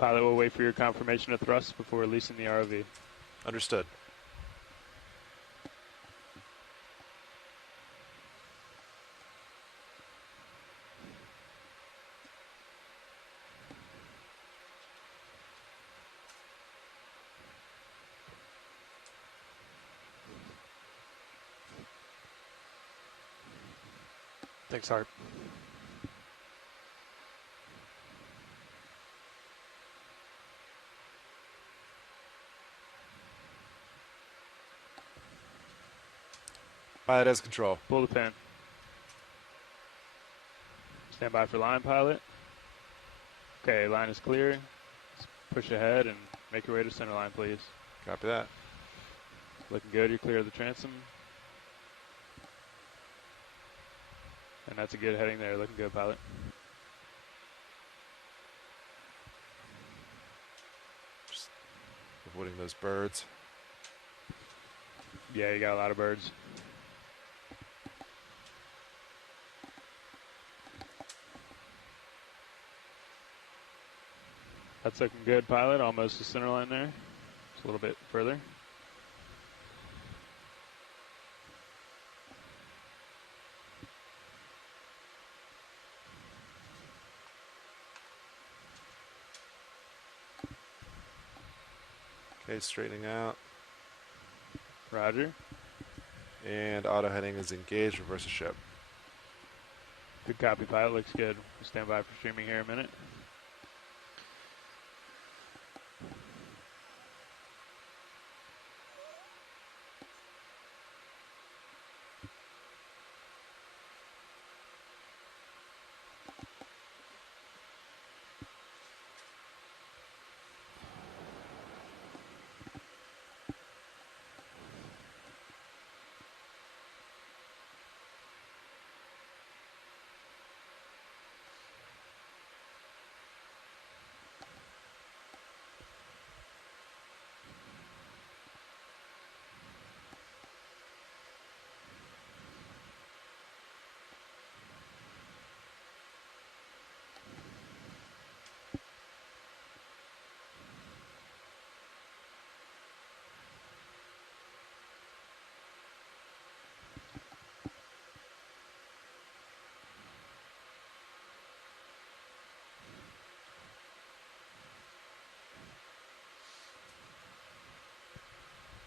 Pilot will wait for your confirmation of thrust before releasing the ROV. Understood. Thanks, Hart. Pilot has control. Pull the pin. Stand by for line, pilot. Okay, line is clear. Let's push ahead and make your way to center line, please. Copy that. Looking good. You're clear of the transom. And that's a good heading there. Looking good, pilot. Just avoiding those birds. Yeah, you got a lot of birds. That's looking good, pilot. Almost to center line there. Just a little bit further. Okay, straightening out. Roger. And auto heading is engaged. Reverse the ship. Good copy, pilot. Looks good. We'll stand by for streaming here in a minute.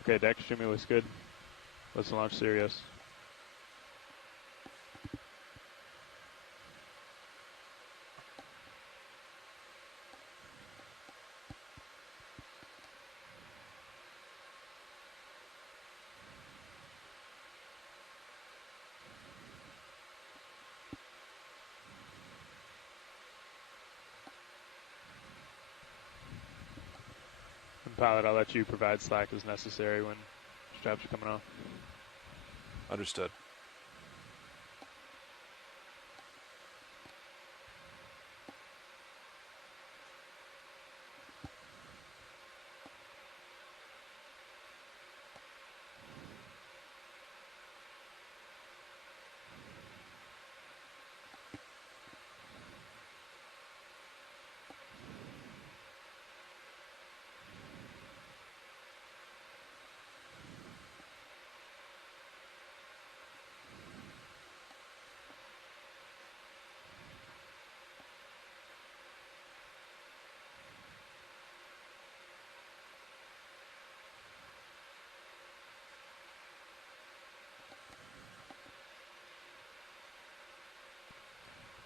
Okay, deck streaming looks good. Let's launch Sirius. And pilot, I'll let you provide slack as necessary when straps are coming off. Understood.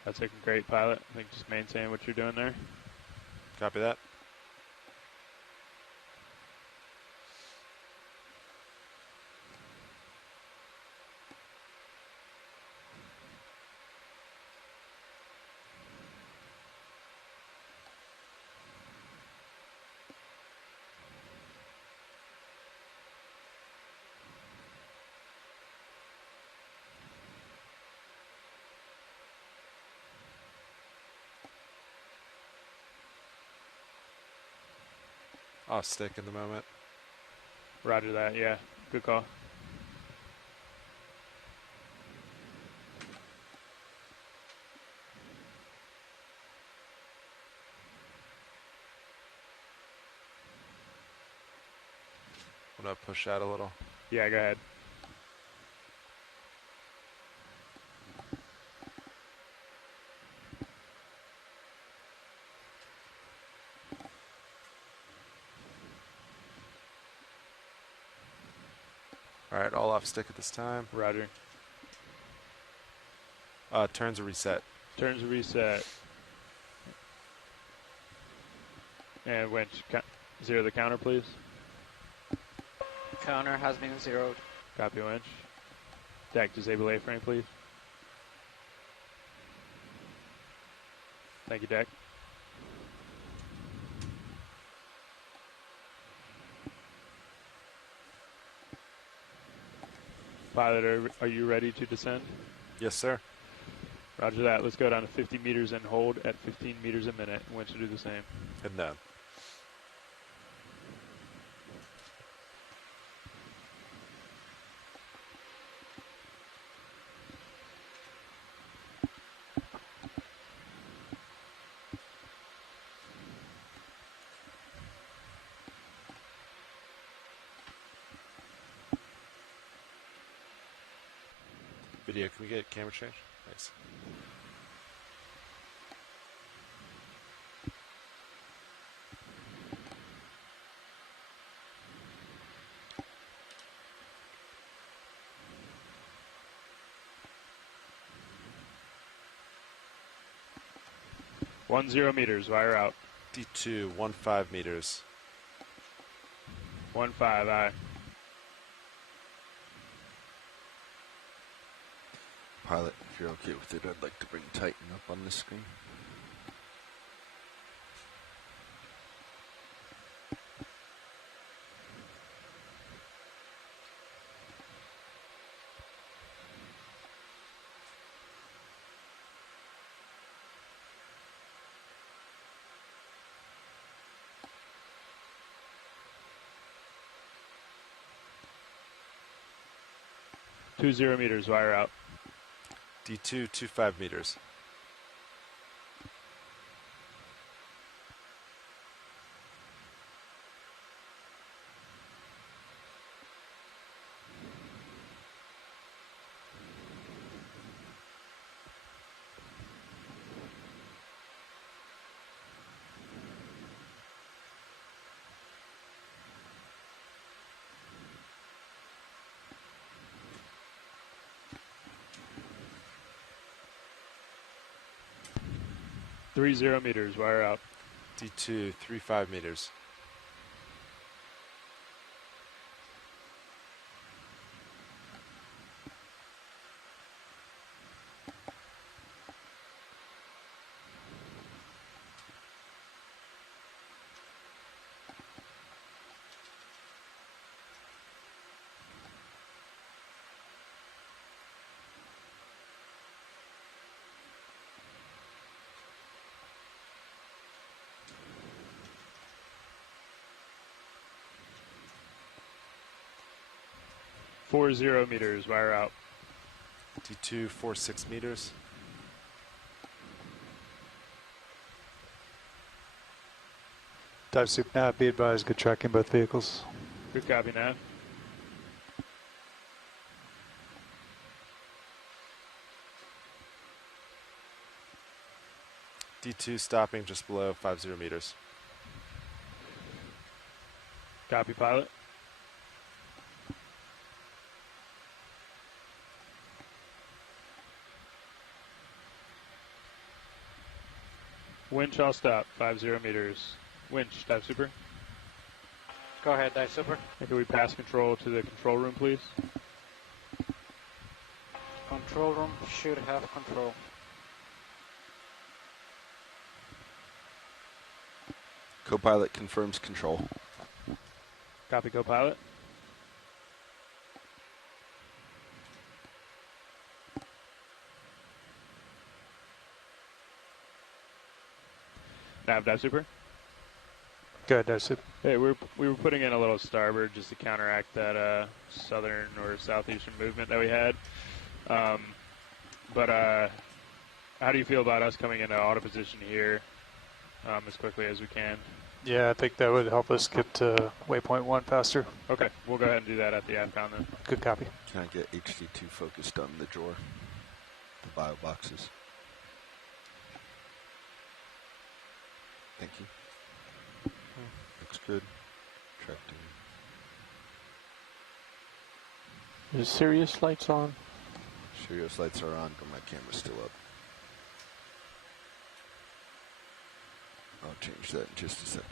That's looking great, pilot. I think just maintain what you're doing there. Copy that. I'll stick in the moment. Roger that, yeah. Good call. going to push out a little. Yeah, go ahead. All right, all off stick at this time. Roger. Turns a reset. Turns a reset. And winch, zero the counter, please. Counter has been zeroed. Copy winch. Deck, disable A-frame, please. Thank you, Deck. Pilot, are you ready to descend? Yes, sir. Roger that. Let's go down to 50 meters and hold at 15 meters a minute. Winch to do the same. Head down. Video, can we get camera change? Thanks. One 0 meters, wire out. D2, 15 meters. 15, aye. Pilot, if you're okay with it, I'd like to bring Titan up on this screen. Two 0 meters, wire out. D2, 25 meters. Three 0 meters, wire out. D2, 35 meters. Four 0 meters, wire out. D2, 46 meters. Dive soup nav, be advised, good tracking both vehicles. Good copy, nav. D2 stopping just below 50 meters. Copy, pilot. Winch, I'll stop. 50 meters. Winch, dive super. Go ahead, dive super. And can we pass control to the control room, please? Control room should have control. Co-pilot confirms control. Copy, co-pilot. Nav, dive super. Go ahead, dive soup. Hey, we were putting in a little starboard just to counteract that southern or southeastern movement that we had. But how do you feel about us coming into auto position here as quickly as we can? Yeah, I think that would help us get to waypoint 1 faster. Okay, we'll go ahead and do that at the AFCON then. Good copy. Can I get HD2 focused on the drawer? The bio boxes. Thank you. Looks good. Tracking. Is Sirius lights on? Sirius lights are on, but my camera's still up. I'll change that in just a second.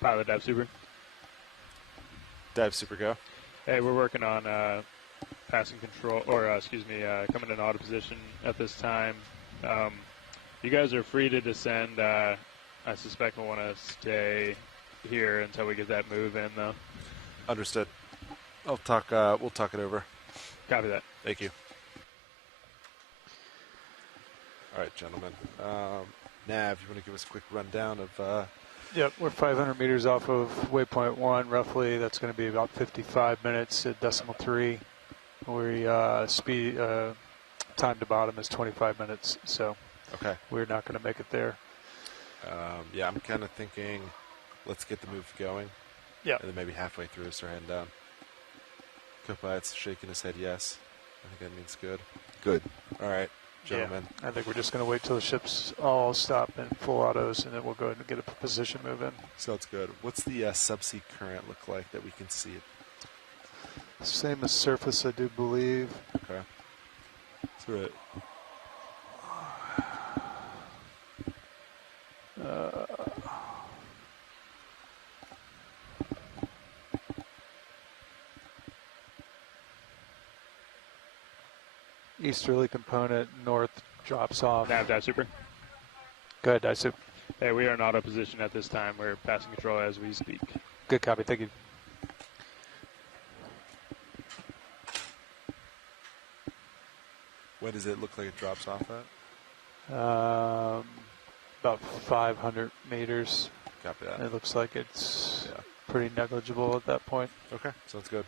Pilot Dive Super. Dive super go. Hey, we're working on passing control, or coming in auto position at this time. You guys are free to descend. I suspect we'll want to stay here until we get that move in, though. Understood. I'll talk. We'll talk it over. Copy that. Thank you. All right, gentlemen. Nav, you want to give us a quick rundown of? Yep, we're 500 meters off of waypoint 1, roughly. That's going to be about 55 minutes at decimal 3. We speed time to bottom is 25 minutes, so Okay. we're not going to make it there. Yeah, I'm kind of thinking, let's get the move going. Yeah. And then maybe halfway through, start heading down. Co-pilot's shaking his head yes. I think that means good. Good. All right, gentlemen. Yeah, I think we're just going to wait till the ships all stop in full autos, and then we'll go ahead and get a position move in. Sounds good. What's the subsea current look like that we can see it? Same as surface, I do believe. Okay. That's right. Easterly component, north drops off. Nav Dive Super. Go ahead, Daisu. Hey, we are in auto position at this time. We're passing control as we speak. Good copy, thank you. When does it look like it drops off at? About 500 meters. Copy that. It looks like it's Yeah. pretty negligible at that point. Okay, sounds good.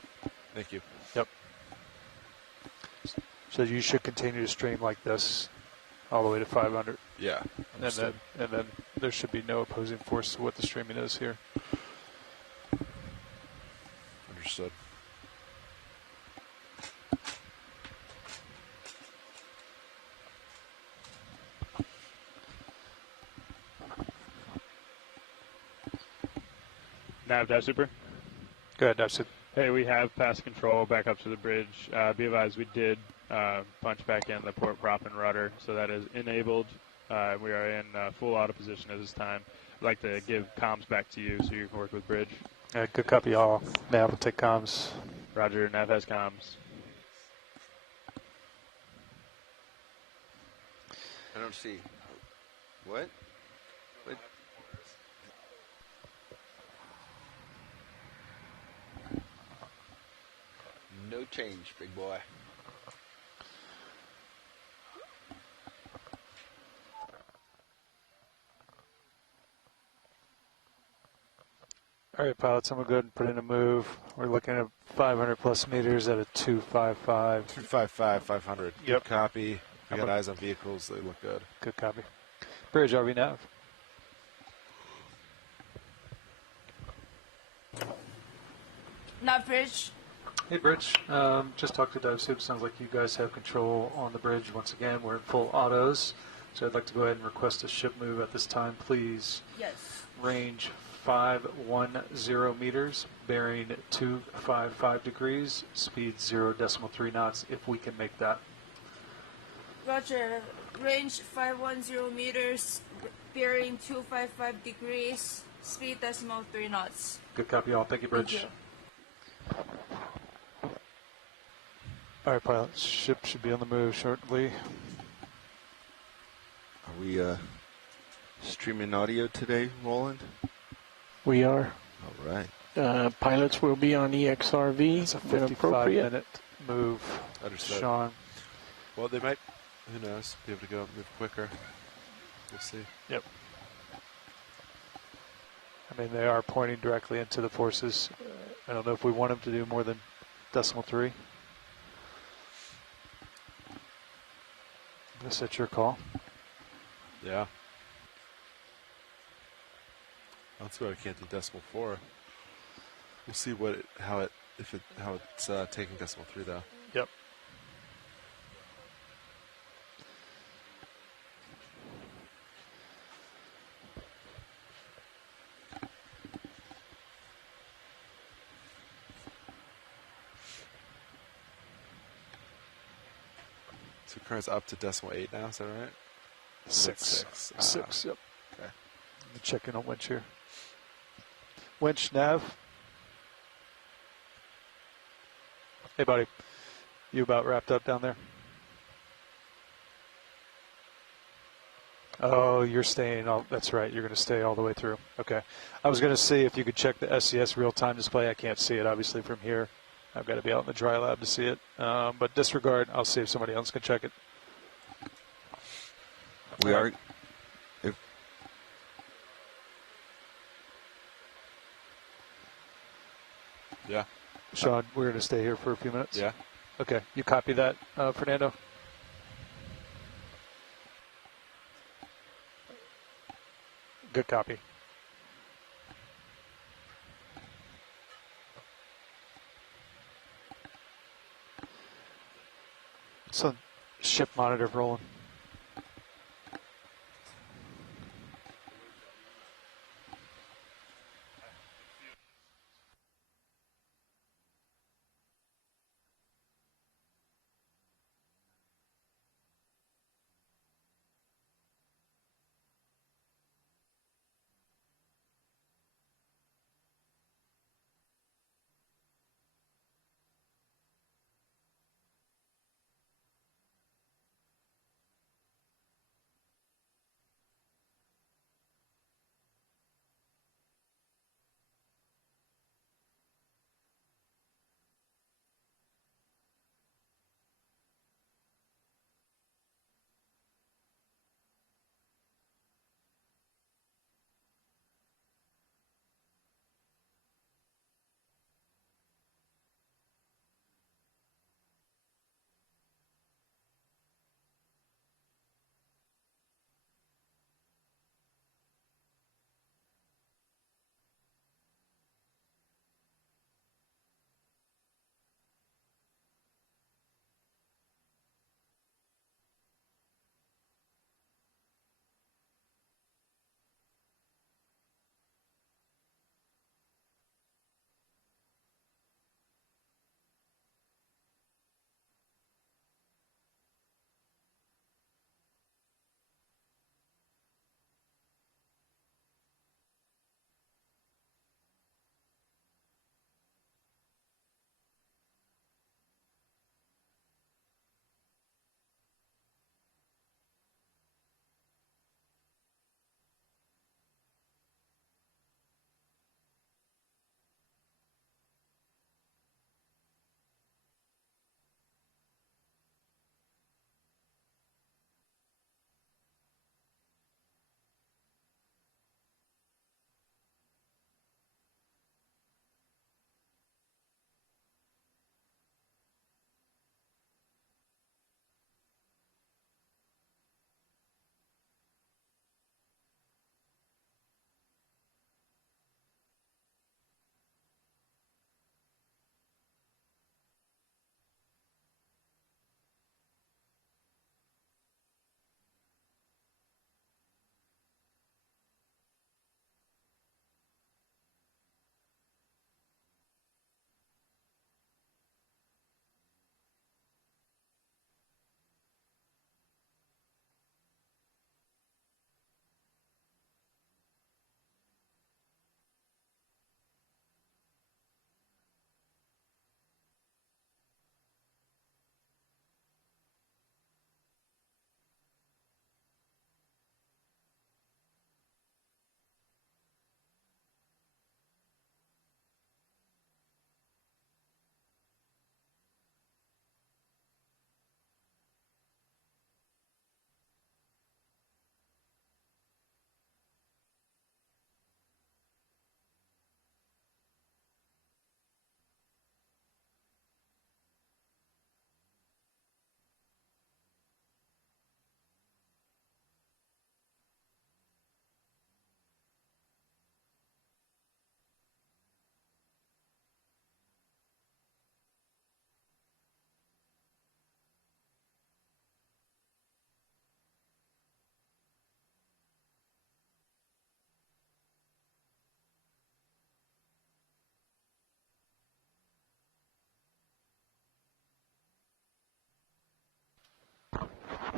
Thank you. Yep. So you should continue to stream like this all the way to 500. Yeah. And then there should be no opposing force to what the streaming is here. Understood. Nav Dive Super. Go ahead, Daisu. Hey, we have passed control back up to the bridge. Be advised, we did punch back in the port prop and rudder, so that is enabled. We are in full auto position at this time. I'd like to give comms back to you so you can work with bridge. Good copy, all. Nav will take comms. Roger, Nav has comms. I don't see. What? What? No change, big boy. All right, pilots, I'm going to go ahead and put in a move. We're looking at 500 plus meters at a 255. 255, 500. Yep. Good copy. We got eyes on vehicles. They look good. Good copy. Bridge, RV nav. Not bridge. Hey, Bridge. Just talked to Dive Soup. Sounds like you guys have control on the bridge. Once again, we're in full autos. So I'd like to go ahead and request a ship move at this time, please. Yes. Range 510 meters, bearing 255 degrees, speed 0.3 knots, if we can make that. Roger. Range 510 meters, bearing 255 degrees, speed 0.3 knots. Good copy, all. Thank you, Bridge. Thank you. All right, pilot. Ship should be on the move shortly. Are we streaming audio today, Roland? We are. All right. Pilots will be on EXRV. It's a when 55-minute move. Understood. Sean. Well, they might, who knows, be able to go move quicker. We'll see. Yep. I mean, they are pointing directly into the forces. I don't know if we want them to do more than 0.3. I guess that's your call. Yeah. That's why I can't do decimal 4. We'll see how it's taking decimal 3 though. Yep. So car's up to decimal 8 now. Is that right? Six. Six. Yep. Okay. Let me check in on winch here. Winch nav. Hey, buddy. You about wrapped up down there? Oh, you're staying. That's right. You're going to stay all the way through. Okay. I was going to see if you could check the SCS real-time display. I can't see it, obviously, from here. I've got to be out in the dry lab to see it. But disregard. I'll see if somebody else can check it. We are. If Yeah. Sean, we're going to stay here for a few minutes. Yeah. Okay. You copy that, Fernando? Good copy. So, ship monitor rolling.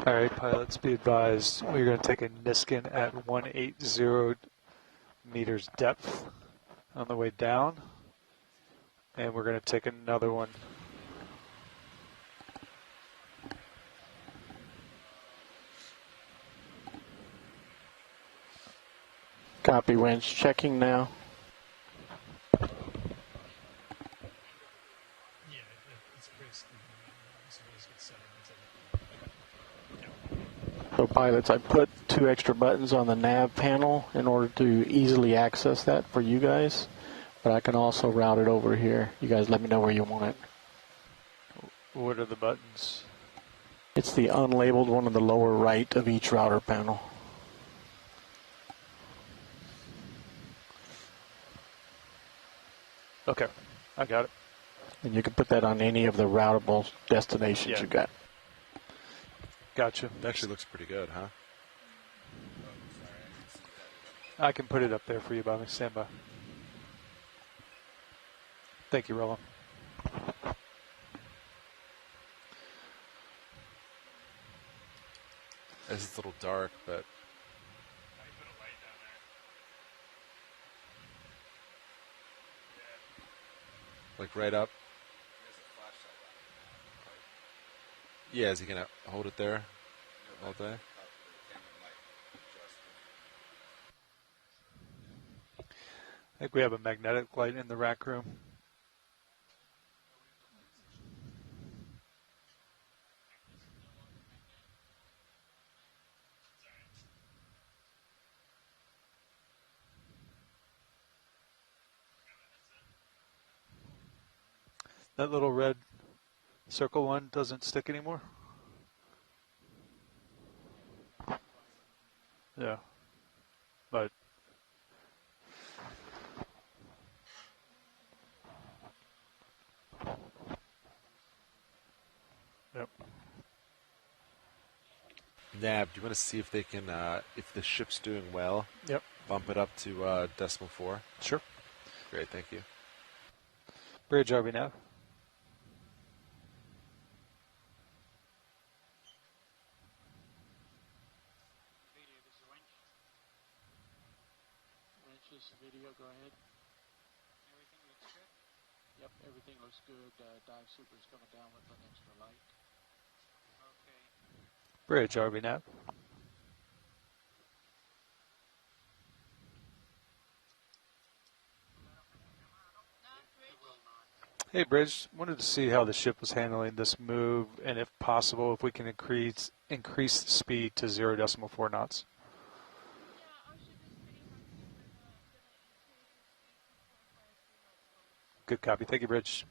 All right, pilots, be advised. We're going to take a Niskin at 180 meters depth on the way down, and we're going to take another one. Copy, winch checking now. So pilots, I put 2 extra buttons on the nav panel in order to easily access that for you guys, but I can also route it over here. You guys let me know where you want it. What are the buttons? It's the unlabeled one on the lower right of each router panel. Okay, I got it. And you can put that on any of the routable destinations Yeah. you got. Gotcha. It actually looks pretty good, huh? I can put it up there for you, Bobby. Stand by. Thank you, Roland. It's a little dark, but like right up. Yeah, is he gonna hold it there all day? I think we have a magnetic light in the rack room. That little red circle one doesn't stick anymore? Yeah. But yep. Nab, do you want to see if they can, if the ship's doing well? Yep. Bump it up to decimal 4. Sure. Great, thank you. Bridge RV nav. Video, go ahead. Everything looks good? Yep, everything looks good. Dive Super's coming down with an extra light. Okay. Bridge RV nav. Hey, Bridge. Wanted to see how the ship was handling this move, and if possible, if we can increase the speed to 0.4 knots. Good copy. Thank you, Bridge.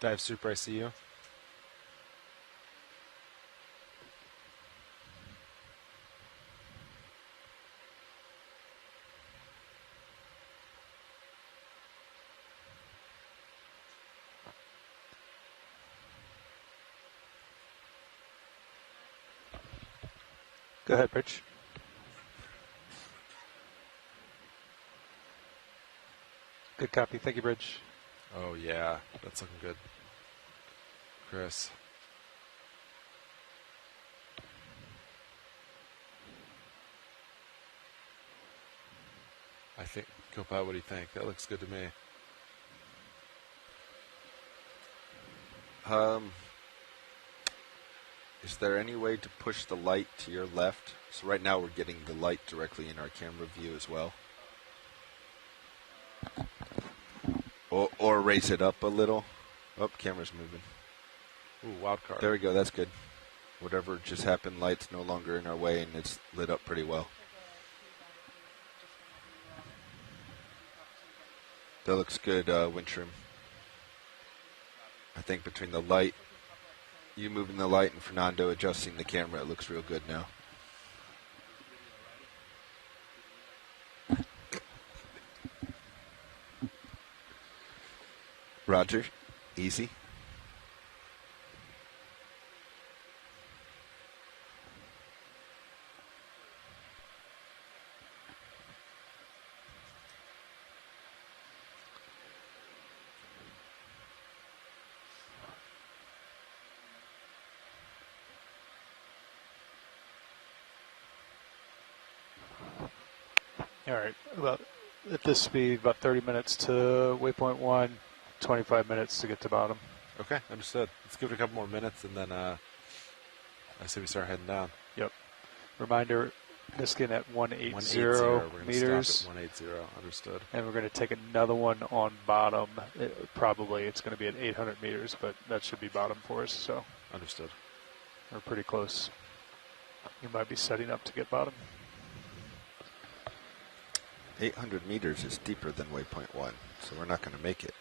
Dive Super, I see you. Go ahead, Bridge. Good copy. Thank you, Bridge. Oh yeah, that's looking good. Chris. I think, Copilot, what do you think? That looks good to me. Is there any way to push the light to your left? So right now we're getting the light directly in our camera view as well. Or raise it up a little. Oh, camera's moving. Ooh, wild card. There we go, that's good. Whatever just happened, light's no longer in our way and it's lit up pretty well. That looks good, Wintrim. I think between the light, you moving the light, and Fernando adjusting the camera, it looks real good now. Roger, easy. All right. Well, at this speed, about 30 minutes to waypoint 1, 25 minutes to get to bottom. Okay, understood. Let's give it a couple more minutes, and then I say we start heading down. Yep. Reminder, Miskin at 180 We're going to meters. stop at 180. Understood. And we're going to take another one on bottom. Probably it's going to be at 800 meters, but that should be bottom for us. So Understood. we're pretty close. You might be setting up to get bottom. 800 meters is deeper than waypoint 1, so we're not going to make it.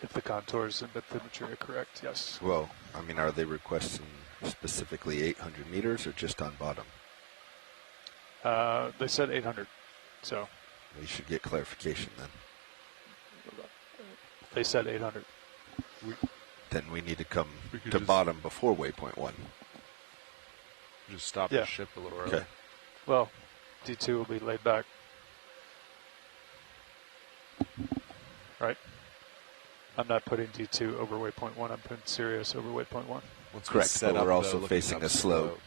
If the contours and bathymetry are correct, yes. Well, I mean, are they requesting specifically 800 meters or just on bottom? They said 800, so We should get clarification then. they said 800. Then we need to come We could to just- bottom before waypoint 1. Just stop Yeah. the ship a little early. Okay. Well, D2 will be laid back. Right? I'm not putting D2 over waypoint 1. I'm putting Sirius over waypoint 1. Once we Correct, set but up, we're also looking facing a upslope. slope.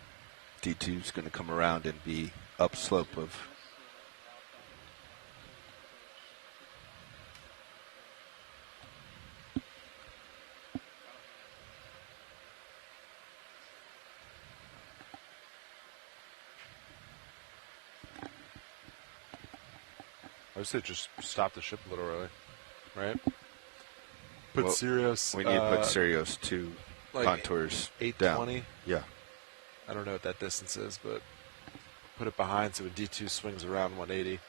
D2 is going to come around and be upslope of. I would say just stop the ship a little early, right? Put Well, Sirius. We need to put Sirius 2 like contours 820. down. Yeah. I don't know what that distance is, but put it behind so when D2 swings around 180,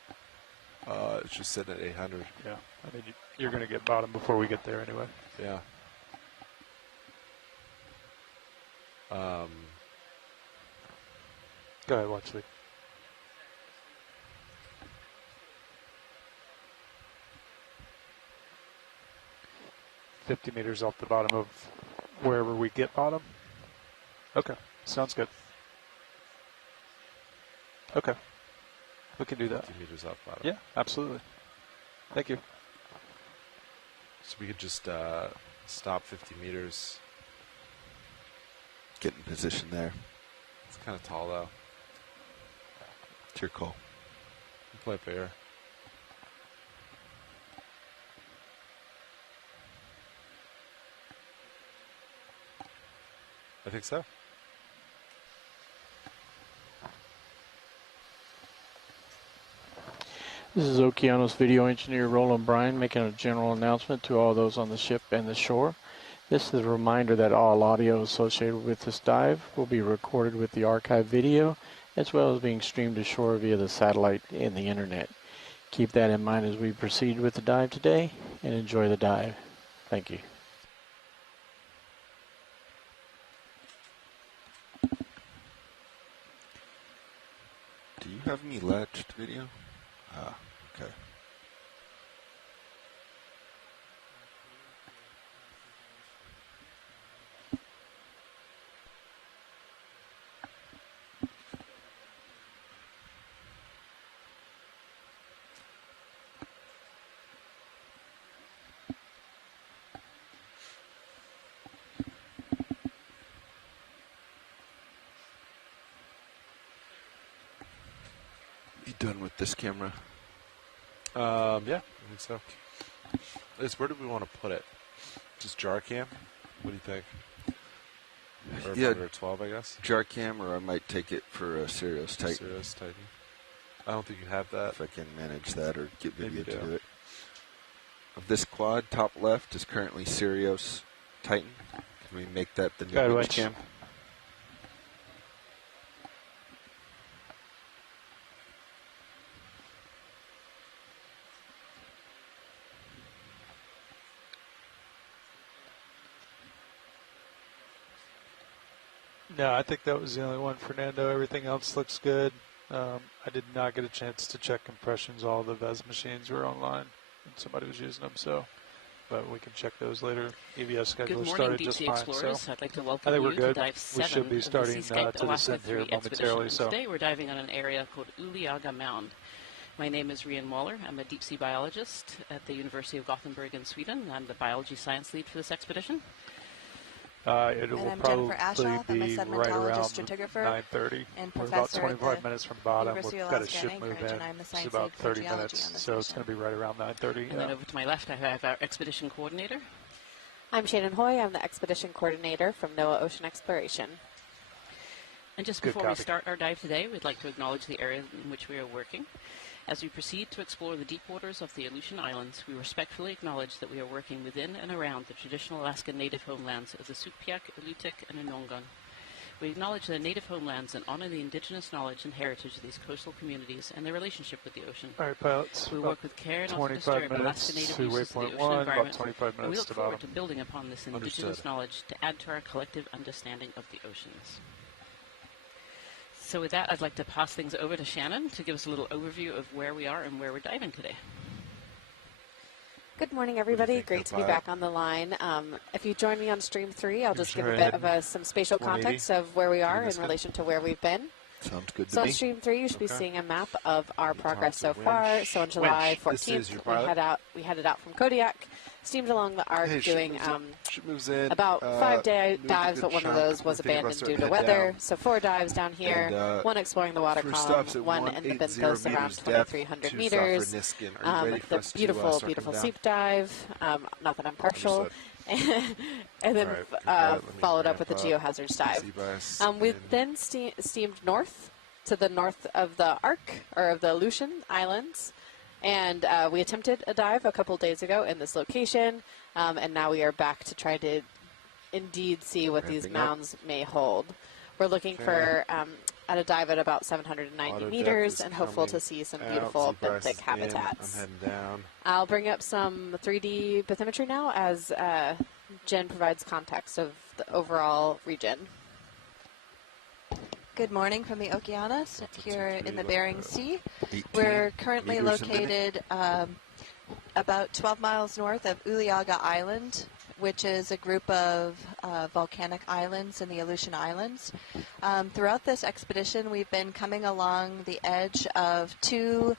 it's just sitting at 800. Yeah. I mean, you're going to get bottom before we get there anyway. Yeah. Go ahead, watch Lee. $50 meters off the bottom of wherever we get bottom. Okay, sounds good. Okay, we can do that. 50 meters off bottom. Yeah, absolutely. Thank you. So we could just stop 50 meters. Get in position there. It's kind of tall, though. It's your call. We'll play fair. I think so. This is Okeanos video engineer Roland Bryan making a general announcement to all those on the ship and the shore. This is a reminder that all audio associated with this dive will be recorded with the archive video, as well as being streamed ashore via the satellite and the internet. Keep that in mind as we proceed with the dive today, and enjoy the dive. Thank you. Do you have any latched video? Ah, okay. You done with this camera? Yeah, I think so. Where do we want to put it? Just jar cam? What do you think? Or Yeah. under 12, I guess? Jar cam, or I might take it for a Sirius Titan. Sirius Titan. I don't think you have that. If I can manage that or get Maybe video to do. do it. Of this quad, top left is currently Sirius Titan. Can we make that the new Guide image winch. cam? No, I think that was the only one, Fernando. Everything else looks good. I did not get a chance to check compressions. All the VES machines were online, and somebody was using them, so. But we can check those later. EVS schedule Good morning, started deep just sea fine, explorers. so I'd like to I welcome think you we're good. to dive 7 We should be of starting the Seascape to the descent Alaska here 3 momentarily. expedition. So Today we're diving on an area called Uliaga Mound. My name is Rian Waller. I'm a deep sea biologist at the University of Gothenburg in Sweden. I'm the biology science lead for this expedition. It And will I'm probably Jennifer Ashoff. I'm a be right sedimentologist around stratigrapher 9:30. and We're about professor at 25 the minutes from bottom. University We've of got a Alaska ship at move Anchorage, in. and I'm the It's science about lead for 30 geology minutes, on this so it's mission. going to be right around 9:30. And then over to my left, I have our expedition coordinator. I'm Shannon Hoy. I'm the expedition coordinator from NOAA Ocean Exploration. And just Good before we copy. start our dive today, we'd like to acknowledge the area in which we are working. As we proceed to explore the deep waters of the Aleutian Islands, we respectfully acknowledge that we are working within and around the traditional Alaskan native homelands of the Sugpiaq, Alutiiq, and Inongan. We acknowledge the native homelands and honor the indigenous knowledge and heritage of these coastal communities and their relationship with the ocean. All right, pilots. We work with care and not to 25 disturb minutes Alaska native to uses of the waypoint ocean 1, about environment, 25 and we minutes look to forward bottom. to building upon this indigenous Understood. knowledge to add to our collective understanding of the oceans. So with that, I'd like to pass things over to Shannon to give us a little overview of where we are and where we're diving today. Good morning, everybody. think, Great to be Pilot? back on the line. If you join me on stream 3, I'll just give a Sure, bit Ed. of some spatial 180. context of where we are Doing this in one? relation to where we've been. Sounds good to So on me. stream 3, you should be Okay. seeing a map of our progress so to far. winch. So on July Winch. This is 14th, your pilot? we headed out from Kodiak, steamed along the arc, Hey, ship doing moves in. Ship moves in. about 5 moved a dives, good but one chunk. of those was We're thinking about abandoned starting due to to head weather. down. So 4 dives down here, And, one exploring the water first column, stops at one in the 180 Benthos around meters depth 2,300 to meters. South for Niskin. Are you ready for The us to beautiful, start beautiful coming down? seep dive. Not that I'm partial. Understood. And then All right, good pilot. Let me followed up with the ramp up. geohazards dive. Sea bias We in. then steamed north to the north of the Arc, or of the Aleutian Islands, and we attempted a dive a couple days ago in this location, and now we are back to try to indeed see what these Ramping up. mounds may hold. We're looking for at a dive at about 790 Auto depth meters is and hopeful to coming see some out. beautiful Sea bias benthic is in. habitats. I'm heading down. I'll bring up some 3D bathymetry now as Jen provides context of the overall region. Good morning from the Okeanos here in the Bering Sea. 18 We're currently meters a minute. located about 12 miles north of Uliaga Island, which is a group of volcanic islands in the Aleutian Islands. Throughout this expedition, we've been coming along the edge of 2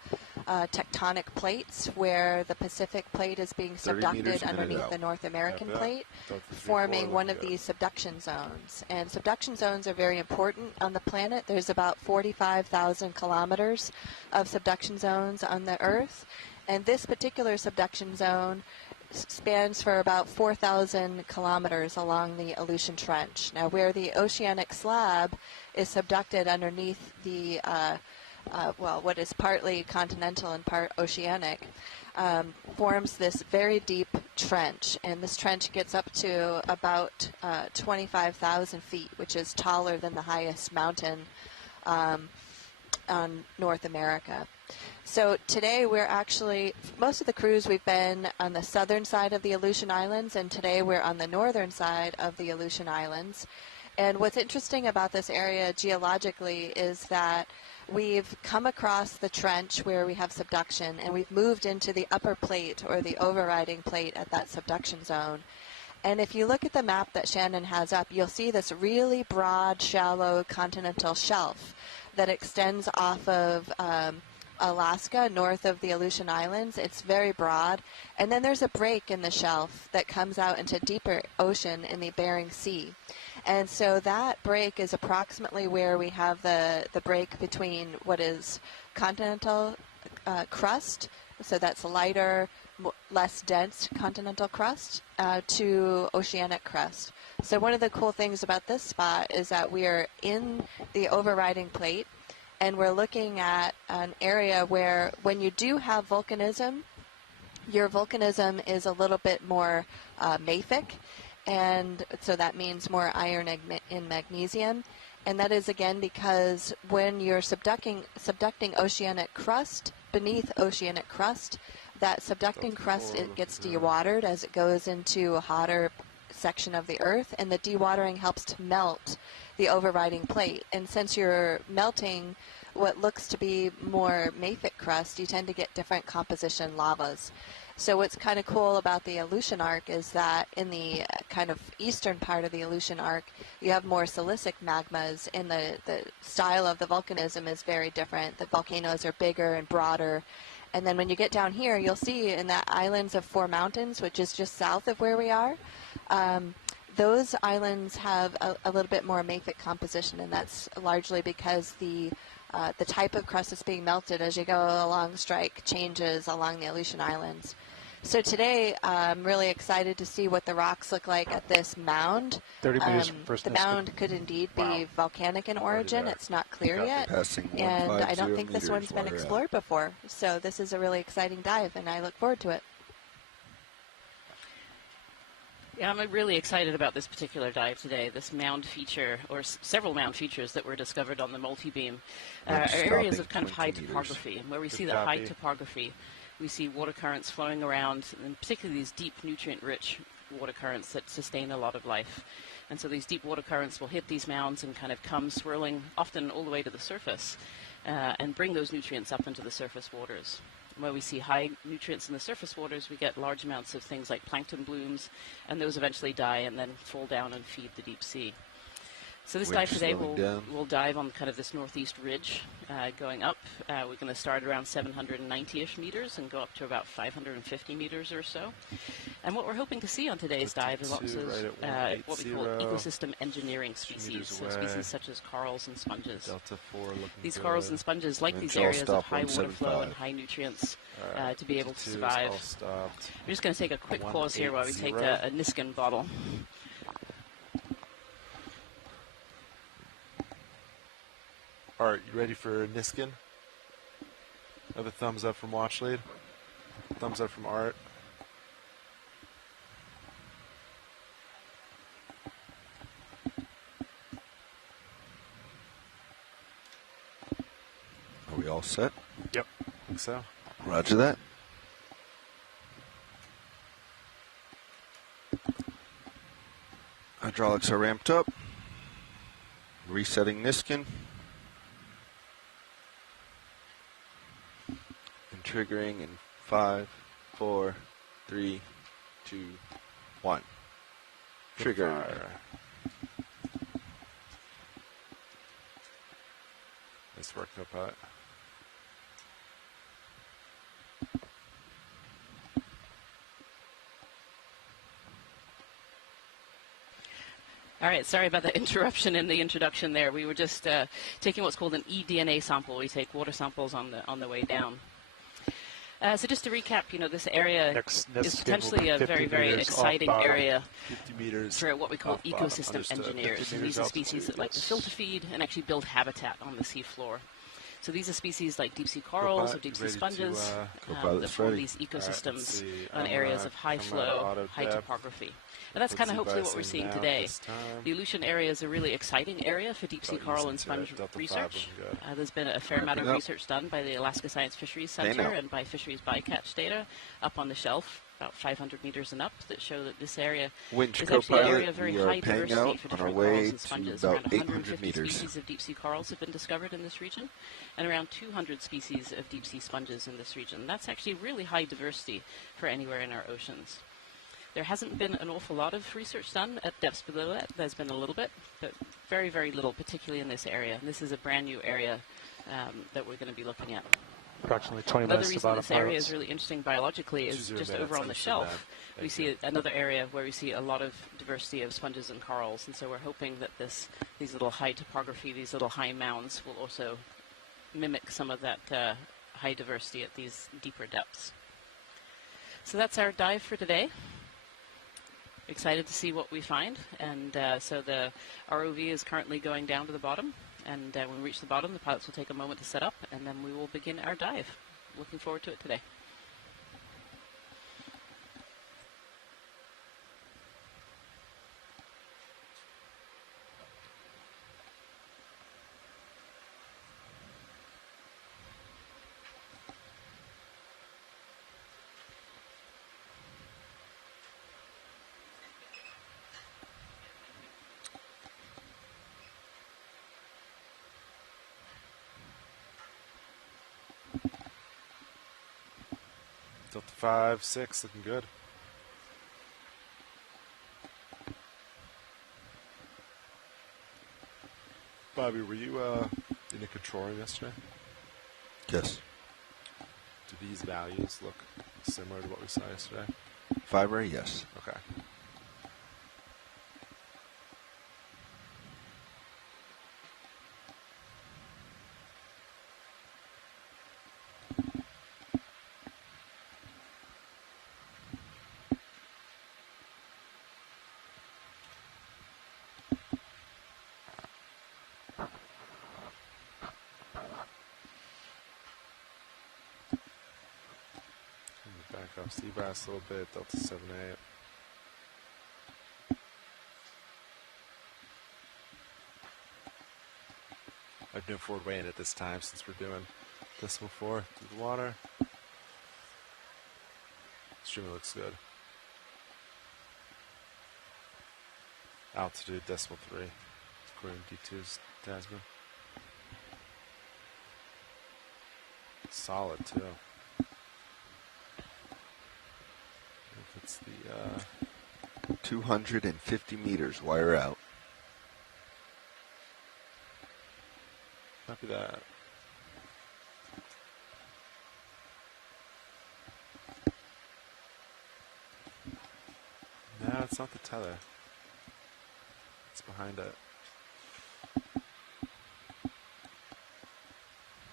tectonic plates where the Pacific plate is being 30 subducted meters a minute underneath out. the North American Yeah. plate, Delta 3-4, forming one of looking these subduction zones. And subduction zones are very important on the planet. There's about 45,000 kilometers of subduction zones on the Earth. And this particular subduction zone spans for about 4,000 kilometers along the Aleutian Trench. Now, where the oceanic slab is subducted underneath the, what is partly continental and part oceanic, forms this very deep trench. And this trench gets up to about 25,000 feet, which is taller than the highest mountain on North America. So today we're actually, most of the cruise we've been on the southern side of the Aleutian Islands, and today we're on the northern side of the Aleutian Islands. And what's interesting about this area geologically is that we've come across the trench where we have subduction, and we've moved into the upper plate or the overriding plate at that subduction zone. And if you look at the map that Shannon has up, you'll see this really broad, shallow continental shelf that extends off of Alaska, north of the Aleutian Islands. It's very broad. And then there's a break in the shelf that comes out into deeper ocean in the Bering Sea. And so that break is approximately where we have the break between what is continental crust, so that's lighter, less dense continental crust, to oceanic crust. So one of the cool things about this spot is that we are in the overriding plate, and we're looking at an area where when you do have volcanism, your volcanism is a little bit more mafic, and so that means more iron and magnesium. And that is, again, because when you're subducting oceanic crust, beneath oceanic crust, that subducting crust, it gets dewatered as it goes into a hotter section of the Earth, and the dewatering helps to melt the overriding plate. And since you're melting what looks to be more mafic crust, you tend to get different composition lavas. So what's kind of cool about the Aleutian Arc is that in the kind of eastern part of the Aleutian Arc, you have more silicic magmas, and the style of the volcanism is very different. The volcanoes are bigger and broader. And then when you get down here, you'll see in that Islands of Four Mountains, which is just south of where we are, those islands have a little bit more mafic composition, and that's largely because the type of crust that's being melted as you go along strike changes along the Aleutian Islands. So today, I'm really excited to see what the rocks look like at this mound. 30 meters from first The Niskin. mound could indeed be volcanic in origin. It's not clear yet, Passing and I 150 don't think this meters one's been while you're explored before. So this is a really exciting dive, and I look forward to it. Yeah, I'm really excited about this particular dive today. This mound feature, or several mound features that were discovered on the multi-beam, are areas of kind of high topography. And where we see that high topography, we see water currents flowing around, and particularly these deep, nutrient-rich water currents that sustain a lot of life. And so these deep water currents will hit these mounds and kind of come swirling, often all the way to the surface, and bring those nutrients up into the surface waters. Where we see high nutrients in the surface waters, we get large amounts of things like plankton blooms, and those eventually die and then fall down and feed the deep sea. So this dive today, we'll dive on kind of this northeast ridge going up. We're going to start around 790-ish meters and go up to about 550 meters or so. And what we're hoping to see on today's dive is lots of what we call ecosystem engineering species, so species such as corals and sponges. Delta 4 looking These corals and sponges like these areas of high water flow and high nutrients to be able to survive. We're just going to take a quick pause here while we take a Niskin bottle. Art, you ready for Niskin? Have a thumbs up from Watchlead. Thumbs up from Art. Are we all set? Yep, I think so. Roger that. Hydraulics are ramped up. Resetting Niskin. And triggering in 5, 4, 3, 2, 1. Trigger. Nice work, Copilot. All right, sorry about the interruption in the introduction there. We were just taking what's called an eDNA sample. We take water samples on the way down. So just to recap, this area is potentially a very, very exciting area for what we call ecosystem engineers. And these are species that like to filter feed and actually build habitat on the seafloor. So these are species like deep sea corals or deep sea sponges that form these ecosystems on areas of high flow, high topography. And that's kind of hopefully what we're seeing today. The Aleutian area is a really exciting area for deep sea coral and sponge research. There's been a fair amount of research done by the Alaska Science Fisheries Center and by Fisheries Bycatch data up on the shelf, about 500 meters and up, that show that this area is actually an area of very high diversity for different corals and sponges. Around 150 species of deep sea corals have been discovered in this region, and around 200 species of deep sea sponges in this region. That's actually really high diversity for anywhere in our oceans. There hasn't been an awful lot of research done at depths below that. There's been a little bit, but very, very little, particularly in this area. And this is a brand new area that we're going to be looking at. Approximately 20 Another minutes to reason bottom this area is really interesting biologically is just over on the shelf. We see another area where we see a lot of diversity of sponges and corals. And so we're hoping that these little high topography, these little high mounds will also mimic some of that high diversity at these deeper depths. So that's our dive for today. Excited to see what we find, and so the ROV is currently going down to the bottom, and when we reach the bottom, the pilots will take a moment to set up, and then we will begin our dive. Looking forward to it today. Delta 5, 6, looking good. Bobby, were you in the control room yesterday? Yes. Do these values look similar to what we saw yesterday? Fiber, yes. Okay. off Seabass a little bit, Delta 78. I have no forward way in at this time since we're doing decimal 4 through the water. Streamer looks good. Altitude decimal 3, according to D2's Tasman. Solid too. If it's the 250 meters wire out. Copy that. No, it's not the tether. It's behind it.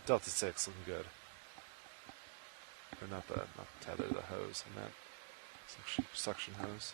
Delta 6 looking good. Or not the tether, the hose. I meant suction hose.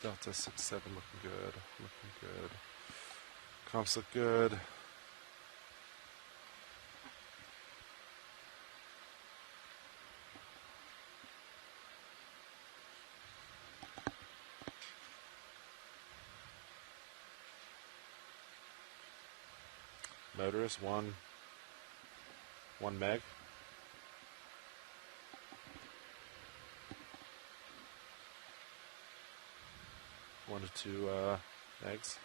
Delta 6-7 looking good. Looking good. Comps look good. Motorist 1 meg. 1 to 2 eggs.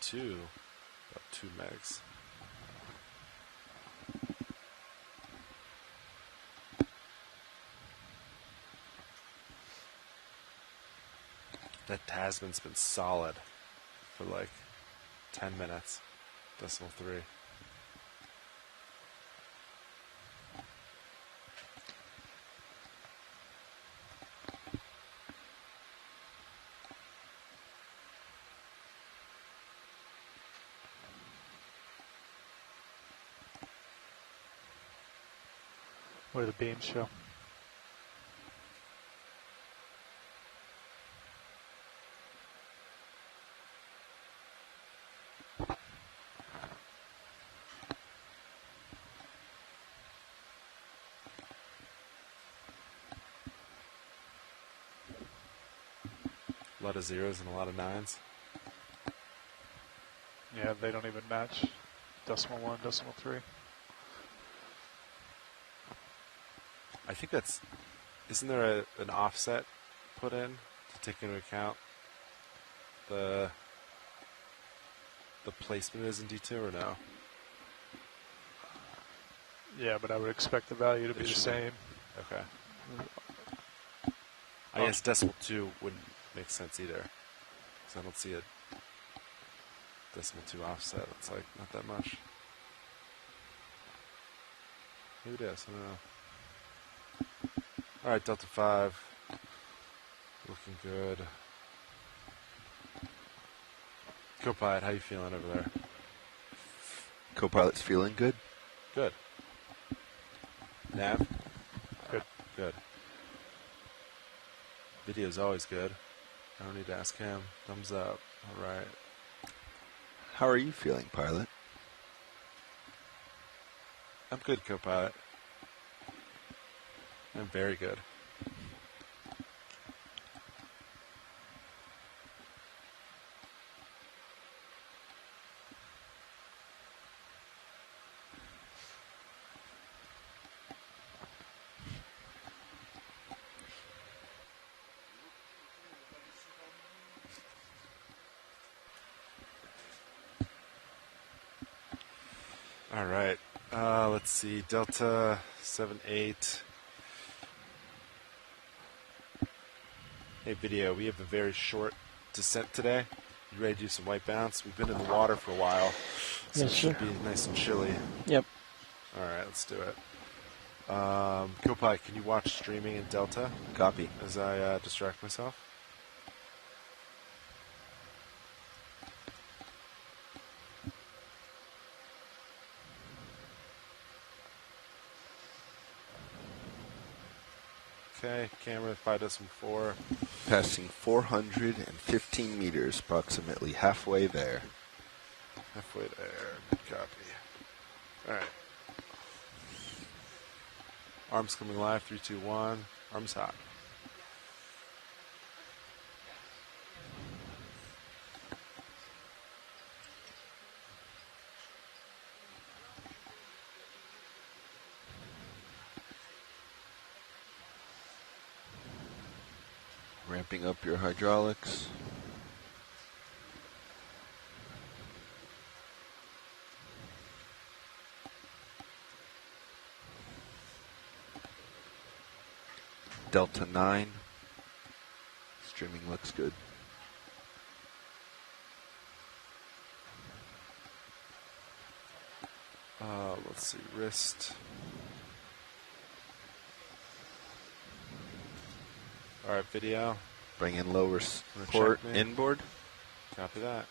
D2, about 2 megs. That Tasman's been solid for like 10 minutes. Decimal 3. What do the beams show? A lot of zeros and a lot of nines. Yeah, they don't even match. Decimal 1, decimal 3. I think that's... Isn't there an offset put in to take into account the placement is in D2 or no? Yeah, but I would expect the value to be the same. Okay. I guess decimal 2 wouldn't make sense either. Because I don't see a decimal 2 offset. It's like not that much. Maybe it is. I don't know. Alright, Delta 5. Looking good. Copilot, how you feeling over there? Copilot's feeling good. Good. Nav? Good. Good. Video's always good. I don't need to ask him. Thumbs up. Alright. How are you feeling, pilot? I'm good, co-pilot. I'm very good. All right. Let's see. Delta 78. Hey, video. We have a very short descent today. You ready to do some white bounce? We've been in the water for a while, so Yes, it should sir. be nice and chilly. Yep. All right, let's do it. Kopai, can you watch streaming in Delta? Copy. As I distract myself? Okay, camera 5.4. Passing 415 meters, approximately halfway there. Halfway there. Good copy. All right. Arms coming live. 3, 2, 1. Arms hot. Ramping up your hydraulics. Delta 9. Streaming looks good. Let's see. Wrist. All right, video. Bring in lower support inboard. Copy that.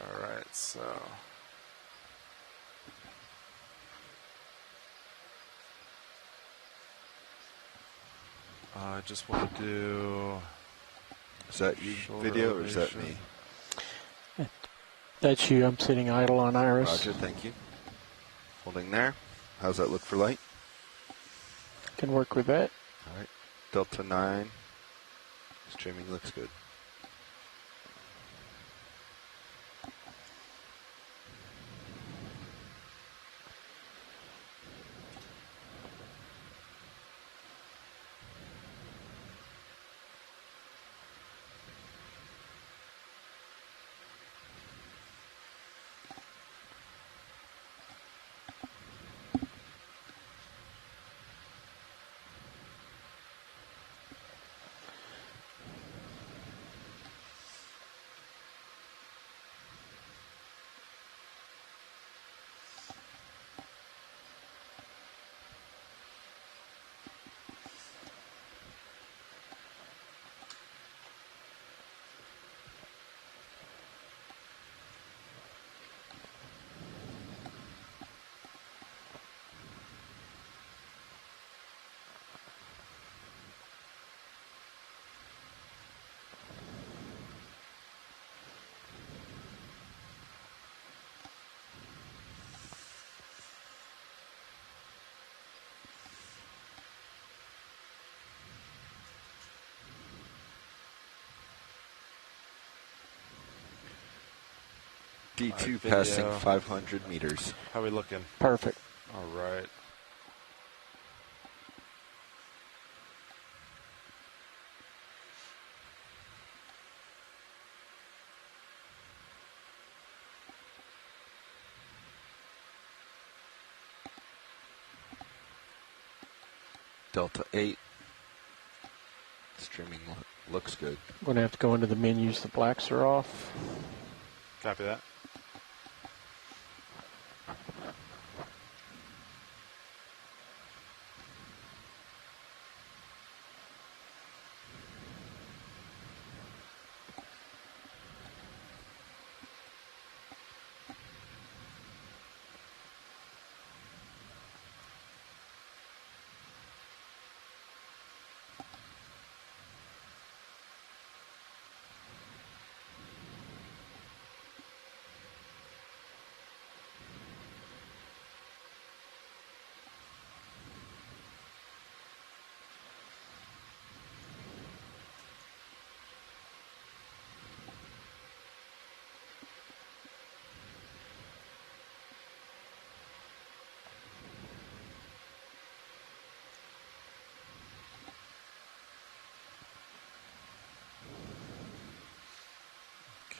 All right, so. I just want to do. Is that you video or is that me? That's you. I'm sitting idle on Iris. Roger, thank you. Holding there. How's that look for light? Can work with that. All right. Delta 9. Streaming looks good. D2 Right, passing video. 500 meters. How we looking? Perfect. All right. Delta 8. Streaming looks good. I'm going to have to go into the menus. The blacks are off. Copy that.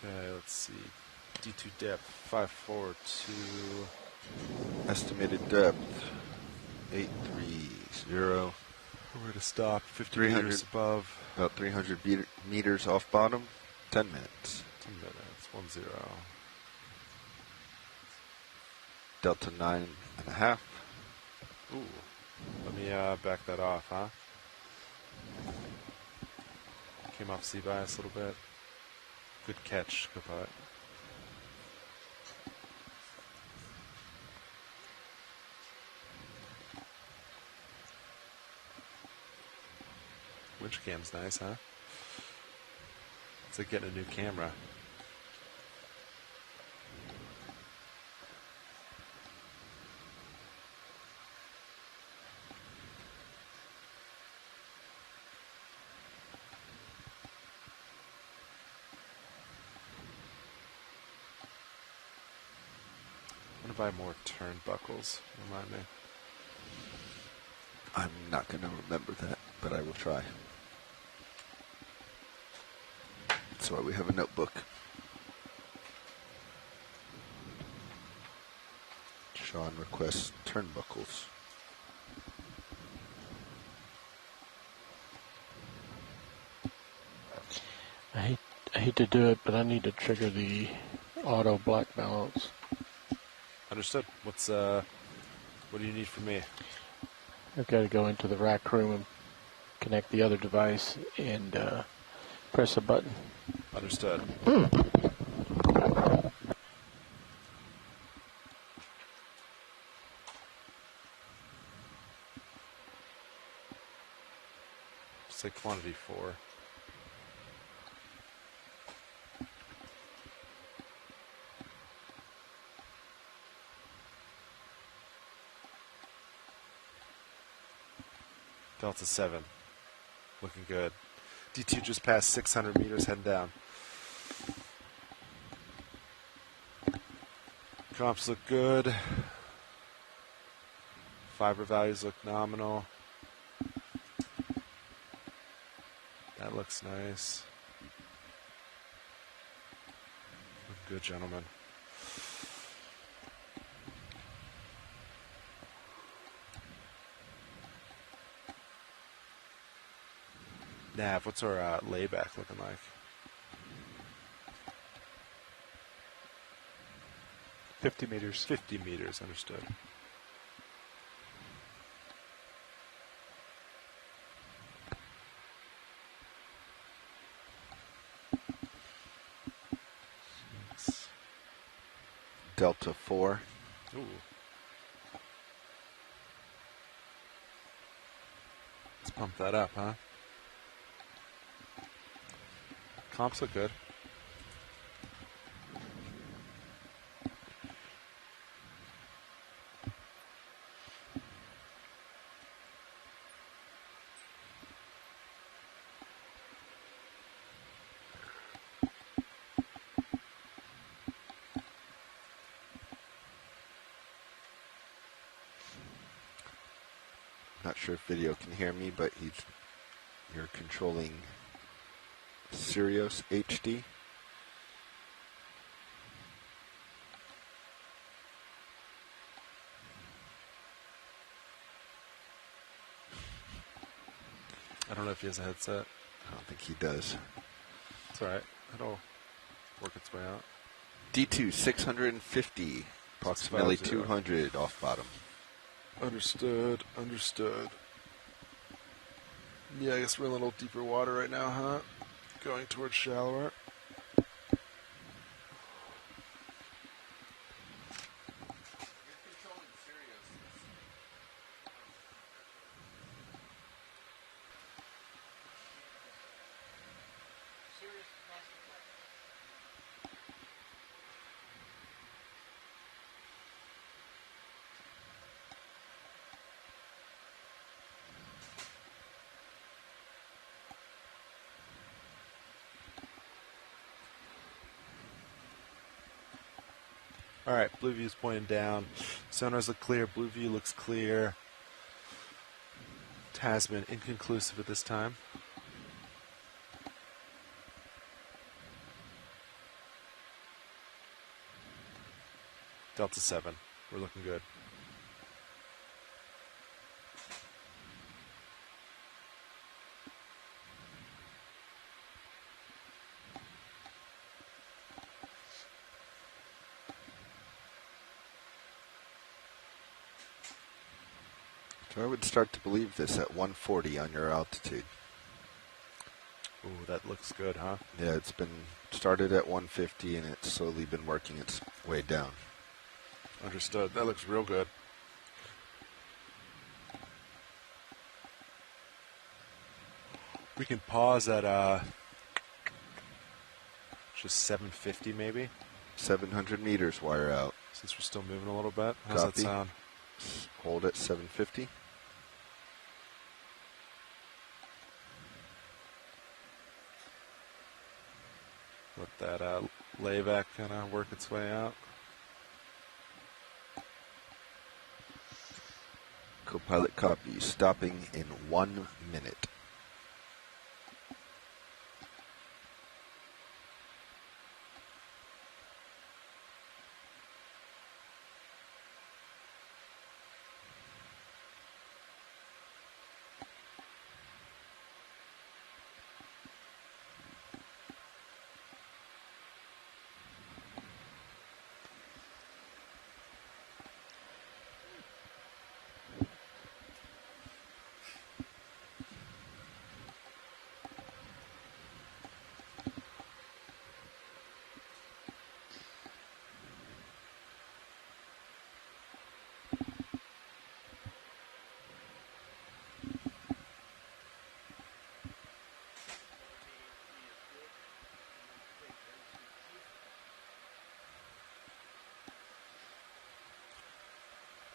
Okay, let's see. D2 depth 542. Estimated depth 830. Where to stop? 50 300 meters above. About 300 meters off bottom. 10 minutes. 10 minutes. 10. Delta 9.5. Ooh. Let me back that off, huh? Came off sea bias a little bit. Good catch, Kaput. Winch cam's nice, huh? It's like getting a new camera. I'm gonna buy more turnbuckles. Remind me. I'm not going to remember that, but I will try. That's why we have a notebook. Sean requests turnbuckles. I hate to do it, but I need to trigger the auto black balance. Understood. What do you need from me? I've got to go into the rack room and connect the other device and press a button. Understood. Say quantity 4. Delta 7. Looking good. D2 just passed 600 meters, heading down. Comps look good. Fiber values look nominal. That looks nice. Looking good, gentlemen. Nav, what's our layback looking like? 50 meters. 50 meters, understood. Delta 4. Ooh. Let's pump that up, huh? Comps look good. Not sure if video can hear me, but you're controlling Sirius HD. I don't know if he has a headset. I don't think he does. It's alright. It'll work its way out. D2 650, approximately 650. 200 off bottom. Understood. Understood. Yeah, I guess we're in a little deeper water right now, huh? Going towards shallower. All right, blue view's pointing down. Sonars look clear. Blue view looks clear. Tasman inconclusive at this time. Delta 7. We're looking good. So I would start to believe this at 140 on your altitude. Ooh, that looks good, huh? Yeah, it's been started at 150 and it's slowly been working its way down. Understood. That looks real good. We can pause at just 750 maybe. 700 meters wire out. Since we're still moving a little bit. How's Copy. that sound? Hold at 750. Let that layback kind of work its way out. Copilot copy. Stopping in 1 minute.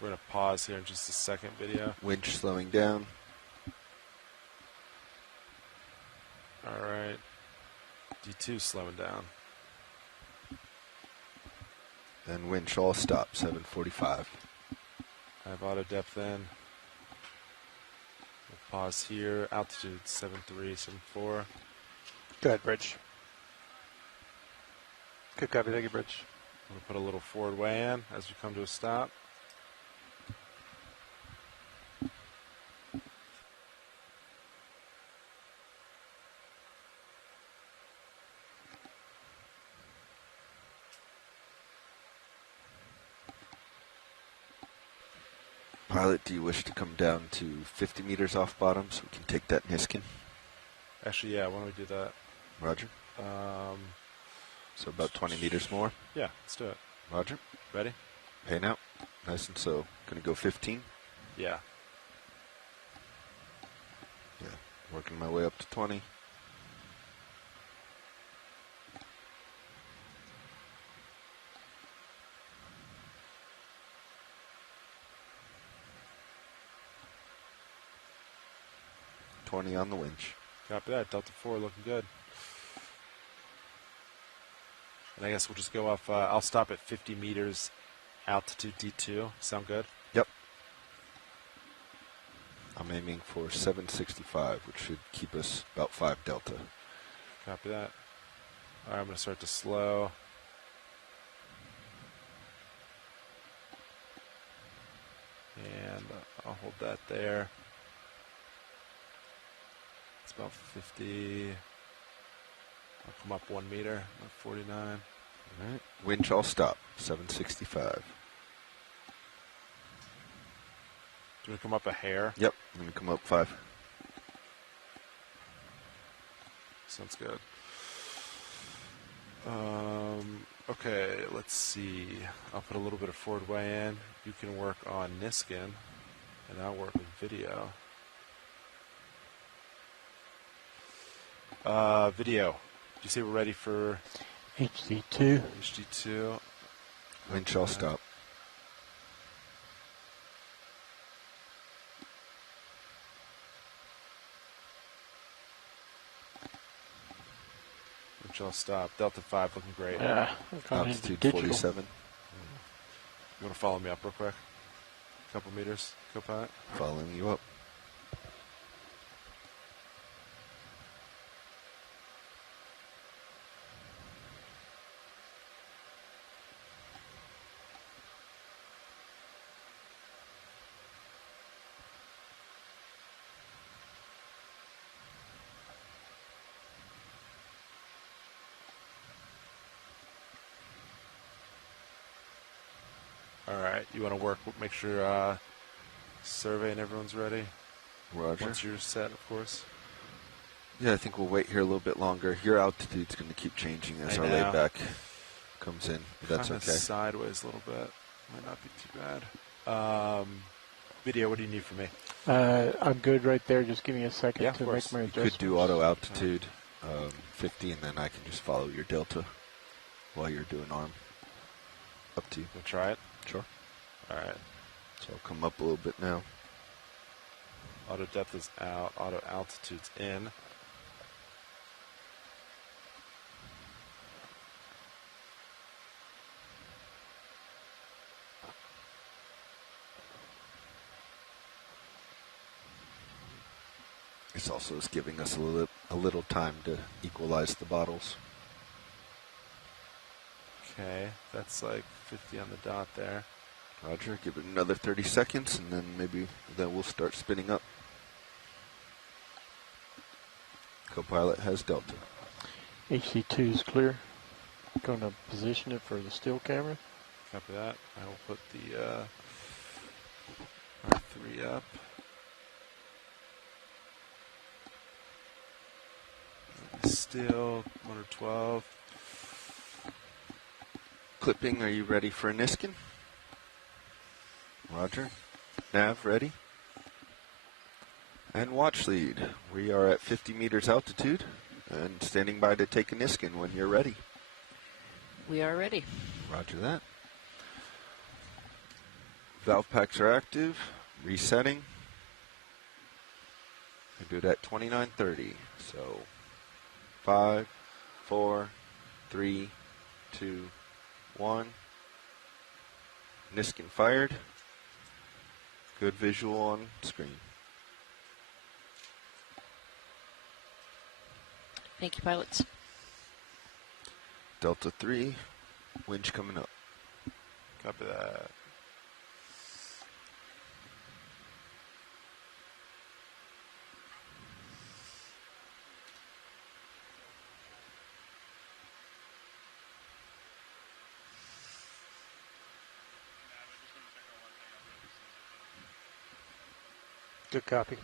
We're going to pause here in just a second video. Winch slowing down. All right. D2 slowing down. And winch all stop, 745. I have auto depth in. We'll pause here. Altitude 7374. Go ahead, Bridge. Good copy. Thank you, Bridge. I'm going to put a little forward way in as we come to a stop. Pilot, do you wish to come down to 50 meters off bottom so we can take that Niskin? Actually, yeah, why don't we do that? Roger. So about 20 meters more. Yeah, let's do it. Roger. Ready? Paying out. Nice and slow. Gonna go 15. Yeah. Yeah. Working my way up to 20. On the winch. Copy that. Delta 4 looking good. And I guess we'll just go off. I'll stop at 50 meters altitude D2. Sound good? Yep. I'm aiming for 765, which should keep us about 5 delta. Copy that. All right, I'm going to start to slow. And I'll hold that there. It's about 50. I'll come up 1 meter, about 49. All right. Winch all stop, 765. Do we come up a hair? Yep, I'm going to come up 5. Sounds good. Okay, let's see. I'll put a little bit of forward way in. You can work on Niskin, and I'll work with video. Video. Do you say we're ready for HD2? HD2. Winch all stop. Winch all stop. Delta 5 looking great. Yeah. Altitude Digital. 47. You want to follow me up real quick? A couple meters, co-pilot. Following you up. You want to work, make sure survey and everyone's ready. Roger. Once you're set, of course. Yeah, I think we'll wait here a little bit longer. Your altitude's going to keep changing as I our know. layback comes in. But that's Kinda okay. Sideways a little bit. Might not be too bad. Video, what do you need from me? I'm good right there. Just give me a second Yeah, of to course. make my You adjustments. could do auto altitude 50, and then I can just follow your delta while you're doing arm. Up to you. We'll try it. Sure. All right. So I'll come up a little bit now. Auto depth is out. Auto altitude's in. This also is giving us a little time to equalize the bottles. Okay, that's like 50 on the dot there. Roger, give it another 30 seconds, and then we'll start spinning up. Copilot has delta. HC2 is clear. Going to position it for the still camera. Copy that. I will put the R3 up. Still, motor 12. Clipping, are you ready for a Niskin? Roger. Nav, ready? And watch lead. We are at 50 meters altitude and standing by to take a Niskin when you're ready. We are ready. Roger that. Valve packs are active. Resetting. We do it at 29:30. So 5, 4, 3, 2, 1. Niskin fired. Good visual on screen. Thank you, pilots. Delta 3, winch coming up. Copy that. Good copy.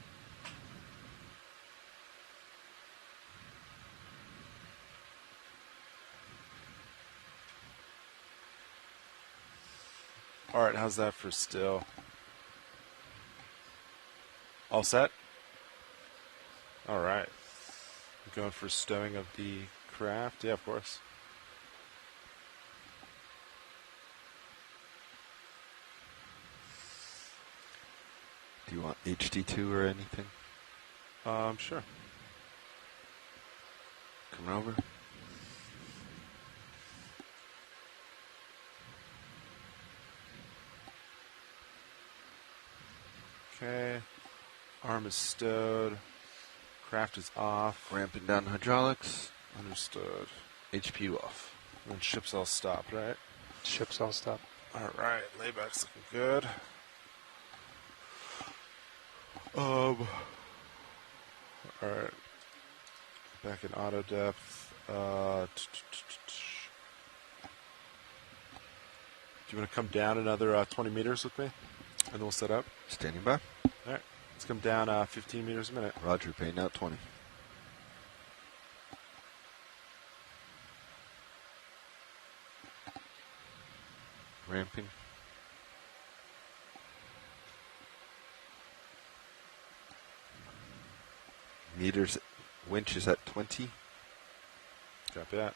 All right, how's that for still? All set? All right. Going for stowing of the craft? Yeah, of course. Do you want HD2 or anything? Sure. Coming over. Okay. Arm is stowed. Craft is off. Ramping down hydraulics. Understood. HPU off. And ship's all stopped, right? Ships all stop. All right. Layback's looking good. All right. Back in auto depth. Do you want to come down another 20 meters with me? And then we'll set up. Standing by. All right. Let's come down 15 meters a minute. Roger, paying out 20. Ramping. Meters, winch is at 20. Copy that.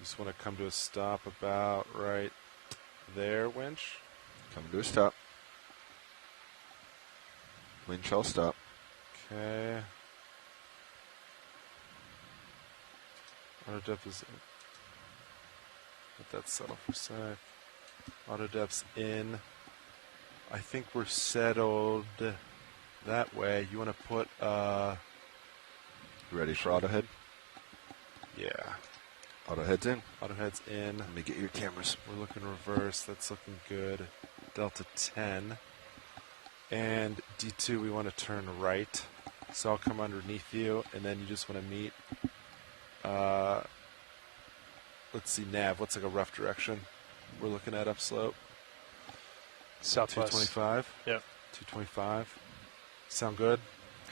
Just want to come to a stop about right there, winch. Coming to a stop. Winch all stop. Okay. Auto depth is. Let that settle for a sec. Auto depth's in. I think we're settled that way. You want to put. You ready for auto head? Yeah. Auto head's in. Auto head's in. Let me get your cameras. We're looking reverse. That's looking good. Delta 10. And D2, we want to turn right. So I'll come underneath you, and then you just want to meet. Let's see, nav. What's like a rough direction? We're looking at upslope. Southwest. 225. Yep. 225. Sound good?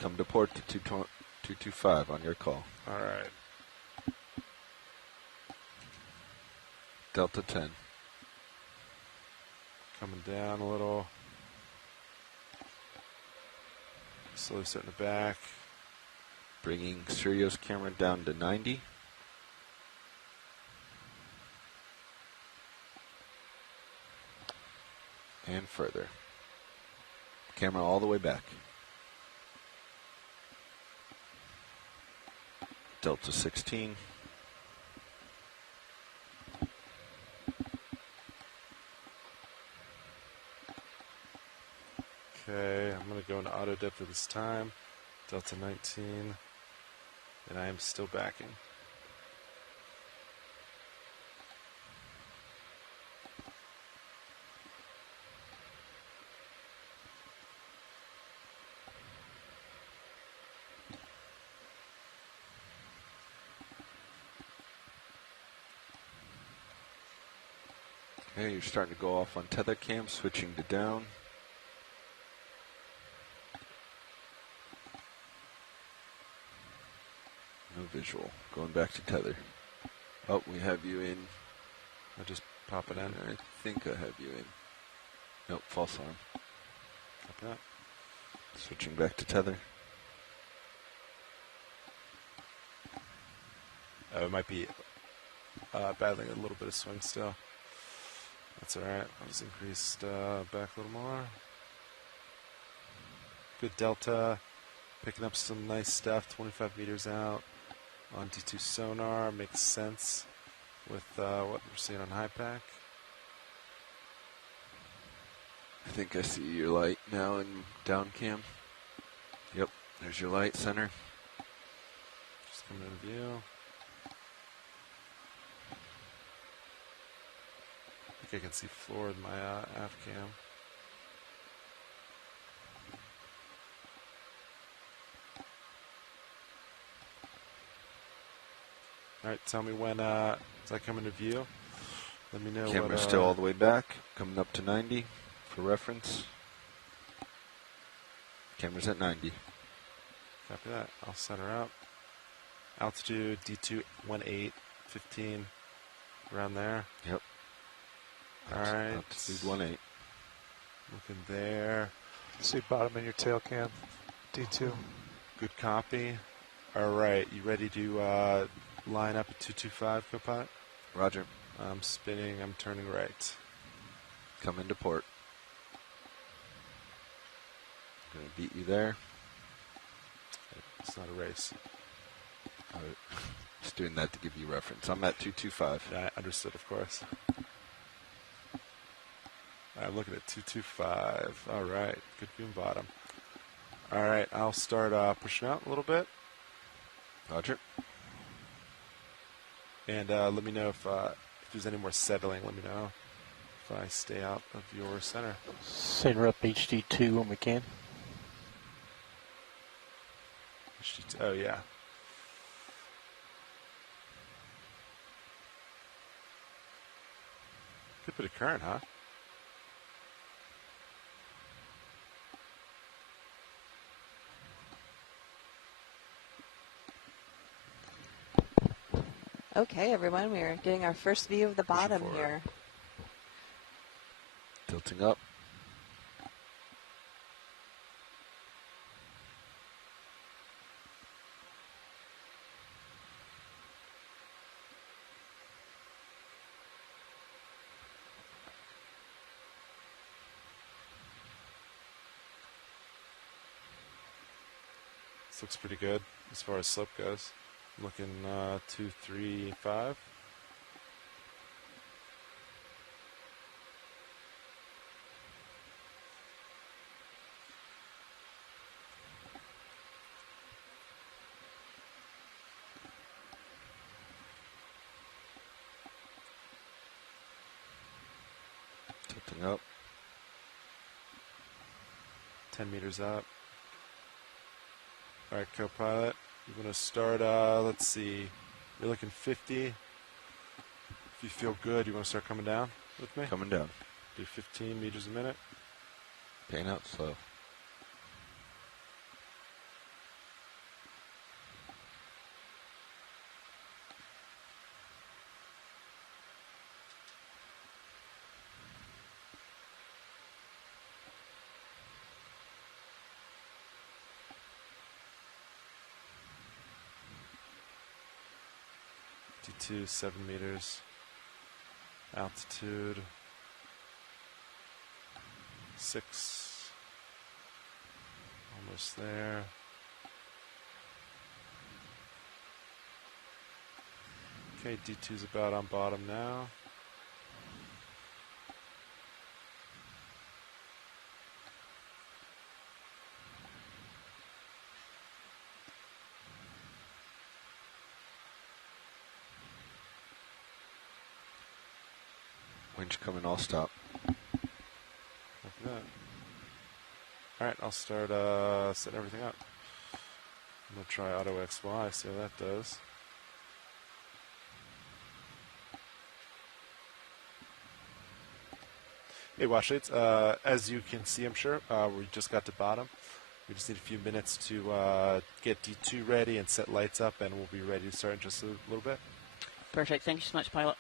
Come to port to 225 on your call. All right. Delta 10. Coming down a little. Slowly starting to back. Bringing Suryo's camera down to 90. And further. Camera all the way back. Delta 16. Okay, I'm going to go into auto depth at this time. Delta 19. And I am still backing. Okay, you're starting to go off on tether cam, switching to down. No visual. Going back to tether. Oh, we have you in. I'll just pop it in. I think I have you in. Nope, false alarm. Copy that. Switching back to tether. It might be battling a little bit of swing still. That's all right. I'll just increase back a little more. Good delta. Picking up some nice stuff. 25 meters out on D2 sonar. Makes sense with what we're seeing on high pack. I think I see your light now in down cam. Yep, there's your light center. Just coming into view. I think I can see floor in my aft cam. All right, tell me when as I come into view. Let me know. Camera's what, still all the way back, coming up to 90 for reference. Camera's at 90. Copy that. I'll center out. Altitude D2 18, 15, around there. Yep. All right. Altitude 18. Looking there. See bottom in your tail cam, D2. Good copy. All right, you ready to line up at 225, Copilot? Roger. I'm spinning. I'm turning right. Come into port. I'm going to beat you there. It's not a race. Just doing that to give you reference. I'm at 225. I understood, of course. I'm looking at 225. All right. Good view and bottom. All right. I'll start pushing out a little bit. Roger. And let me know if there's any more settling. Let me know if I stay out of your center. Center up HD2 when we can. Oh, yeah. Good bit of current, huh? Okay, everyone, we are getting our first view of the bottom forward. here. Tilting up. This looks pretty good as far as slope goes. I'm looking 2, 3, 5. Tilting up. 10 meters up. All right, co-pilot. You want to start, let's see. You're looking 50. If you feel good, you want to start coming down with me? Coming down. Do 15 meters a minute. Pan out slow. D2, 7 meters. Altitude 6. Almost there. Okay, D2's about on bottom now. Winch coming, all stop. Like that. Alright, I'll start setting everything up. I'm going to try Auto XY, see how that does. Hey, Washades, as you can see, I'm sure, we just got to bottom. We just need a few minutes to get D2 ready and set lights up, and we'll be ready to start in just a little bit. Perfect. Thank you so much, pilot.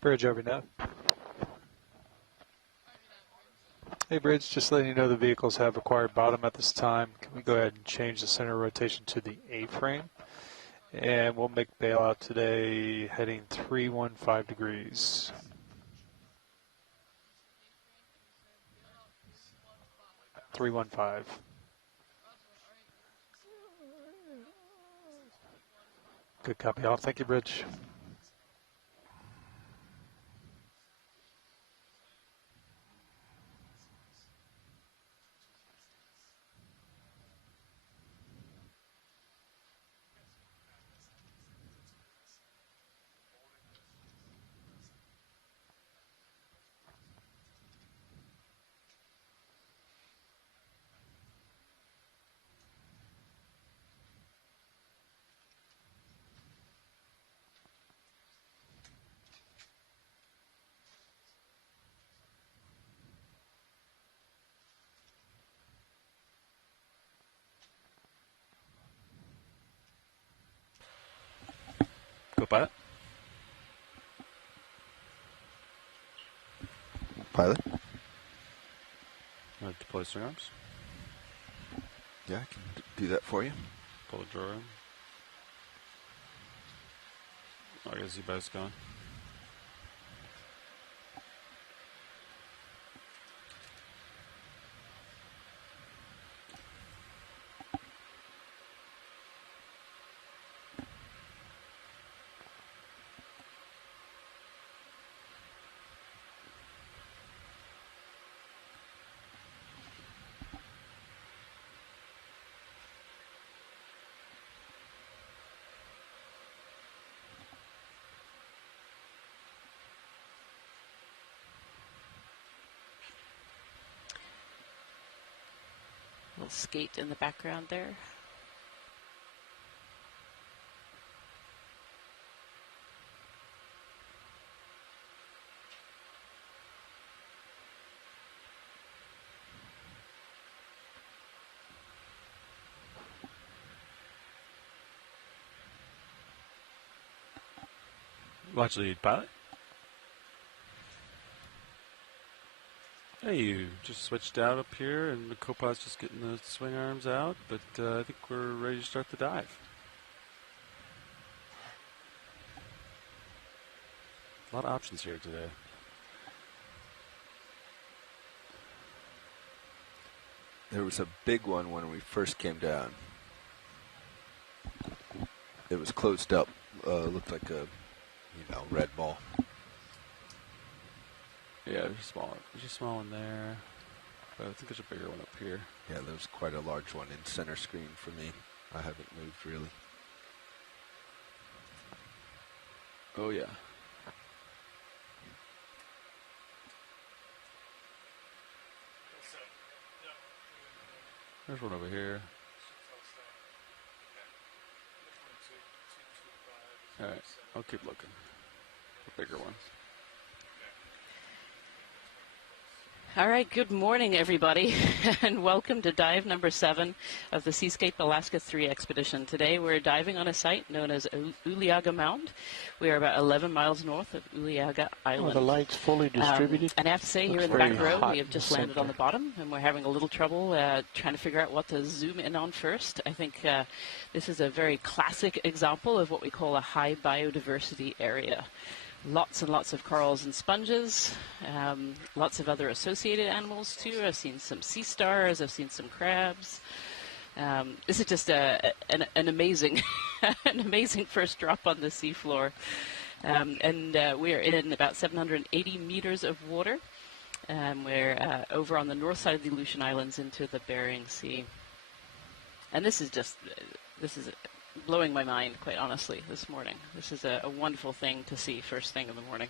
Bridge over now. Hey, Bridge, just letting you know the vehicles have acquired bottom at this time. Can we go ahead and change the center rotation to the A-frame? And we'll make bailout today heading 315 degrees. Good copy, all. Thank you, Bridge. Go pilot. Pilot? Deploy swing arms. Yeah, I can do that for you. Pull the drawer in. I guess you guys going. Little skate in the background there. Launch lead, pilot. Hey, you just switched out up here, and the co-pilot's just getting the swing arms out, but I think we're ready to start the dive. A lot of options here today. There was a big one when we first came down. It was closed up. Looked like a, red ball. Yeah, there's a small one there. But I think there's a bigger one up here. Yeah, there was quite a large one in center screen for me. I haven't moved really. Oh, yeah. There's one over here. All right, I'll keep looking for bigger ones. All right, good morning, everybody, and welcome to dive number 7 of the Seascape Alaska 3 expedition. Today we're diving on a site known as Uliaga Mound. We are about 11 miles north of Uliaga Island. Are the lights fully distributed? And I have to say, here in the back row, we have just landed on the bottom, and we're having a little trouble trying to figure out what to zoom in on first. I think this is a very classic example of what we call a high biodiversity area. Lots and lots of corals and sponges, lots of other associated animals too. I've seen some sea stars, I've seen some crabs. This is just an amazing, an amazing first drop on the seafloor. We are in about 780 meters of water. We're over on the north side of the Aleutian Islands into the Bering Sea. And this is blowing my mind, quite honestly, this morning. This is a wonderful thing to see first thing in the morning.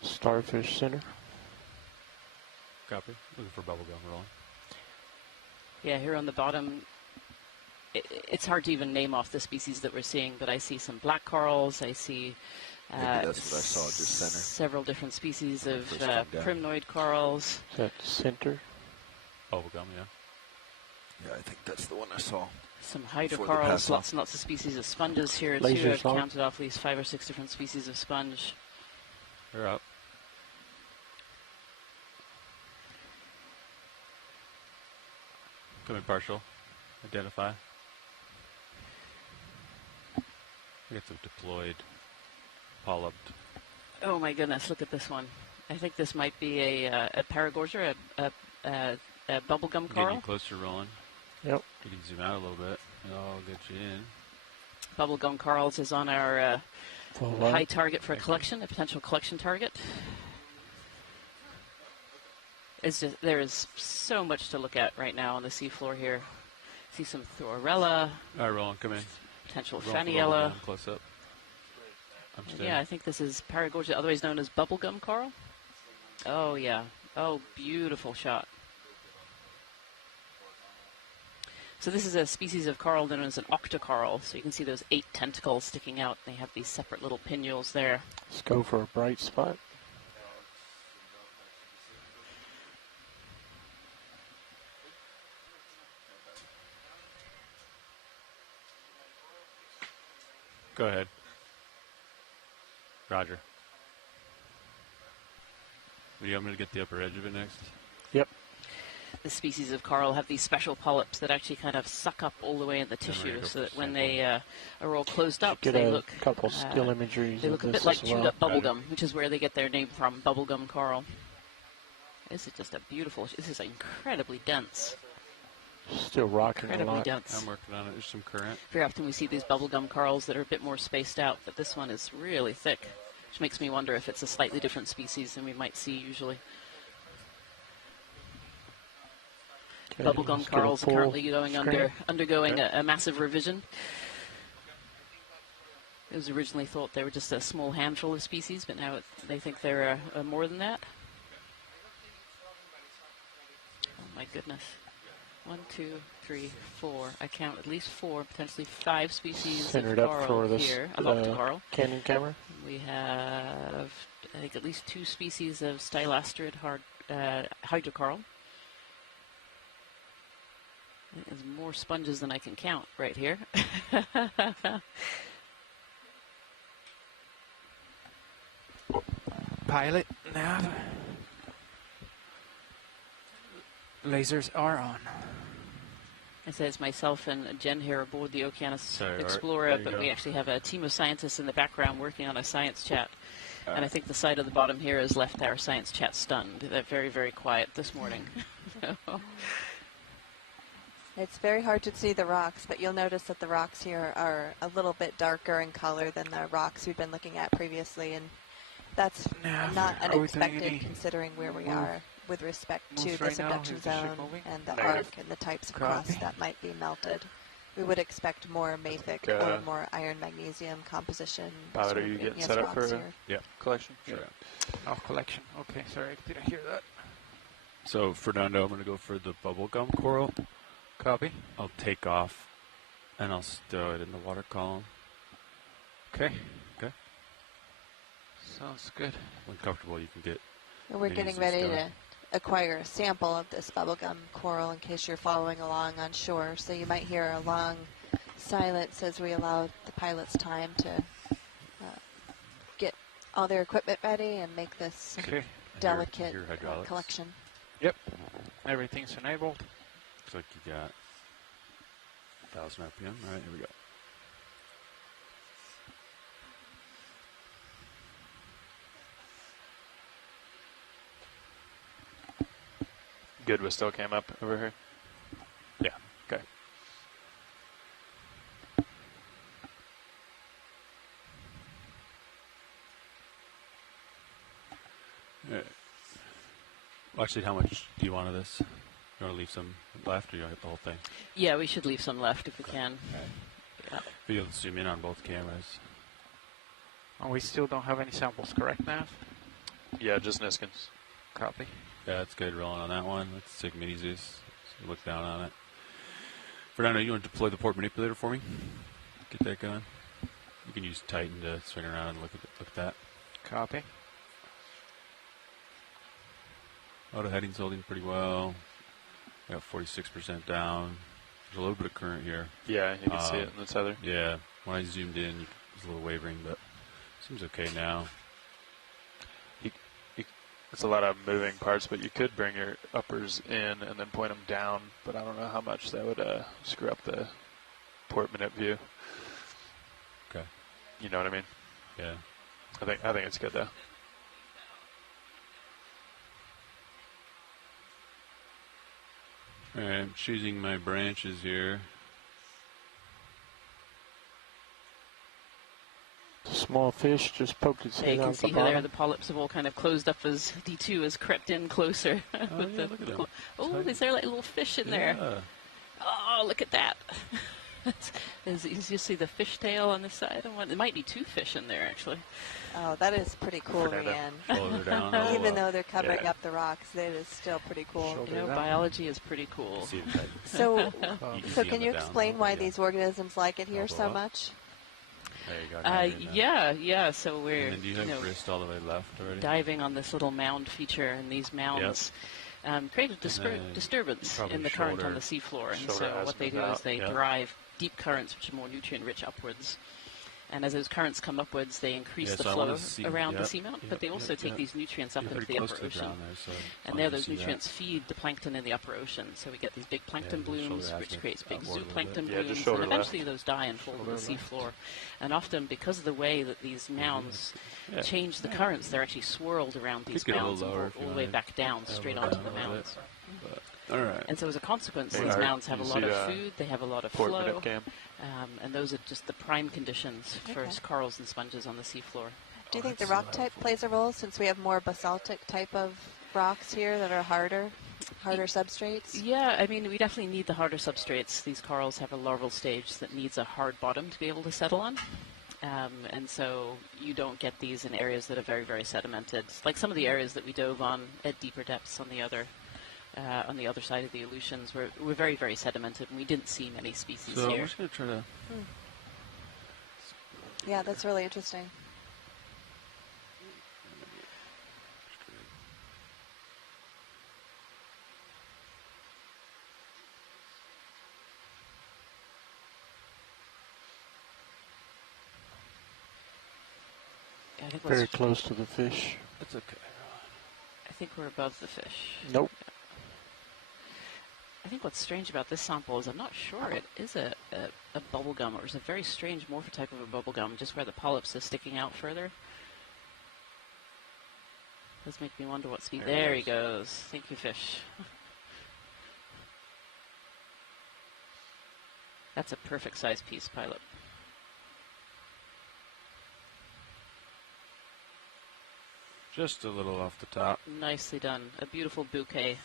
Starfish Center. Copy. Looking for bubblegum rolling. Yeah, here on the bottom, it's hard to even name off the species that we're seeing, but I see some black corals. I see Maybe that's what I saw, just center. Several different species of primnoid corals. Is that center? Bubblegum, yeah. Yeah, I think that's the one I saw. Some hydrocorals, lots and lots of species of sponges here too. I've counted off at least 5 or 6 different species of sponge. They're up. Coming partial. Identify. We got some deployed, polyped. Oh my goodness! Look at this one. I think this might be a paragorgia, a bubblegum coral. Getting you closer, rolling. Yep. You can zoom out a little bit, and I'll get you in. Bubblegum corals is on our high target for a collection, a potential collection target. There is so much to look at right now on the seafloor here. See some Thorella. All right, Roland, come in. Potential Faniella. Close up. Yeah, I think this is paragorgia, otherwise known as bubblegum coral. Oh, yeah. Oh, beautiful shot. So this is a species of coral known as an octocoral. So you can see those 8 tentacles sticking out. They have these separate little pinnules there. Let's go for a bright spot. Go ahead. Roger. Will you want me to get the upper edge of it next? Yep. The species of coral have these special polyps that actually kind of suck up all the way in the tissue, so that when they are all closed up, they look couple still imageries. They look a bit like chewed up bubblegum, which is where they get their name from, bubblegum coral. This is just a beautiful. This is incredibly dense. Still rocking incredibly a lot. dense. I'm working on it. There's some current. Very often we see these bubblegum corals that are a bit more spaced out, but this one is really thick, which makes me wonder if it's a slightly different species than we might see usually. Okay, bubblegum corals are currently undergoing a massive revision. It was originally thought they were just a small handful of species, but now they think they're more than that. Oh my goodness. 1, 2, 3, 4. I count at least 4, potentially 5 species Centered of up coral for this here. Of octocoral. Canyon camera. We have, I think, at least 2 species of stylastrid hydrocoral. There's more sponges than I can count right here. Pilot, nav. Lasers are on. I say it's myself and Jen here aboard the Okeanos Explorer, but we actually have a team of scientists in the background working on a science chat. And I think the side of the bottom here has left our science chat stunned. They're very, very quiet this morning. It's very hard to see the rocks, but you'll notice that the rocks here are a little bit darker in color than the rocks we've been looking at previously, and that's not unexpected considering where we are with respect to the subduction zone and the arc and the types of crust that might be melted. We would expect more mafic or more iron magnesium composition. Pilot, are you getting set up for collection? Sure. Oh, collection. Okay, sorry, did I hear that? So, Fernando, I'm going to go for the bubblegum coral. Copy. I'll take off, and I'll stow it in the water column. Okay. Okay. Sounds good. When comfortable, you can get. And we're getting ready to acquire a sample of this bubblegum coral in case you're following along on shore. So you might hear a long silence as we allow the pilots time to get all their equipment ready and make this delicate collection. Yep. Everything's enabled. Looks like you got 1,000 RPM. All right, here we go. Good with still came up over here? Yeah. Okay. All right. Well, actually, how much do you want of this? You want to leave some left, or you want to get the whole thing? Yeah, we should leave some left if we can. Yeah. But you'll zoom in on both cameras. Oh, we still don't have any samples, correct, Nav? Yeah, just Niskins. Copy. Yeah, that's good. Rolling on that one. Let's take mini Zeus. So look down on it. Fernando, you want to deploy the port manipulator for me? Get that going. You can use Titan to swing around and look at that. Copy. Auto heading's holding pretty well. Got 46% down. There's a little bit of current here. Yeah, you can see it in the tether. Yeah, when I zoomed in, it was a little wavering, but seems okay now. It's a lot of moving parts, but you could bring your uppers in and then point them down, but I don't know how much that would screw up the port manip view. Okay. You know what I mean? Yeah. I think it's good though. All right, I'm choosing my branches here. Small fish just poked its Yeah, head you out can the see bottom. there the polyps have all kind of closed up as D2 has crept in closer. Look at them. Is there like little fish in there? Oh, look at that. You see the fish tail on this side? There might be two fish in there, actually. Oh, that is pretty cool, Rianne. Even though they're covering up the rocks, that is still pretty cool. You know, biology is pretty cool. So can you explain why these organisms like it here so much? There you go. Yeah. So we're and then do you have wrist all the way left already? Diving on this little mound feature, and these mounds create a disturbance in the current on the seafloor. And so what they do is they drive deep currents, which are more nutrient-rich, upwards. And as those currents come upwards, they increase the flow around the seamount, but they also take these nutrients up into the upper ocean. And there, those nutrients feed the plankton in the upper ocean. So we get these big plankton blooms, which creates big zooplankton blooms, and eventually those die and fall to the seafloor. And often, because of the way that these mounds change the currents, they're actually swirled around these mounds and brought all the way back down, straight onto the mounds. All right. And so as a consequence, these mounds have a lot of food, they have a lot of flow, and those are just the prime conditions for corals and sponges on the seafloor. Do you think the rock type plays a role, since we have more basaltic type of rocks here that are harder substrates? Yeah, I mean, we definitely need the harder substrates. These corals have a larval stage that needs a hard bottom to be able to settle on. And so you don't get these in areas that are very, very sedimented, like some of the areas that we dove on at deeper depths on the other side of the Aleutians were very, very sedimented, and we didn't see many species so here. I'm just going to try to... Yeah, that's really interesting. I think Very close to the fish. It's okay. I think we're above the fish. Nope. I think what's strange about this sample is I'm not sure it is a bubblegum, or it's a very strange morphotype of a bubblegum, just where the polyps are sticking out further. Does make me wonder what speed. There he There he goes. Thank you, fish. That's a perfect size piece, Pilot. Just a little off the top. Nicely done. A beautiful bouquet.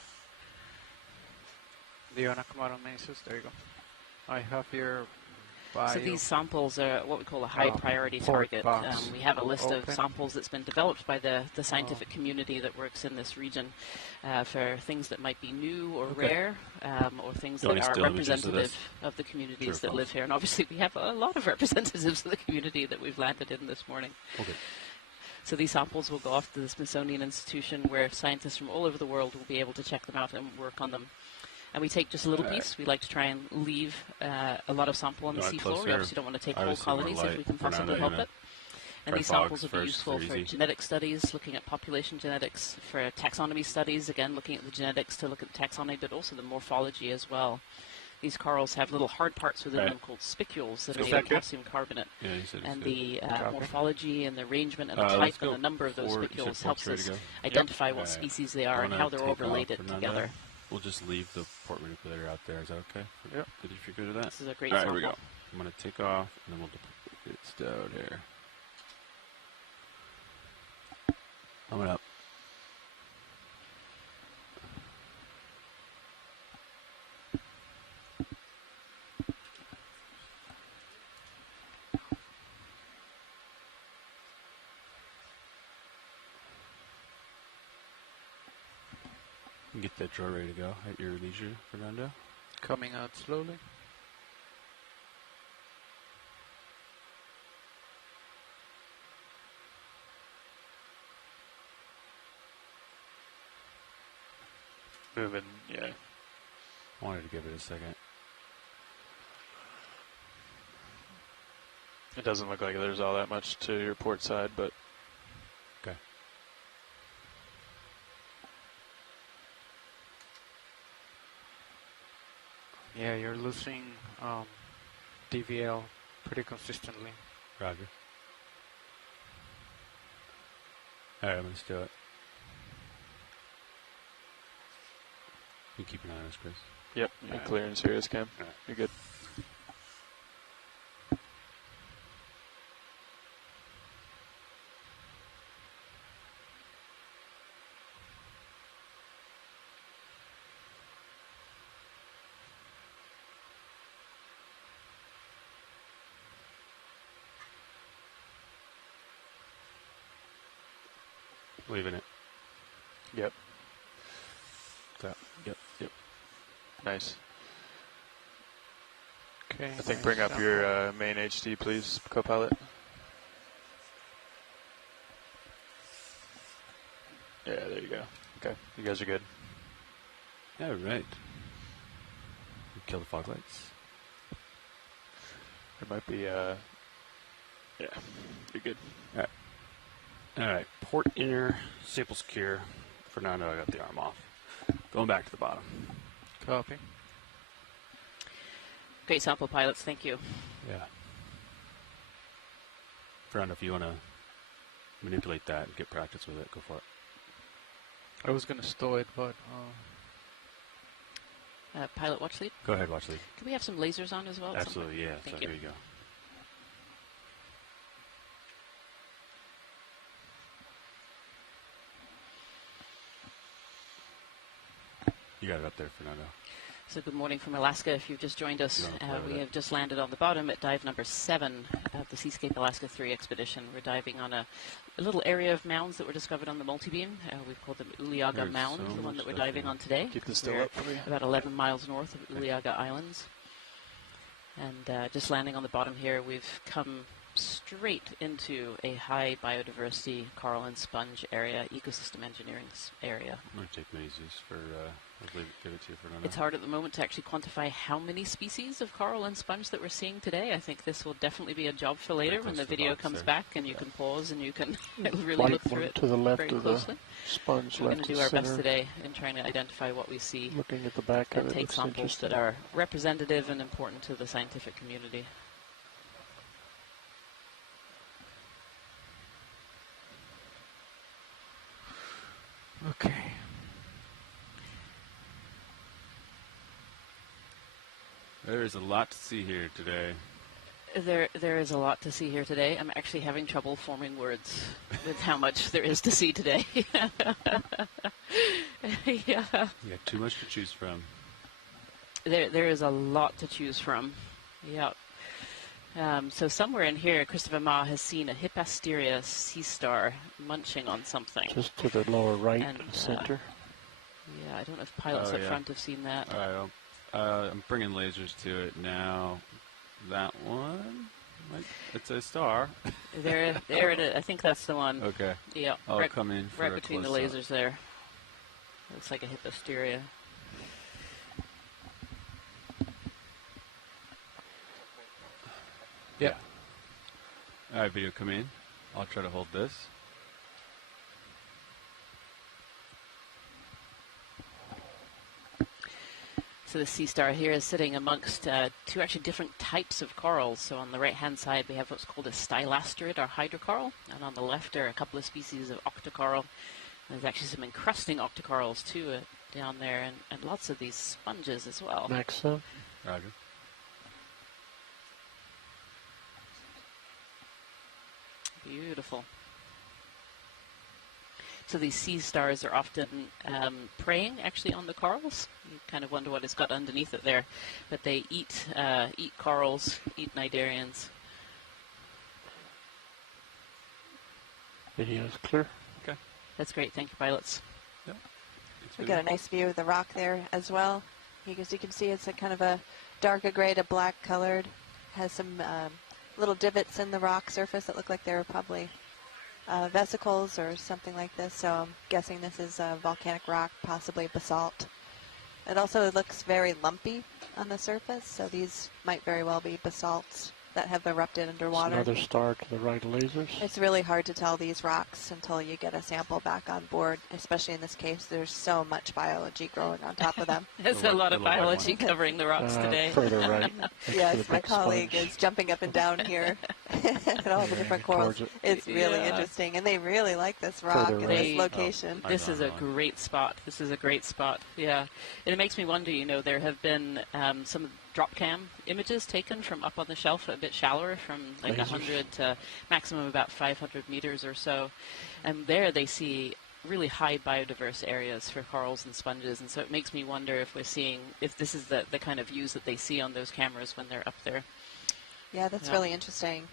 The Onakamoto Mesas, there you go. I have here So these samples are what we call a high priority port target. box We have a list of open. samples that's been developed by the scientific community that works in this region for things that might be new or rare, or things You that want are still images of representative this? of the communities True or that false? live here. And obviously we have a lot of representatives of the community that we've landed in this morning. Okay. So these samples will go off to the Smithsonian Institution, where scientists from all over the world will be able to check them out and work on them. And we take just a little piece. We like to try and leave a lot of sample on the Right, seafloor. closer. We obviously don't want to take whole Obviously more colonies if light we can for now, possibly you help know. it. And Try these fogs samples will be first, useful they're for easy. genetic studies, looking at population genetics, for taxonomy studies, again, looking at the genetics to look at taxonomy, but also the morphology as well. These corals have little hard parts within them called spicules that are made of calcium carbonate. Yeah, you said it's And good. the morphology and the arrangement and the let's type go and the number of those forward. You said spicules helps port's ready us to go? identify what Alright. species they are and Wanna how they're all take off, related Fernando? together. We'll just leave the port manipulator out there. Is that okay? Yep. Good if you're good with that? This is a great All right, here we sample. go. I'm going to take off, and then we'll deploy. It's down here. Coming up. You can get that drawer ready to go at your leisure, Fernando. coming out slowly. Moving, yeah. I wanted to give it a second. It doesn't look like there's all that much to your port side, but Okay. Yeah, you're losing DVL pretty consistently. Roger. All right, I'm going to do it. You keep an eye on us, Chris. yep, you're clear and serious, Cam. Alright. You're good. Leaving it. Yep. Tap. Yep. Nice. Okay. I think bring up your main HD, please, co-pilot. Yeah, there you go. Okay, you guys are good. All right. Kill the fog lights. There might be, yeah, you're good. All right. Port inner, staple secure. Fernando, I got the arm off. Going back to the bottom. Copy. Great sample, pilots. Thank you. Yeah. Fernando, if you want to manipulate that and get practice with it, go for it. I was going to stow it, but Pilot watch lead. Go ahead, watch lead. Can we have some lasers on as well? at some point? Absolutely, yeah. Thank So you. here you go. You got it up there, Fernando. So good morning from Alaska. If you've just joined us, You're on the play with we it. have just landed on the bottom at dive number 7 of the Seascape Alaska 3 expedition. We're diving on a little area of mounds that were discovered on the multibeam. We've called them Uliaga There's Mound, so the one much that we're stuff diving here. on today. Keep this still We're up for you. about 11 miles north of Uliaga Islands. And just landing on the bottom here, we've come straight into a high biodiversity coral and sponge area, ecosystem engineering area. I'm going to take mini zoos for, I'll give it to you, Fernando. It's hard at the moment to actually quantify how many species of coral and sponge that we're seeing today. I think this will definitely be a job for later Very when close the to the video box comes there. back and you can pause and you can really White look through one it to the left very of closely. the sponge, We're going left to of do our best center. today in trying to identify what we see Looking at the back of and it, take looks samples interesting. that are representative and important to the scientific community. There is a lot to see here today. There is a lot to see here today. I'm actually having trouble forming words with how much there is to see today. Yeah. You got too much to choose from. There is a lot to choose from. Yeah. So somewhere in here, Christopher Ma has seen a Hippasteria sea star munching on something. Just to the lower right And, center. Yeah, I don't know if pilots up front have seen that. All right, I'm bringing lasers to it now. That one, it's a star. There it is. I think that's the one. Okay. Yeah. I'll come in for right a between the close-up. lasers there. Looks like a Hippasteria. Yeah. All right, video, come in. I'll try to hold this. So the sea star here is sitting amongst two actually different types of corals. So on the right-hand side, we have what's called a stylasterid, or hydrocoral, and on the left are a couple of species of octocoral. There's actually some encrusting octocorals too down there, and lots of these sponges as well. Maxim. Roger. Beautiful. So these sea stars are often preying actually on the corals. You kind of wonder what it's got underneath it there, but they eat corals, eat cnidarians. Video is clear. Okay. That's great. Thank you, pilots. Yep. We got a nice view of the rock there as well. As you can see, it's a kind of a darker gray to black colored. Has some little divots in the rock surface that look like they're probably vesicles or something like this. So I'm guessing this is volcanic rock, possibly basalt. It also looks very lumpy on the surface, so these might very well be basalts that have erupted underwater. Another star to the right of lasers. It's really hard to tell these rocks until you get a sample back on board, especially in this case. There's so much biology growing on top of them. There's a lot of biology covering the rocks today. Further right. Yes, my colleague is jumping up and down here at all the different corals. It's really interesting, and they really like this rock and this location. This is a great spot. This is a great spot. Yeah, and it makes me wonder. There have been some drop cam images taken from up on the shelf, a bit shallower, from like 100 to maximum about 500 meters or so, and there they see really high biodiverse areas for corals and sponges, and so it makes me wonder if this is the kind of views that they see on those cameras when they're up there. Yeah, that's really interesting.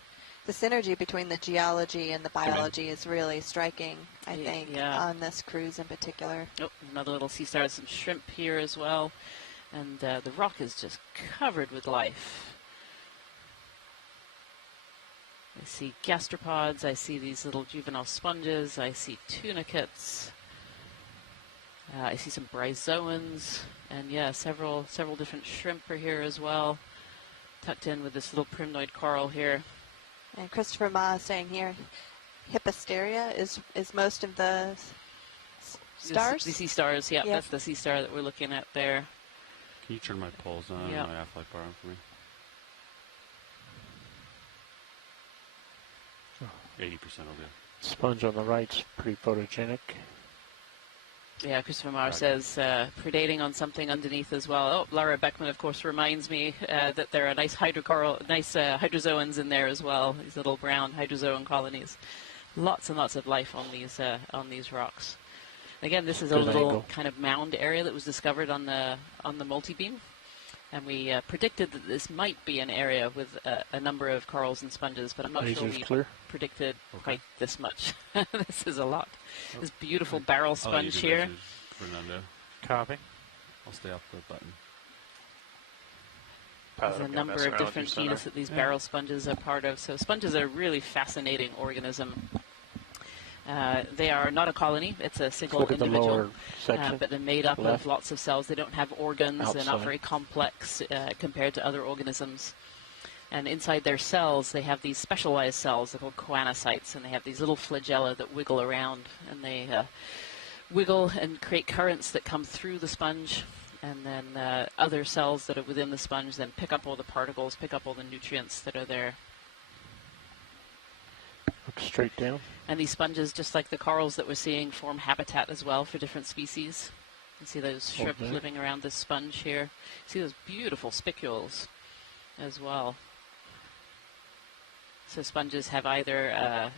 The synergy between the geology and the biology is really striking, I think, on this cruise in particular. Oh, another little sea star, some shrimp here as well. And the rock is just covered with life. I see gastropods, I see these little juvenile sponges, I see tunicates, I see some bryozoans, and several different shrimp are here as well, tucked in with this little primnoid coral here. And Christopher Ma is saying here, Hippasteria is most of the stars? The sea stars, yeah, that's the sea star that we're looking at there. Can you turn my poles on and my Aflight bar on for me? 80% will do. Sponge on the right's pretty photogenic. Yeah, Christopher Marr says predating on something underneath as well. Oh, Laura Beckman, of course, reminds me that there are nice hydrozoans in there as well. These little brown hydrozoan colonies. Lots and lots of life on these rocks. Again, this is a little kind of mound area that was discovered on the multi-beam, and we predicted that this might be an area with a number of corals and sponges, but I'm not sure we predicted quite this much. This is a lot. This beautiful barrel sponge here. Fernando. Copy. I'll stay off the button. There's a number of different genus that these barrel sponges are part of. So sponges are a really fascinating organism. They are not a colony. It's a single individual, but they're made up of lots of cells. They don't have organs. They're not very complex compared to other organisms. And inside their cells, they have these specialized cells. They're called choanocytes, and they have these little flagella that wiggle around, and they wiggle and create currents that come through the sponge. And then other cells that are within the sponge then pick up all the particles, pick up all the nutrients that are there. Look straight down. And these sponges, just like the corals that we're seeing, form habitat as well for different species. You see those shrimp living around this sponge here. See those beautiful spicules as well. So sponges have either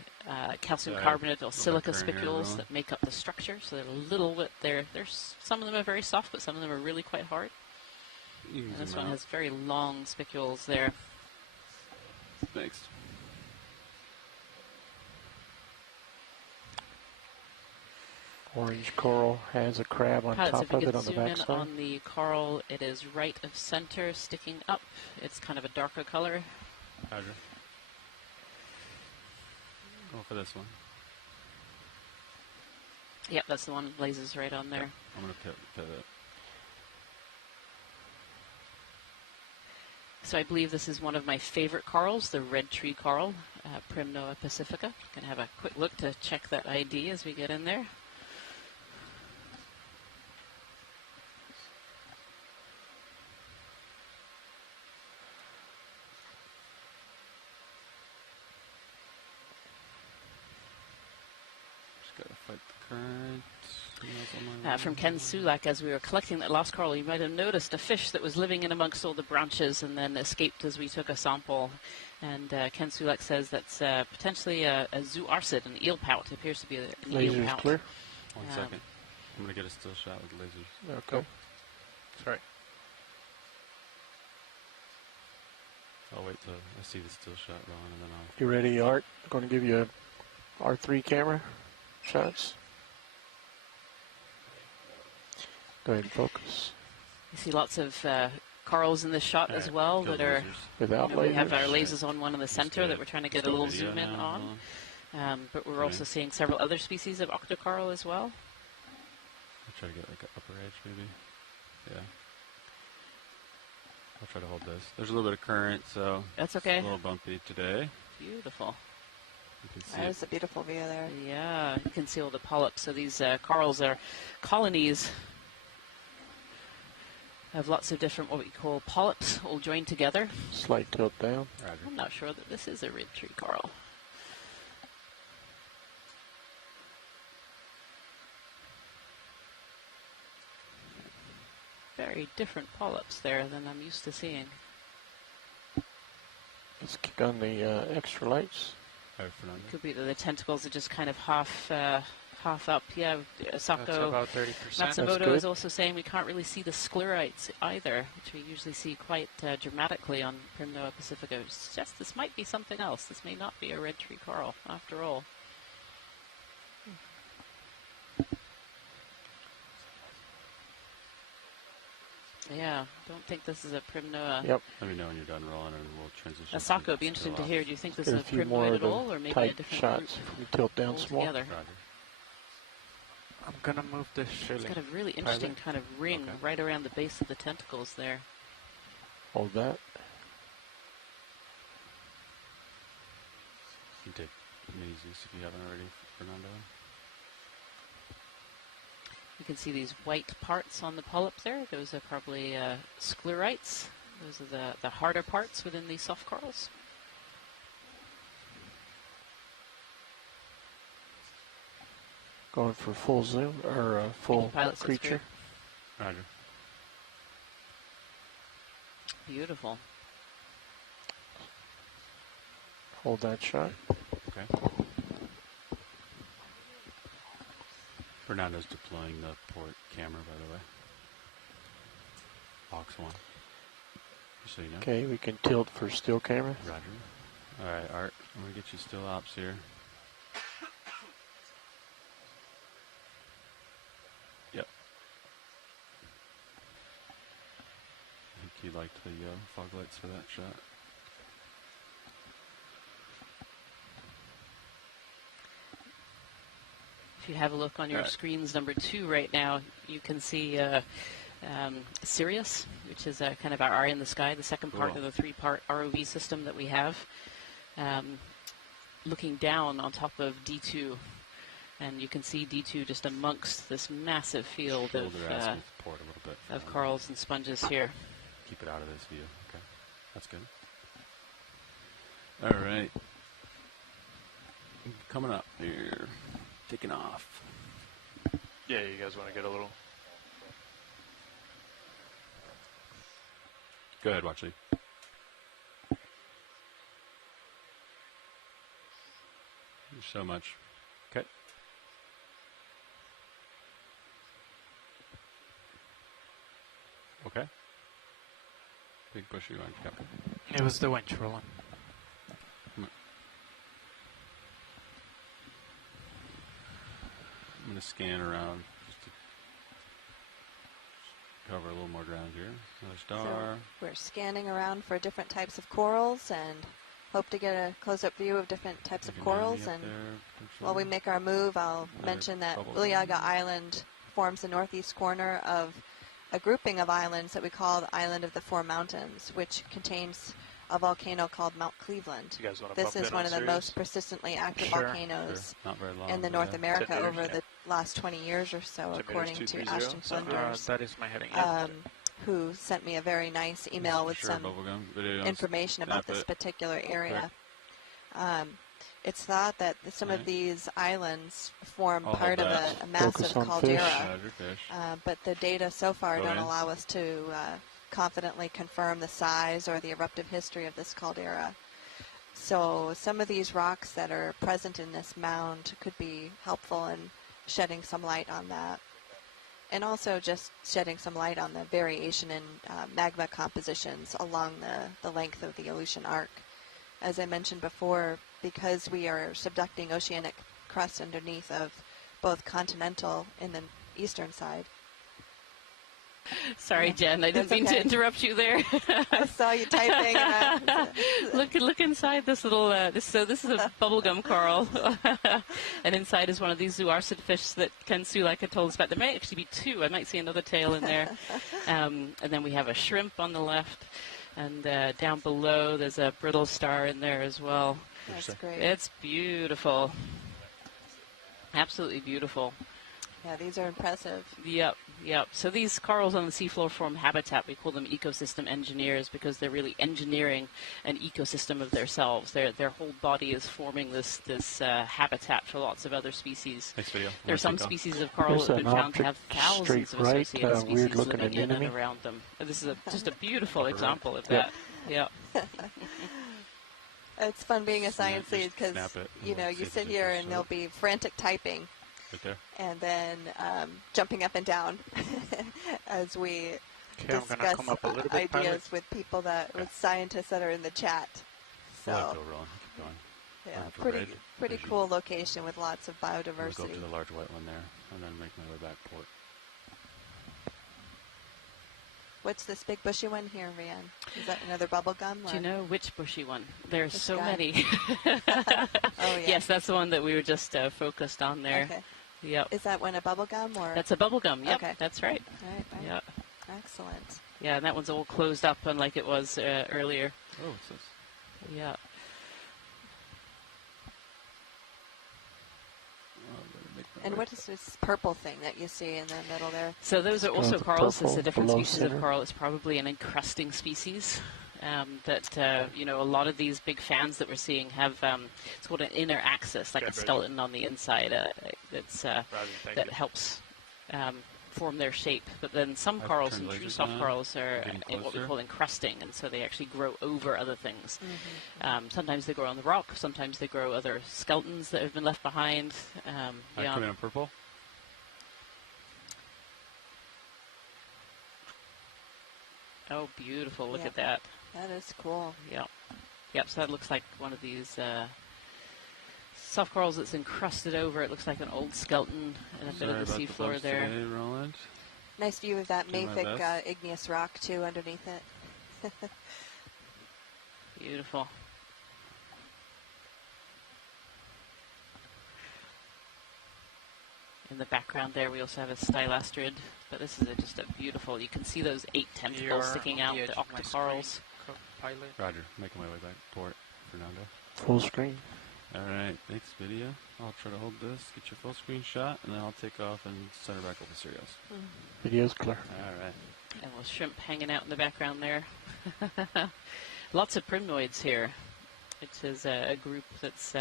calcium carbonate or silica spicules that make up the structure. So they're a little bit, there's some of them are very soft, but some of them are really quite hard. And this one has very long spicules there. Thanks. Orange coral has a crab on Pilots, top of it on the zoom in backside. on the coral, it is right of center, sticking up. It's kind of a darker color. Roger. Go for this one. Yep, that's the one that blazes right on there. I'm going to pivot. So I believe this is one of my favorite corals, the red tree coral, Primnoa pacifica. Going to have a quick look to check that ID as we get in there. Just got to fight the current. From Ken Sulak, as we were collecting that lost coral, you might have noticed a fish that was living in amongst all the branches and then escaped as we took a sample. And Ken Sulak says that's potentially a zooarcid, an eel pout. It appears to be an eel Lasers pout. clear. 1 second. I'm going to get a still shot with lasers. Okay. Sorry. I'll wait till I see the still shot going and then I'll... You ready, Art? Going to give you a R3 camera shots. Go ahead and focus. You see lots of corals in this shot as well that are... Without we have lasers. our lasers on one in the center that we're trying to get a little zoom in on. But we're also seeing several other species of octocoral as well. I'll try to get like an upper edge maybe. Yeah. I'll try to hold this. There's a little bit of current, so that's okay. It's a little bumpy today. Beautiful. You can see There's a beautiful view there. Yeah, you can see all the polyps. So these corals are colonies of lots of different what we call polyps all joined together. Slight tilt down. Roger. I'm not sure that this is a red tree coral. Very different polyps there than I'm used to seeing. Let's kick on the extra lights. Could be that the tentacles are just kind of half up. Yeah, Sako That's about 30%. Matsumoto is also saying we can't really see the sclerites either, which we usually see quite dramatically on Primnoa pacifica. It suggests this might be something else. This may not be a red tree coral after all. Yeah, don't think this is a Primnoa. Yep. Let me know when you're done rolling and we'll transition. Sako, it'd be interesting to hear. Do you think this Get is a a few more Primnoid of at the all, or maybe a tight different shots. group If we tilt down some more. altogether? I'm going to move this It's shilling. got a really interesting kind of ring right around the base of the tentacles there. Hold that. You can take mini Zeus if you haven't already, Fernando. You can see these white parts on the polyp there. Those are probably sclerites. Those are the harder parts within these soft corals. Going for full zoom or full creature. Roger. Beautiful. Hold that shot. Okay. Fernando's deploying the port camera, by the way. Box 1. Just so you know. Okay, we can tilt for still camera. Roger. All right, Art. I'm going to get you still ops here. Yep. I think you liked the fog lights for that shot. If you have a look on your screens, number 2 right now, you can see Sirius, which is kind of our eye in the sky, the second part of the 3-part ROV system that we have, looking down on top of D2. And you can see D2 just amongst this massive field of corals and sponges here. Keep it out of this view. Okay, that's good. All right. Coming up here. Taking off. Yeah, you guys want to get a little Go ahead, Watchley. There's so much. Okay. Okay. Big bushy one. Yep. It was the winch rolling. I'm going to scan around just to cover a little more ground here. Another star. So we're scanning around for different types of corals and hope to get a close-up view of different types of corals. And while we make our move, I'll mention that Uliaga Island forms the northeast corner of a grouping of islands that we call the Island of the Four Mountains, which contains a volcano called Mount Cleveland. You guys wanna This bump is in one on of the Sirius? most persistently active Sure. volcanoes Not very long. in the but North yeah. America 10 over meters? the last 20 years or so, 10 meters, according to 230? Ashton Something. Flinders, That is my heading. Yeah. who sent me a very nice email with Sure, some bubblegum videos. information about Snap this it. particular area. It's thought that some of Right. these islands form I'll part of hold that. a massive Focus on caldera, fish. Roger, fish. but the data so far Go don't in. allow us to confidently confirm the size or the eruptive history of this caldera. So some of these rocks that are present in this mound could be helpful in shedding some light on that. And also just shedding some light on the variation in magma compositions along the length of the Aleutian Arc. As I mentioned before, because we are subducting oceanic crust underneath of both continental in the eastern side. Sorry, Yeah, Jen, I didn't that's mean to okay. interrupt you there. I saw you typing. Look inside this little. This is a bubblegum coral, and inside is one of these zooarcid fish that Ken Sulaka told us about. There might actually be two. I might see another tail in there. And then we have a shrimp on the left, and down below there's a brittle star in there as well. That's great. It's beautiful. Absolutely beautiful. Yeah, these are impressive. Yep. So these corals on the seafloor form habitat. We call them ecosystem engineers because they're really engineering an ecosystem of themselves. Their whole body is forming this habitat for lots of other species. Next video. There are some species of coral There's that have been an found to have object thousands straight of right, associated species weird-looking living in and anemone. around them. This is just a beautiful example of Yep. that. Yeah. It's fun being a science Snap- lead just because, snap it. you know, We'll you see if sit it here just and there'll shows. be frantic typing Right there. and then jumping up and down as we Okay, I'm gonna discuss come up a little bit, ideas pilot. with people with scientists that are in the chat. We'll have So, to go rolling. Keep going. yeah, for pretty red, pretty as you- cool location with lots of I'll go up biodiversity. to the large white one there, and then make my way back port. What's this big bushy one here, Rian? Is that another bubble gum? Do you know which bushy one? There's This so guy? many. Oh, yeah. Yes, that's the one that we were just focused on there. Okay. Yep. Is that one a bubble gum or? That's a bubble gum. Yep, Okay. that's right. Right. Yeah. Excellent. Yeah, and that one's all closed up unlike it was earlier. Oh, what's this? Yeah. And what is this purple thing that you see in the middle there? So those are also the corals. It's a purple different below species center. of coral. It's probably an encrusting species. A lot of these big fans that we're seeing have it's called an inner axis, like Okay, a very skeleton on the inside. That's Roger, thank that you. helps form their shape. But then some I've corals turned and true lasers soft on. corals are Getting what we closer. call encrusting, and so they actually grow over other things. Sometimes they grow on the rock. Sometimes they grow other skeletons that have been left behind. I come in on purple. Oh, beautiful! Look Yeah. at that. That is cool. Yep, so that looks like one of these soft corals that's encrusted over. It looks like an old skeleton and a bit Sorry of the about seafloor bumps there. today, Roland. Nice view of that Do my mafic best. igneous rock too underneath it. Beautiful. In the background there, we also have a stylastrid, but this is just a beautiful. You can see those 8 tentacles You're sticking on out, the edge the of my octocorals. screen, pilot. Roger, making my way back port, Fernando. Full screen. All right, next video. I'll try to hold this, get your full screen shot, and then I'll take off and send her back over Sirius. Video's clear. All right. And with shrimp hanging out in the background there. Lots of primnoids here, which is a group that's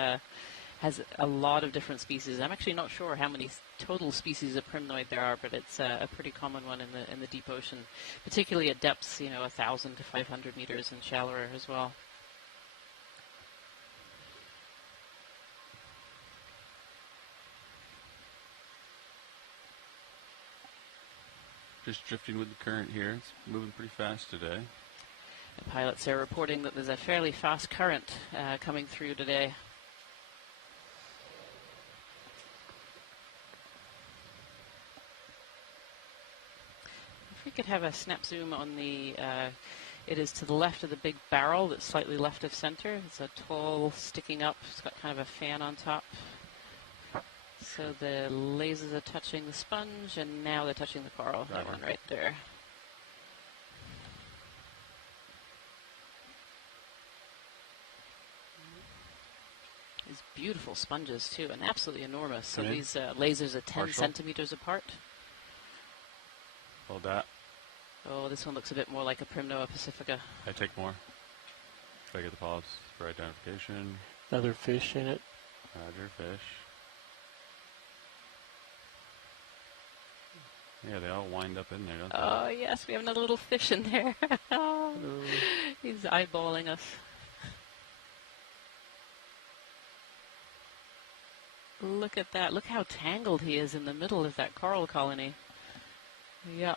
has a lot of different species. I'm actually not sure how many total species of primnoid there are, but it's a pretty common one in the deep ocean, particularly at depths, 1,000 to 500 meters and shallower as well. Just drifting with the current here. It's moving pretty fast today. The pilots are reporting that there's a fairly fast current coming through today. If we could have a snap zoom on the, it is to the left of the big barrel that's slightly left of center. It's a tall sticking up. It's got kind of a fan on top. So the lasers are touching the sponge, and now they're touching the coral. That one right there. These beautiful sponges, too, and absolutely enormous. So these lasers are 10 centimeters apart. Hold that. Oh, this one looks a bit more like a Primnoa pacifica. I take more. If I get the polyps for identification. Another fish in it. Roger, fish. Yeah, they all wind up in there, don't they? Oh, yes, we have another little fish in there. He's eyeballing us. Look at that. Look how tangled he is in the middle of that coral colony. Yeah.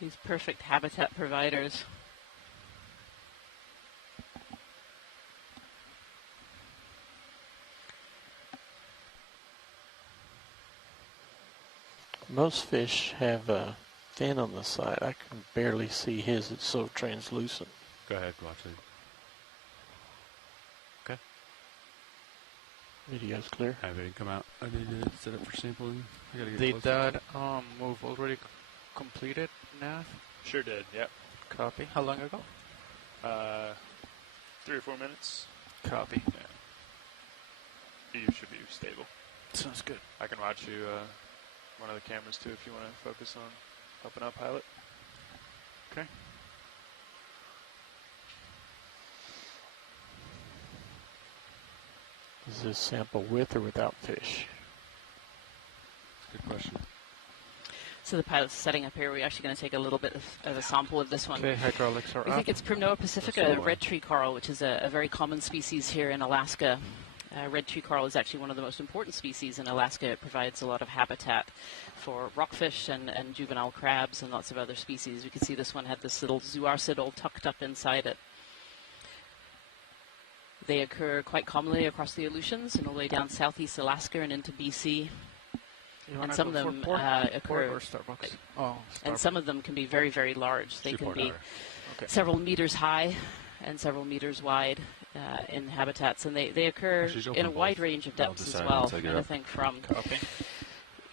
These perfect habitat providers. Most fish have a fin on the side. I can barely see his. It's so translucent. Go ahead, watch it. Okay. Video's clear. Have it come out. I need to set up for sampling. I gotta get Did closer. that move already completed, Nav? Sure did, yep. Copy. How long ago? 3 or 4 minutes. Copy. Yeah. You should be stable. Sounds good. I can watch you one of the cameras too if you want to focus on helping out pilot. Okay. Is this sample with or without fish? Good question. So the pilot's setting up here. We're actually going to take a little bit of a sample of this one. Okay, hydraulics are We up. think it's Primnoa pacifica, red tree coral, which is a very common species here in Alaska. Red tree coral is actually one of the most important species in Alaska. It provides a lot of habitat for rockfish and juvenile crabs and lots of other species. You can see this one had this little zooarcid all tucked up inside it. They occur quite commonly across the Aleutians and all the way down southeast Alaska and into BC. And some of them occur, or Starbucks? Oh, and some of them can be very, very large. They can be several meters high and several meters wide in habitats, and they occur in a wide range of depths as well. Anything from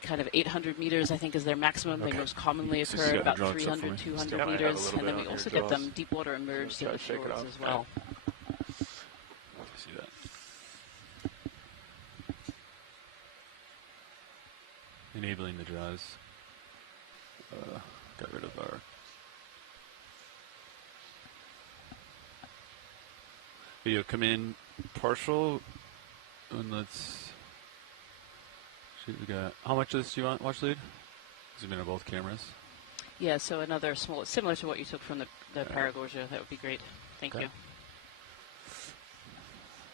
kind of 800 meters, I think, is their maximum. They most commonly occur at about 300, 200 meters, and then we also get them deep water emerged in the fjords as well. See that? Enabling the jaws. Got rid of our video. Come in partial, and let's shoot. We got how much of this do you want? Watch lead. Zoom in on both cameras. Yeah. So another small, similar to what you took from the Paragorgia. That would be great. Thank you.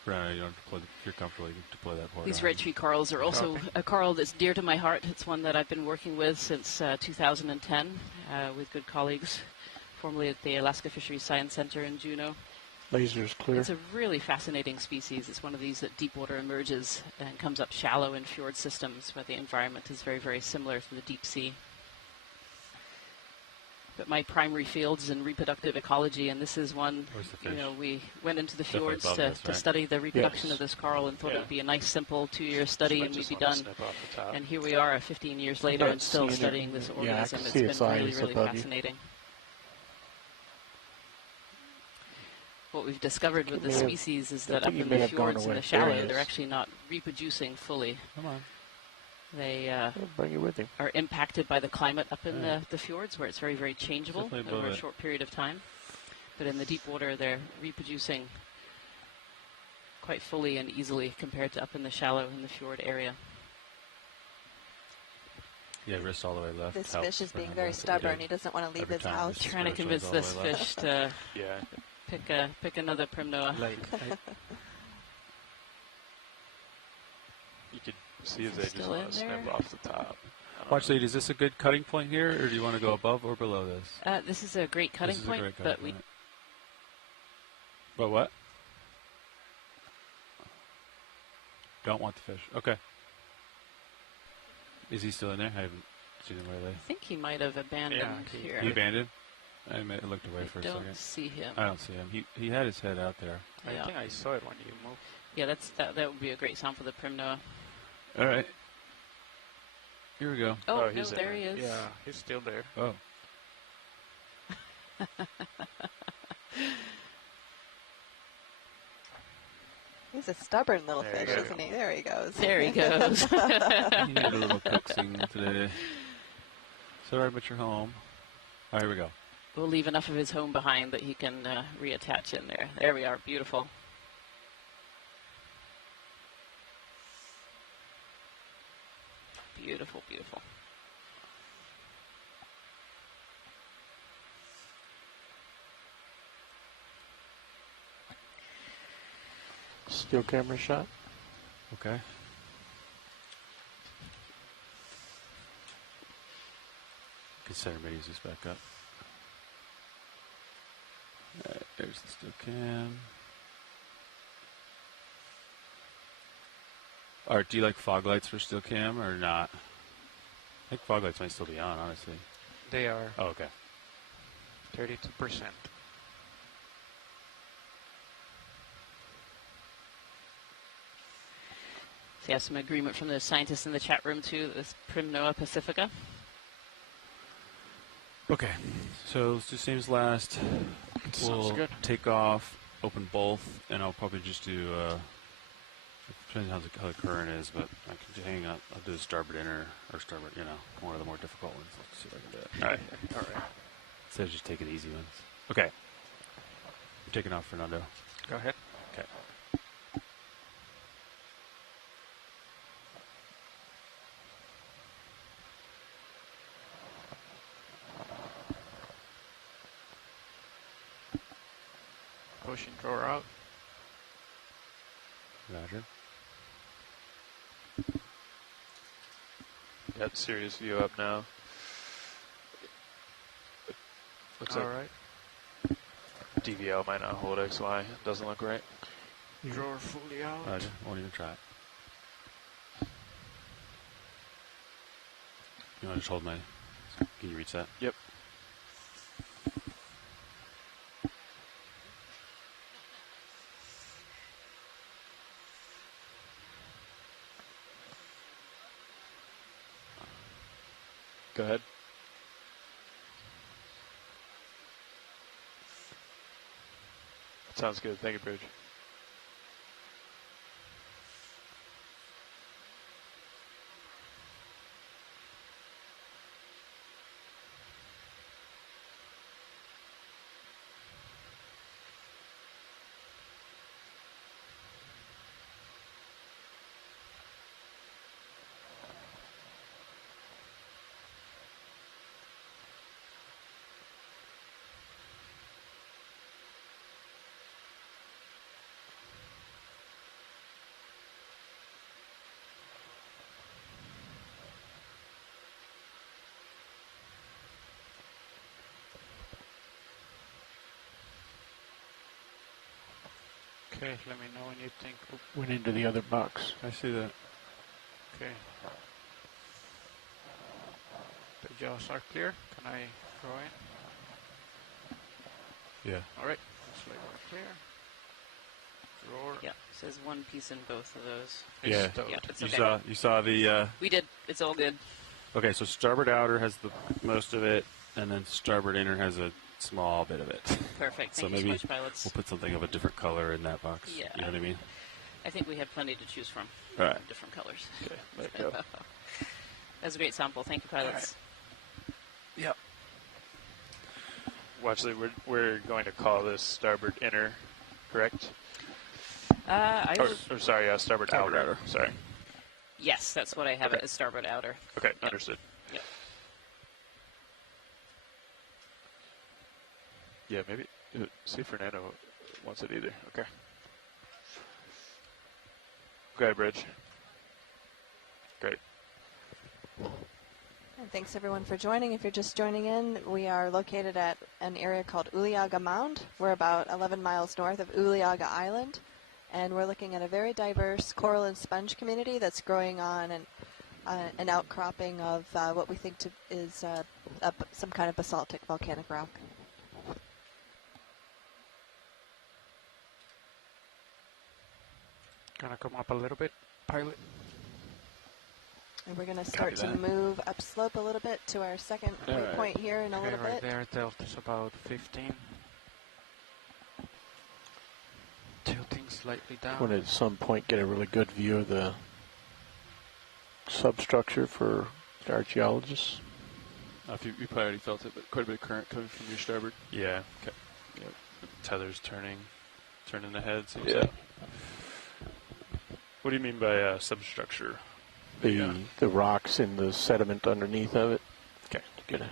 Right, you don't deploy if you're comfortable, you can deploy that port. These red tree corals are also a coral that's dear to my heart. It's one that I've been working with since 2010 with good colleagues, formerly at the Alaska Fisheries Science Center in Juneau. Laser's clear. It's a really fascinating species. It's one of these that deep water emerges and comes up shallow in fjord systems where the environment is very, very similar to the deep sea. But my primary field is in reproductive ecology, and this is one, we went into the fjords to study the reproduction of this coral and thought it would be a nice, simple 2-year study and we'd be done. And here we are 15 years later and still studying this organism. It's been really, really fascinating. What we've discovered with the species is that up in the fjords and the shallow, they're actually not reproducing fully. Come on. They bring it with him. are impacted by the climate up in the fjords, where it's very, very changeable over a short period of time. But in the deep water, they're reproducing quite fully and easily compared to up in the shallow in the fjord area. Yeah, wrist all the way left. This helps fish is for being him. very That's what we stubborn. did. He doesn't want to leave Every his time house. his Trying to wrist convince goes all this the way left. fish to Yeah. pick another Primnoa. You could see if they just Still want in to snip there? off the top. Watch, lead. Is this a good cutting point here, or do you want to go above or below this? This is a great cutting This is a point, great cutting but we point. But what? Don't want the fish. Okay. Is he still in there? I haven't seen him lately. I think he might have abandoned here. He abandoned? I looked away for a don't second. see him. I don't see him. He had his head out there. Yeah. I think I saw it when you moved. Yeah, that would be a great sound for the Primnoa. All right. Here we go. Oh, no, he's there he is. Yeah, he's still there. Oh. He's a stubborn little There fish, you go. isn't he? There he goes. There he goes. He had a little coaxing today. Sorry, but you're home. All right, here we go. We'll leave enough of his home behind that he can reattach in there. There we are. Beautiful. Beautiful, beautiful. Still camera shot. Okay. Consider me this back up. All right, there's the still cam. Art, do you like fog lights for still cam or not? I think fog lights might still be on, honestly. They are Oh, okay. 32%. So you have some agreement from the scientists in the chat room too. This Primnoa pacifica. Okay, so let's do same as last. We'll good. take off, open both, and I'll probably just do, depending on how the current is, but I can hang up. I'll do the starboard inner, or starboard, one of the more difficult ones. Let's see if I can do it. All right. All right. Instead of just taking easy ones. Okay. I'm taking off, Fernando. Go ahead. Okay. Push and draw out. Roger. Got serious view up now. Looks All like right. DVL might not hold XY. Doesn't look right. Drawer fully out. Roger. Won't even try it. You want to just hold my... Can you reach that? Yep. Go ahead. Sounds good. Thank you, Bridge. Okay, let me know when you think. Went into the other box. I see that. Okay. The jaws are clear. Can I go in? Yeah. All right. Looks like we're clear. Drawer. Yeah, it says one piece in both of those. Yeah. Yeah, it's You okay. saw the... We did. It's all good. Okay, so starboard outer has the most of it, and then starboard inner has a small bit of it. Perfect. So Thank you so maybe much, pilots. we'll put something of a different color in that box. Yeah. You know what I mean? I think we have plenty to choose from. All right. Different colors. Okay, let it go. That's a great sample. Thank you, pilots. Yep. Watchley, we're going to call this starboard inner, correct? Starboard outer. Sorry. Yes, that's what I have it as starboard outer. Okay, understood. Yep. Yeah, maybe. See if Fernando wants it either. Okay. Okay, bridge. Great. And thanks everyone for joining. If you're just joining in, we are located at an area called Uliaga Mound. We're about 11 miles north of Uliaga Island, and we're looking at a very diverse coral and sponge community that's growing on an outcropping of what we think is some kind of basaltic volcanic rock. Gonna come up a little bit, pilot. And we're going to start to move upslope a little bit to our second waypoint here in a little right bit. There, delta's about 15. Tilting slightly down. I want to at some point get a really good view of the substructure for our geologists. You probably already felt it, but quite a bit of current coming from your starboard. Yeah. Okay. Yep. Tether's turning ahead. Seems Yeah. like. What do you mean by substructure? The rocks and the sediment underneath of it. Okay. To get a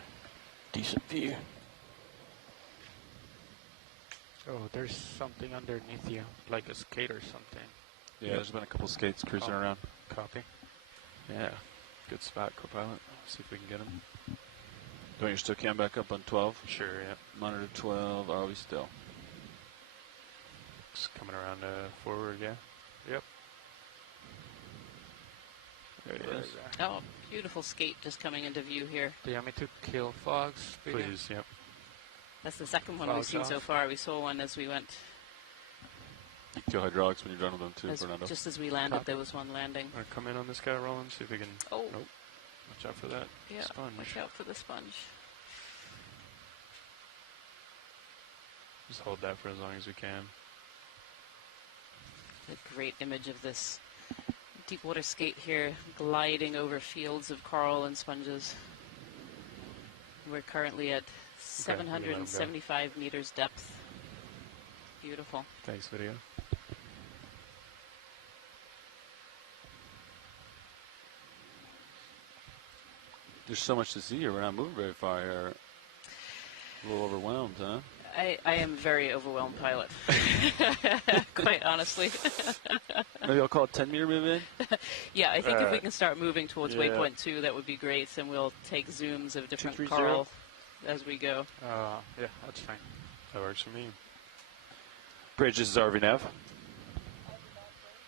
decent view. Oh, there's something underneath you, like a skate or something. Yeah, there's been a couple skates cruising around. Copy. Yeah. Good spot, co-pilot. See if we can get them. Don't you still cam back up on 12? Sure, yeah. Monitor 12, are we still? Just coming around forward, yeah. Yep. There it is. Oh, beautiful skate just coming into view here. Do you want me to kill fogs? Please, yep. That's the second one we've seen so far. We saw one as we went. You can kill hydraulics when you're done with them too, Fernando. Just as we landed, there was one landing. Want to come in on this guy, Roland? See if we can. Oh. Nope. Watch out for that. Yeah. Sponge. Watch out for the sponge. Just hold that for as long as we can. A great image of this deep water skate here, gliding over fields of coral and sponges. We're currently at 775 meters depth. Beautiful. Thanks, video. There's so much to see here. We're not moving very far here. A little overwhelmed, huh? I am very overwhelmed, pilot. Quite honestly. Maybe I'll call it 10-meter move in? Yeah, I think if we can start moving towards waypoint 2, that would be great, and we'll take zooms of different coral as we go. Yeah, that's fine. That works for me. Bridge, this is RV Nav.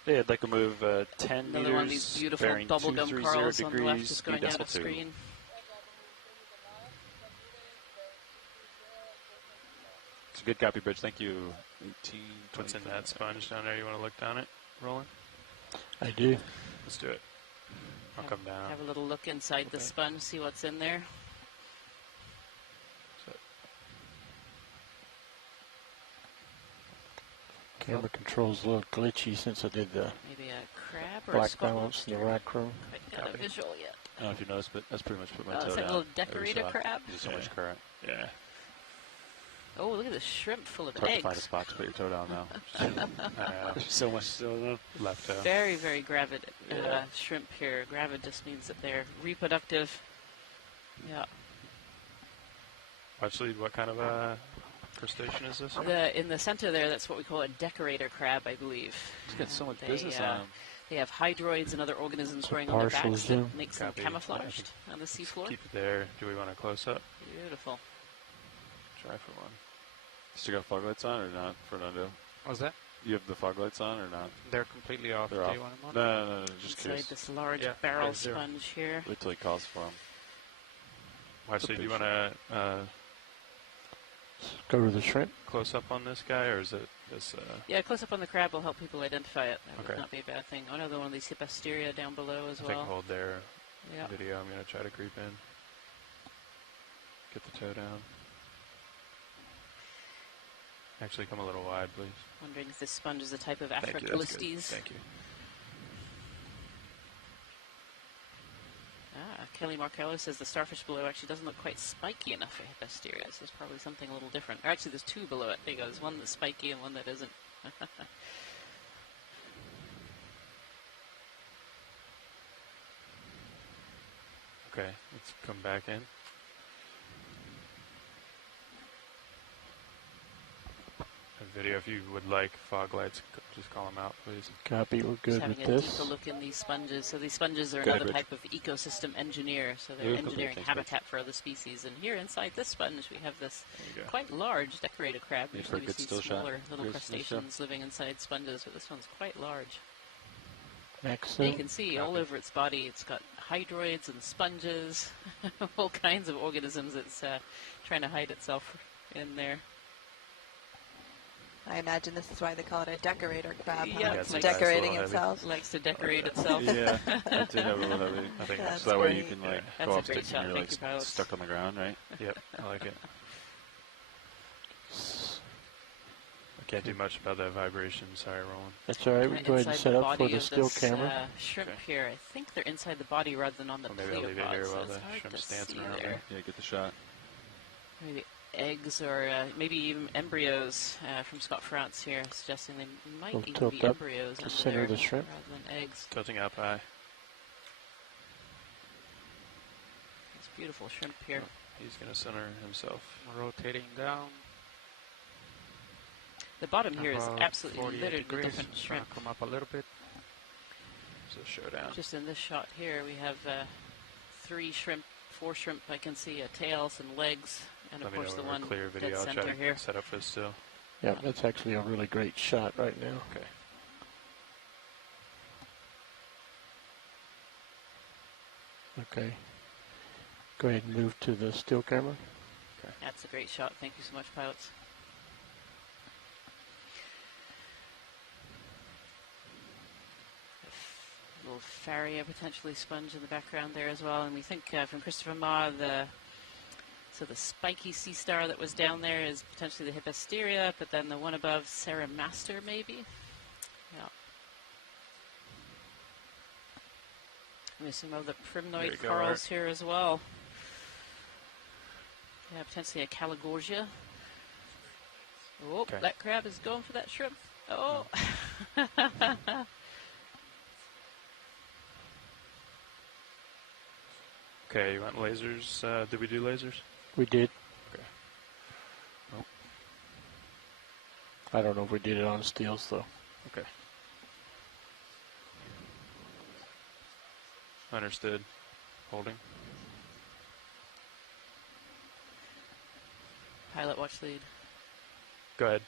Yeah, I'd like to move 10 Another meters. one of these beautiful bubblegum corals on the left is going out of screen. It's a good copy, Bridge. Thank you. 18, What's in that sponge down there? You want to look down it, Roland? I do. Let's do it. I'll come down. Have a little look inside the sponge, see what's in there. Camera control's a little glitchy since I did the Maybe a crab or black a skull balance in the rack room. Quite got a visual yet. I don't know if you noticed, but that's pretty much put my toe It's down. like a little decorator crab. There's so much current. Yeah. Oh, look at this shrimp full of It's hard eggs. to find a spot to put your toe down now. There's so much still left toe. Very, very gravid shrimp here. Gravid just means that they're reproductive. Yeah. Actually, what kind of crustacean is this? In the center there, that's what we call a decorator crab, I believe. It's got so much business on them. They have hydroids and other organisms growing on their backs that makes them camouflaged on the seafloor. Keep it there. Do we want a close-up? Beautiful. Try for one. Still got fog lights on or not, Fernando? What's that? You have the fog lights on or not? They're completely off. They're Do off. you want them on? No, just Inside curious. this large barrel sponge here. Wait till he calls for them. Actually, do you want to go to the shrimp? Close up on this guy, or is it this? Yeah, close up on the crab will help people identify it. That would Okay. not be a bad thing. Another one of these Hipasteria down below as I well. think hold their Yeah. video. I'm going to try to creep in. Get the toe down. Actually, come a little wide, please. Wondering if this sponge is a type of Thank you, that's good. Afroclistes. Thank you. Kelly Markello says the starfish below actually doesn't look quite spiky enough for Hippasteria, so there's probably something a little different. Or actually, there's two below it. There you go. There's one that's spiky and one that isn't. Okay, let's come back in. A video, if you would like fog lights, just call them out, please. Copy, we're good Just with having a this. deeper look in these sponges. So these sponges are Good, another Rich. type of ecosystem engineer. So they're Yeah, engineering thanks, habitat for other species. And here inside this sponge, we have this There you go. quite large decorated crab. Yeah, for Usually a we good see still shot. smaller little Here's the crustaceans living inside sponges, but this one's quite large. And you Excellent. can see all over its body, it's got hydroids and sponges, all kinds of organisms it's trying to hide itself in there. I imagine this is why they call it a decorator crab. Yeah, It's it's decorating nice, itself. Likes to decorate itself. Yeah, I did have a little heavy. I think That's So that way you great. can like That's go a off great sticks shot. and you're Thank like you, pilots. stuck on the ground, right? Yep, I like it. I can't do much about that vibration. Sorry, Roland. That's all right. We Kinda can go ahead and inside set up for body the of still this, camera. Shrimp Okay. here. I think they're inside the body rather than on the Well, maybe I'll leave it here pleopods, while so it's the hard shrimp's to dancing see around there. Yeah, get the shot. Maybe eggs or maybe even embryos from Scott France here, suggesting they might We'll even tilt be up embryos to under center there the shrimp. rather than eggs. Tilting up high. It's beautiful shrimp here. He's going to center himself. Rotating down. The bottom here is about absolutely 48 littered with degrees. different Just trying shrimp. to come up a little bit. So showdown. Just in this shot here, we have 3 shrimp, 4 shrimp. I can see a tail, some legs, and Let of me know course the when we're one clear video. dead I'll try center to here. set up for this still. Yeah, that's actually a really great shot right now. Okay. Okay. Go ahead and move to the still camera. That's a great shot. Thank you so much, pilots. A little Faria potentially sponge in the background there as well. And we think from Christopher Ma, the spiky sea star that was down there is potentially the Hippasteria, but then the one above, Sarah Master, maybe? Yeah. We have some of the There you primnoid go, corals Art. here as well. Yeah, potentially a Calagorgia. Oh, Okay. that crab is going for that shrimp. Oh. Okay, you want lasers? Did we do lasers? We did. Okay. Oh. I don't know if we did it on steels though. Okay. Understood. Holding. Pilot watch lead. Go ahead.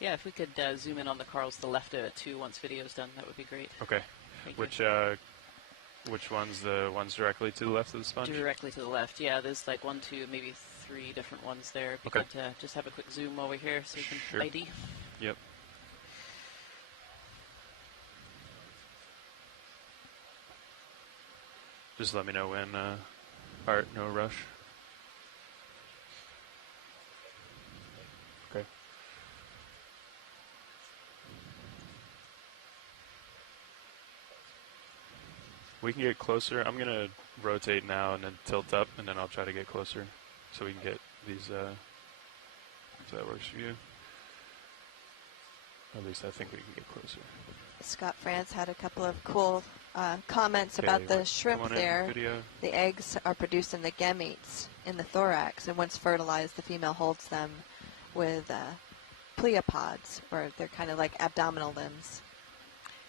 Yeah, if we could zoom in on the corals to the left of it too once video's done, that would be great. Okay. Thank Which one's the ones directly to the left of the sponge? Directly to the left. Yeah, there's like 1, 2, maybe 3 different ones there. If you Okay. could just have a quick zoom over here so you can Sure. ID. Yep. Just let me know when. Art, no rush. Okay. We can get closer. I'm going to rotate now and then tilt up, and then I'll try to get closer so we can get these, if that works for you. At least I think we can get closer. Scott France had a couple of cool comments Okay, about the come shrimp on in, there. video. The eggs are producing the gametes in the thorax, and once fertilized, the female holds them with pleopods, or they're kind of like abdominal limbs.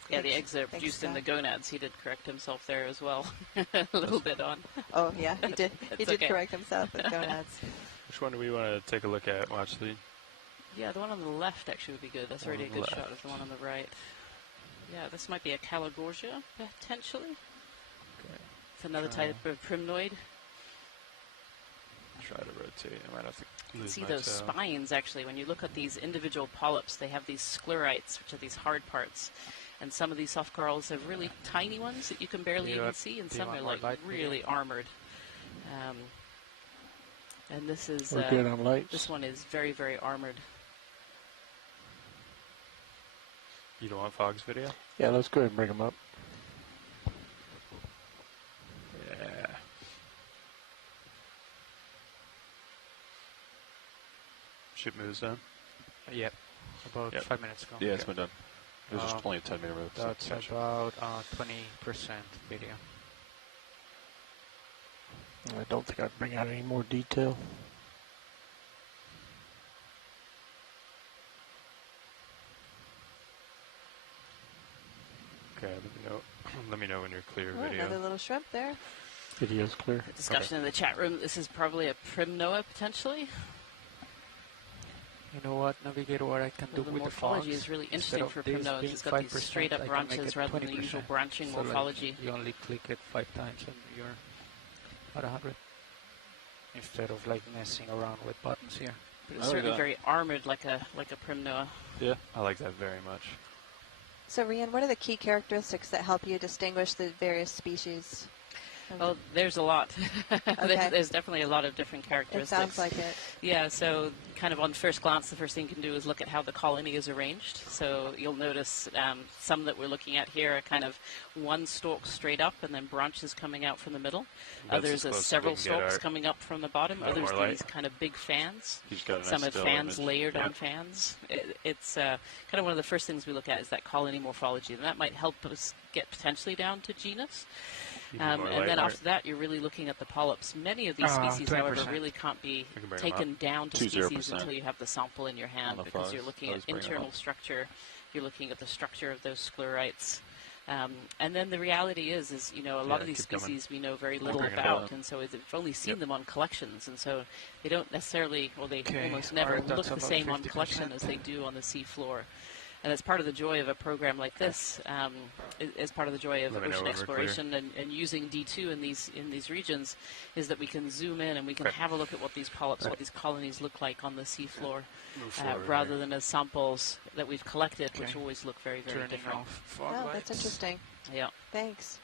Yeah, the eggs are Thanks, produced in the Scott. gonads. He did correct himself there as well. A little bit on. Oh yeah, he did. He That's did okay. correct himself with gonads. Which one do we want to take a look at? Watch the. Yeah, the one on the left actually would be good. That's One already a on the good shot left. of the one on the right. Yeah, this might be a Calagorgia, potentially. Okay. It's another Try. type of primnoid. Try to rotate. I might have to You can lose see my those tail. spines, actually. When you look at these individual polyps, they have these sclerites, which are these hard parts. And some of these soft corals have really tiny ones that you can barely even see, and do you some want are more like light really video? armored. And this is We're good on lights. this one is very, very armored. You don't want Fogg's video? Yeah, let's go ahead and bring them up. Yeah. moves done? Yep. About Yep. 5 minutes ago. Yeah, it's been done. There's just plenty of 10-meter moves. That's about 20% video. I don't think I'd bring out any more detail. Okay, let me know. Let me know when you're clear. Oh, Video. another little shrimp there. Video's clear. Discussion in the chat room. This is probably a Primnoa potentially. You know what, Navigator, what I can Well, do the with the morphology fogs, is really instead interesting of for this Primnoas. being It's got these 5%, straight up I can branches make it rather than the 20%. usual branching So like, morphology. you only click it 5 times and you're at 100. Instead of like messing around with buttons here. But it's certainly very armored like a Primnoa. Yeah, I like that very much. So, Rian, what are the key characteristics that help you distinguish the various species? Well, there's a lot. Okay. There's definitely a lot of different It characteristics. sounds like it. Yeah, so kind of on first glance, the first thing you can do is look at how the colony is arranged. So you'll notice some that we're looking at here are kind of one stalk straight up and then branches coming out from the middle. That's Others as are close as several we can get stalks our coming up from the bottom. little Others more light. these kind of big fans. He's got a nice Some have still fans image. layered Yeah. on fans. It's kind of one of the first things we look at is that colony morphology, and that might help us get potentially down to genus. You need more And light, then right? after that, you're really looking at the polyps. Many of these species, however, 20%. really can't be I can bring 'em taken up. down to 20% species until you have the sample in your hand, On the because frogs. you're looking Those at bring 'em internal up. structure. You're looking at the structure of those sclerites. And then the reality is a lot Yeah, of these keep coming. species we know very little bring it about, up. and so we've only seen Yep. them on collections, and so they don't necessarily, well, they Okay, almost never alright, that's look the about same on 50%. collection as they do on the sea floor. And that's part of the joy of a program like this, is part of the joy of Let me know ocean when we're clear. exploration and using D2 in these regions, is that we can zoom in and we can Okay. have a look at what these polyps, what these colonies look like on the seafloor, Move forward rather here. than as samples that we've collected, which Okay. always look very, very Turning different. off fog Oh, lights. that's interesting. Yeah. Thanks.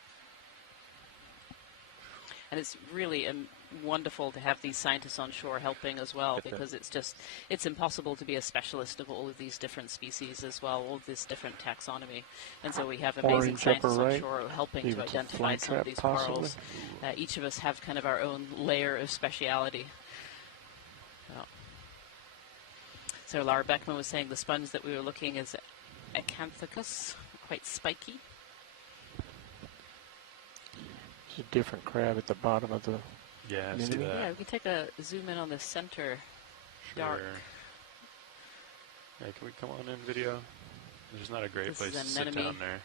And it's really wonderful to have these scientists on shore helping as well, because it's impossible to be a specialist of all of these different species as well, all of this different taxonomy. And so we have amazing Orange scientists upper on right, shore helping to leave it to identify fly some of trap these possibly. corals. Each of us have kind of our own layer of speciality. Yeah. So Lara Beckman was saying the sponge that we were looking is Acanthicus, quite spiky. There's a different crab at the bottom of the... Yeah, I see Maybe. that. Yeah, we can take a zoom in on the center dark. Sure. Yeah, can we come on in video? There's not a great This place is to sit anemone. down there.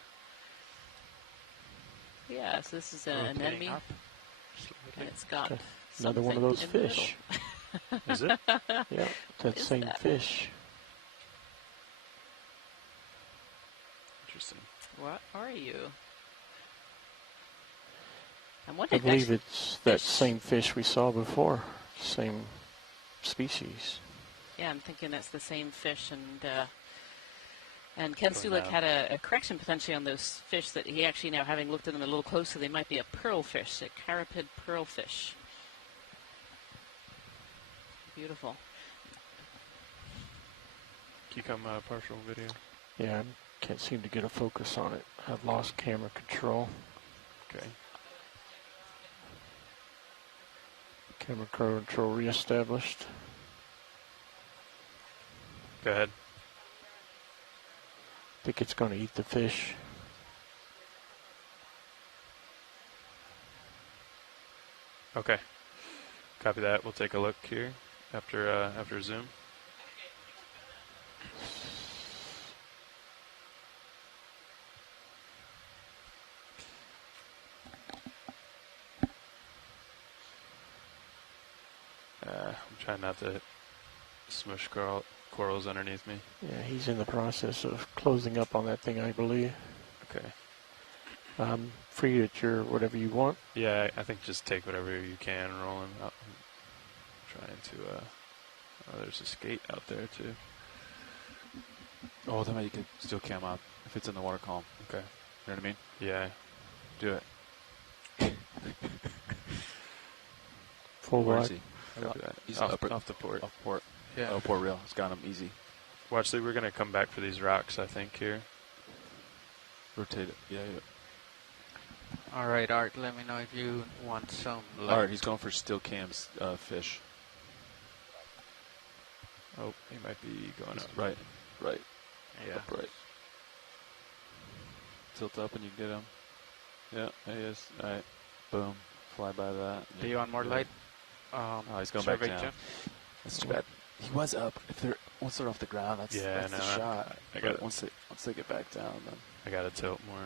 Yeah, so this is an Rotating anemone, up. and it's got Okay. Another one of those something in the fish. Is it? Yeah, that Is same that? fish. Interesting. middle. What are you? I'm I wondering. believe actually- it's that same fish we saw before. Same species. Yeah, I'm thinking that's the same fish, and Ken Going Sulik down. had a correction potentially on those fish that he actually now, having looked at them a little closer, they might be a pearlfish, a carapid pearlfish. Beautiful. Can you come partial video? Yeah, I can't seem to get a focus on it. I've lost camera control. Okay. Camera control reestablished. Go ahead. I think it's going to eat the fish. Okay. Copy that. We'll take a look here after Zoom. I'm trying not to smush corals underneath me. Yeah, he's in the process of closing up on that thing, I believe. Okay. Free at your whatever you want. Yeah, I think just take whatever you can, rolling up. I'm trying to, oh, there's a skate out there too. Oh, then you can still cam up if it's in the water column. Okay. You know what I mean? Yeah. Do it. Full Where wide. is he? Copy that. He's Off upper, the port. off port. Yeah. Oh, port rail. It's got him easy. Watch, we're going to come back for these rocks, I think, here. Rotate it. Yeah, yeah. All right, Art, let me know if you want some light. All right, he's going for still cams fish. Oh, he might be going up. Right. Right. Yeah. Up right. Tilt up and you get him. Yeah, there he is. All right. Boom. Fly by that. Do you want more light? Oh, he's going back down. That's too bad. He was up. Once they're off the ground, that's the shot. I got it. Once they get back down, then I got to tilt more.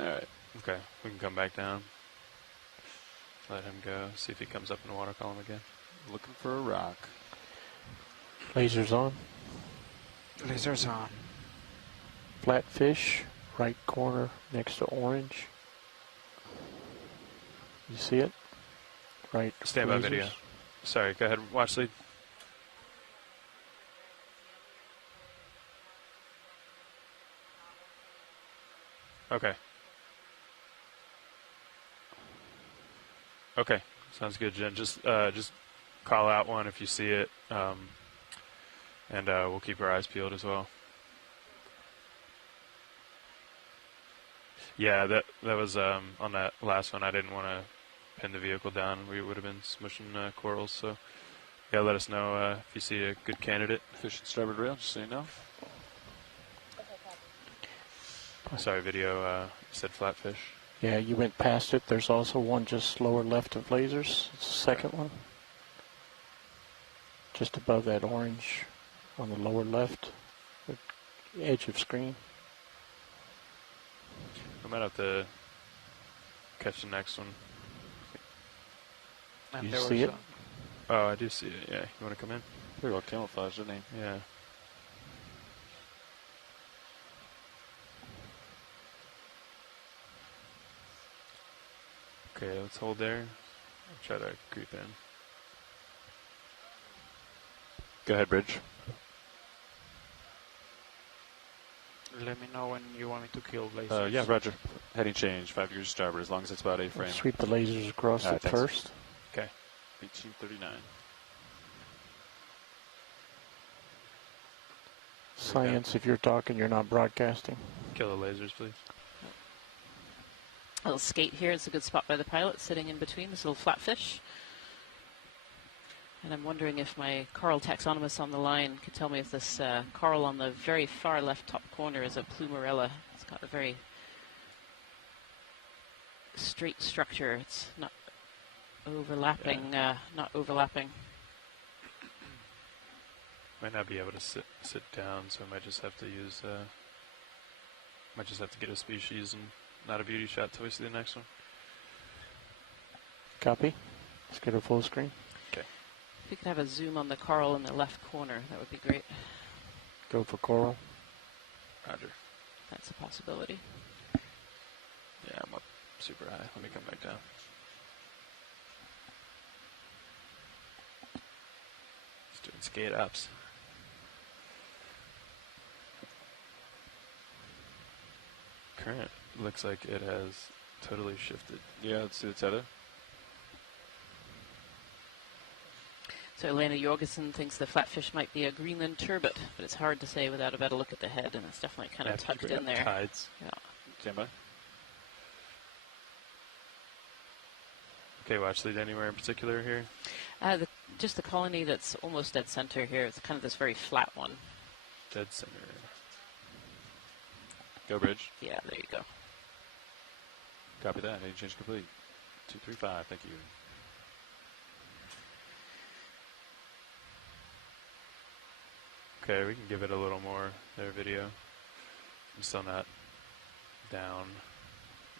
all right. Okay, we can come back down. Let him go. See if he comes up in the water column again. Looking for a rock. Lasers on. Lasers on. Flatfish, right corner next to orange. You see it? Right. Stand by video. Sorry, go ahead. Watch lead. Okay. Okay, sounds good, Jen. Just call out one if you see it, and we'll keep our eyes peeled as well. Yeah, that was on that last one. I didn't want to pin the vehicle down. We would have been smushing corals. So, yeah, let us know if you see a good candidate. Fish and starboard rail, just so you know. Sorry, video said flatfish. Yeah, you went past it. There's also one just lower left of lasers. It's the second one. Just above that orange on the lower left, the edge of screen. I might have to catch the next one. You see it? Oh, I do see it, yeah. You want to come in? Pretty well camouflaged, didn't he? Yeah. Okay, let's hold there. I'll try to creep in. Go ahead, Bridge. Let me know when you want me to kill lasers. Yeah, roger. Heading change, 5 degrees starboard, as long as it's about A-frame. Sweep the lasers across it first. Okay. 1839. Science, if you're talking, you're not broadcasting. Kill the lasers, please. A little skate here. It's a good spot by the pilot, sitting in between this little flatfish. And I'm wondering if my coral taxonomist on the line could tell me if this coral on the very far left top corner is a plumarella. It's got a very straight structure. It's not overlapping. Not overlapping. Might not be able to sit down, so I might just have to use. Might just have to get a species and not a beauty shot till we see the next one. Copy. Let's get a full screen. Okay. If we could have a zoom on the coral in the left corner, that would be great. Go for coral. Roger. That's a possibility. Yeah, I'm up super high. Let me come back down. Just doing skate ups. Current looks like it has totally shifted. Yeah, let's see the tether. So Elena Jorgensen thinks the flatfish might be a Greenland turbot, but it's hard to say without a better look at the head, and it's definitely kind of tucked in there. Tides. Yeah. Stand by. Okay, watch lead anywhere in particular here? Just the colony that's almost dead center here. It's kind of this very flat one. Dead center. Go, Bridge. Yeah, there you go. Copy that. Heading change complete. 235, thank you. Okay, we can give it a little more there, video. I'm still not down.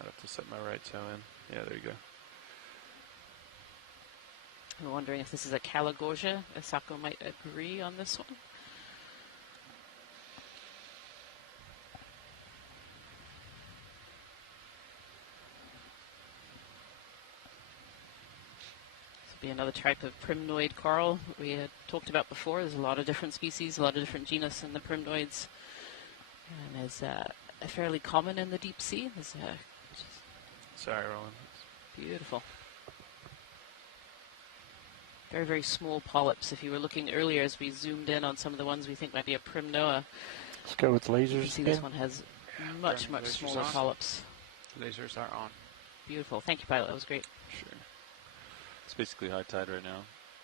I'd have to set my right toe in. Yeah, there you go. I'm wondering if this is a Calagorgia. Isako might agree on this one. Be another type of primnoid coral we had talked about before. There's a lot of different species, a lot of different genus in the primnoids, and is fairly common in the deep sea. Sorry, Roland. Beautiful. Very, very small polyps. If you were looking earlier as we zoomed in on some of the ones we think might be a primnoa, let's go with lasers. You see this one has much smaller polyps. Lasers are on. Beautiful. Thank you, pilot. That was great. Sure. It's basically high tide right now.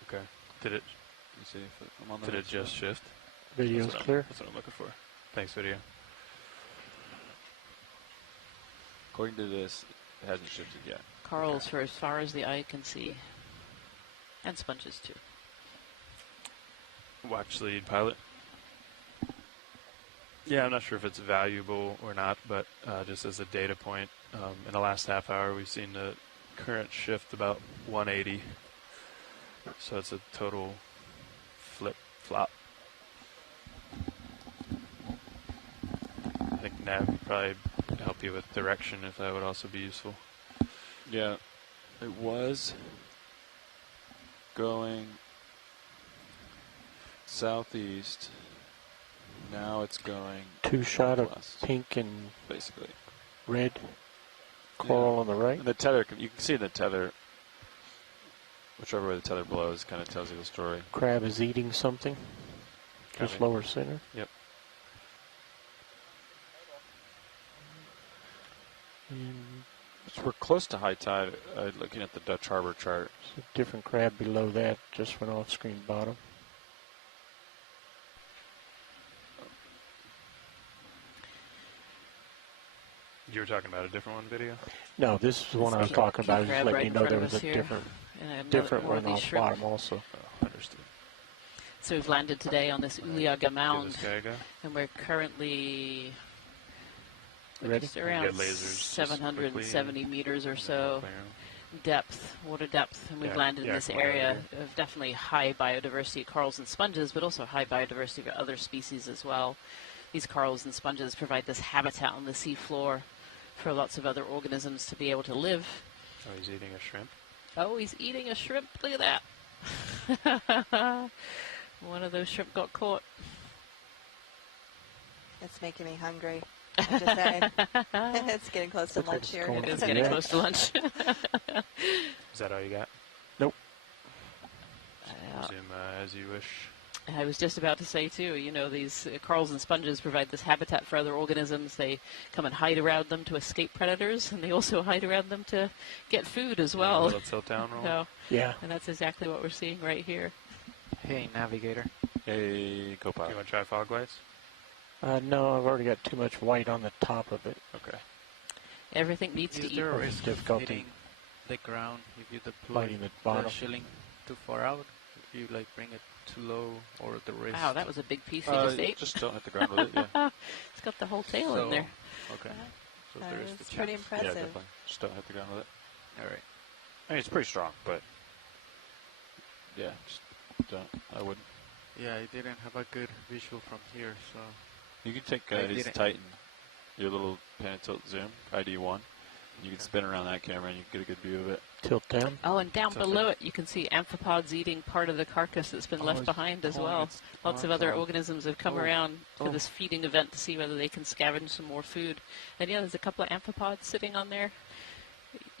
Okay. Did it? Let me see if I'm on the Did it right just spot. shift? Video's clear. That's what I'm looking for. Thanks, video. According to this, it hasn't shifted yet. Corals for as far as the eye can see. And sponges, too. Watch lead pilot. Yeah, I'm not sure if it's valuable or not, but just as a data point, in the last half hour, we've seen the current shift about 180. So it's a total flip-flop. I think nav would probably help you with direction if that would also be useful. Yeah, it was going southeast. Now it's going 2-shot of northwest, pink and basically. red coral on the right. And the tether, you can see the tether, whichever way the tether blows, kind of tells you the story. Crab is eating something. Just lower center. Yep. So we're close to high tide, looking at the Dutch Harbor chart. There's a different crab below that, just went off screen bottom. You were talking about a different one video? No, this is the one I was talking about. Just letting you know there was a different more one off shrimp. bottom also. Oh, understood. So we've landed today on this Uliaga Mound, this guy a go. and we're currently Ready? around Get lasers 770 meters or so depth, water depth, and we've Yeah, landed in yeah, this come on area over of definitely high biodiversity of corals and sponges, but also high biodiversity of other species as well. These corals and sponges provide this habitat on the seafloor for lots of other organisms to be able to live. Oh, he's eating a shrimp. Oh, he's eating a shrimp. Look at that. One of those shrimp got caught. It's making me hungry. I'm just saying. It's getting close to lunch here. It is getting close to lunch. Is that all you got? Nope. Resume as you wish. I was just about to say, too, you know, these corals and sponges provide this habitat for other organisms. They come and hide around them to escape predators, and they also hide around them to get food as well. A little tilt down roll. So, yeah. And that's exactly what we're seeing right here. Hey, navigator. Hey, co-pilot. You want to try fog lights? No, I've already got too much white on the top of it. Okay. Everything needs to Is eat. there a risk of Difficulty. hitting the ground if you deploy Lighting the bottom. the shilling too far out? If you like bring it too low or the wrist? Wow, that was a big piece he just ate. Just don't hit the ground with it, yeah. It's got the whole tail in there. Okay. So That there's is the pretty chance. impressive. Yeah, definitely. Just don't hit the ground with it. All right. I mean, it's pretty strong, but yeah, just don't. I wouldn't. Yeah, I didn't have a good visual from here, so You can take I his didn't. Titan, your little pan tilt zoom, ID1. You can spin around that camera and you can get a good view of it. Tilt down. Oh, and down So below it, you can see amphipods eating part of the carcass that's been left behind as well. Lots of other organisms have come around for this feeding event to see whether they can scavenge some more food. And yeah, there's a couple of amphipods sitting on there,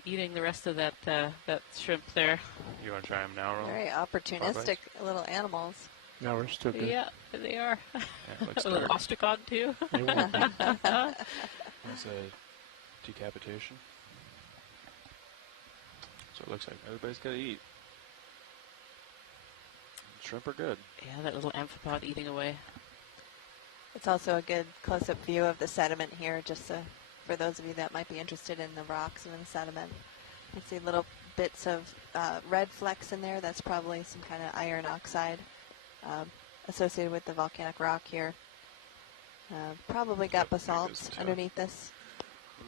eating the rest of that that shrimp there. You want to try them now, Roland? Very opportunistic little animals. No, we're still good. Yeah, they are. Yeah, it looks A little dark. ostracon too. They won't be. That's a decapitation. So it looks like Everybody's got to eat. Shrimp are good. Yeah, that little amphipod eating away. It's also a good close-up view of the sediment here, just for those of you that might be interested in the rocks and in the sediment. You can see little bits of red flecks in there. That's probably some kind of iron oxide associated with the volcanic rock here. Probably got basalt underneath this.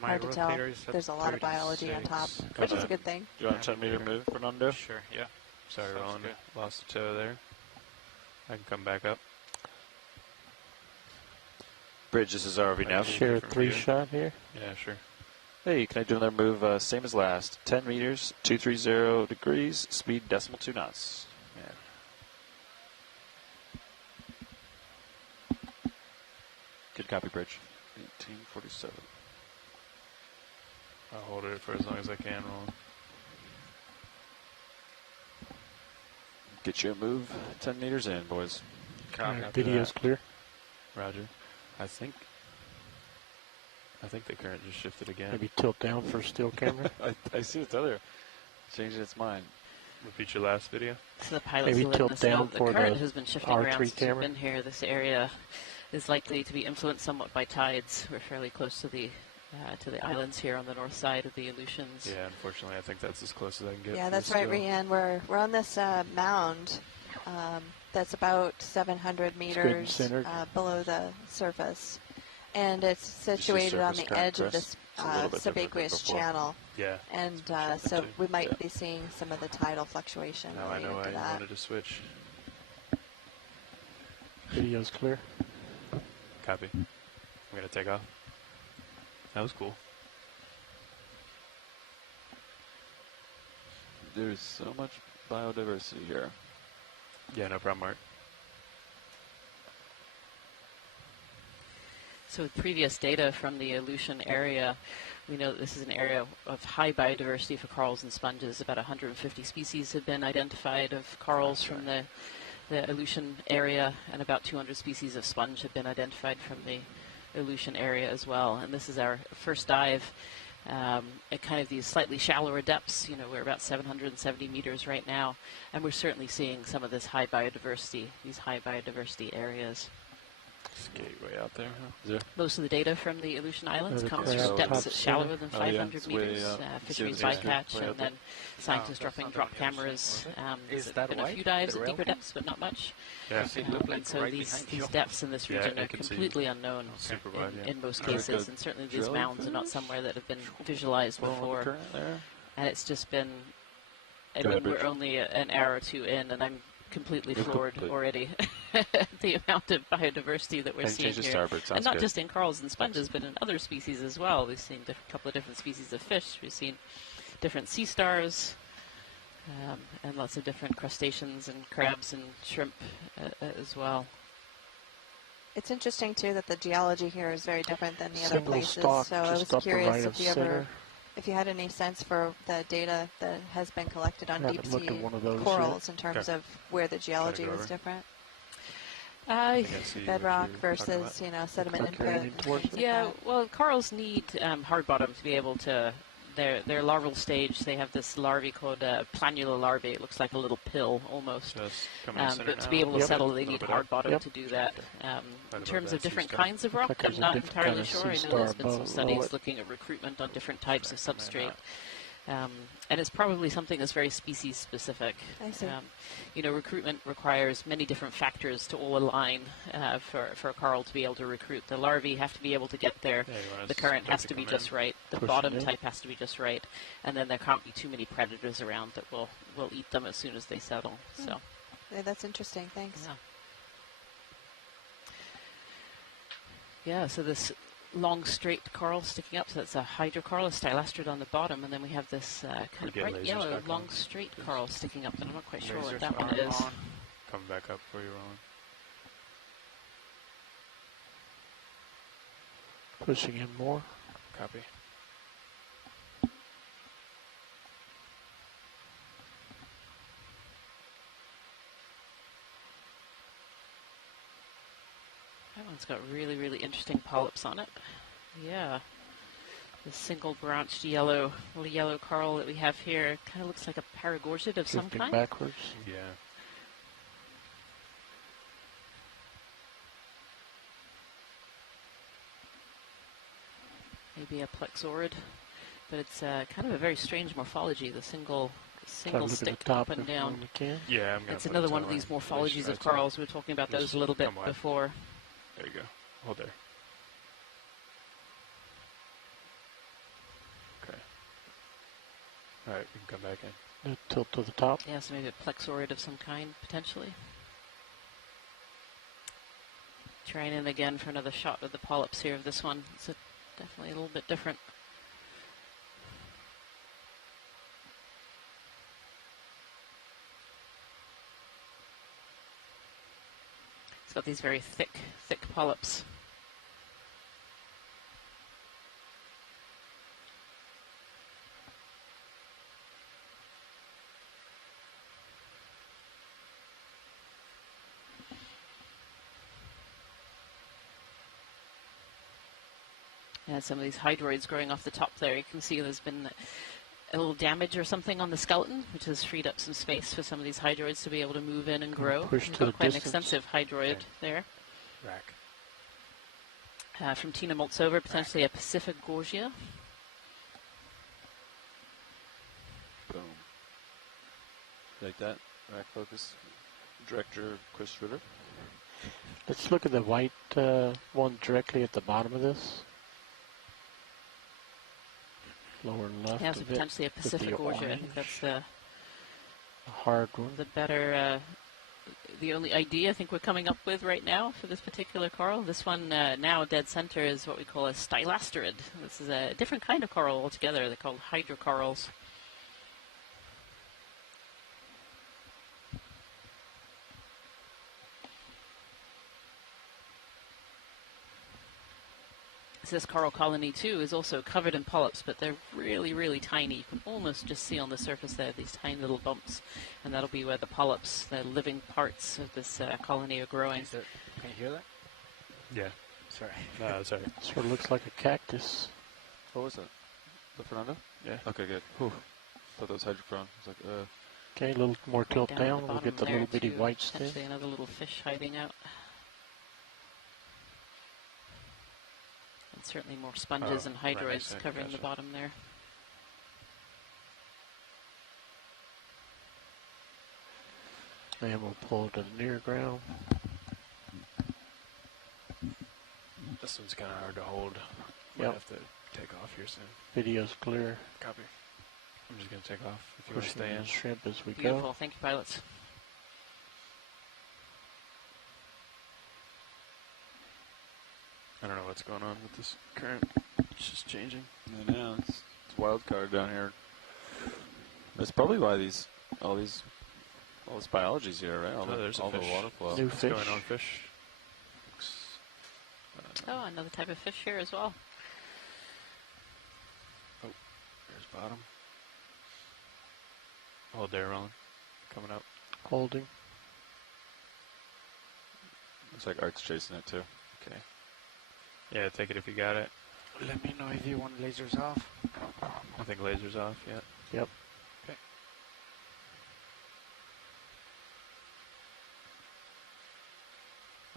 my Hard to tell. rotator is at There's a lot of biology on top, 36. which is a good thing. Do you want a 10-meter move, Fernando? Sure, yeah. Sorry, Sounds Roland. good. Lost a toe there. I can come back up. Bridge, this is RV now. Share a Different view. 3-shot here. Yeah, sure. Hey, can I do another move same as last? 10 meters, 230 degrees, speed decimal 2 knots. Yeah. Good copy, Bridge. 1847. I'll hold it for as long as I can, Roland. Get you a move 10 meters in, boys. Copy Video's that. clear. Roger. I think the current just shifted again. Maybe tilt down for still camera. I see its other changing its mind. repeat your last video? So the pilots Maybe will let tilt us know down the for current the has been shifting R3 around since camera. we've been here. This area is likely to be influenced somewhat by tides. We're fairly close to the islands here on the north side of the Aleutians. Yeah, unfortunately, I think that's as close as I can get. Yeah, for that's this right, drill. Rianne. We're on this mound that's about 700 meters centered. below the surface, and it's situated on surface the current, edge of Chris? this It's a little bit different than subaqueous before. channel. Yeah. And Switch so over to- we might yeah. be seeing some of the tidal fluctuation Now I related know why to you that. wanted to switch. Video's clear. Copy. I'm going to take off. That was cool. There's so much biodiversity here. Yeah, no problem, Mark. So with previous data from the Aleutian area, we know that this is an area of high biodiversity for corals and sponges. About 150 species have been identified of corals from the Aleutian area, and about 200 species of sponge have been identified from the Aleutian area as well. And this is our first dive at kind of these slightly shallower depths. You know, we're about 770 meters right now, and we're certainly seeing some of this high biodiversity, these high biodiversity areas. Gateway out there, huh? Is there? Most of the data from the Aleutian Islands There's a comes crab from depths top that's shallower than Oh, yeah, 500 it's way meters, up. fisheries Yeah, it's bycatch, way and up then scientists that's dropping not drop on the ocean, cameras. was it? There's Is that been a white, few dives the at rail deeper cam? depths, but not much. Yeah. Does it look like And so right these behind you? depths in this Yeah, region I are can see completely unknown super wide, yeah. in most Is there a cases, good and certainly these drilling mounds are not fish? somewhere that have been visualized Following the before. current there? And it's just been, I Good mean, we're picture. only an hour or two in, and I'm completely Good floored pic. already the amount of biodiversity that we're I can seeing change the here. starboard. Sounds And not good. just in corals and sponges, but in other species as well. We've seen a couple of different species of fish. We've seen different sea stars, and lots of different crustaceans and crabs and shrimp as well. It's interesting too that the geology here is very different than the other Single places. stalk So I was just upper curious right of if you center. if you had any sense for the data that has been collected on I deep haven't looked sea at one of those corals in terms Okay. of where the geology go was over. different. I think I see what Bedrock you're talking about. versus, sediment Like you're input. heading towards it. Yeah, well, corals need hard bottom to be able to. Their larval stage, they have this larvae called planula larvae. It looks like a little pill almost. Just coming to center But to now. be able to Yep. settle, A they little need bit hard up. bottom Yep. to do that. In above terms that of different sea star. kinds of rock, Like I'm there's a not different entirely kind of sure. sea I know star there's been some above studies it. looking at recruitment on different types of Come in substrate. up. And it's probably something that's very species specific. I see. Recruitment requires many different factors to all align for a coral to be able to recruit. The larvae have to be able to get there. Yeah, you want The us current like has to be come in? just right. The Push bottom it in. type has to be just right. And then there can't be too many predators around that will eat them as soon as they settle. So, Yeah, that's interesting. Thanks. yeah, so this long straight coral sticking up, so that's a hydrocoral, a stylastrid on the bottom, and then we have this kind of get bright lasers yellow back long on. straight coral sticking up, and I'm not quite sure what Lasers that one are is. on. Coming back up before you're rolling. Pushing in more. Copy. That one's got really, really interesting polyps on it. Yeah. The single branched yellow coral that we have here kind of looks like a paragorgid of some Drifting kind. backwards. Yeah. Maybe a plexaurid, but it's kind of a very strange morphology. The single Try to look at stick the top up and if down. you can. Yeah, I'm gonna It's put another a one of toe these in. morphologies Right of corals. We were talking about Just those a little bit come wide. before. There you go. Hold there. Okay. All right, we can come back in. Tilt to the top. Yeah, so maybe a plexaurid of some kind, potentially. Trying in again for another shot of the polyps here of this one. It's definitely a little bit different. It's got these very thick polyps. And some of these hydroids growing off the top there. You can see there's been a little damage or something on the skeleton, which has freed up some space for some of these hydroids to be able to move in and grow. Push We've to got the quite distance. an extensive hydroid there. Rack. From Tina Moltsover, potentially a Pacific Gorgia. Boom. Like that. Rack focus. Director Chris Ritter. Let's look at the white one directly at the bottom of this. Lower left. Yeah, so of it, potentially a with the Pacific Gorgia. I think orange. that's A hard one. the better, the only idea I think we're coming up with right now for this particular coral. This one now dead center is what we call a stylasterid. This is a different kind of coral altogether. They're called hydrocorals. This coral colony too is also covered in polyps, but they're really, really tiny. You can almost just see on the surface there these tiny little bumps, and that'll be where the polyps, the living parts of this colony, are growing. Can you hear that? Yeah. Sorry. No, sorry. Sort of looks like a cactus. What was that? The Fernando? Yeah. Okay, good. Whew. Thought that was hydrochrome. I was like, Okay, a little more tilt Down at down. the We'll bottom get the there little bitty too, white stem. potentially another little fish hiding out. And certainly more sponges and right, hydroids I covering the gotcha. bottom there. And we'll pull it to the near ground. This one's kind of hard to hold. Might Yep. have to take off here soon. Video's clear. Copy. I'm just going to take off if you want to Pushing stay in. the shrimp as we Beautiful. go. Thank you, pilots. I don't know what's going on with this current. It's just changing. I know. It's wild card down here. That's probably why all this biology's here, right? There's a all the fish. water flow. New What's fish. going on, fish? Oh, another type of fish here as well. There's bottom. Hold there, Roland. Coming up. Holding. Looks like Art's chasing it too. Okay. Yeah, take it if you got it. Let me know if you want lasers off. I think laser's off, yeah. Yep. Okay.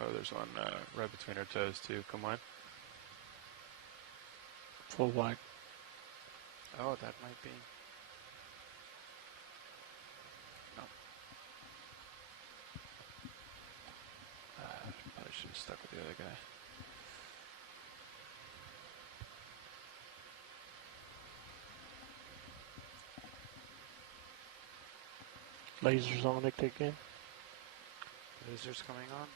Oh, there's one right between our toes, too. Come on. Full wide. Oh, that might be. No. Probably should have stuck with the other guy. Lasers on it again. Lasers coming on.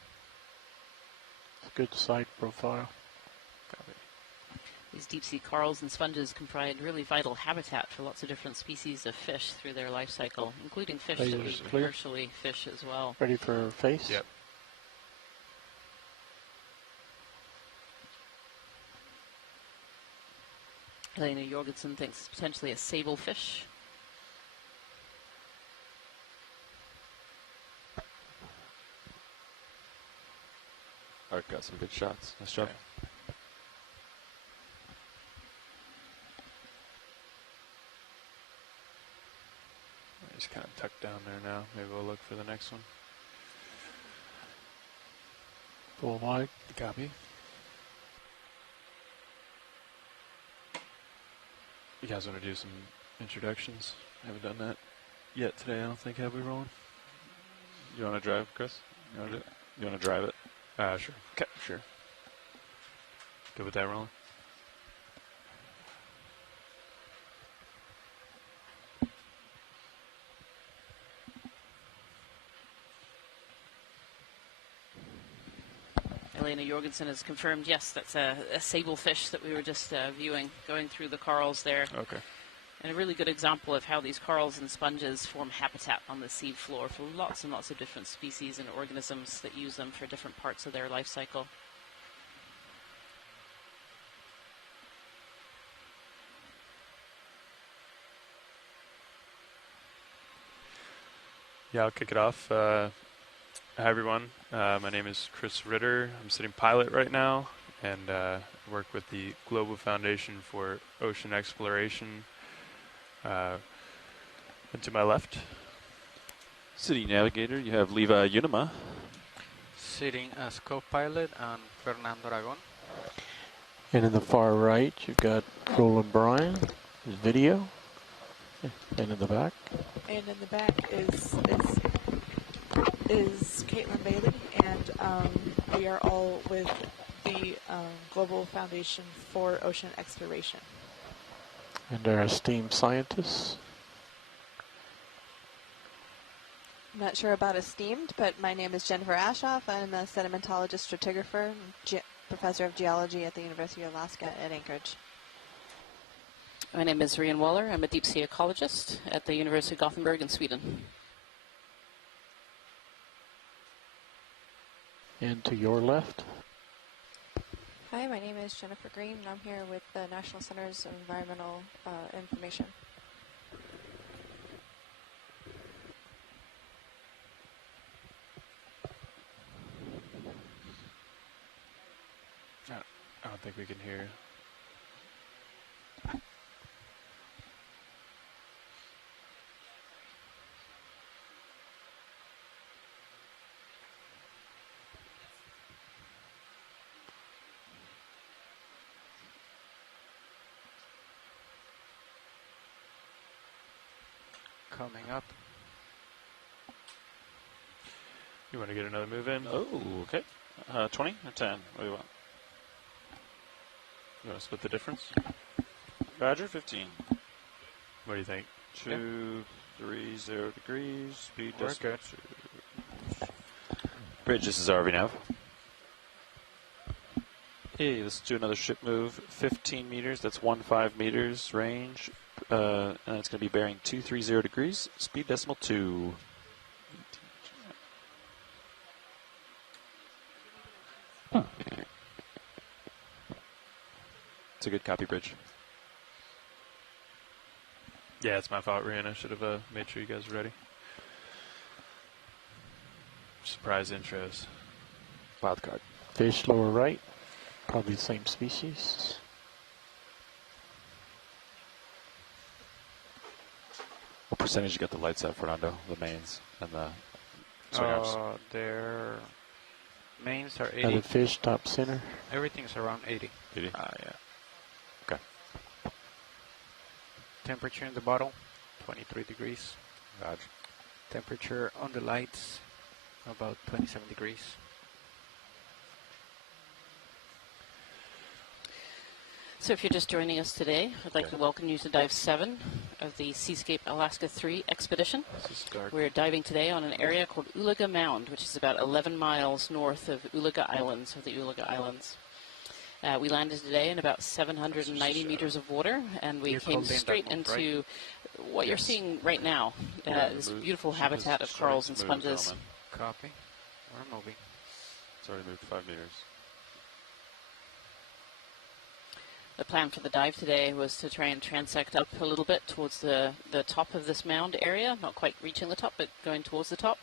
Good side profile. Copy. These deep sea corals and sponges provide really vital habitat for lots of different species of fish through their life cycle, including fish that we Lasers clear. commercially fish as well. Ready for face? Yep. Elena Jorgensen thinks it's potentially a sablefish. Art got some good shots. Nice job. Okay. He's kind of tucked down there now. Maybe we'll look for the next one. Full wide. Copy. You guys want to do some introductions? Haven't done that yet today, I don't think. Have we, Roland? You want to drive, Chris? You want to do it? You want to drive it? Sure. Okay, sure. Good with that, Roland? Elena Jorgensen has confirmed, yes, that's a sablefish that we were just viewing, going through the corals there. Okay. And a really good example of how these corals and sponges form habitat on the sea floor for lots and lots of different species and organisms that use them for different parts of their life cycle. Yeah, I'll kick it off. Hi, everyone. My name is Chris Ritter. I'm sitting pilot right now and work with the Global Foundation for Ocean Exploration. And to my left, City navigator, you have Levi Unima. Sitting as co-pilot and Fernando Aragon. And in the far right, you've got Roland Bryan, his video, and in the back. And in the back is Caitlin Bailey, and we are all with the Global Foundation for Ocean Exploration. And our esteemed scientists. I'm not sure about esteemed, but my name is Jennifer Ashoff. I'm a sedimentologist stratigrapher, professor of geology at the University of Alaska at Anchorage. My name is Rian Waller. I'm a deep sea ecologist at the University of Gothenburg in Sweden. And to your left. Hi, my name is Jennifer Green, and I'm here with the National Centers of Environmental Information. I don't think we can hear. Coming up. You want to get another move in? Oh, okay. 20 or 10? What do you want? You want to split the difference? Roger, 15. What do you think? 230 degrees. Speed We're does good. Bridge, this is RV Nav. Hey, let's do another ship move. 15 meters, that's 15 meters range. And it's going to be bearing 230 degrees. Speed decimal 2. It's a good copy, Bridge. Yeah, it's my fault, Rian. I should have made sure you guys were ready. Surprise intros. Wild card. Fish lower right. Probably the same species. What percentage you got the lights at, Fernando? The mains and the swing arms? Their mains are 80. Other fish top center. Everything's around 80. 80? Yeah. Okay. Temperature in the bottle, 23 degrees. Roger. Temperature on the lights, about 27 degrees. So if you're just joining us today, I'd like to welcome you to Dive 7 of the Seascape Alaska 3 expedition. We're diving today on an area called Uliaga Mound, which is about 11 miles north of Uliaga Islands, of the Uliaga Islands. We landed today in about 790 meters of water, and we came straight into what you're seeing right now, this beautiful habitat of corals and sponges. Copy. We're moving. It's already moved 5 meters. The plan for the dive today was to try and transect up a little bit towards the top of this mound area, not quite reaching the top, but going towards the top.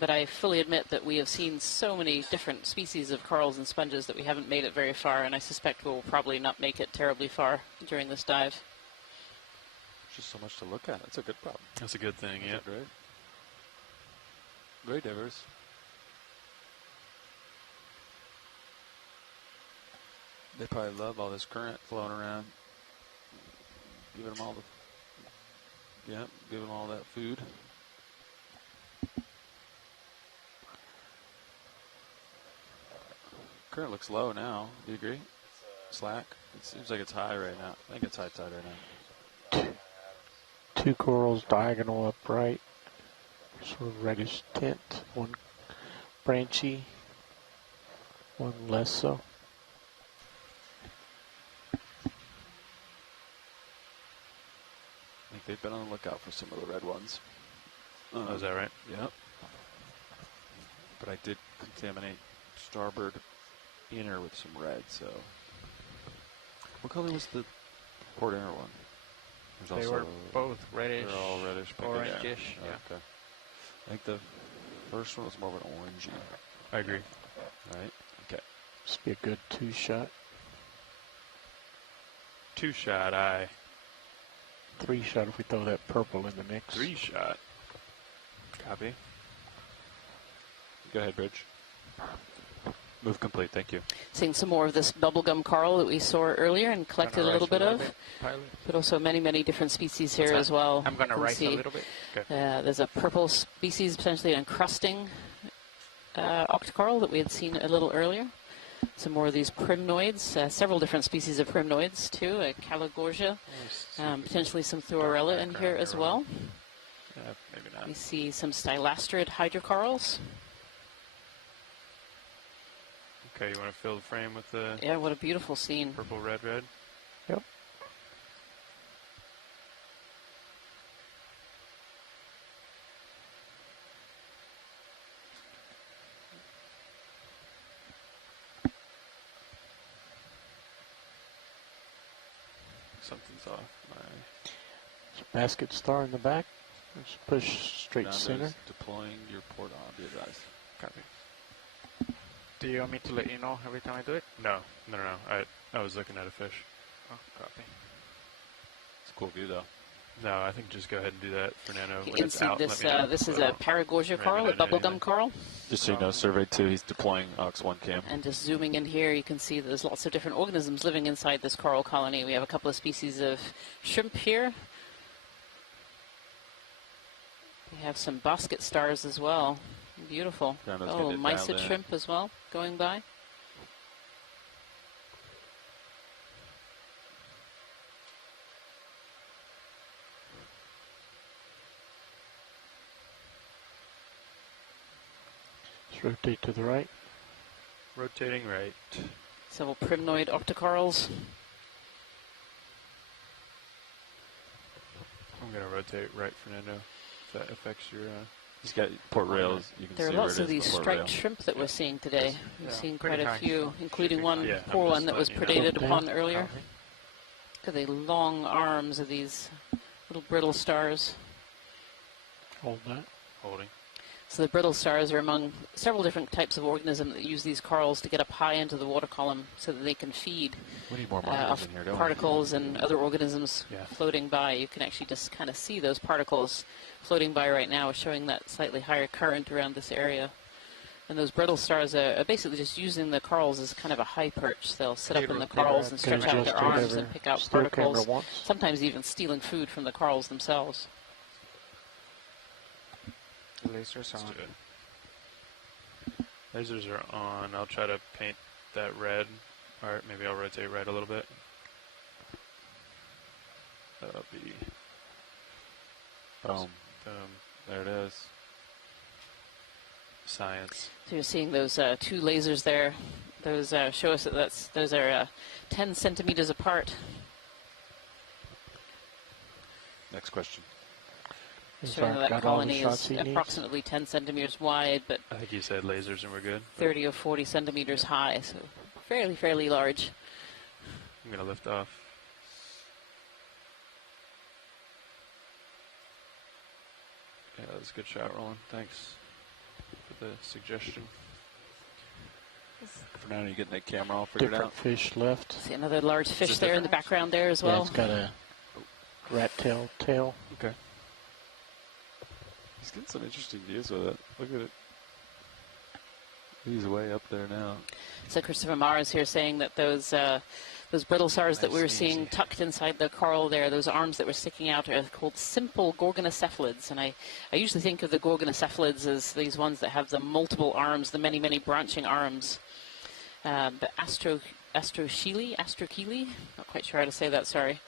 But I fully admit that we have seen so many different species of corals and sponges that we haven't made it very far, and I suspect we'll probably not make it terribly far during this dive. There's just so much to look at. That's a good problem. That's a good thing, yeah. Great. Very diverse. They probably love all this current flowing around. Giving them all giving them all that food. Current looks low now. Do you agree? Slack? It seems like it's high right now. I think it's high tide right now. Two corals diagonal upright. Sort of reddish tint. One branchy. One less so. I think they've been on the lookout for some of the red ones. Oh, is that right? Yep. But I did contaminate starboard inner with some red, so. What color was the port inner one? They were both reddish, they're all reddish, orangish. Yeah. Okay. I think the first one was more of an orangey. I agree. Right? Okay. This would be a good two-shot. Two-shot eye. 3-shot if we throw that purple in the mix. 3-shot. Copy. Go ahead, Bridge. Move complete, thank you. Seeing some more of this bubblegum coral that we saw earlier and collected a little bit of, but also many, many different species here as well. I'm going to rise a little bit. Okay. There's a purple species, potentially encrusting octocoral that we had seen a little earlier. Some more of these primnoids, several different species of primnoids too, Calogorgia, potentially some Thuorella in here as well. Maybe not. We see some stylastrid hydrocorals. Okay, you want to fill the frame with the... Yeah, what a beautiful scene. Purple, red. Yep. Something's off. Basket star in the back. Just push straight center. Deploying your port on, be advised. Copy. Do you want me to let you know every time I do it? No. I was looking at a fish. Oh, copy. It's a cool view, though. No, I think just go ahead and do that, Fernando. You When can it's see out, this. let me know. This is a Paragorgia coral, a bubblegum coral. Just so you know, survey 2, he's deploying OX1 cam. And just zooming in here, you can see there's lots of different organisms living inside this coral colony. We have a couple of species of shrimp here. We have some basket stars as well. Beautiful. Oh, mysid shrimp as well going by. Just rotate to the right. Rotating right. Several primnoid octocorals. I'm going to rotate right, Fernando. If that affects your... He's got port rails. You can There are see lots where of it is, these the port striped rail. shrimp that we're seeing today. We've seen quite a high. few, including one Yeah, poor I'm one just that was letting you know. predated upon earlier. Look at the long arms of these little brittle stars. Hold that. Holding. So the brittle stars are among several different types of organisms that use these corals to get up high into the water column so that they can feed We need more monitors off in here, don't we? particles and other organisms Yeah. floating by. You can actually just kind of see those particles floating by right now, showing that slightly higher current around this area. And those brittle stars are basically just using the corals as kind of a high perch. They'll sit up in the corals and stretch out their arms and pick out particles, sometimes even stealing food from the corals themselves. Lasers on. Lasers are on. I'll try to paint that red. Or maybe I'll rotate right a little bit. That'll be... Boom. There it is. Science. So you're seeing those two lasers there. Those show us that those are 10 centimeters apart. Next question. Showing that colony is approximately 10 centimeters wide, but I think you said lasers and we're good. 30 or 40 centimeters high, so fairly large. I'm going to lift off. Yeah, that was a good shot, Roland. Thanks for the suggestion. For now, you getting that camera all figured Different out? fish left. See another large fish there in the background there as well. Yeah, it's got a rat tail. Okay. He's getting some interesting views with it. Look at it. He's way up there now. So Christopher Marr is here saying that those brittle stars that we were seeing tucked inside the coral there, those arms that were sticking out, are called simple gorgonocephalids. And I usually think of the gorgonocephalids as these ones that have the multiple arms, the many branching arms. But astrochili, not quite sure how to say that, sorry.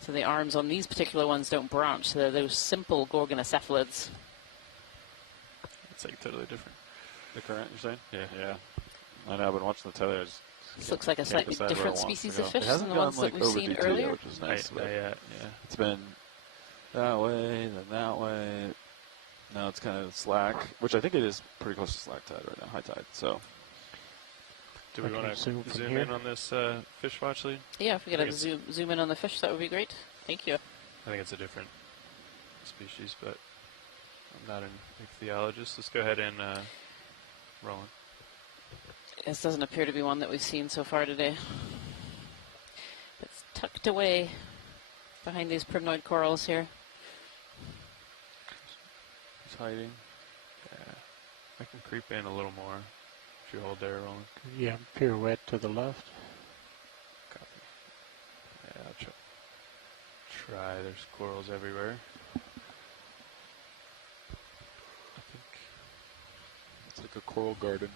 So the arms on these particular ones don't branch, so they're those simple gorgonocephalids. It's like totally different. The current, you're saying? Yeah. I know, I've been watching the tether. This looks like a slightly different species of fish than the ones that we've seen DT earlier. Yet, which is nice. Yeah. It's been that way, then that way. Now it's kind of slack, which I think it is pretty close to slack tide right now, high tide. So, do we want to zoom in on this fish watch lead? Yeah, if we could zoom in on the fish, that would be great. Thank you. I think it's a different species, but I'm not an ichthyologist. Let's go ahead and roll in. This doesn't appear to be one that we've seen so far today. It's tucked away behind these primnoid corals here. He's hiding. Yeah. I can creep in a little more if you hold there, Roland. Yeah, pirouette to the left. Copy. Yeah, I'll try. There's corals everywhere. I think it's like a coral garden.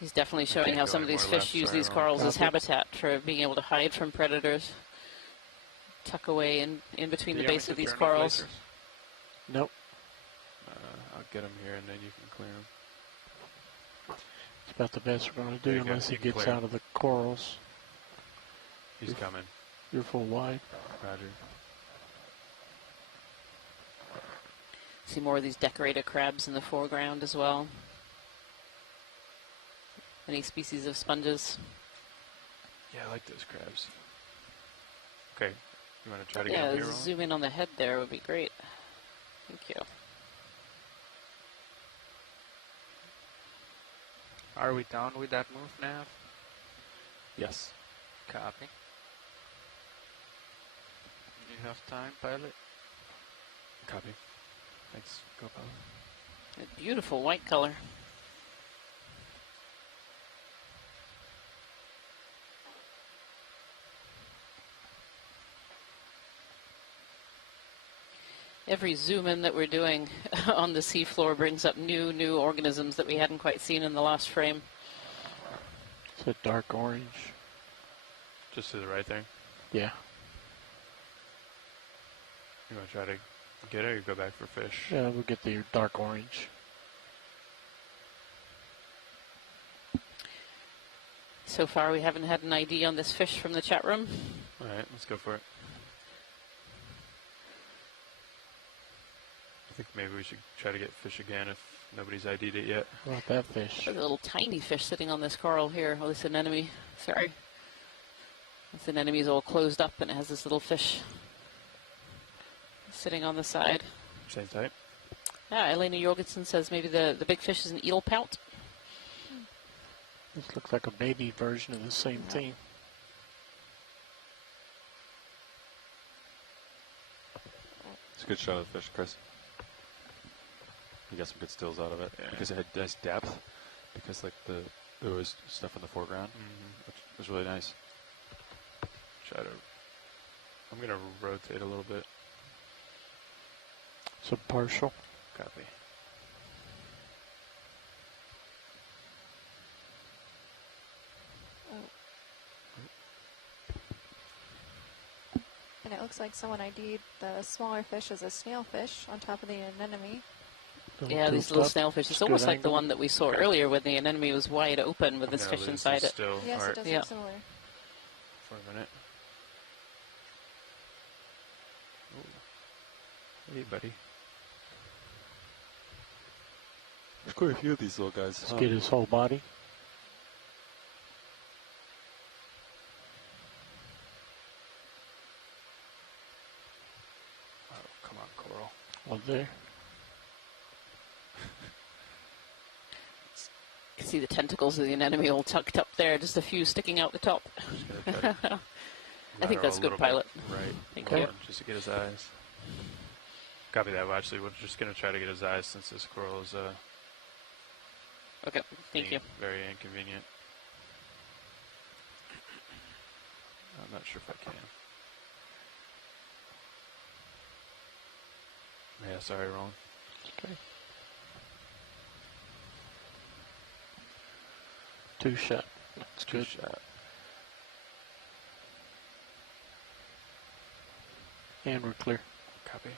He's definitely showing how some of these fish use these corals as habitat for being able to hide from predators. Tuck away in between the base of these corals. Nope. I'll get him here and then you can clear him. It's about the best we're going to do unless he gets out of the corals. He's coming. You're full wide. Roger. See more of these decorated crabs in the foreground as well. Any species of sponges. Yeah, I like those crabs. Okay, you want to try to get him here, Roland? Zoom in on the head there would be great. Thank you. Are we down with that move, Nav? Yes. Copy. You have time, pilot? Copy. Thanks, co-pilot. A beautiful white color. Every zoom in that we're doing on the seafloor brings up new organisms that we hadn't quite seen in the last frame. It's a dark orange. Just to the right there? Yeah. You want to try to get it or you go back for fish? Yeah, we'll get the dark orange. So far we haven't had an ID on this fish from the chat room. Alright, let's go for it. I think maybe we should try to get fish again if nobody's ID'd it yet. What about that fish? There's a little tiny fish sitting on this coral here. Oh, this anemone. Sorry. This anemone's all closed up and it has this little fish sitting on the side. Same type? Yeah, Elena Jorgensen says maybe the big fish is an eel pout. This looks like a baby version of the same thing. It's a good shot of the fish, Chris. You got some good stills out of it. Yeah. Because it had nice depth. Because like there was stuff in the foreground. Which was really nice. I'm going to rotate a little bit. So partial. Copy. And it looks like someone ID'd the smaller fish as a snailfish on top of the anemone. Yeah, these little snailfish. It's almost like the one that we saw earlier when the anemone was wide open with this fish inside it. Yes, it does look similar. For a minute. Ooh. Hey, buddy. There's quite a few of these little guys. Let's get his whole body. Oh, come on, coral. One there. You can see the tentacles of the anemone all tucked up there, just a few sticking out the top. I think that's good, pilot. Right. Thank you. Just to get his eyes. Copy that. Well, actually, we're just going to try to get his eyes since this coral is okay, thank you. Very inconvenient. I'm not sure if I can. Yeah, sorry, Roland. Okay. Two shot. Looks good. Shot. And we're clear. Copy.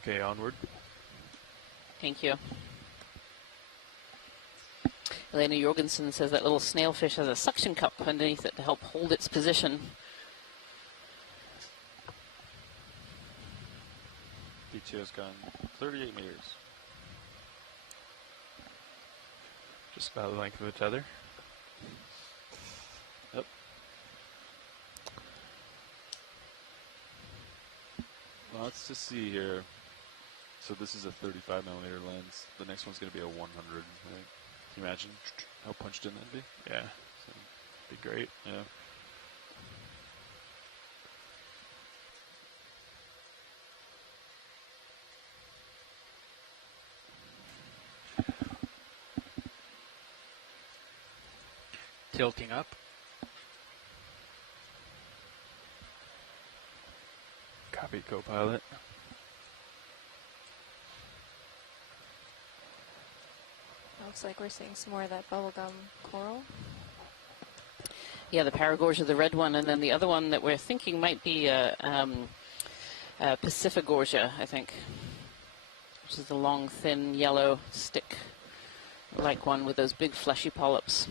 Okay, onward. Thank you. Elena Jorgensen says that little snailfish has a suction cup underneath it to help hold its position. D2 has gone 38 meters. Just about the length of a tether. Yep. Well, let's just see here. So this is a 35 millimeter lens. The next one's going to be a 100, right? Can you imagine how punched in that'd be? Yeah, so be great. Yeah. Tilting up. Copy, co-pilot. Looks like we're seeing some more of that bubblegum coral. Yeah, the Paragorgia, the red one, and then the other one that we're thinking might be Pacificogorgia, I think, which is the long, thin, yellow stick-like one with those big fleshy polyps.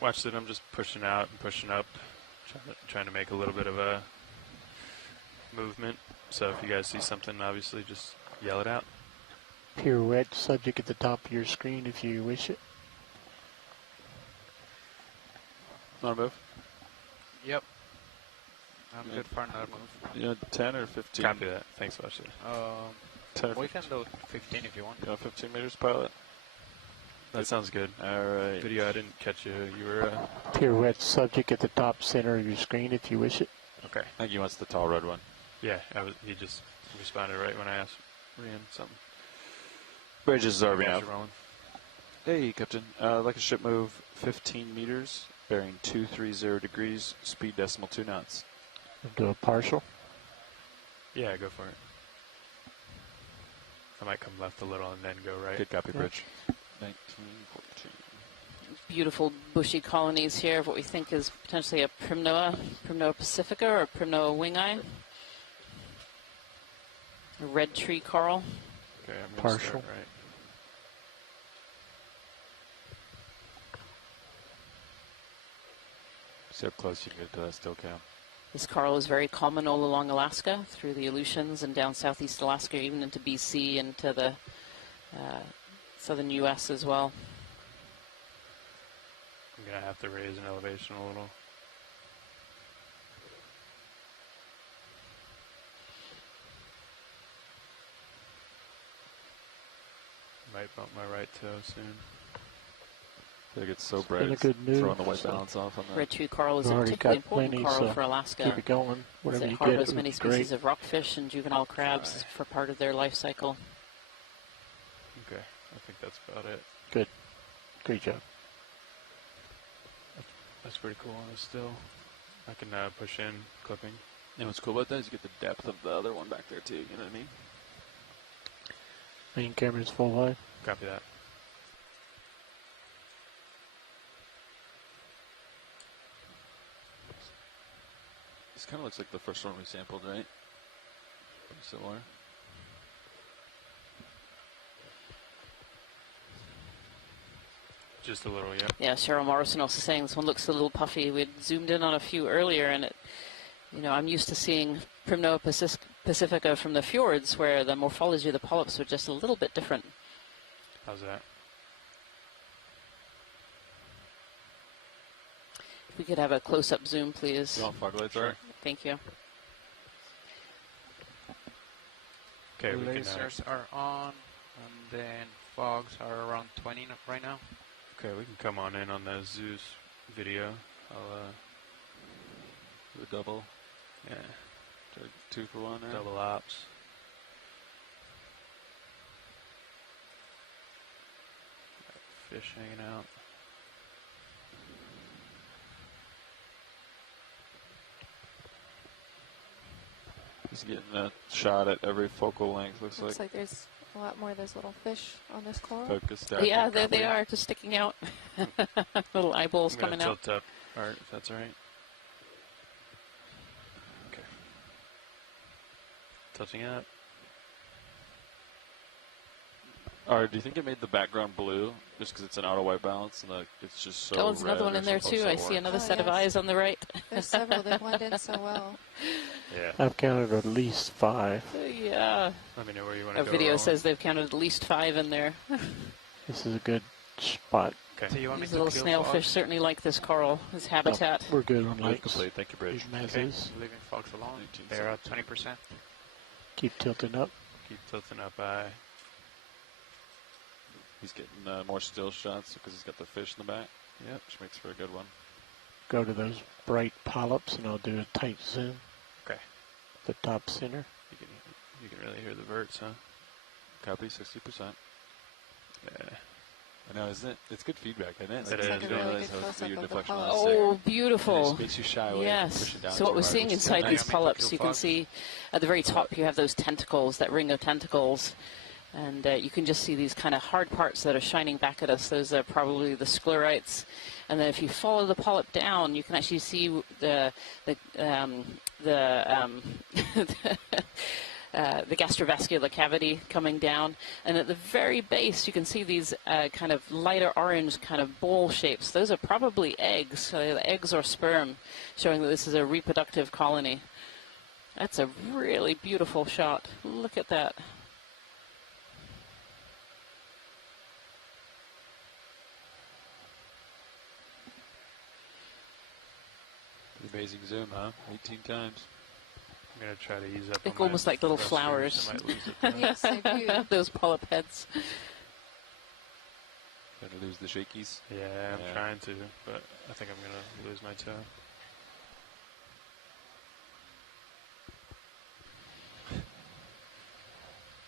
Watch that I'm just pushing out and pushing up, trying to make a little bit of a movement. So if you guys see something, obviously just yell it out. Pirouette subject at the top of your screen if you wish it. Want to move? Yep. I'm good for another move. You know, 10 or 15? Copy that. Thanks, Watch it. 10 or We 15. can do 15 if you want. You know, 15 meters pilot? That sounds good. All right. Video, I didn't catch you. You were... Pirouette subject at the top center of your screen if you wish it. Okay. I think he wants the tall red one. Yeah, he just responded right when I asked Rian something. Bridge is RV Got now. you rolling. Hey, Captain. I'd like a ship move 15 meters, bearing 230 degrees, speed decimal 2 knots. Do a partial. Yeah, go for it. I might come left a little and then go right. Good copy, Yeah. Bridge. 1914. Beautiful bushy colonies here of what we think is potentially a Primnoa pacifica or Primnoa wing-eye. A red tree coral. Okay, I'm going to Partial. start right. See how close you can get to that still cam. This coral is very common all along Alaska, through the Aleutians and down southeast Alaska, even into BC and to the southern U.S. as well. I'm going to have to raise an elevation a little. Might bump my right toe soon. I feel like it's so bright, been a it's good move, throwing the white so- balance off on that. Red tree coral is We've a already particularly got important plenty, coral so for Alaska. keep it going. Whatever It you get, harbors it many would be great. species of rockfish and juvenile crabs for part of their life cycle. Okay, I think that's about it. Good. Great job. That's pretty cool on this still. I can push in, clipping. And what's cool about that is you get the depth of the other one back there too, you know what I mean? Main camera's full wide. Copy that. This kind of looks like the first one we sampled, right? Pretty similar. Just a little, yeah. Yeah, Cheryl Morrison also saying this one looks a little puffy. We'd zoomed in on a few earlier, and it, you know, I'm used to seeing Primnoa pacifica from the fjords, where the morphology of the polyps were just a little bit different. How's that? If we could have a close-up zoom, please. You want fog lights, sure. Thank you. Okay, we can. Lasers are on, and then fogs are around 20 right now. Okay, we can come on in on the Zeus video. I'll Do a double. yeah, Do a 2 for 1 there. double ops. Fish hanging out. He's getting a shot at every focal length, looks Looks like there's a lot more of those little fish on this coral. Focus Oh, yeah, there they are, just sticking out. Little eyeballs I'm gonna coming out. tilt up, Art, if that's all right. Okay. Tilting up. Alright, do you think it made the background blue just because it's an auto white balance and it's just so Oh, there's another one in there too. I see another set of eyes on the right. There's several. They blend in so well. Yeah. I've counted at least 5. Yeah. Let me know where you want to Our go. video Roland. says they've counted at least 5 in there. This is a good spot. Okay. So you want me These to little kill snailfish fox? certainly like this coral, this habitat. We're good on Move lakes. complete. Thank you, Bridge. Even as Okay, is. leaving fox alone. 19, They're at 17. 20%. Keep tilting up. Keep tilting up eye. He's getting more still shots because he's got the fish in the back. Yeah, which makes for a good one. Go to those bright polyps, and I'll do a tight zoom. Okay. The top center. You can really hear the verts, huh? Copy, 60%. Yeah. I know, isn't it? It's good feedback, isn't it? It is. You Like a don't really realize good how close-up your of the deflection polyp. is sick. Oh, It beautiful. just makes you shy away. Yes. Push it down So what too we're hard, seeing which is inside good. these polyps, you can see at the very top you have those tentacles, that ring of tentacles. And you can just see these kind of hard parts that are shining back at us. Those are probably the sclerites. And then if you follow the polyp down, you can actually see the gastrovascular cavity coming down. And at the very base, you can see these kind of lighter orange kind of ball shapes. Those are probably eggs, so eggs or sperm, showing that this is a reproductive colony. That's a really beautiful shot. Look at that. Amazing zoom, huh? 18 times. I'm going to try to ease up. Look on almost my like little thrusters. flowers. I might lose it. Yes, they do. Those polyp heads. Gonna lose the shakies. Yeah, I'm Yeah. trying to, but I think I'm going to lose my toe.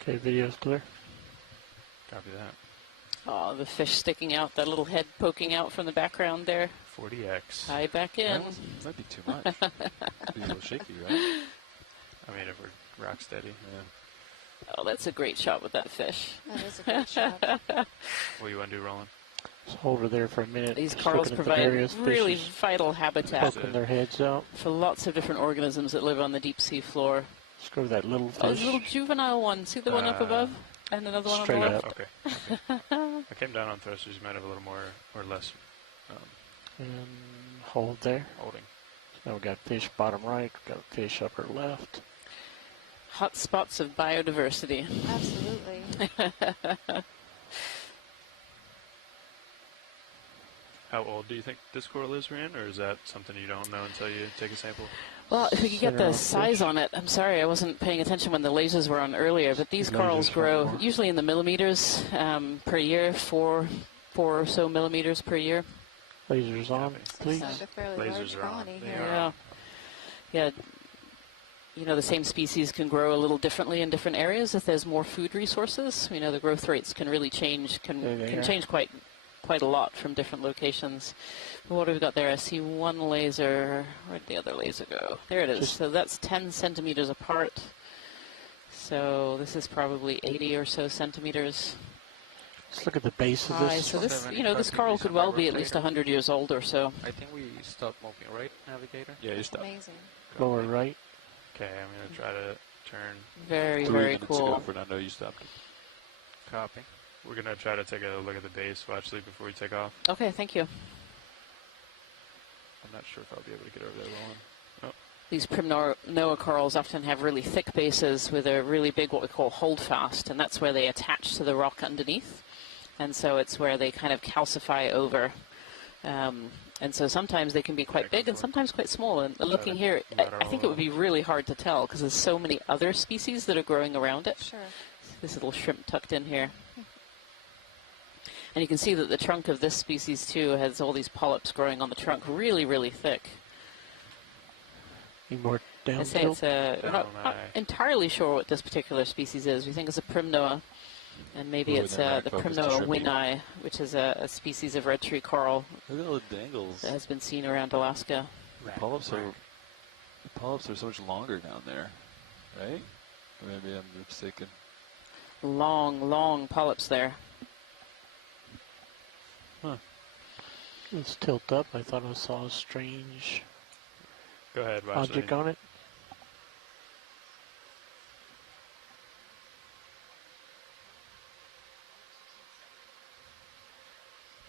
Okay, video's clear. Copy that. Oh, the fish sticking out, that little head poking out from the background there. 40x. Tie back in. Might be too much. It'd be a little shaky, right? I mean, if we're rock steady. Yeah. Oh, that's a great shot with that fish. That is a great shot. What do you want to do, Roland? Just hold her there for a minute. These just corals looking at the provide various really fishes vital habitat poking their heads out. for lots of different organisms that live on the deep sea floor. Just go to that little Oh, there's fish. a little juvenile one. See the one up above? And another one on the straight left? up. Okay. I came down on thrusters. You might have a little more or less And hold there. holding. Now we got fish bottom right. We got fish upper left. Hot spots of biodiversity. Absolutely. How old do you think this coral is, Ryan, or is that something you don't know until you take a sample? Well, if we could get Center the of size fish. on it, I'm sorry, I wasn't paying attention when the lasers were on earlier, but these Lasers corals for grow more. usually in the millimeters per year, four or so millimeters per year. Lasers on, please. It's like a fairly Lasers large are on. colony They here. are. Yeah. You know, the same species can grow a little differently in different areas if there's more food resources. You know, the growth rates can really change, There they can are. change quite a lot from different locations. What have we got there? I see one laser. Where'd the other laser go? There it is. Just- So that's 10 centimeters apart. So this is probably 80 or so centimeters Let's look at the base of high. this. So this, 75 this coral degrees could on my well be at least rotator. 100 years old or so. I think we stopped moving, right, navigator? Yeah, you stop. Amazing. Lower right. Okay, I'm going to try to turn. Very, 3 very minutes cool. ago, Fernando, you stopped. Copy. We're going to try to take a look at the base, actually, before we take off. Okay, thank you. I'm not sure if I'll be able to get over there, Roland. These Primnoa corals often have really thick bases with a really big, what we call holdfast, and that's where they attach to the rock underneath. And so it's where they kind of calcify over. And so sometimes they can be quite big and sometimes quite small. And looking here, I think it would be really hard to tell because there's so many other species that are growing around it. Sure. This little shrimp tucked in here. And you can see that the trunk of this species, too, has all these polyps growing on the trunk, really, really thick. Need more down I say tilt. it's a, we're not entirely sure what this particular species is. We think it's a Primnoa, and maybe Ooh, it's and then the back focus to Primnoa shrimpy. winni, which is a species of red tree coral Look at all the dangles. that has been seen around Alaska. The polyps are so much longer down there, right? Or maybe I'm mistaken. Long, long polyps there. Let's tilt up. I thought I saw a strange Go ahead, watch object that. on it.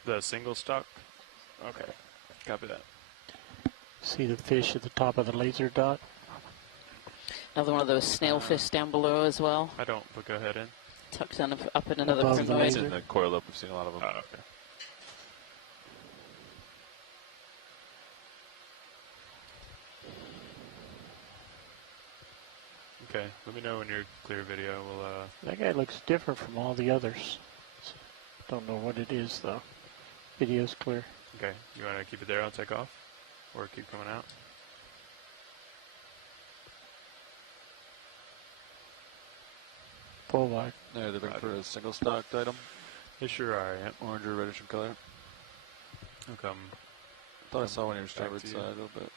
The single stock? Okay, copy that. See the fish at the top of the laser dot? Another one of those snailfish down below as well, I don't, but go ahead in. tucked up in another Above the Primnoa. It's in the coil up. We've seen a lot of them. Oh, okay. Okay, let me know when you're clear video. We'll, That guy looks different from all the others. Don't know what it is, though. Video's clear. okay, you want to keep it there? I'll take off? Or keep coming out? Full wide. Yeah, they're looking for a single stocked item. They sure are, yeah. Orange or reddish in color. How come? Thought I saw one on your Back starboard to side you. a little bit.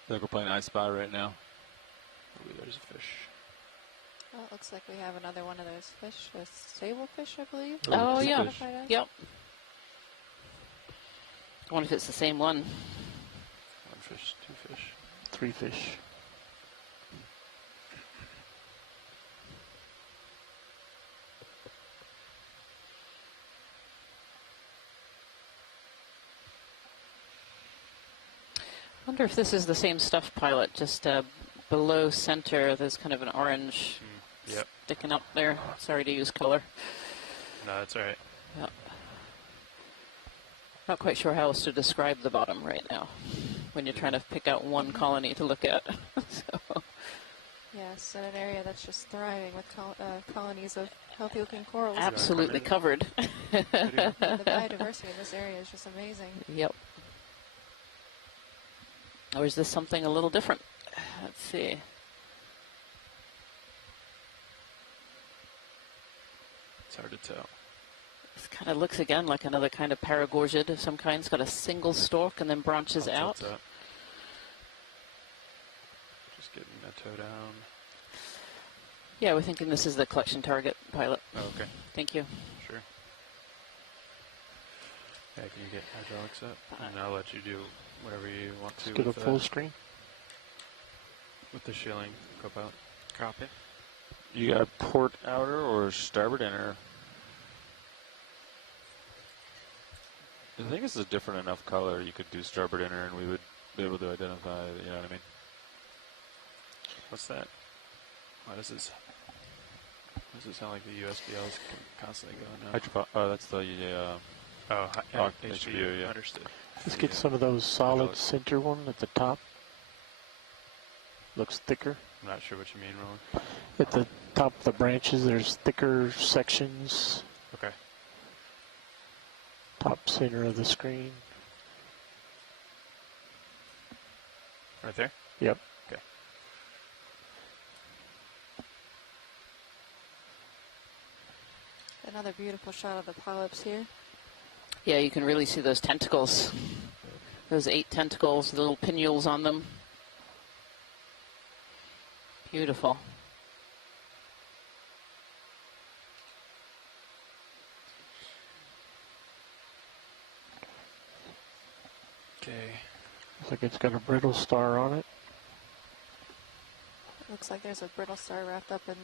I think we're playing I Spy right now. Ooh, there's a fish. Well, it looks like we have another one of those fish, a sable fish, I believe. Oh, yeah. Identified as. Yep. I wonder if it's the same one. 1 fish, 2 fish. 3 fish. I wonder if this is the same stuff, Pilot, just below center, there's kind of an orange Yep. sticking up there. Sorry to use color. No, that's all right. Yep. Not quite sure how else to describe the bottom right now when you're trying to pick out one colony to look at. So. Yes, in an area that's just thriving with colonies of healthy-looking corals. Absolutely covered. The biodiversity in this area is just amazing. Yep. Or is this something a little different? Let's see. It's hard to tell. This kind of looks again like another kind of paragorgid of some kind. It's got a single stalk and then branches out. Just getting that toe down. Yeah, we're thinking this is the collection target, Pilot. Oh, okay. Thank you. Sure. Yeah, can you get hydraulics up? And I'll let you do whatever you want to. Let's get a full screen. With the shilling, go out. Copy. You got port outer or starboard inner? I think this is a different enough color. You could do starboard inner, and we would be able to identify. You know what I mean? What's that? Why does this sound like the USBL is constantly going up? Oh, that's the HBU, yeah. Understood. Let's get some of those solid center one at the top. Looks thicker. I'm not sure what you mean, Roland. At the top of the branches, there's thicker sections. Okay. Top center of the screen. Right there? Yep. Okay. Another beautiful shot of the polyps here. Yeah, you can really see those tentacles. Those 8 tentacles, the little pinnules on them. Beautiful. Okay. Looks like it's got a brittle star on it. Looks like there's a brittle star wrapped up in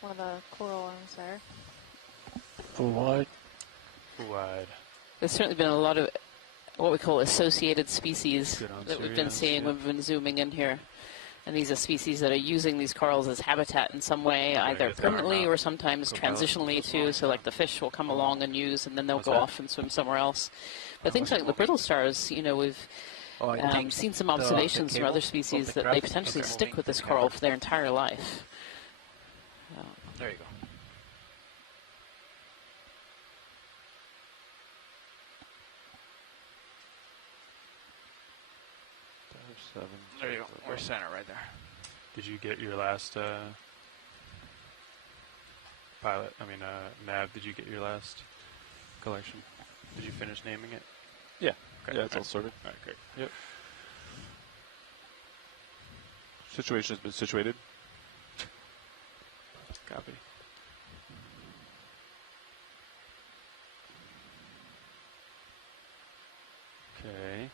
one of the coral arms there. Full wide. Full wide. There's certainly been a lot of what we call associated species that we've been seeing when we've been zooming in here. And these are species that are using these corals as habitat in some way, either permanently or sometimes transitionally too. So like the fish will come along and use, and then they'll go off and swim somewhere else. But things like the brittle stars, you know, we've seen some observations from other species that they potentially stick with this coral for their entire life. There you go. There you go. We're center right there. Did you get your last pilot? Nav. Did you get your last collection? Did you finish naming it? Yeah. Okay. Yeah, it's all sorted. All right, great. Yep. Situation has been situated. Copy. Okay.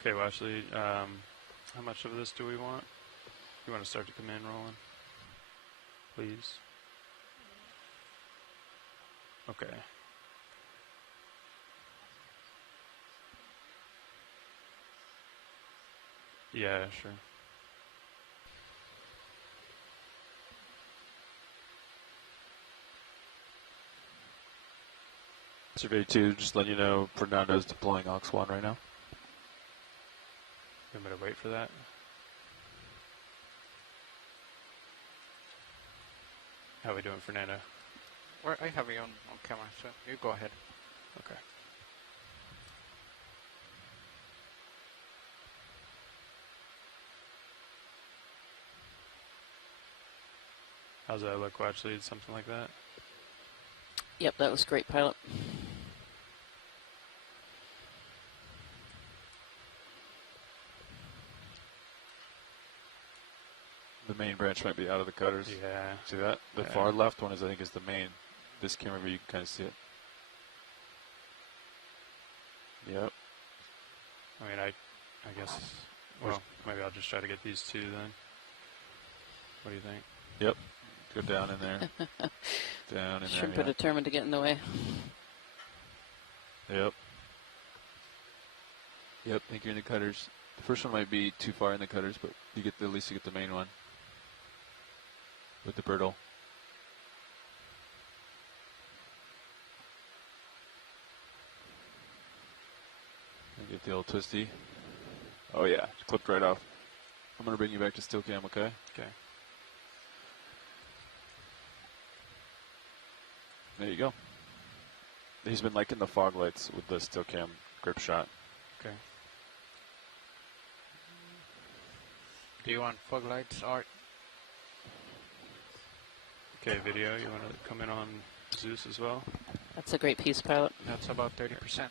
Okay, well, actually, how much of this do we want? You want to start to come in, Roland? Please. Okay. Yeah, sure. Survey 2, just letting you know, Fernando's deploying Ox 1 right now. You want me to wait for that? How are we doing, Fernando? Well, I have you on camera, so you go ahead. Okay. How's that look, watch lead, something like that? Yep, that was great, pilot. The main branch might be out of the cutters. Yeah. See that? The far left one is, I think, is the main. This camera view, you can kind of see it. Yep. I mean, I guess, well, maybe I'll just try to get these two then. What do you think? Yep. Go down in there. Down in Shrimp there. are determined to get in the way. Yep. Yep, I think you're in the cutters. The first one might be too far in the cutters, but you get at least you get the main one with the Bertle. And get the old twisty. Oh yeah, it's clipped right off. I'm gonna bring you back to still cam, okay? Okay. There you go. He's been liking the fog lights with the still cam grip shot. Okay. Do you want fog lights, Art? Okay, video, you want to come in on Zeus as well? That's a great piece, pilot. That's about 30%. Okay.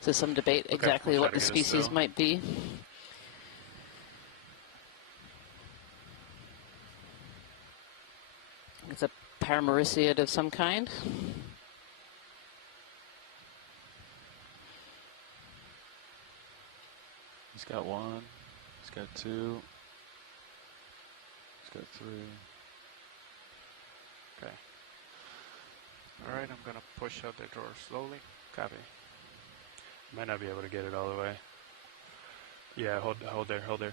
So some debate exactly we'll what try the to get a species still. might be. It's a parameciid of some kind. He's got one. He's got two. He's got three. Okay. All right, I'm gonna push out the drawer slowly. Copy. Might not be able to get it all the way. Yeah, hold there, hold there.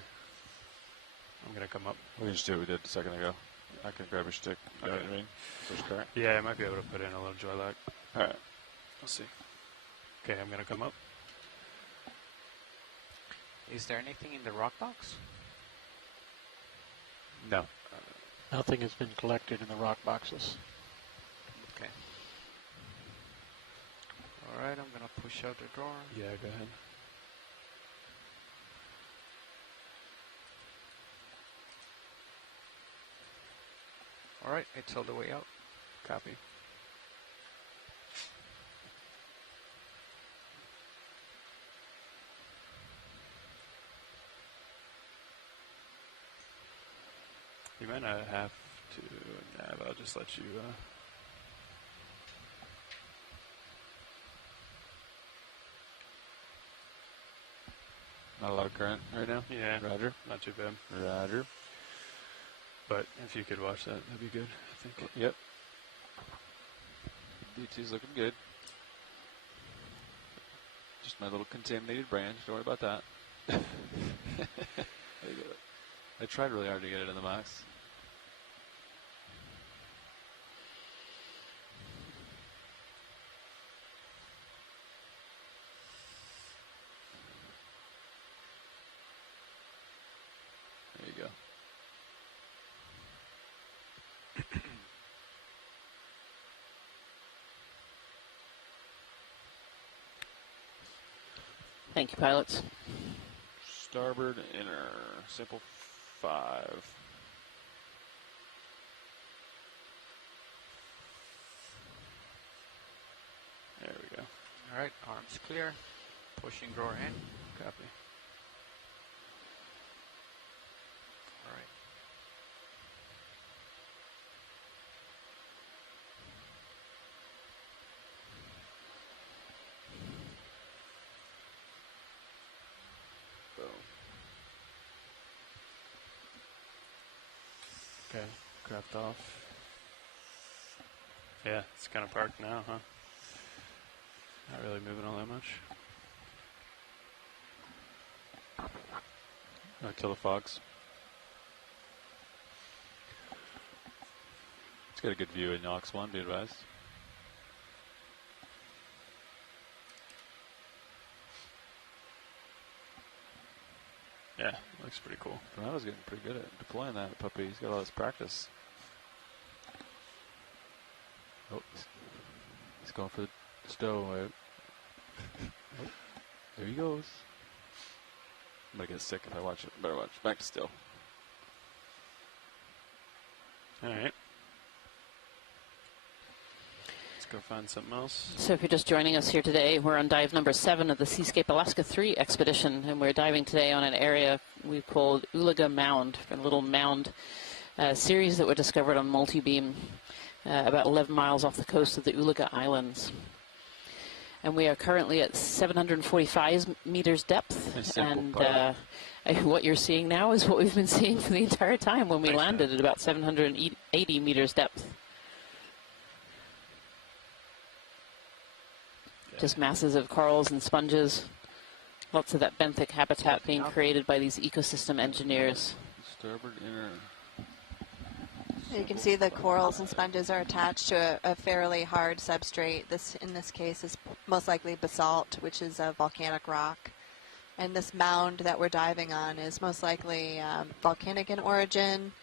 I'm gonna come up. We can just do what we did a second ago. I can grab your stick. You know what I mean? Push cart. Yeah, I might be able to put in a little joy lock. All right. We'll see. Okay, I'm gonna come up. Is there anything in the rock box? No. Nothing has been collected in the rock boxes. Okay. All right, I'm gonna push out the drawer. Yeah, go ahead. All right, it's all the way out. Copy. You might not have to nav. I'll just let you. Not a lot of current right now? Yeah. Roger. Not too bad. Roger. But if you could watch that, that'd be good, I think. Yep. B2's looking good. Just my little contaminated branch. Don't worry about that. I tried really hard to get it in the box. There you go. Thank you, pilots. Starboard inner, simple 5. There we go. All right, arms clear. Pushing drawer in. Copy. All right. Boom. Okay, crapped off. Yeah, it's kind of parked now, huh? Not really moving all that much. Kill the fogs. It's got a good view in Ox 1, be advised. Yeah, looks pretty cool. Ronaldo's getting pretty good at deploying that puppy. He's got all this practice. Oh, he's going for the stowaway. Oh, there he goes. I'm gonna get sick if I watch it. Better watch. Back to still. All right. Let's go find something else. So if you're just joining us here today, we're on dive number 7 of the Seascape Alaska 3 expedition, and we're diving today on an area we've called Uliaga Mound, a little mound series that were discovered on multi-beam about 11 miles off the coast of the Uliaga Islands. And we are currently at 745 meters depth, and what you're seeing now is what we've been seeing for the entire time when we landed at about 780 meters depth. Just masses of corals and sponges. Lots of that benthic habitat being created by these ecosystem engineers. Starboard inner. You can see the corals and sponges are attached to a fairly hard substrate. This, in this case, is most likely basalt, which is a volcanic rock. And this mound that we're diving on is most likely volcanic in origin,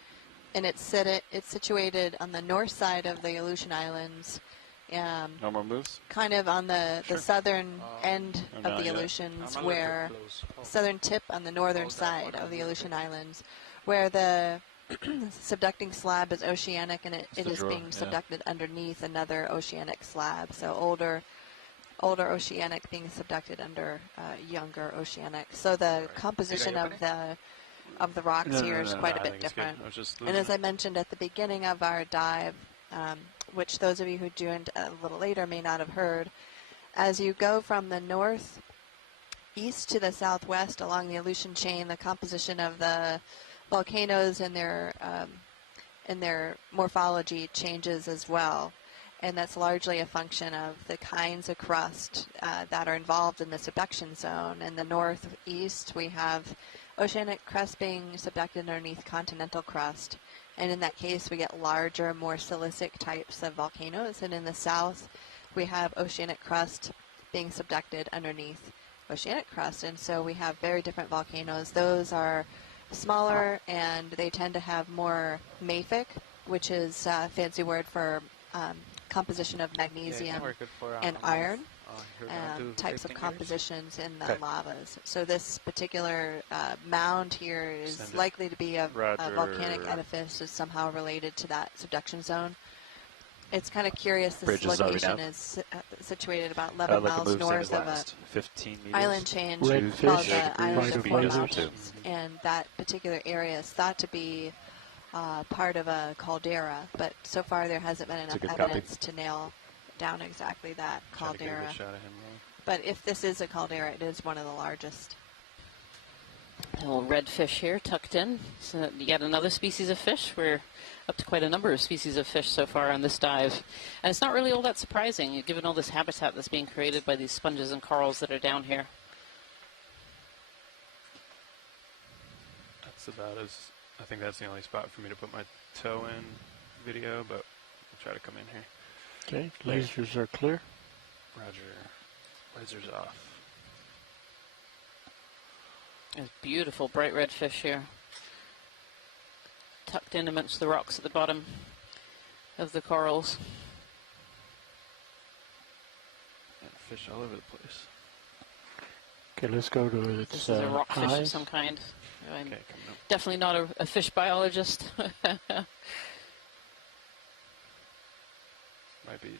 and it's situated on the north side of the Aleutian Islands. No more moves? Kind of on the southern end of the Aleutians, where southern tip on the northern side of the Aleutian Islands, where the subducting slab is oceanic, and it is being subducted underneath another oceanic slab. So older oceanic being subducted under younger oceanic. So the composition of the rocks here is quite a bit different. And as I mentioned at the beginning of our dive, which those of you who joined a little later may not have heard, as you go from the north east to the southwest along the Aleutian chain, the composition of the volcanoes and their morphology changes as well. And that's largely a function of the kinds of crust that are involved in the subduction zone. In the northeast, we have oceanic crust being subducted underneath continental crust. And in that case, we get larger, more silicic types of volcanoes. And in the south, we have oceanic crust being subducted underneath oceanic crust. And so we have very different volcanoes. Those are smaller, and they tend to have more mafic, which is a fancy word for composition of magnesium and iron. Types of compositions in the lavas. So this particular mound here is likely to be a volcanic edifice is somehow related to that subduction zone. It's kind of curious. This location is situated about 11 miles north of a 15 meters. island chain called the Island of Okeanos, and that particular area is thought to be part of a caldera, but so far there hasn't been enough evidence to nail down exactly that caldera. But if this is a caldera, it is one of the largest. A little redfish here tucked in. So yet another species of fish. We're up to quite a number of species of fish so far on this dive. And it's not really all that surprising, given all this habitat that's being created by these sponges and corals that are down here. That's about as... I think that's the only spot for me to put my toe in video, but I'll try to come in here. Okay, lasers are clear. Roger. Lasers off. There's beautiful bright red fish here, tucked in amongst the rocks at the bottom of the corals. And fish all over the place. Okay, let's go to its This is a rockfish of some kind. I'm definitely not a fish biologist. Might be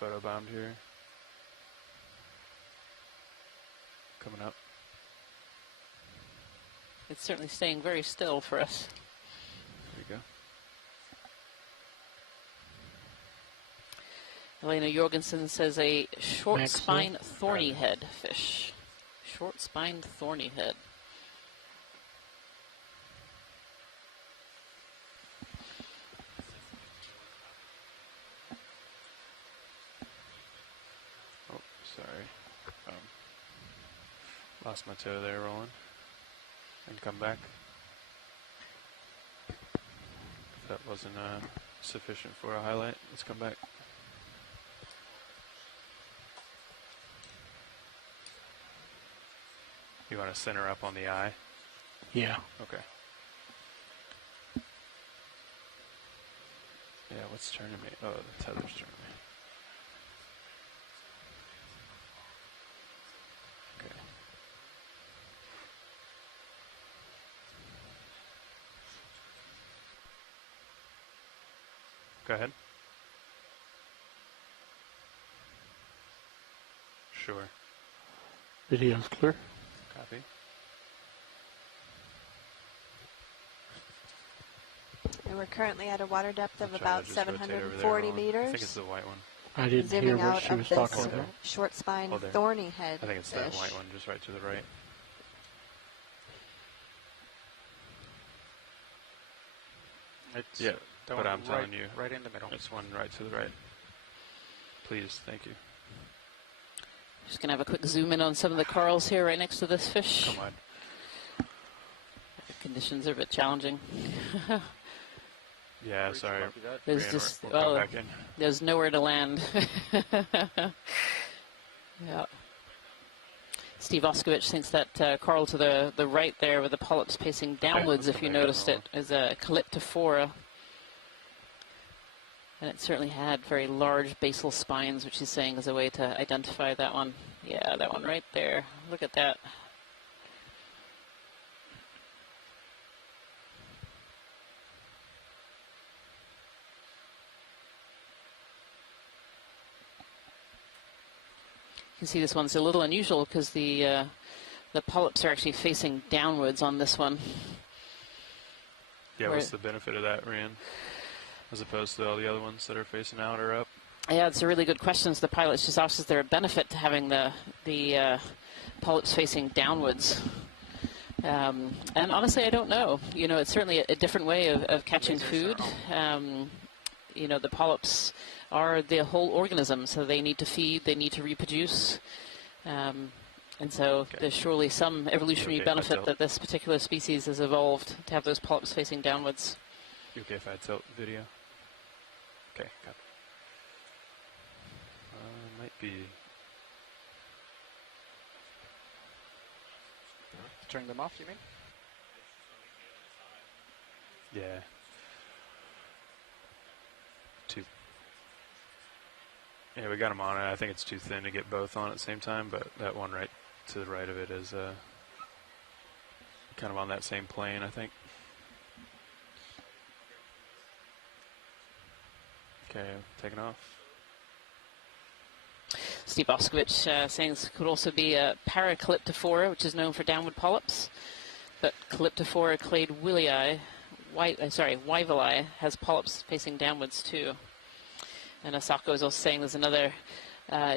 photobombed here. Coming up. It's certainly staying very still for us. There you go. Elena Jorgensen says a short spine thorny head fish. Short spined thorny head. Oh, sorry. Lost my toe there, Roland. and come back. If that wasn't sufficient for a highlight, let's come back. You want to center up on the eye? Yeah. Okay. Yeah, what's turning me? Oh, the tether's turning me. Okay. Go ahead. Sure. Video's clear. Copy. And we're currently at a water depth of I'll try about to just rotate over there 740 on- meters. I think it's the white one. I didn't Zooming hear what out she of was this talking about. short spine Oh, there. thorny head I think it's fish. that white one, just right to the right. It's Yeah, the but one I'm telling right, you, right in the middle. it's one right to the right. Please, thank you. Just going to have a quick zoom in on some of the corals here right next to this fish. Come on. The conditions are a bit challenging. Yeah, sorry. There's Brian, just, we'll come well, back in. there's nowhere to land. Yeah. Steve Oskovich thinks that coral to the right there with the polyps pacing downwards, let's if you come back in noticed a it, is a calyptophora. And it certainly had very large basal spines, which he's saying is a way to identify that one. Yeah, that one right there. Look at that. You can see this one's a little unusual because the polyps are actually facing downwards on this one. Yeah, Where- what's the benefit of that, Ryan? As opposed to all the other ones that are facing out or up? Yeah, it's a really good question. So the pilots just asked, is there a benefit to having the polyps facing downwards? And honestly, I don't know. You know, it's certainly a different way of catching food. You know, the polyps are the whole organism, so they need to feed, they need to reproduce. And so there's surely some evolutionary Okay, if I benefit tilt? that this particular species has evolved to have those polyps facing downwards. You okay if I tilt video? Okay, got it. Might be. Turn them off, you mean? Yeah. Yeah, we got them on it. I think it's too thin to get both on at the same time, but that one right to the right of it is kind of on that same plane, I think. Okay, taking off. Steve Oskovich saying this could also be a Paracalyptophora, which is known for downward polyps. But Calyptophora clade Weiveli has polyps facing downwards too. And Asako is also saying there's another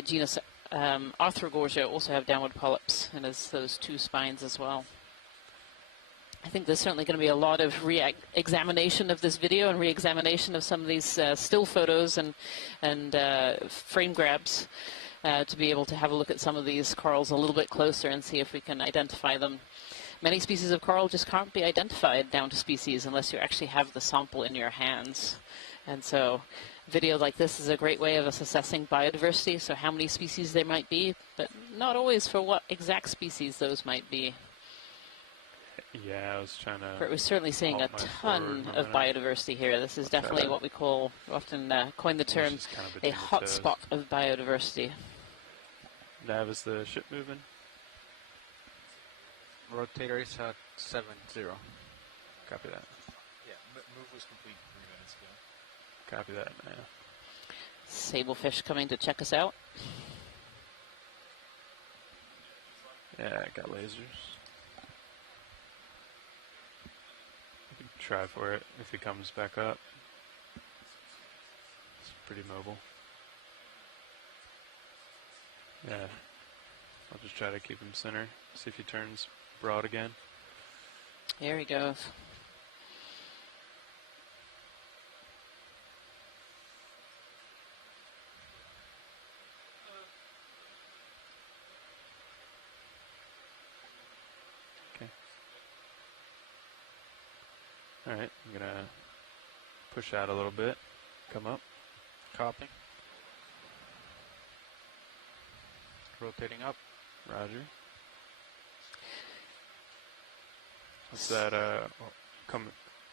genus, Arthrogorgia, also have downward polyps, and has those two spines as well. I think there's certainly going to be a lot of re-examination of this video and re-examination of some of these still photos and frame grabs to be able to have a look at some of these corals a little bit closer and see if we can identify them. Many species of coral just can't be identified down to species unless you actually have the sample in your hands. And so video like this is a great way of us assessing biodiversity, so how many species there might be, but not always for what exact species those might be. Yeah, I was trying to. But we're certainly seeing a ton of biodiversity here. This is definitely what we call, often coin the term, kind of a between the hot toes. spot of biodiversity. Nav, is the ship moving? Rotator is at 7-0. Copy that. Yeah, move was complete 3 minutes ago. Copy that, yeah. Sablefish coming to check us out. Yeah, I got lasers. We can try for it if he comes back up. It's pretty mobile. Yeah. I'll just try to keep him center. See if he turns broad again. Here he goes. All right, I'm going to push out a little bit, come up. Copy. Rotating up. Roger. What's that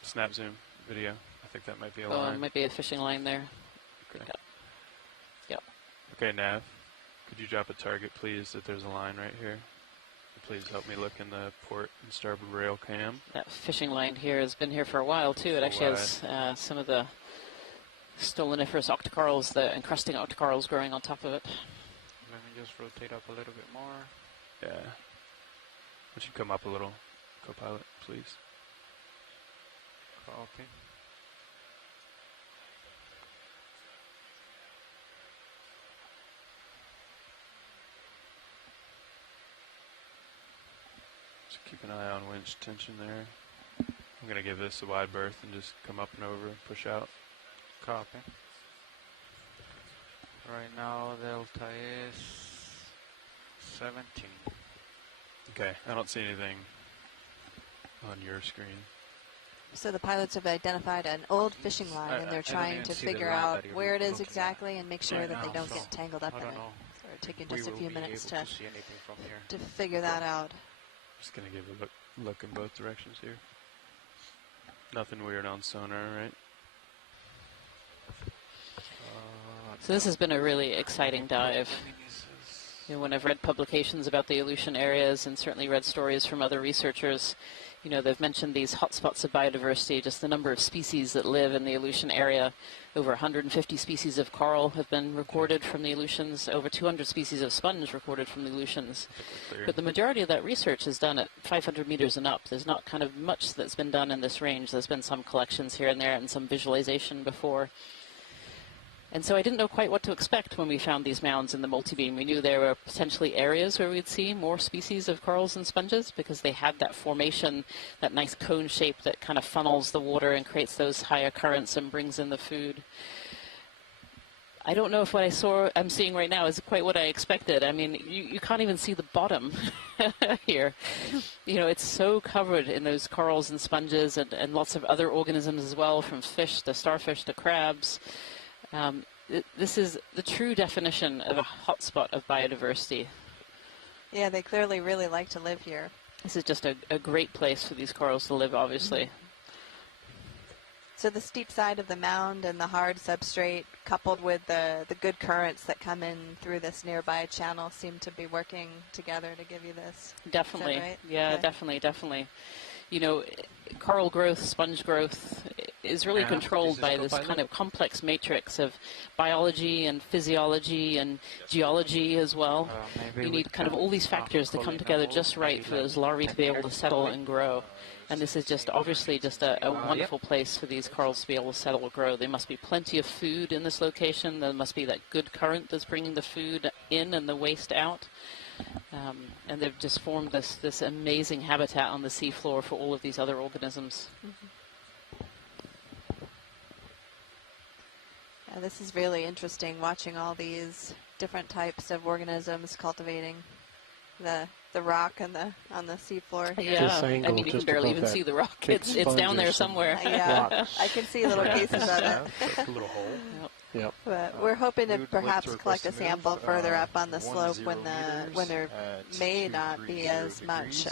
snap zoom video? I think that might be a Oh, line. it might be a fishing line there. Okay. Yep. Okay, Nav, could you drop a target, please, that there's a line right here? Please help me look in the port and starboard rail cam. That fishing line here has been here for a while, too. It actually has some of the stoloniferous octocorals, the encrusting octocorals growing on top of it. Let me just rotate up a little bit more. Yeah. Why don't you come up a little, co-pilot, please? Copy. Just keep an eye on winch tension there. I'm going to give this a wide berth and just come up and over and push out. Copy. Right now, delta is 17. Okay, I don't see anything on your screen. So the pilots have identified an old fishing line, and they're trying to figure out where it is exactly and make sure that they don't get tangled up in it. So we're taking just a few minutes to figure that out. Just going to give a look in both directions here. Nothing weird on sonar, right? So this has been a really exciting dive. You know, when I've read publications about the Aleutian areas and certainly read stories from other researchers, you know, they've mentioned these hotspots of biodiversity, just the number of species that live in the Aleutian area. Over 150 species of coral have been recorded from the Aleutians, over 200 species of sponge recorded from the Aleutians. But the majority of that research is done at 500 meters and up. There's not kind of much that's been done in this range. There's been some collections here and there and some visualization before. And so I didn't know quite what to expect when we found these mounds in the multibeam. We knew there were potentially areas where we'd see more species of corals and sponges because they had that formation, that nice cone shape that kind of funnels the water and creates those higher currents and brings in the food. I don't know if what I'm seeing right now is quite what I expected. I mean, you can't even see the bottom here. You know, it's so covered in those corals and sponges and lots of other organisms as well, from fish to starfish to crabs. This is the true definition of a hotspot of biodiversity. Yeah, they clearly really like to live here. This is just a great place for these corals to live, obviously. Mm-hmm. So the steep side of the mound and the hard substrate, coupled with the good currents that come in through this nearby channel, seem to be working together to give you this. Definitely. Is that right? Yeah, okay. definitely. You know, coral growth, sponge growth is really controlled by this kind of complex matrix of biology and physiology and geology as well. You need kind of all these factors to come together just right for those larvae to be able to settle and grow. And this is just obviously just a wonderful place for these corals to be able to settle and grow. There must be plenty of food in this location. There must be that good current that's bringing the food in and the waste out. And they've just formed this amazing habitat on the seafloor for all of these other organisms. Mm-hmm. Yeah, this is really interesting, watching all these different types of organisms cultivating the rock on the seafloor here. Yeah, I mean, you can barely even see the rock. It's down there somewhere. Yeah, I can see little pieces of it. That's a little hole. Yep. But we're hoping to perhaps collect a sample further up on the slope when there may not be as much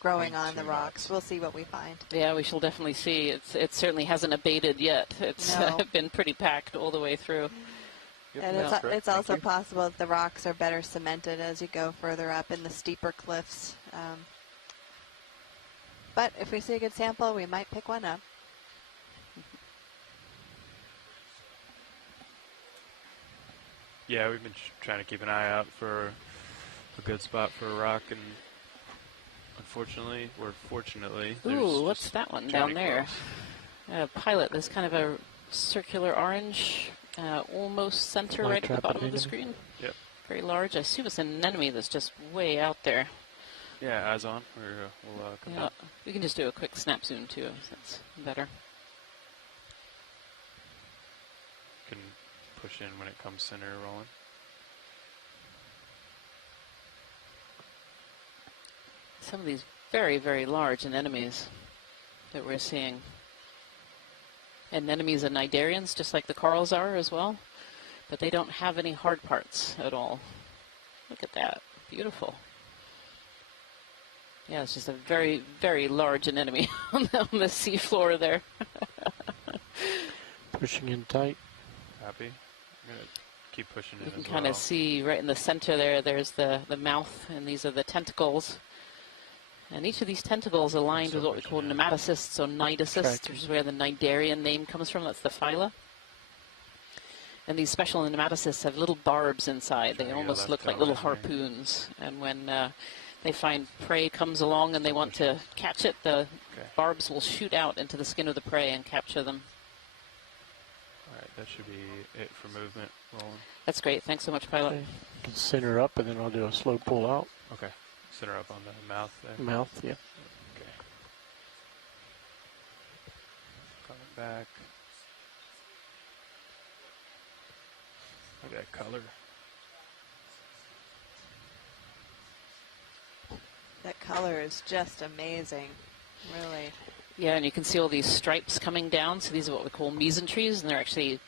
growing on the rocks. We'll see what we find. Yeah, we shall definitely see. It certainly hasn't abated yet. It's been pretty packed all the way through. And it's also possible that the rocks are better cemented as you go further up in the steeper cliffs. But if we see a good sample, we might pick one up. Yeah, we've been trying to keep an eye out for a good spot for a rock, and unfortunately, or fortunately, ooh, what's that one down there? Pilot, there's kind of a circular orange, almost center right at the bottom of the screen. Yep. Very large. I assume it's an anemone that's just way out there. Yeah, eyes on. We'll come down. We can just do a quick snap zoom too, if that's better. Can push in when it comes center rolling. Some of these very, very large anemones. that we're seeing. Anemones and cnidarians, just like the corals are as well, but they don't have any hard parts at all. Look at that. Beautiful. Yeah, it's just a very, very large anemone on the seafloor there. Pushing in tight. Happy? I'm going to keep pushing in You can as kind well. of see right in the center there, there's the mouth, and these are the tentacles. And each of these tentacles aligned with what we call nematocysts or cnidocysts, which is where the cnidarian name comes from. That's the phyla. And these special nematocysts have little barbs inside. They almost look like little harpoons. And when they find prey comes along and they want to catch it, the barbs will shoot out into the skin of the prey and capture them. All right, that should be it for movement. Rolling. That's great. Thanks so much, pilot. Okay. You can center up, and then I'll do a slow pull out. Okay. Center up on the mouth there. Mouth, yeah. Okay. Coming back. Look at that color. That color is just amazing, really. Yeah, and you can see all these stripes coming down. So these are what we call mesentries, and they're actually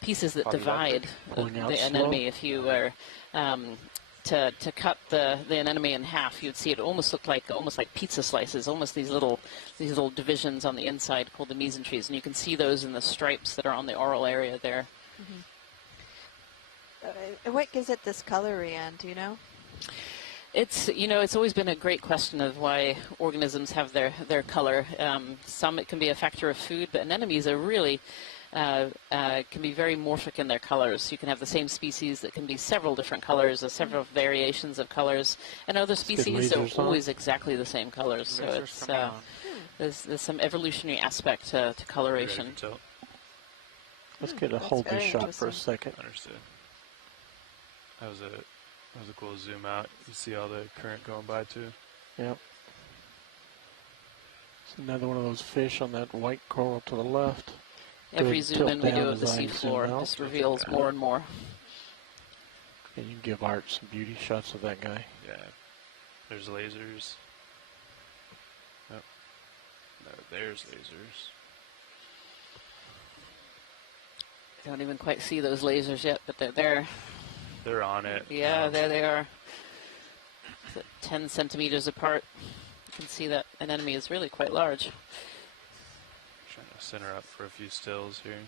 pieces that divide the anemone. If you were to cut the anemone in half, you'd see it almost like pizza slices, almost these little divisions on the inside called the mesentries, and you can see those in the stripes that are on the oral area there. What gives it this color, Rianne? Do you know? It's always been a great question of why organisms have their color. Some it can be a factor of food, but anemones are really can be very morphic in their colors. You can have the same species that can be several different colors or several variations of colors, and other species are always exactly the same colors. So it's there's some evolutionary aspect to coloration. Let's get a holding shot for a second. Understood. That was a cool zoom out. You see all the current going by too. Yep. It's another one of those fish on that white coral to the left. Every zoom in we do of the seafloor just reveals more and more. And you can give Art some beauty shots of that guy. Yeah. There's lasers. Yep. No, there's lasers. Don't even quite see those lasers yet, but they're there. They're on it. Yeah, there they are. 10 centimeters apart. You can see that an anemone is really quite large. Trying to center up for a few stills here.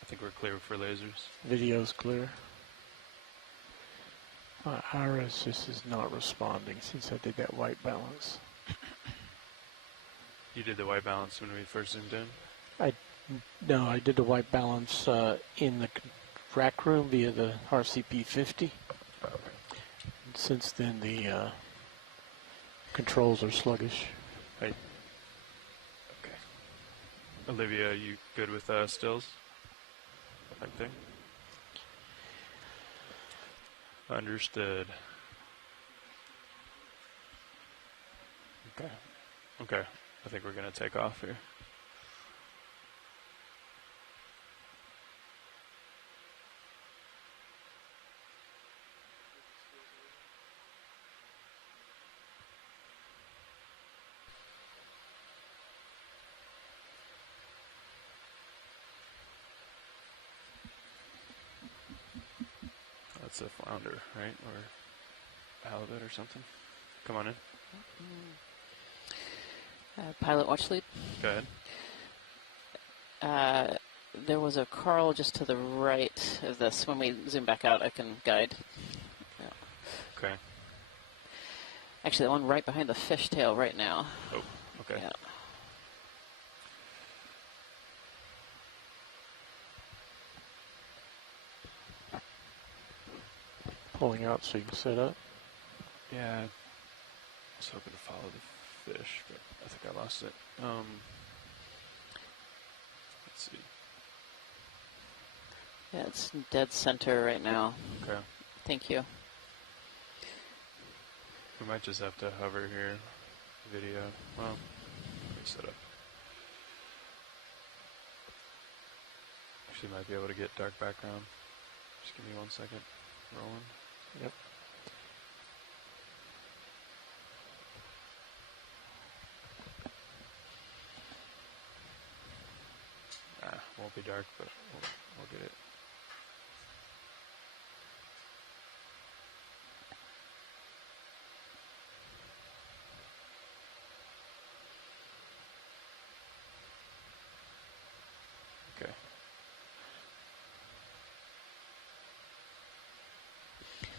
I think we're clear for lasers. Video's clear. My iris just is not responding since I did that white balance. You did the white balance when we first zoomed in? No, I did the white balance in the rack room via the RCP 50. Since then, the controls are sluggish. Hey. Okay. Olivia, you good with stills? Right there. Understood. Okay. Okay. I think we're going to take off here. That's a flounder, right? Or halibut or something. Come on in. Pilot watch lead. Go ahead. There was a coral just to the right of this. When we zoom back out, I can guide. Yeah. Okay. Actually, the one right behind the fishtail right now. Oh, okay. Yeah. Pulling out so you can sit up. Yeah. I was hoping to follow the fish, but I think I lost it. Let's see. Yeah, it's dead center right now. Okay. Thank you. We might just have to hover here. Video. Well, let me set up. Actually, might be able to get dark background. Just give me 1 second. Rolling. Yep. won't be dark, but we'll get it. Okay.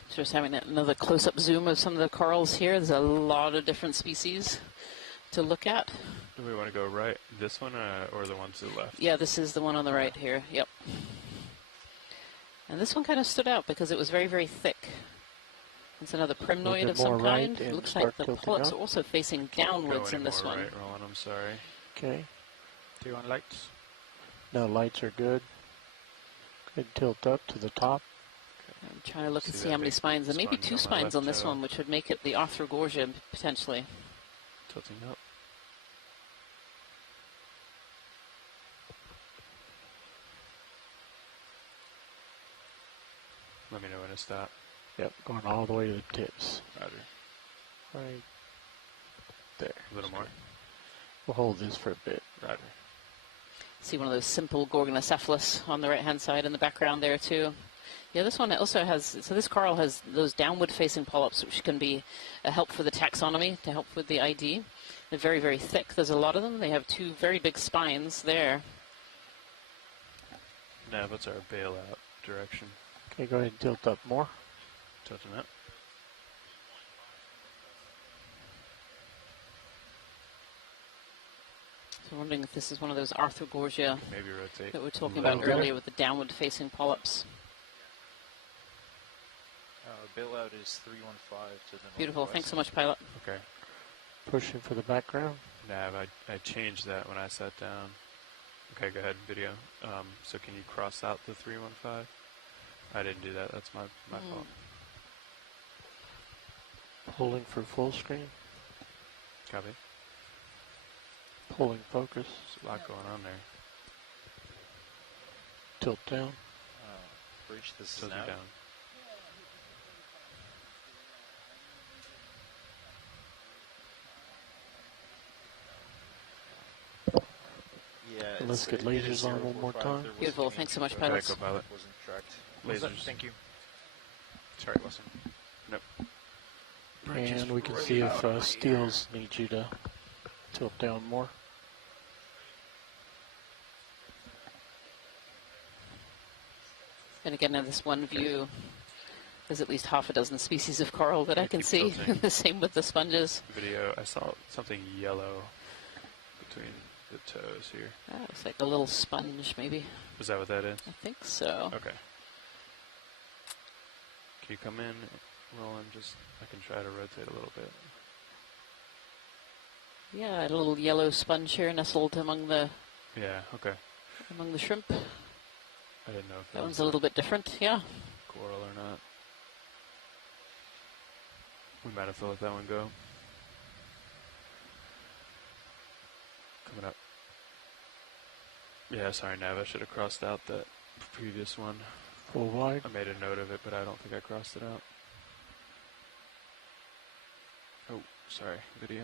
So just having another close-up zoom of some of the corals here. There's a lot of different species to look at. Do we want to go right, this one, or the one to the left? Yeah, this is the one on the right here. Yep. And this one kind of stood out because it was very, very thick. It's another primnoid of some kind. It looks like the polyps are also facing downwards in this one. Right, Roland, I'm sorry. Okay. Do you want lights? No, lights are good. Good, tilt up to the top. I'm trying to look and see how many spines. There may be 2 spines on this one, which would make it the Arthrogorgia potentially. Tilting up. Let me know when to stop. Yep, going all the way to the tips. Roger. Right there. A little more. We'll hold this for a bit. Roger. See one of those simple Gorgonocephalus on the right-hand side in the background there too. Yeah, this one also has, so this coral has those downward-facing polyps, which can be a help for the taxonomy, to help with the ID. They're very, very thick. There's a lot of them. They have 2 very big spines there. Now that's our bailout direction. Okay, go ahead and tilt up more. Tilting up. So I'm wondering if this is one of those Arthrogorgia Maybe rotate. that we were talking about earlier with the downward-facing polyps. Bailout is 315 to the Beautiful. northwest. Thanks so much, pilot. Okay. Pushing for the background. Nav, I changed that when I sat down. Okay, go ahead, video. So can you cross out the 315? I didn't do that. That's my fault. Pulling for full screen. Copy. Pulling focus. There's a lot going on there. Tilt down. Bridge, this Tilt is now. down. Yeah, Let's get lasers on one more time. Beautiful. Thanks so much, pilots. Okay, go pilot. Wasn't tracked. Lasers. Thank you. Sorry, Wilson. Nope. And we can see if Steels needs you to tilt down more. And again, in this one view, there's at least half a dozen species of coral that I can see. The same with the sponges. Video, I saw something yellow between the toes here. Oh, it's like a little sponge, maybe. Is that what that is? I think so. Okay. Can you come in, Roland? Just, I can try to rotate a little bit. Yeah, a little yellow sponge here nestled among the shrimp. I didn't know if That one's a little bit different, yeah. Coral or not. We might have to let that one go. Coming up. Yeah, sorry, Nav. I should have crossed out that previous one. Full wide. I made a note of it, but I don't think I crossed it out. Oh, sorry, video.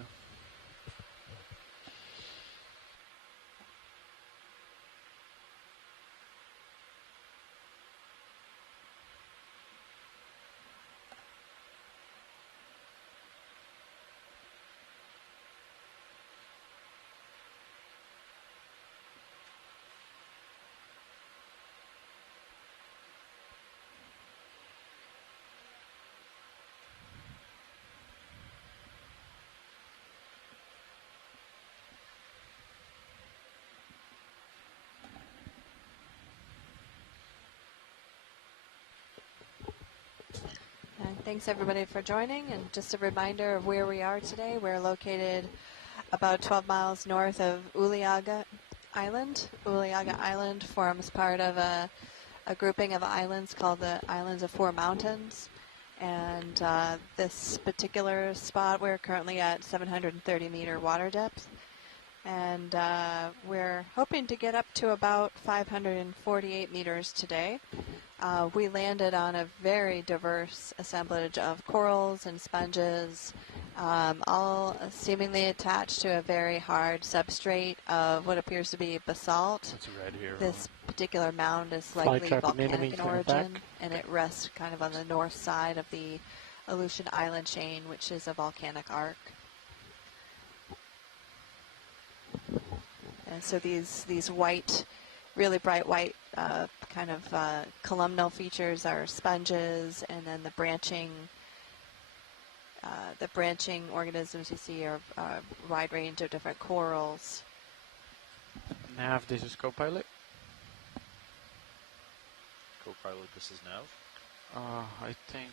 And thanks everybody for joining. And just a reminder of where we are today. We're located about 12 miles north of Uliaga Island. Uliaga Island forms part of a grouping of islands called the Islands of Four Mountains. And this particular spot, we're currently at 730 meter water depth. And we're hoping to get up to about 548 meters today. We landed on a very diverse assemblage of corals and sponges, all seemingly attached to a very hard substrate of what appears to be basalt. It's red here. This particular mound is Fly likely trap volcanic anemone in coming origin, back. and it rests kind of on the north side of the Aleutian Island chain, which is a volcanic arc. And so these white, really bright white kind of columnal features are sponges, and then the branching organisms you see are a wide range of different corals. Nav, this is Copilot. Copilot, this is Nav. I think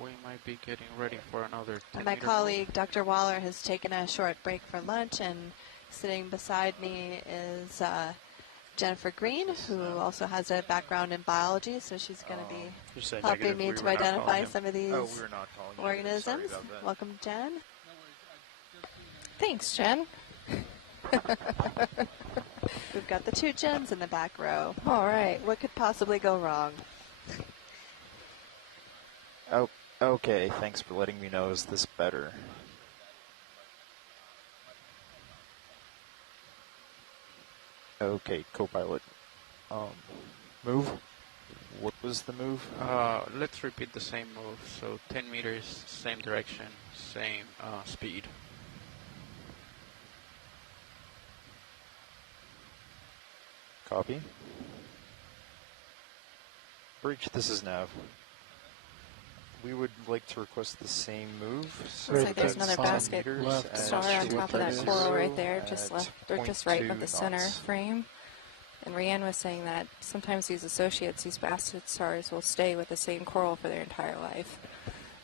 we might be getting ready for another 10 And my meter colleague, Dr. Waller, has taken a short break for lunch, and sitting beside me is Jennifer Green, who also has a background in biology, so she's going to be helping me to identify some of these organisms. Welcome, Jen. Thanks, Jen. We've got the two Jens in the back row. All right. What could possibly go wrong? Oh, okay. Thanks for letting me know. Is this better? Okay, Copilot. Move. What was the move? Let's repeat the same move. So 10 meters, same direction, same speed. Copy. Bridge, this is Nav. We would like to request the same move. Looks like there's another basket star on top of that coral right there, just left, or just right above the center frame. And Rianne was saying that sometimes these associates, these basket stars, will stay with the same coral for their entire life.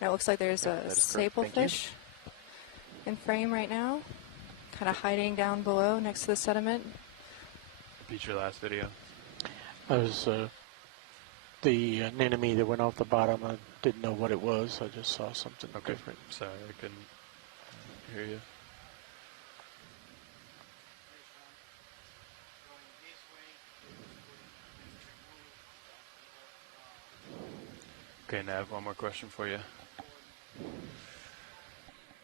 And it looks like there's a sablefish in frame right now, kind of hiding down below next to the sediment. Beat your last video. That was the anemone that went off the bottom. I didn't know what it was. I just saw something different. Sorry, I couldn't hear you. Okay, Nav, one more question for you.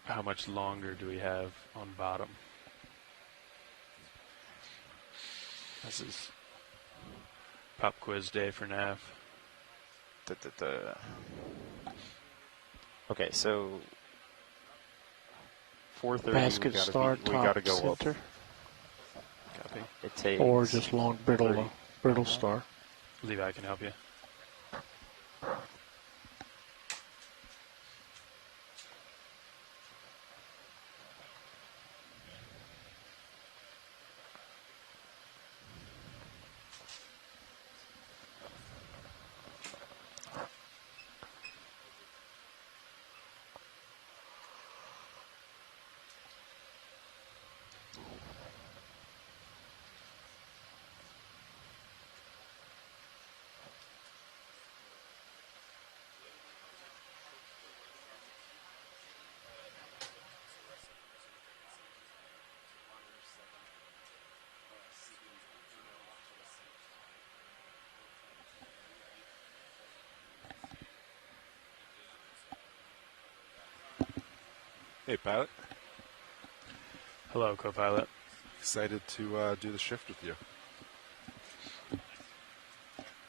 How much longer do we have on bottom? This is pop quiz day for Nav. Okay, so 4:30. Basket star, we gotta top go center. up. Copy. It takes Or just long brittle star. Levi can help you. Hey, Pilot. Hello, Copilot. Excited to do the shift with you.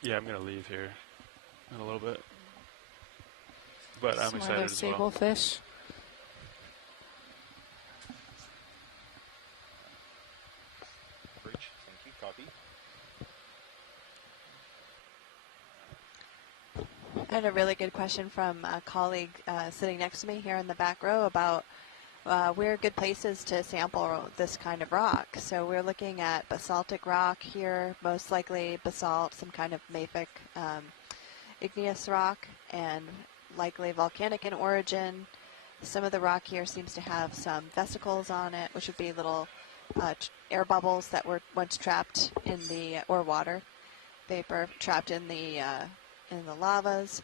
Yeah, I'm going to leave here in a little bit. But I'm excited as well. Sablefish. Bridge, thank you. Copy. I had a really good question from a colleague sitting next to me here in the back row about where are good places to sample this kind of rock. So we're looking at basaltic rock here, most likely basalt, some kind of mafic igneous rock, and likely volcanic in origin. Some of the rock here seems to have some vesicles on it, which would be little air bubbles that were once trapped in the, or water vapor trapped in the lavas.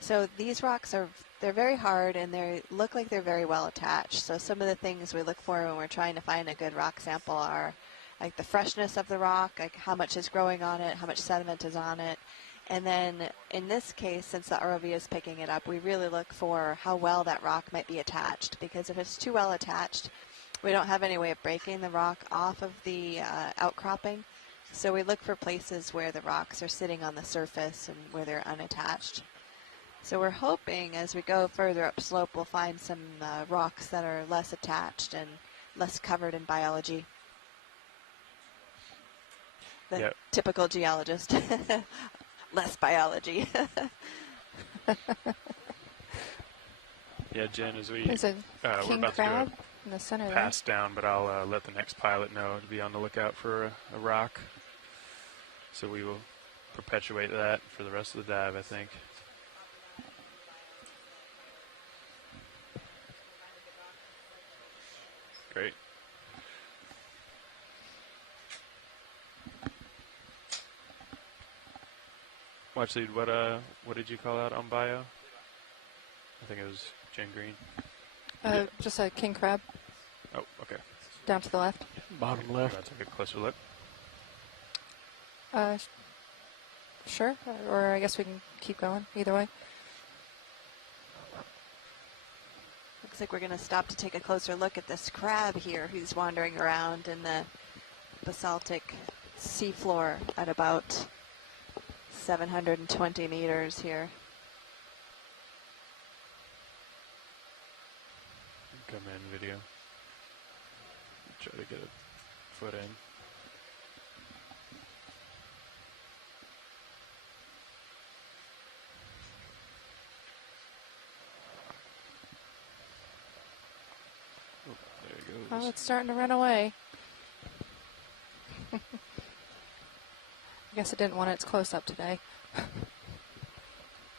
So these rocks they're very hard, and they look like they're very well attached. So some of the things we look for when we're trying to find a good rock sample are like the freshness of the rock, like how much is growing on it, how much sediment is on it, And then in this case, since the ROV is picking it up, we really look for how well that rock might be attached, because if it's too well attached, we don't have any way of breaking the rock off of the outcropping. So we look for places where the rocks are sitting on the surface and where they're unattached. So we're hoping as we go further upslope, we'll find some rocks that are less attached and less covered in biology. The typical geologist. Less biology. Yeah, Jen, as we There's a we're king about crab to go in the center pass down, but I'll let the next pilot know to be on the lookout for a rock. So we will perpetuate that for the rest of the dive, I think. Great. Watch lead, what did you call out on bio? I think it was Jen Green. Just a king crab. Oh, okay. Down to the left. Bottom left. Let's take a closer look. Sure. Or I guess we can keep going. Either way. Looks like we're going to stop to take a closer look at this crab here who's wandering around in the basaltic seafloor at about 720 meters here. Come in video. Try to get a foot in. Oh, there it goes. Oh, it's starting to run away. I guess it didn't want its close-up today.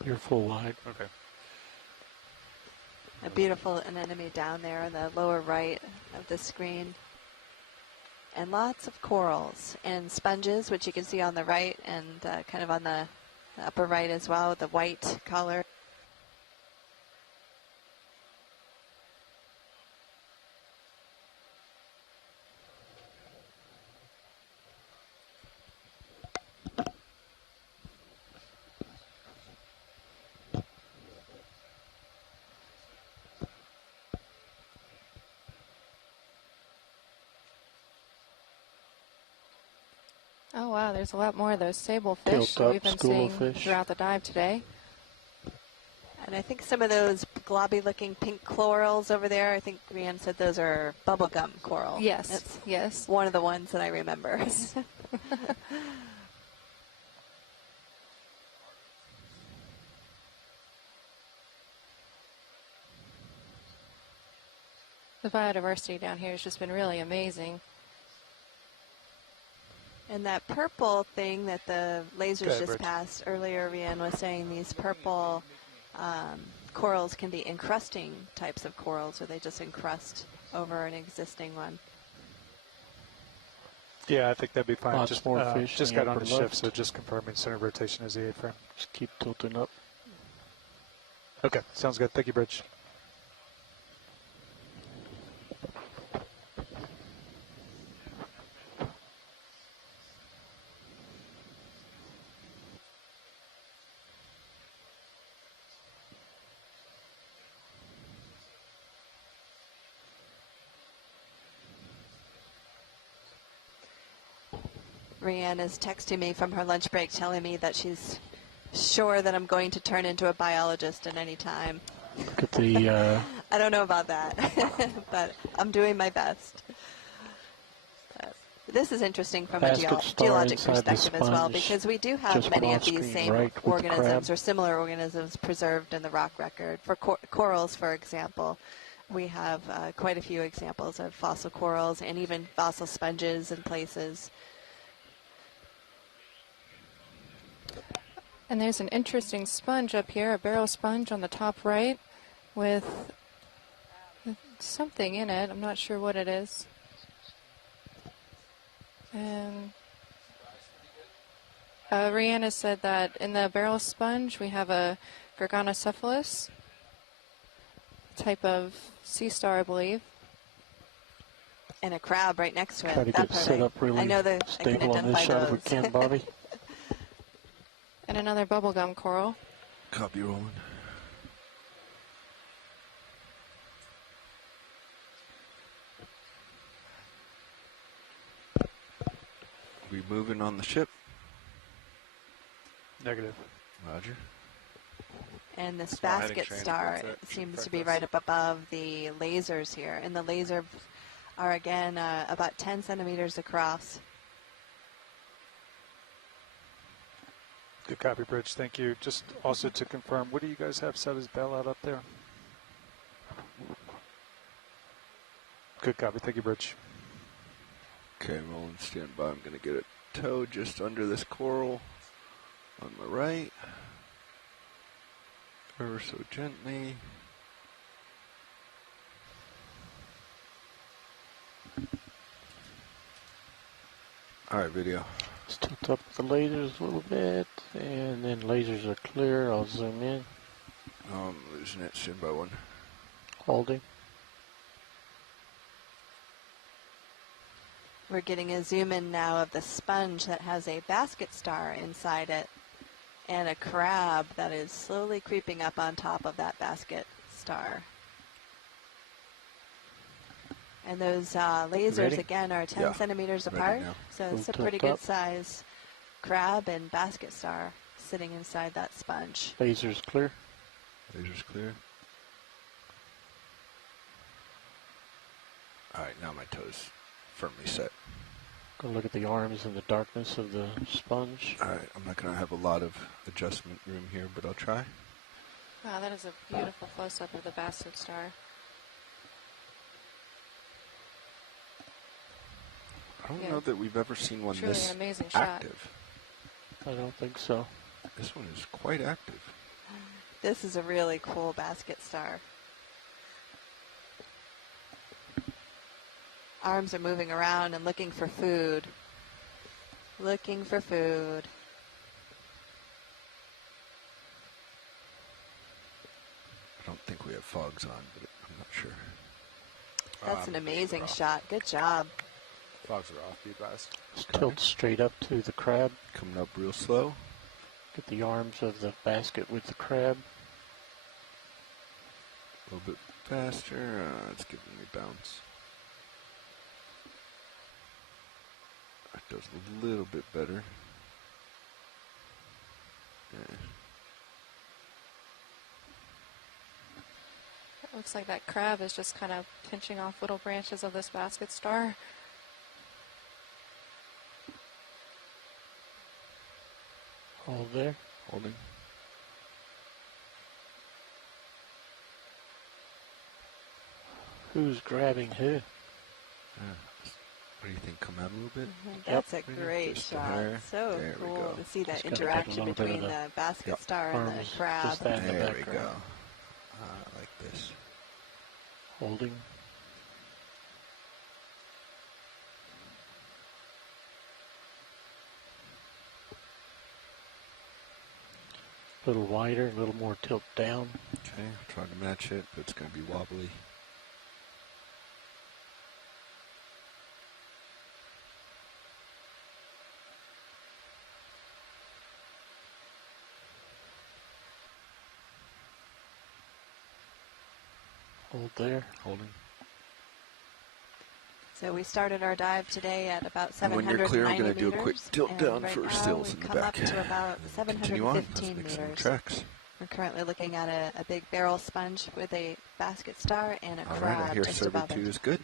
You're full wide. Okay. A beautiful anemone down there on the lower right of the screen. And lots of corals and sponges, which you can see on the right and kind of on the upper right as well with the white color. Oh, wow, there's a lot more of those sablefish that we've been seeing throughout the dive today. And I think some of those globby-looking pink corals over there, I think Rianne said those are bubblegum coral. Yes, That's yes. one of the ones that I remember. The biodiversity down here has just been really amazing. And that purple thing that the lasers Okay, just Bridge. passed earlier, Rianne was saying these purple corals can be encrusting types of corals, or they just encrust over an existing one. Yeah, I think that'd be fine. Lots Just more fish just in got the on the upper shift, left. so just confirming center rotation is the A-frame. Just keep tilting up. Okay, sounds good. Thank you, Bridge. Rianne is texting me from her lunch break telling me that she's sure that I'm going to turn into a biologist at any time. Look at the... I don't know about that, but I'm doing my best. This is interesting from a Basket star geologic inside the perspective as well, sponge, because we do have just many one of these screen same right with the organisms crab. or similar organisms preserved in the rock record. For corals, for example, we have quite a few examples of fossil corals and even fossil sponges in places. And there's an interesting sponge up here, a barrel sponge on the top right with something in it. I'm not sure what it is. And Rihanna said that in the barrel sponge we have a Gorgonocephalus type of sea star, I believe. And a crab right next to it. Try to That get part set up really I know that I can stable on this identify side if we those. can, Bobby. And another bubblegum coral. Copy rolling. We moving on the ship? Negative. Roger. And this Small heading basket train, star that's it. seems Should to be affect right up above the lasers here. And the lasers are, again, about 10 centimeters across. Good copy, Bridge. Thank you. Just also to confirm, what do you guys have set as bailout up there? Good copy. Thank you, Bridge. Okay, rolling standby. I'm going to get a tow just under this coral on my right. Ever so gently. All right, video. Let's tilt up the lasers a little bit, and then lasers are clear. I'll zoom in. I'm losing it. Standby one. Holding. We're getting a zoom in now of the sponge that has a basket star inside it and a crab that is slowly creeping up on top of that basket star. And those lasers, Ready? again, are 10 centimeters Ready apart. now. So it's a We'll pretty tilt good size crab and basket star sitting inside that sponge. Lasers clear. Lasers clear. All right, now my toes firmly set. Go look at the arms and the darkness of the sponge. All right, I'm not going to have a lot of adjustment room here, but I'll try. Wow, that is a beautiful close-up of the basket star. I don't Yeah. know that we've ever seen one Truly this an amazing shot. active. I don't think so. This one is quite active. This is a really cool basket star. Arms are moving around and looking for food. Looking for food. I don't think we have fogs on, but I'm not sure. That's an amazing shot. Good job. Fogs are off, be advised. Just tilt straight up to the crab. Coming up real slow. Get the arms of the basket with the crab. A little bit faster. It's giving me bounce. That does a little bit better. Yeah. It looks like that crab is just kind of pinching off little branches of this basket star. Hold there. Holding. Who's grabbing who? Yeah. What do you think? Come out a little bit? That's Yep. a great Just shot. higher. So There we cool go. to see that Just gotta get a interaction little bit of between the the basket Yep. star and the arms, crab. just that in the There we background. go. Like this. Holding. A little wider, a little more tilt down. Okay, trying to match it, but it's going to be wobbly. Hold there. Holding. So we started our dive today at about And when you're 790 clear, I'm going to do a quick meters, tilt and down right for now stills we've in the come back. up to about And then continue on. Let's 715 make some meters. tracks. We're currently looking at a big barrel sponge with a basket star and a All crab right, I hear just above servitude it. is good.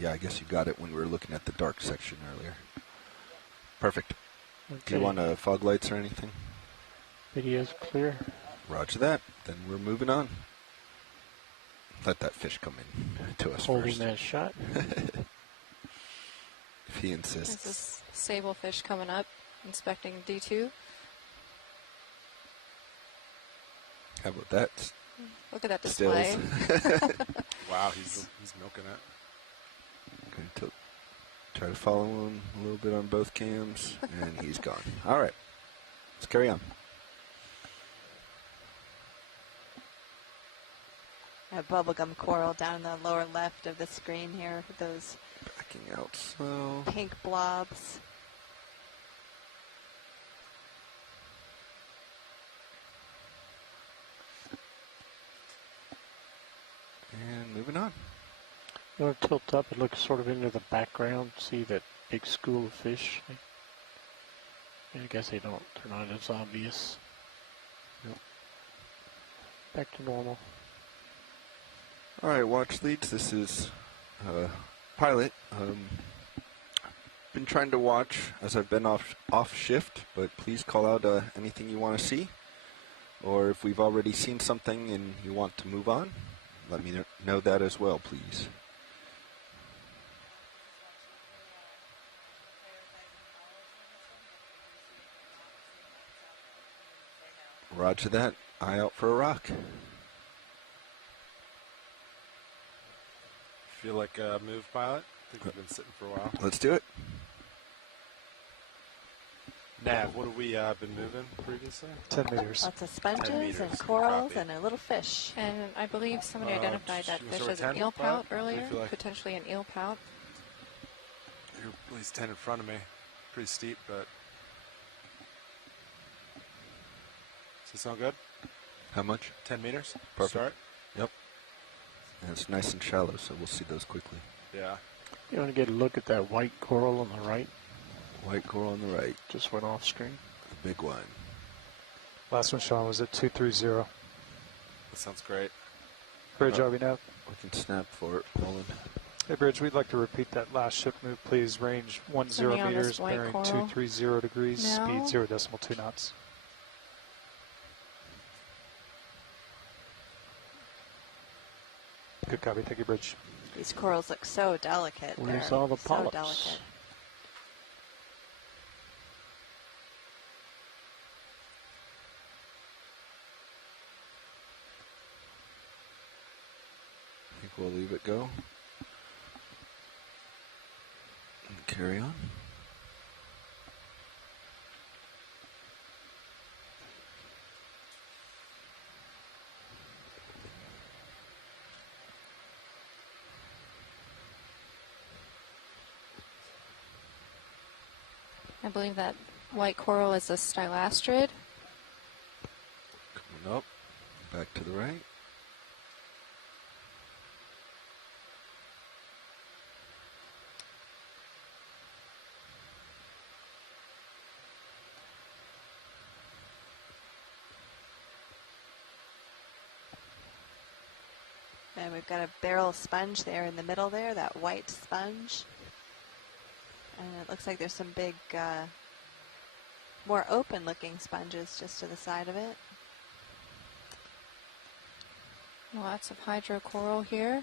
Yeah, I guess you got it when we were looking at the dark section earlier. Perfect. Do you Okay. want fog lights or anything? Video's clear. Roger that. Then we're moving on. Let that fish come in to us Holding first. that shot. If he There's insists. this sablefish coming up, inspecting D2. How about that? Look at that Stills. display. Wow, he's milking it. Going to try to follow him a little bit on both cams, and he's gone. All right, let's carry on. A bubblegum coral down in the lower left of the screen here with those Backing out slow. pink blobs. moving on. You want to tilt up and look sort of into the background, see that big school of fish. I guess they're not as obvious. Yep. Back to normal. All right, watch leads. This is Pilot. Been trying to watch as I've been off shift, but please call out anything you want to see, or if we've already seen something and you want to move on, let me know that as well, please. Roger that. Eye out for a rock. Feel like a move, Pilot? I think we've been sitting for a while. Let's do it. Nav, what have we been moving previously? 10 meters. Lots of sponges and corals and a little fish. And I believe somebody identified that fish as an eel pout earlier, potentially an eel pout. You're at least 10 in front of me. Pretty steep, but... Does it sound good? How much? 10 meters. Perfect. Start. Yep. And it's nice and shallow, so we'll see those quickly. Yeah. You want to get a look at that white coral on the right? White coral on the right. Just went off screen. The big one. Last one, Sean, was at 230. That sounds great. Bridge, are we now? We can snap for it, Roland. Hey, Bridge, we'd like to repeat that last ship move, please. Range 10 meters, bearing 230 degrees, speed 0.2 knots. Good copy. Thank you, Bridge. These corals look so delicate. Where's They're all the so polyps? delicate. I think we'll leave it go. And carry on. I believe that white coral is a stylastrid. Coming up. Back to the right. And we've got a barrel sponge there in the middle there, that white sponge. And it looks like there's some big, more open-looking sponges just to the side of it. Lots of hydrocoral here.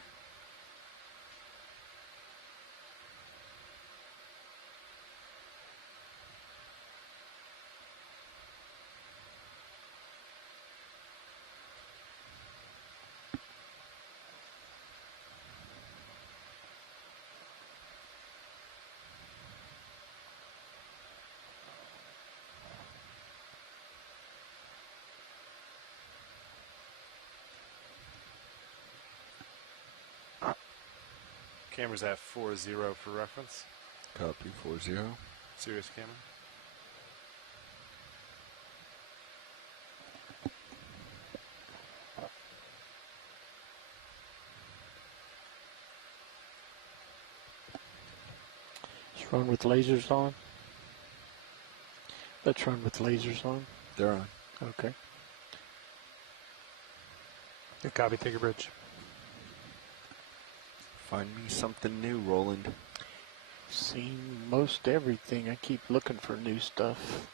Camera's at 4-0 for reference. Copy 4-0. Serious camera. Let's run with lasers on. Let's run with lasers on. They're on. Okay. Good copy. Thank you, Bridge. Find me something new, Roland. Seen most everything. I keep looking for new stuff.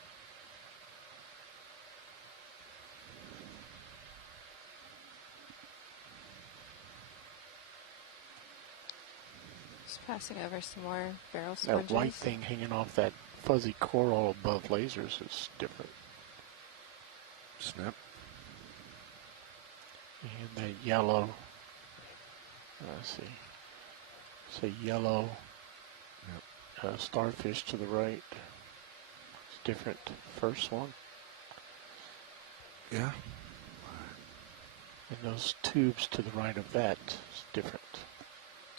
Just passing over some more barrel sponges. That white thing hanging off that fuzzy coral above lasers is different. Snap. And that yellow. Let's see. It's a yellow starfish to the right. It's different. First one. Yeah. And those tubes to the right of that is different.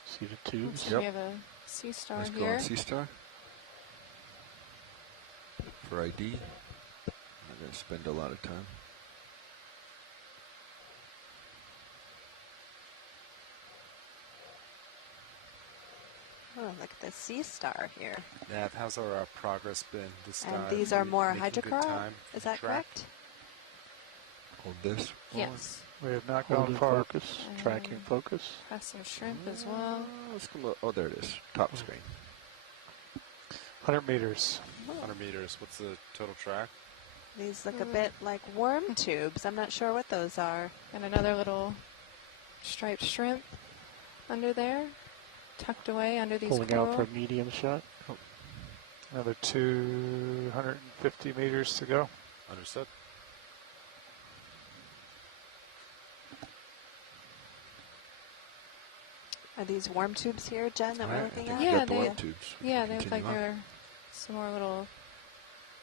See the tubes? We have a sea star Let's here. go on sea star. For ID. I'm going to spend a lot of time. Oh, look at the sea star here. Nav, how's our progress been this And dive? these are more making good hydrocoral. time Is for that track? correct? Hold this. Yes. We have not Holding gone far. focus, tracking focus. Has some shrimp as well. Let's come oh, there it is. Top screen. 100 meters. 100 meters. What's the total track? These look a bit like worm tubes. I'm not sure what those are. And another little striped shrimp under there, tucked away under these Pulling coral. out for a medium shot. Another 250 meters to go. Understood. Are these worm tubes here, Jen, that we're looking at? Yeah, the worm tubes. Yeah, they look Continue like on. they're some more little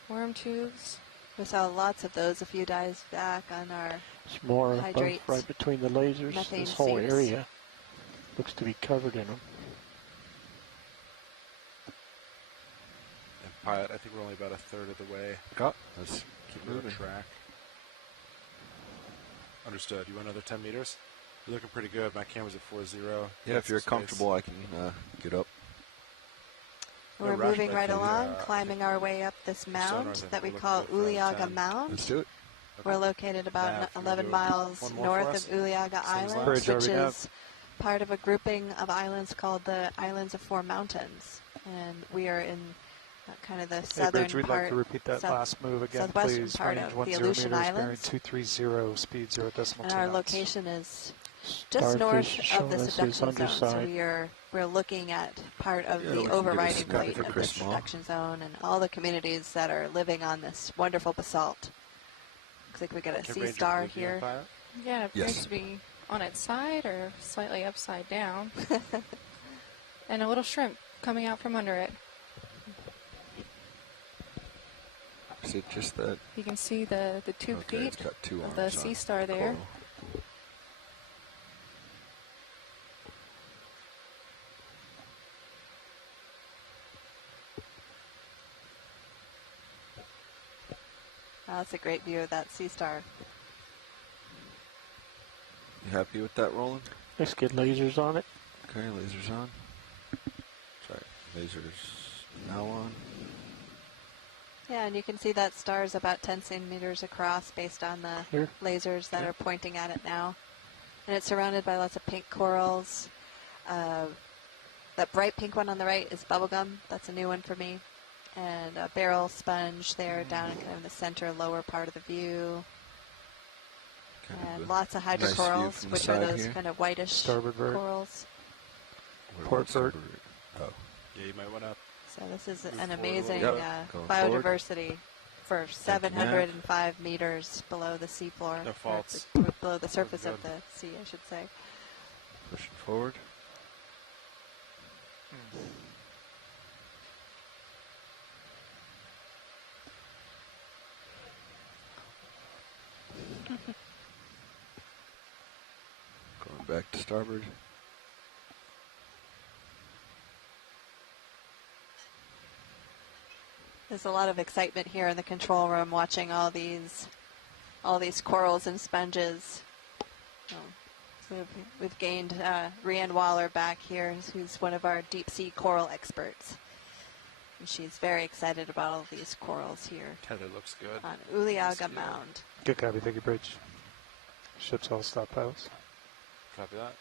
worm tubes. We saw lots of those a few dives back on our It's more above, hydrates. right between the lasers. Methane This whole sinks. area looks to be covered in them. And pilot, I think we're only about a third of the way. Oh, let's keep We're on moving. track. Understood. You want another 10 meters? You're looking pretty good. My camera's at 4.0. Yeah, if you're comfortable, I can get up. No We're rush, moving but I right think, along, climbing our way up this mound sonars, I that think we we're call looking good for Uliaga 10. Mound. Let's do it. We're located about Nav, can we 11 do miles one more north for us? of Uliaga Same Island, Bridge which over is part of a grouping of islands called the Islands of Four Mountains. And we are in kind of the Hey, southern Bridge, we'd part, like to repeat that last move again, southwestern please. part Range of 10 the Aleutian meters, bearing Islands. 230, speed 0 decimal And 2 our knots. location is just Starfish north of showing the us his subduction zone. So underside. we're looking at part of Yeah, the we can get a overriding scout plate for of the Chris Small. subduction zone and all the communities that are living on this wonderful basalt. Looks like we got a Can sea Ranger star Blue be on here. pilot? Yeah, it appears Yes. to be on its side or slightly upside down. And a little shrimp coming out from under it. Is it just that? You can see the two Okay, feet it's got two of the arms sea on star there. coral. Wow, that's a great view of that sea star. You happy with that, Roland? Let's get lasers on it. Okay, lasers on. Sorry, lasers now on. Yeah, and you can see that star is about 10 centimeters across based on the Here. lasers that are pointing at it now. And it's surrounded by lots of pink corals. That bright pink one on the right is bubblegum. That's a new one for me. And a barrel sponge there down in kind of the center lower part of the view. And lots of nice view hydrocorals, from the which are side those here. kind of whitish Starboard bird. corals. Port bird. Oh. Yeah, you might want to. So this is Move an forward a amazing little bit. Going biodiversity for 705 meters below the seafloor. No or faults. below the surface of good. the sea, I should say. Pushing forward. Going back to starboard. There's a lot of excitement here in the control room watching all these corals and sponges. So we've gained Rianne Waller back here, who's one of our deep sea coral experts. And she's very excited about all these corals here Tether looks good. on Uliaga Mound. Good copy, thank you, Bridge. Ships all stop pilots. Copy that.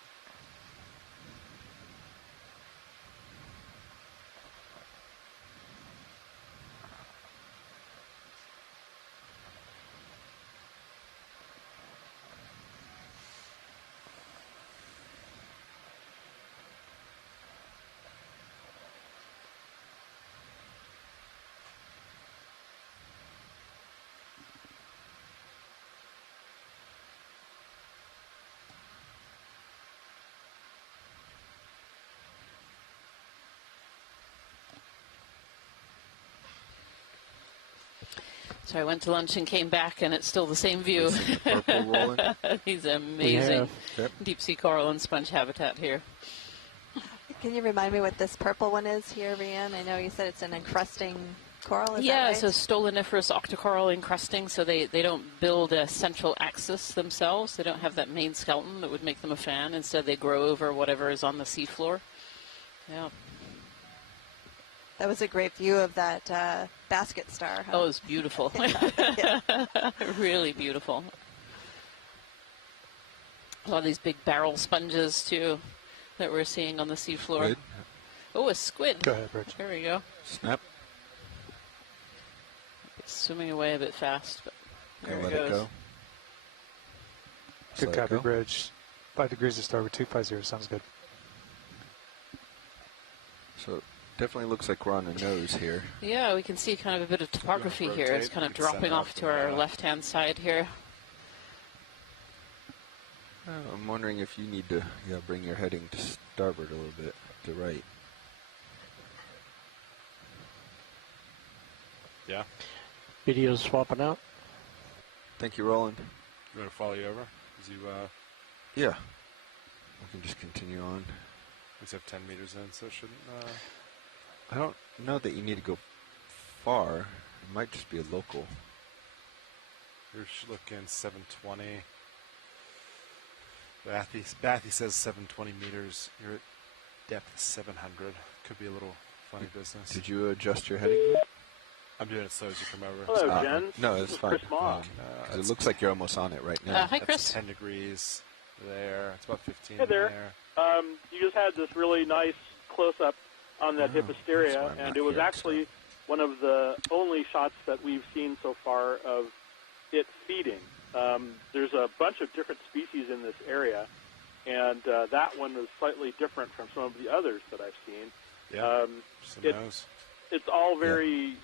So I went to lunch and came back, and it's still the same view. Purple rolling. These amazing Yep. deep sea coral and sponge habitat here. Can you remind me what this purple one is here, Rianne? I know you said it's an encrusting coral, is Yeah, that so right? stoloniferous octocoral encrusting, so they don't build a central axis themselves. They don't have that main skeleton that would make them a fan. Instead, they grow over whatever is on the seafloor. Yeah. That was a great view of that basket star. Huh? Oh, it was beautiful. Really beautiful. A lot of these big barrel sponges, too, that we're seeing on the seafloor. Squid. Oh, a squid. Go ahead, Rich. There we go. Snap. It's swimming away a bit fast, but there Okay, it let goes. it go. Good Let it copy, go. Bridge. 5 degrees to starboard, 250. Sounds good. So it definitely looks like we're on the nose here. Yeah, we can see kind of a bit of topography here. It's kind of dropping off to our left-hand side here. I'm wondering if you need to bring your heading to starboard a little bit, to right. Yeah. Video's swapping out. Thank you, Roland. You want to follow you over? As you, Yeah. We can just continue on. we have 10 meters in, so it shouldn't. I don't know that you need to go far. It might just be a local. You're looking 720. Bathy says 720 meters. You're at depth 700. Could be a little funny business. Did you adjust your heading? I'm doing it slow as you come over. Hello, Jen. No, This it's is fine. Chris Moss. It looks like you're almost on it right now. Hi, Chris. That's 10 degrees there. It's about 15 Hey there. there. You just had this really nice close-up on that that's why Hipposteria, I'm and not it was here, actually one of the only shots that we've seen so far of it feeding. There's a bunch of different species in this area, and that one was slightly different from some of the others that I've seen. Yeah, just a nose. It's all very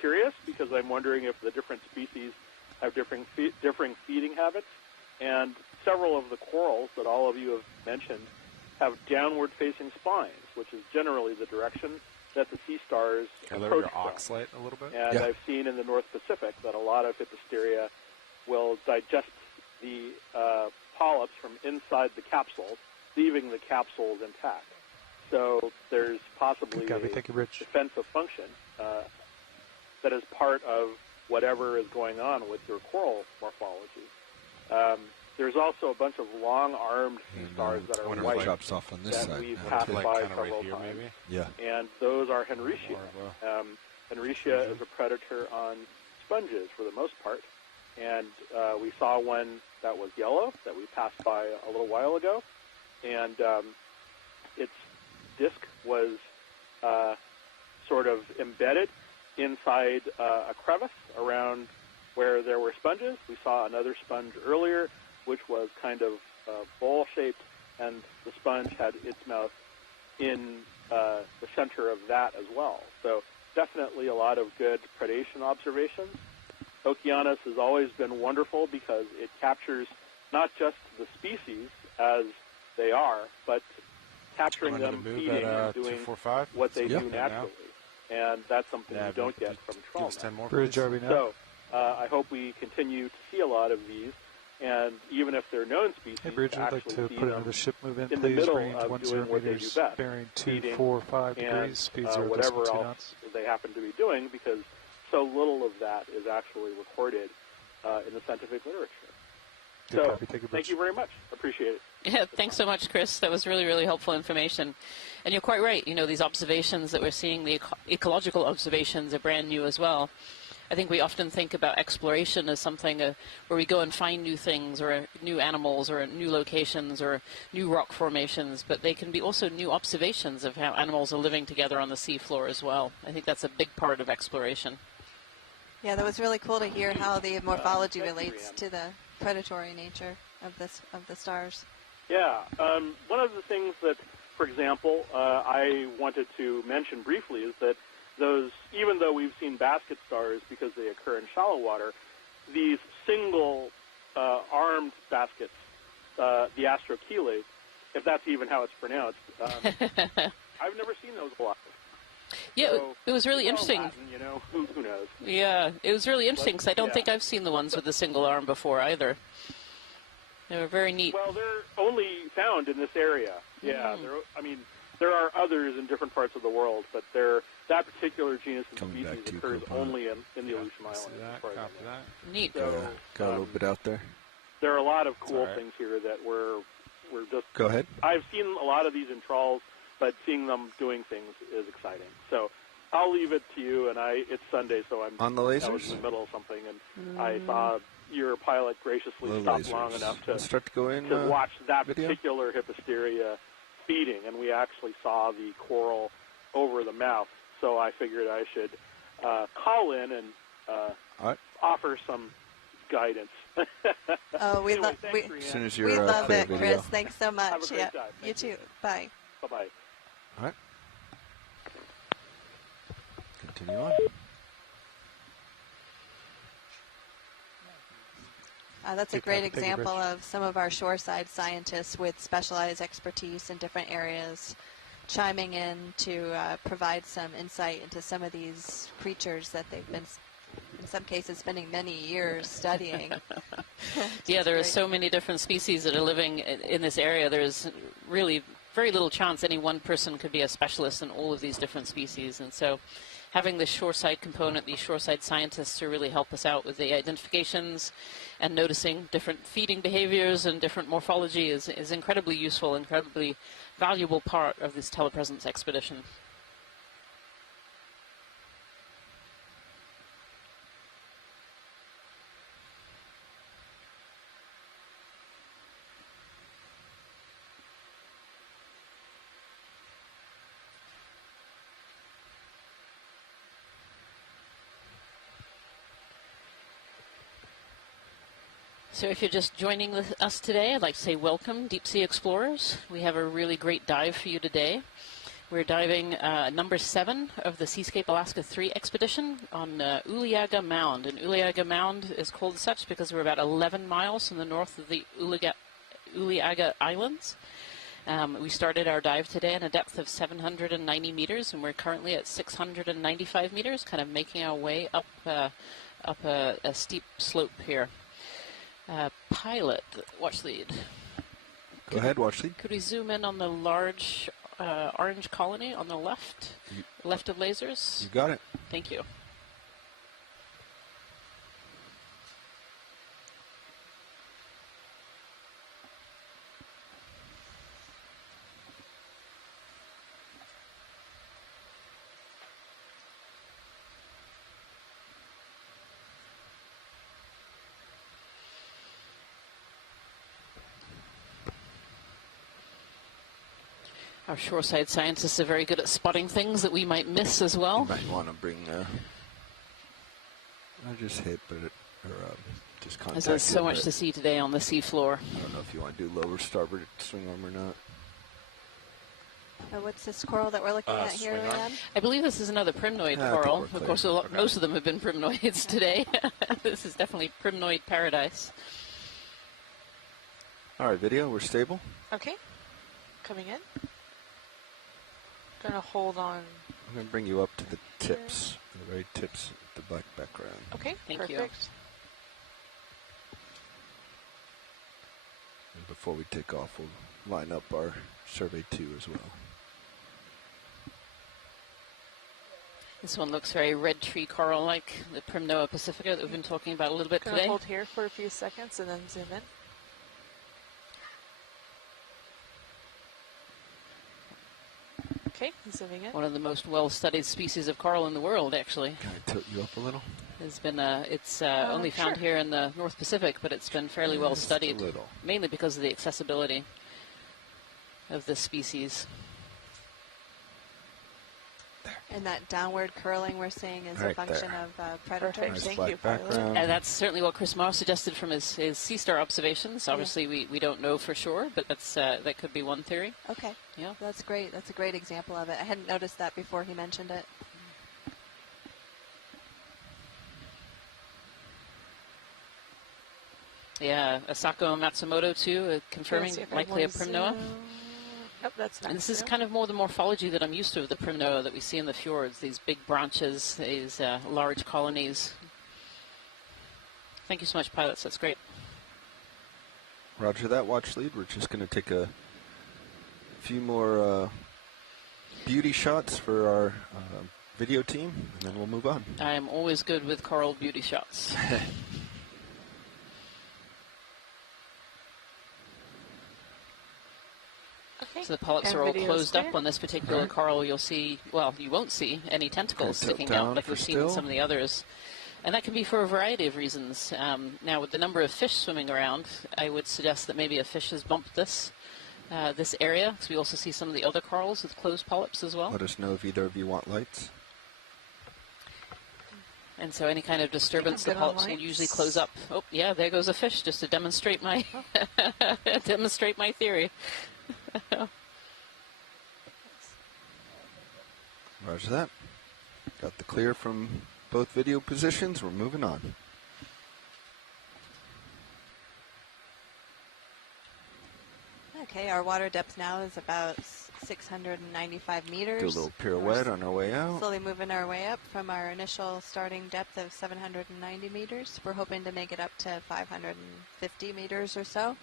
curious because I'm wondering if the different species have differing feeding habits, and several of the corals that all of you have mentioned have downward-facing spines, which is generally the direction that the sea stars Can I lower approach your from. ox light a little bit? And I've seen in the North Pacific that a lot of Hipposteria will digest the polyps from inside the capsule, leaving the capsules intact. So there's possibly a defensive function that is part of whatever is going on with your coral morphology. There's also a bunch of long-armed sea stars that are white drops off on this that side we've now, passed too. by Like kinda several right here, times. maybe? Yeah. And those are Henricia. Henricia is a predator on sponges for the most part. And we saw one that was yellow that we passed by a little while ago. And its disc was sort of embedded inside a crevice around where there were sponges. We saw another sponge earlier, which was kind of bowl-shaped, and the sponge had its mouth in the center of that as well. So definitely a lot of good predation observations. Okeanos has always been wonderful because it captures not just the species as they are, but capturing them feeding and doing what they do naturally. And that's something you don't get from trawl. Bridge RV now. So I hope we continue to see a lot of these, and even if they're known species, Hey, Bridge, I'd like actually to see put them another ship move in, the please. middle Range of 10 doing what they do meters, best, bearing feeding 245 and, degrees, speed 0.2 whatever else knots. they happen to be doing, because so little of that is actually recorded in the scientific literature. Good So, copy. Take a thank you very much. Appreciate it. Yeah, thanks so much, Chris. That was really, really helpful information. And you're quite right. You know, these observations that we're seeing, the ecological observations, are brand new as well. I think we often think about exploration as something where we go and find new things or new animals or new locations or new rock formations, but they can be also new observations of how animals are living together on the seafloor as well. I think that's a big part of exploration. Yeah, that was really cool to hear how the morphology relates to the predatory nature of the stars. Yeah, one of the things that, for example, I wanted to mention briefly is that those, even though we've seen basket stars because they occur in shallow water, these single armed baskets, the astrochelae, if that's even how it's pronounced, I've never seen those a lot. Yeah, So, it was really interesting. Latin, you know, who knows? Yeah, it was really interesting because I don't yeah. think I've seen the ones with the single arm before either. They were very neat. Well, they're only found in this area. Yeah, there are others in different parts of the world, but that particular genus of species occurs only in the Aleutian Islands. As far as I know. Neat. So, Got a little bit out there. there are a lot of cool things here that we're just. Go ahead. I've seen a lot of these in trawls, but seeing them doing things is exciting. So I'll leave it to you. And it's Sunday, so I'm on the I was lasers. in the middle of something, and I saw your pilot graciously Low stop lasers. long enough to Let's start to go in. to watch that video? particular Hipposteria feeding, and we actually saw the coral over the mouth. So I figured I should call in and offer some guidance. Oh, we Anyway, love thanks, Rhiannon. As soon as we you're love clear it, video. Chris. Thanks so much. Have a great Yep. dive. You too. Bye. Bye-bye. All right. Continue on. That's a great example of some of our shoreside scientists with specialized expertise in different areas chiming in to provide some insight into some of these creatures that they've been, in some cases, spending many years studying. Yeah, there are so many different species that are living in this area. There's really very little chance any one person could be a specialist in all of these different species. And so having this shoreside component, these shoreside scientists to really help us out with the identifications and noticing different feeding behaviors and different morphology is incredibly useful, incredibly valuable part of this telepresence expedition. So if you're just joining us today, I'd like to say welcome, Deep Sea Explorers. We have a really great dive for you today. We're diving number 7 of the Seascape Alaska 3 expedition on Uliaga Mound. And Uliaga Mound is called such because we're about 11 miles from the north of the Uliaga Islands. We started our dive today at a depth of 790 meters, and we're currently at 695 meters, kind of making our way up a steep slope here. Pilot, watch lead. Go ahead, watch lead. Could we zoom in on the large orange colony on the left? Left of lasers? You got it. Thank you. Our shoreside scientists are very good at spotting things that we might miss as well. You might want to bring. I just hit, but just contact. There's so much to see today on the seafloor. I don't know if you want to do lower starboard swing arm or not. What's this coral that we're looking at here, Rhiannon? I believe this is another primnoid coral. Of course, most of them have been primnoids today. This is definitely primnoid paradise. All right, video, we're stable. Okay, coming in. Gonna hold on. I'm going to bring you up to the tips, the very tips of the black background. Okay, thank you. And before we take off, we'll line up our survey 2 as well. This one looks very red tree coral-like, the Primnoa pacifica that we've been talking about a little bit Gonna today. hold here for a few seconds and then zoom in. Okay, zooming in. One of the most well-studied species of coral in the world, actually. Can I tilt you up a little? It's been it's only found here in the North Pacific, but it's been fairly well studied, mainly because of the accessibility of this species. And that downward curling we're seeing is a function of predators. Nice Thank you, background. And that's certainly what Chris Marr suggested from his sea star observations. Obviously, we don't know for sure, but that's that could be one theory. Okay. Yeah. That's great. That's a great example of it. I hadn't noticed that before he mentioned it. Yeah, Asako Matsumoto too, confirming likely a Primnoa. Yep, that's nice. And this is kind of more the morphology that I'm used to of the Primnoa that we see in the fjords, these big branches, these large colonies. Thank you so much, pilots. That's great. Roger that, watch lead. We're just going to take a few more beauty shots for our video team, and then we'll move on. I am always good with coral beauty shots. So the polyps And are all video's closed clear. up on this particular coral. You'll see, well, you won't see any tentacles Okay, tilt sticking out down like for we've seen in still. some of the others. And that can be for a variety of reasons. Now, with the number of fish swimming around, I would suggest that maybe a fish has bumped this area, because we also see some of the other corals with closed polyps as well. Let us know if either of you want lights. And so any kind of disturbance, the good on polyps will lights. usually close up. Oh, yeah, there goes a fish, just to demonstrate my demonstrate my theory. Roger that. Got the clear from both video positions. We're moving on. Okay, our water depth now is about 695 meters. Do a little pirouette on our way out. Slowly moving our way up from our initial starting depth of 790 meters. We're hoping to make it up to 550 meters or so.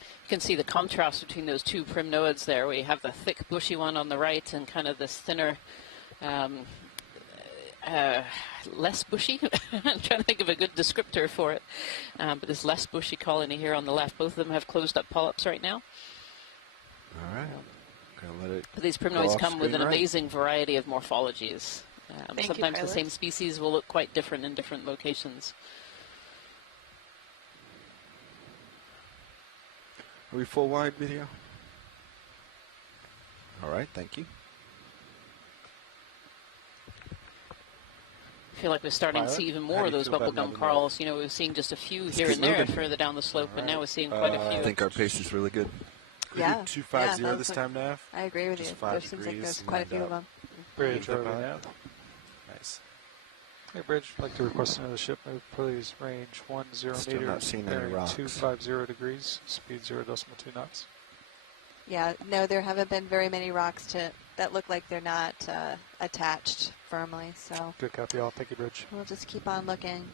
You can see the contrast between those two primnoids there, where you have the thick, bushy one on the right and kind of this thinner, less bushy. I'm trying to think of a good descriptor for it. But this less bushy colony here on the left, both of them have closed up polyps right now. All right. Gonna let it But these go primnoids off come with an screen right. amazing variety of morphologies. Thank you, Sometimes the pilot. same species will look quite different in different locations. Are we full wide video? All right, thank you. I feel like we're starting to Violet, see even how more do of you those feel about bubblegum another corals. You know, we were seeing just a few Let's here keep and there moving. further down the slope, and now we're seeing All quite a right. few. I think our pace is really good. Could we Yeah. do 250 Yeah, this that's time, Nav? I agree with Just you. 5 There seems like degrees there's and quite a lined few of up. them. Bridge, Lined over up. now. Nice. Hey, Bridge, I'd like to request another ship move, please. Range 10 Still meters, not seeing any bearing rocks. 250 degrees, speed 0.2 knots. Yeah, no, there haven't been very many rocks that look like they're not attached firmly, so Good copy, all. Thank you, Bridge. we'll just keep on looking.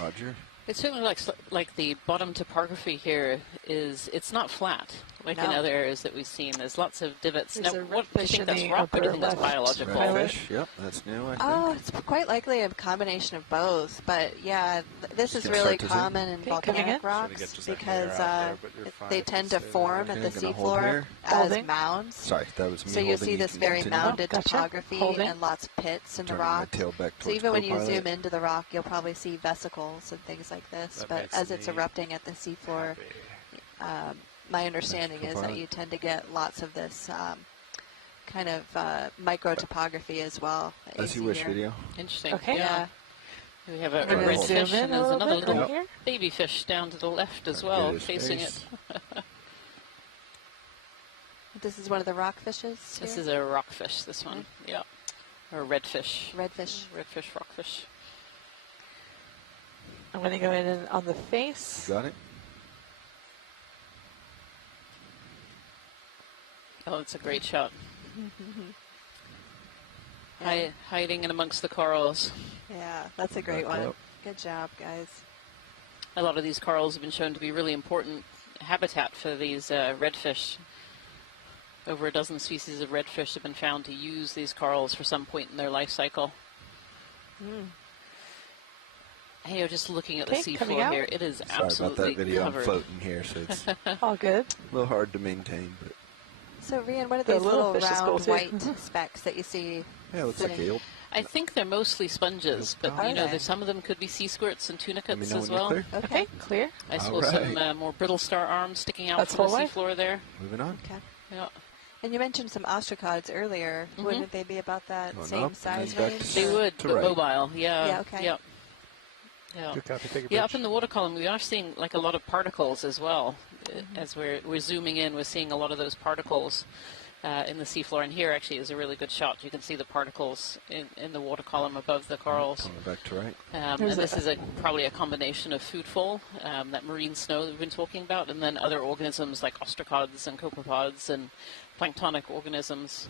Roger. It certainly looks like the bottom topography here it's not flat like in No. other areas that we've seen. There's lots of divots. There's Now, a what do you redfish think in that's the rock or do you upper think that's left. biological? Redfish, yep, that's new, I think. Oh, it's quite likely a combination of both, but yeah, this is Gonna really start to zoom. common in Okay, coming volcanic in. Should rocks get just a because hair out there, but you're fine they if you tend to stay form there. at Okay, the gonna hold seafloor here. as Holding. mounds. Sorry, that was me So you holding. see this can very continue. mounded Gotcha. topography Holding. and lots of pits in the Turning my rock. tail back So towards even when you co-pilot. zoom into the rock, you'll probably see vesicles and things like this. That But makes as it's me erupting at the seafloor, happy. my understanding is that co-pilot. you tend to get lots of this kind of micro topography as well. that As you see wish, here. video. Interesting. Okay. Yeah. We have a I'm gonna red zoom fish, in and a there's little another bit little right here. baby fish down to the left as Try to well, get his facing face. it. This is one of the rockfishes. This here. is a rockfish, this one. Yeah. Or redfish. Redfish. Redfish, rockfish. I'm going to go in and on the face. Got it? Oh, it's a great shot. Hiding in amongst the corals. Yeah, that's a great Back one. up. Good job, guys. A lot of these corals have been shown to be really important habitat for these redfish. Over a dozen species of redfish have been found to use these corals for some point in their life cycle. Hey, you're just looking at the Okay, coming seafloor out. here. It is Sorry about absolutely that video. covered. I'm floating here, so it's a All good. little hard to maintain, but So, Rian, what are The these little little fish is cool, round too. white specks that you see? yeah, it looks like sitting? eel. I think they're mostly sponges, but you know, Okay. some of them could be sea squirts and tunicates Let me know as when you're well. clear. Okay, clear. I saw All some right. more brittle star arms sticking out That's from the full life. seafloor there. Moving on. Okay. Yeah. And you mentioned some ostracods earlier. Mhm. Wouldn't they be about that Going same up and size then back range? to They or- would, to but right. mobile. Yeah. Yeah, okay. Yeah. Yeah. Good copy. Thank you, Yeah, Bridge. up in the water column, we are seeing like a lot of particles as well. As we're zooming in, we're seeing a lot of those particles in the seafloor. And here actually is a really good shot. You can see the particles in the water column above the corals. Coming back to right. And this is probably a combination of food fall, that marine snow that we've been talking about, and then other organisms like ostracods and copepods and planktonic organisms.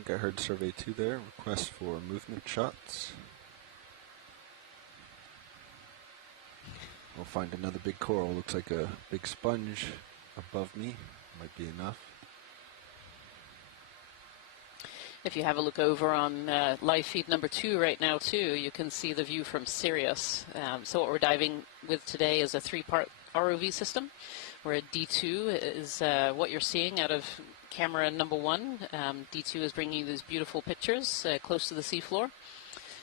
think I heard survey 2 there. Request for movement shots. We'll find another big coral. Looks like a big sponge above me. Might be enough. If you have a look over on live feed number 2 right now too, you can see the view from Sirius. So what we're diving with today is a 3-part ROV system, where D2 is what you're seeing out of camera number 1. D2 is bringing you these beautiful pictures close to the seafloor.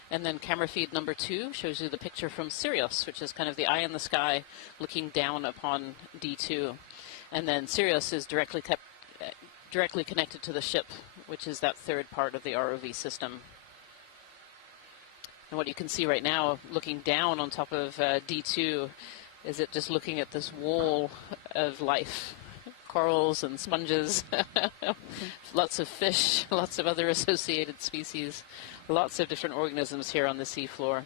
And then camera feed number 2 shows you the picture from Sirius, which is kind of the eye in the sky looking down upon D2. And then Sirius is directly connected to the ship, which is that 3rd part of the ROV system. And what you can see right now, looking down on top of D2, is it just looking at this wall of life. Corals and sponges, lots of fish, lots of other associated species, lots of different organisms here on the seafloor.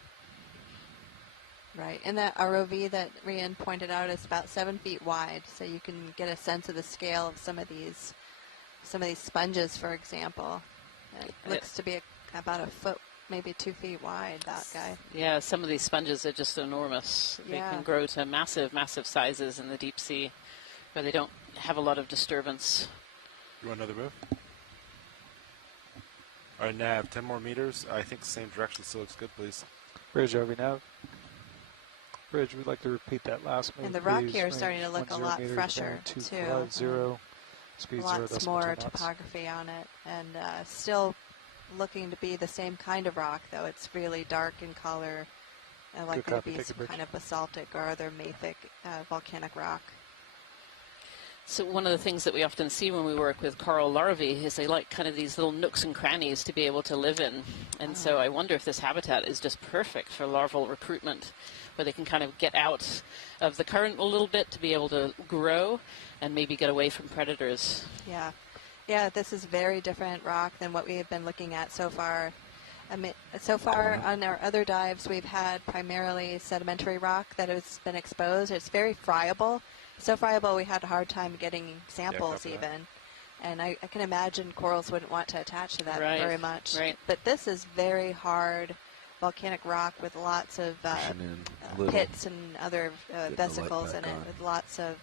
Right, and that ROV that Rian pointed out is about 7 feet wide, so you can get a sense of the scale of some of these sponges, for example. It looks to be about a foot, maybe 2 feet wide, that guy. Yeah, some of these sponges are just enormous. They can grow to massive, massive sizes in the deep sea, where they don't have a lot of disturbance. You want another move? All right, Nav, 10 more meters. I think the same direction still looks good, please. Bridge, RV Nav. Bridge, we'd like to repeat that last move. And the rock please. here is starting to look a lot meters, fresher, too. 250, speed 0 Lots decimal more 2 knots. topography on it, and still looking to be the same kind of rock, though. It's really dark in color, and likely to be some kind of basaltic or other mafic volcanic rock. So one of the things that we often see when we work with coral larvae is they like kind of these little nooks and crannies to be able to live in. And so I wonder if this habitat is just perfect for larval recruitment, where they can kind of get out of the current a little bit to be able to grow and maybe get away from predators. Yeah. Yeah, this is very different rock than what we have been looking at so far. I mean, so far on our other dives, we've had primarily sedimentary rock that has been exposed. It's very friable. So friable, we had a hard time getting samples even. And I can imagine corals wouldn't want to attach to that very much. Right. But this is very hard volcanic rock with lots of pits and other vesicles in it, with lots of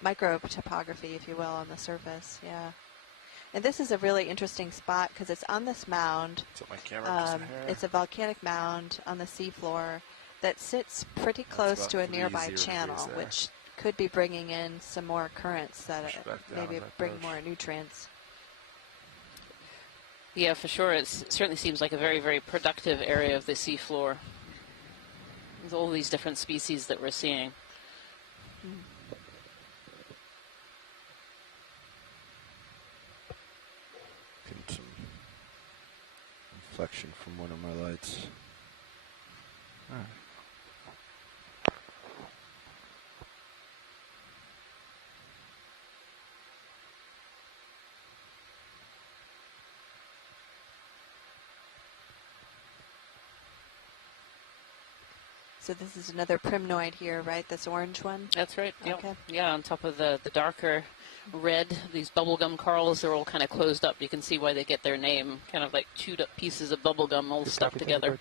micro topography, if you will, on the surface. Yeah. And this is a really interesting spot because it's on this mound. It's a volcanic mound on the seafloor that sits pretty close to a nearby channel, which could be bringing in some more currents that maybe bring more nutrients. Yeah, for sure. It certainly seems like a very, very productive area of the seafloor with all these different species that we're seeing. Getting some reflection from one of my lights. All right. So this is another primnoid here, right? This orange one? That's right. Yep. Okay. Yeah, on top of the darker red, these bubblegum corals, they're all kind of closed up. You can see why they get their name, kind of like chewed up pieces of bubblegum all stuck together.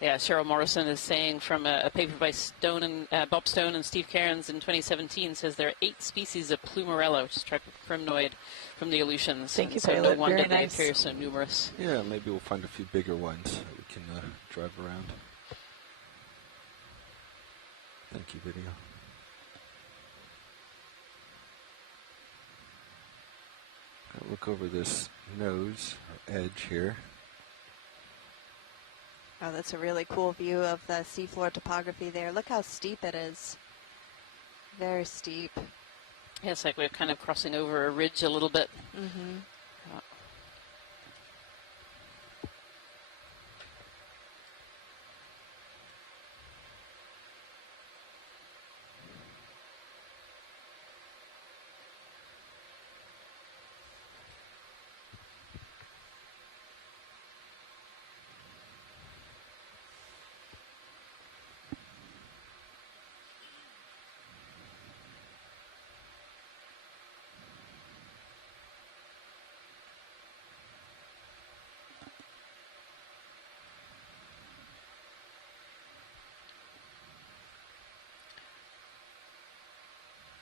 Yeah, Cheryl Morrison is saying from a paper by Bob Stone and Steve Cairns in 2017, says there are 8 species of Plumarella, which is primnoid, from the Aleutians. Thank you, so Violet. no wonder Very they nice. appear so numerous. Yeah, maybe we'll find a few bigger ones that we can drive around. Thank you, video. I'll look over this nose, or edge here. Oh, that's a really cool view of the seafloor topography there. Look how steep it is. Very steep. Yeah, it's like we're kind of crossing over a ridge a little bit. Mm-hmm.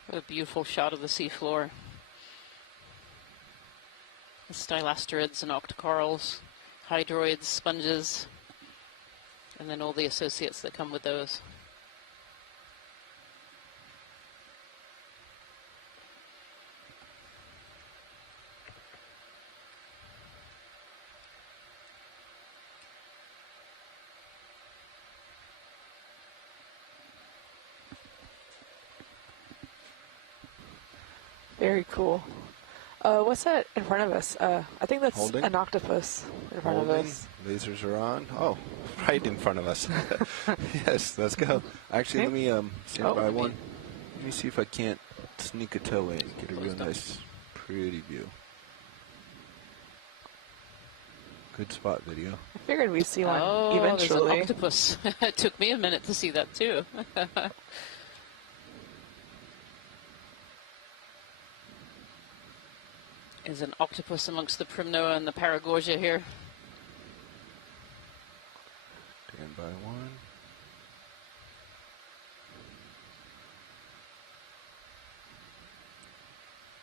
What a beautiful shot of the seafloor. The stylasterids and octocorals, hydroids, sponges, and then all the associates that come with those. Very cool. What's that in front of us? I think that's Holding. an octopus in front of Holding. us. Lasers are on. Oh, right in front of us. Yes, let's go. Actually, Okay. let me stand by one. Let me see if I can't sneak a toe in, get a real nice, pretty view. Good spot video. I figured we'd see one Oh, eventually. there's an octopus. It took me a minute to see that too. Is an octopus amongst the Primnoa and the Paragorgia here. Stand by one.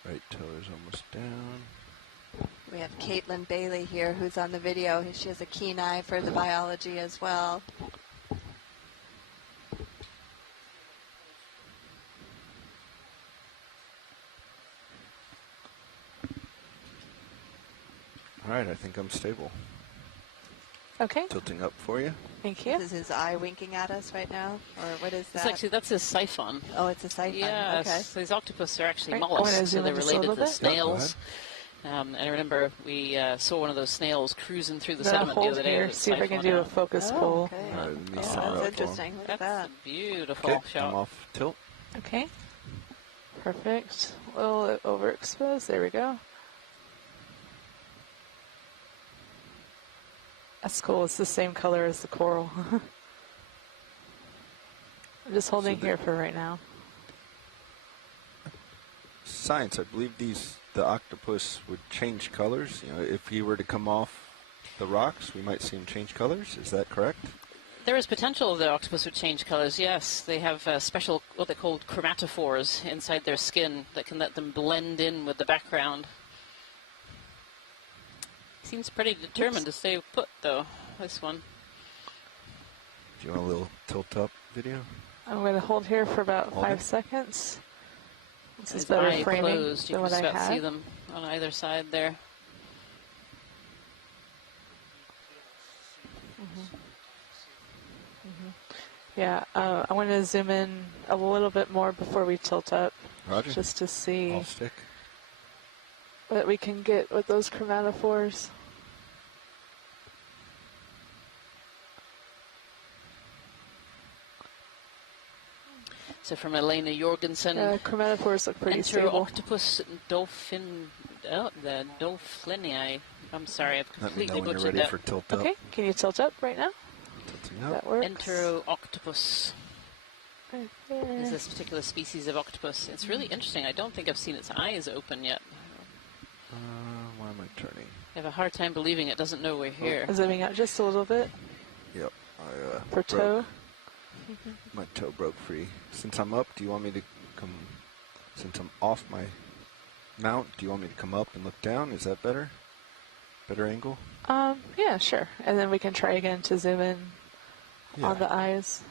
Right toe is almost down. We have Caitlin Bailey here, who's on the video. She has a keen eye for the biology as well. All right, I think I'm stable. Okay. Tilting up for you. Thank you. This is his eye winking at us right now, or what is that? It's actually, that's a siphon. Oh, it's a siphon. Yes, Okay. so these octopus are actually Right. mollusks, so they're just a related little to bit? snails. And I remember we saw one of those snails cruising through the Now sediment the hold other day. here, with a see if I can siphon do a out. focus Oh, pull. okay. All right, let me Oh, set that's it up. interesting. Look at that. Beautiful Okay, shot. come off tilt. Okay. Perfect. A little overexposed. There we go. That's cool. It's the same color as the coral. I'm just holding here for right now. Science, I believe the octopus would change colors. You know, if he were to come off the rocks, we might see him change colors. Is that correct? There is potential the octopus would change colors, yes. They have special, what they call chromatophores inside their skin that can let them blend in with the background. Seems pretty determined to stay put, though, this one. Do you want a little tilt up video? I'm going to hold here for about Hold 5 it. seconds. This is His better eye framing closed. You than can what just I about see had. them on either side there. Yeah, I want to zoom in a little bit more before we tilt up. Roger. Just to see I'll stick. what we can get with those chromatophores. So from Elena Jorgensen. Chromatophores look pretty stable. Octopus dolphin, the dolphinii. I'm sorry, I've Let me know completely when you're butchered ready that. for tilt up. Okay, can you tilt up right now? Tilting up. That works. Enteroctopus Right is there. this particular species of octopus. It's really interesting. I don't think I've seen its eyes open yet. Why am I turning? I have a hard time believing it doesn't know we're here. Zooming out just a little bit Yep. I for toe. my toe broke free. Since I'm up, do you want me to come? Since I'm off my mount, do you want me to come up and look down? Is that better? Better angle? Yeah, sure. And then we can try again to zoom in Yeah. on the eyes.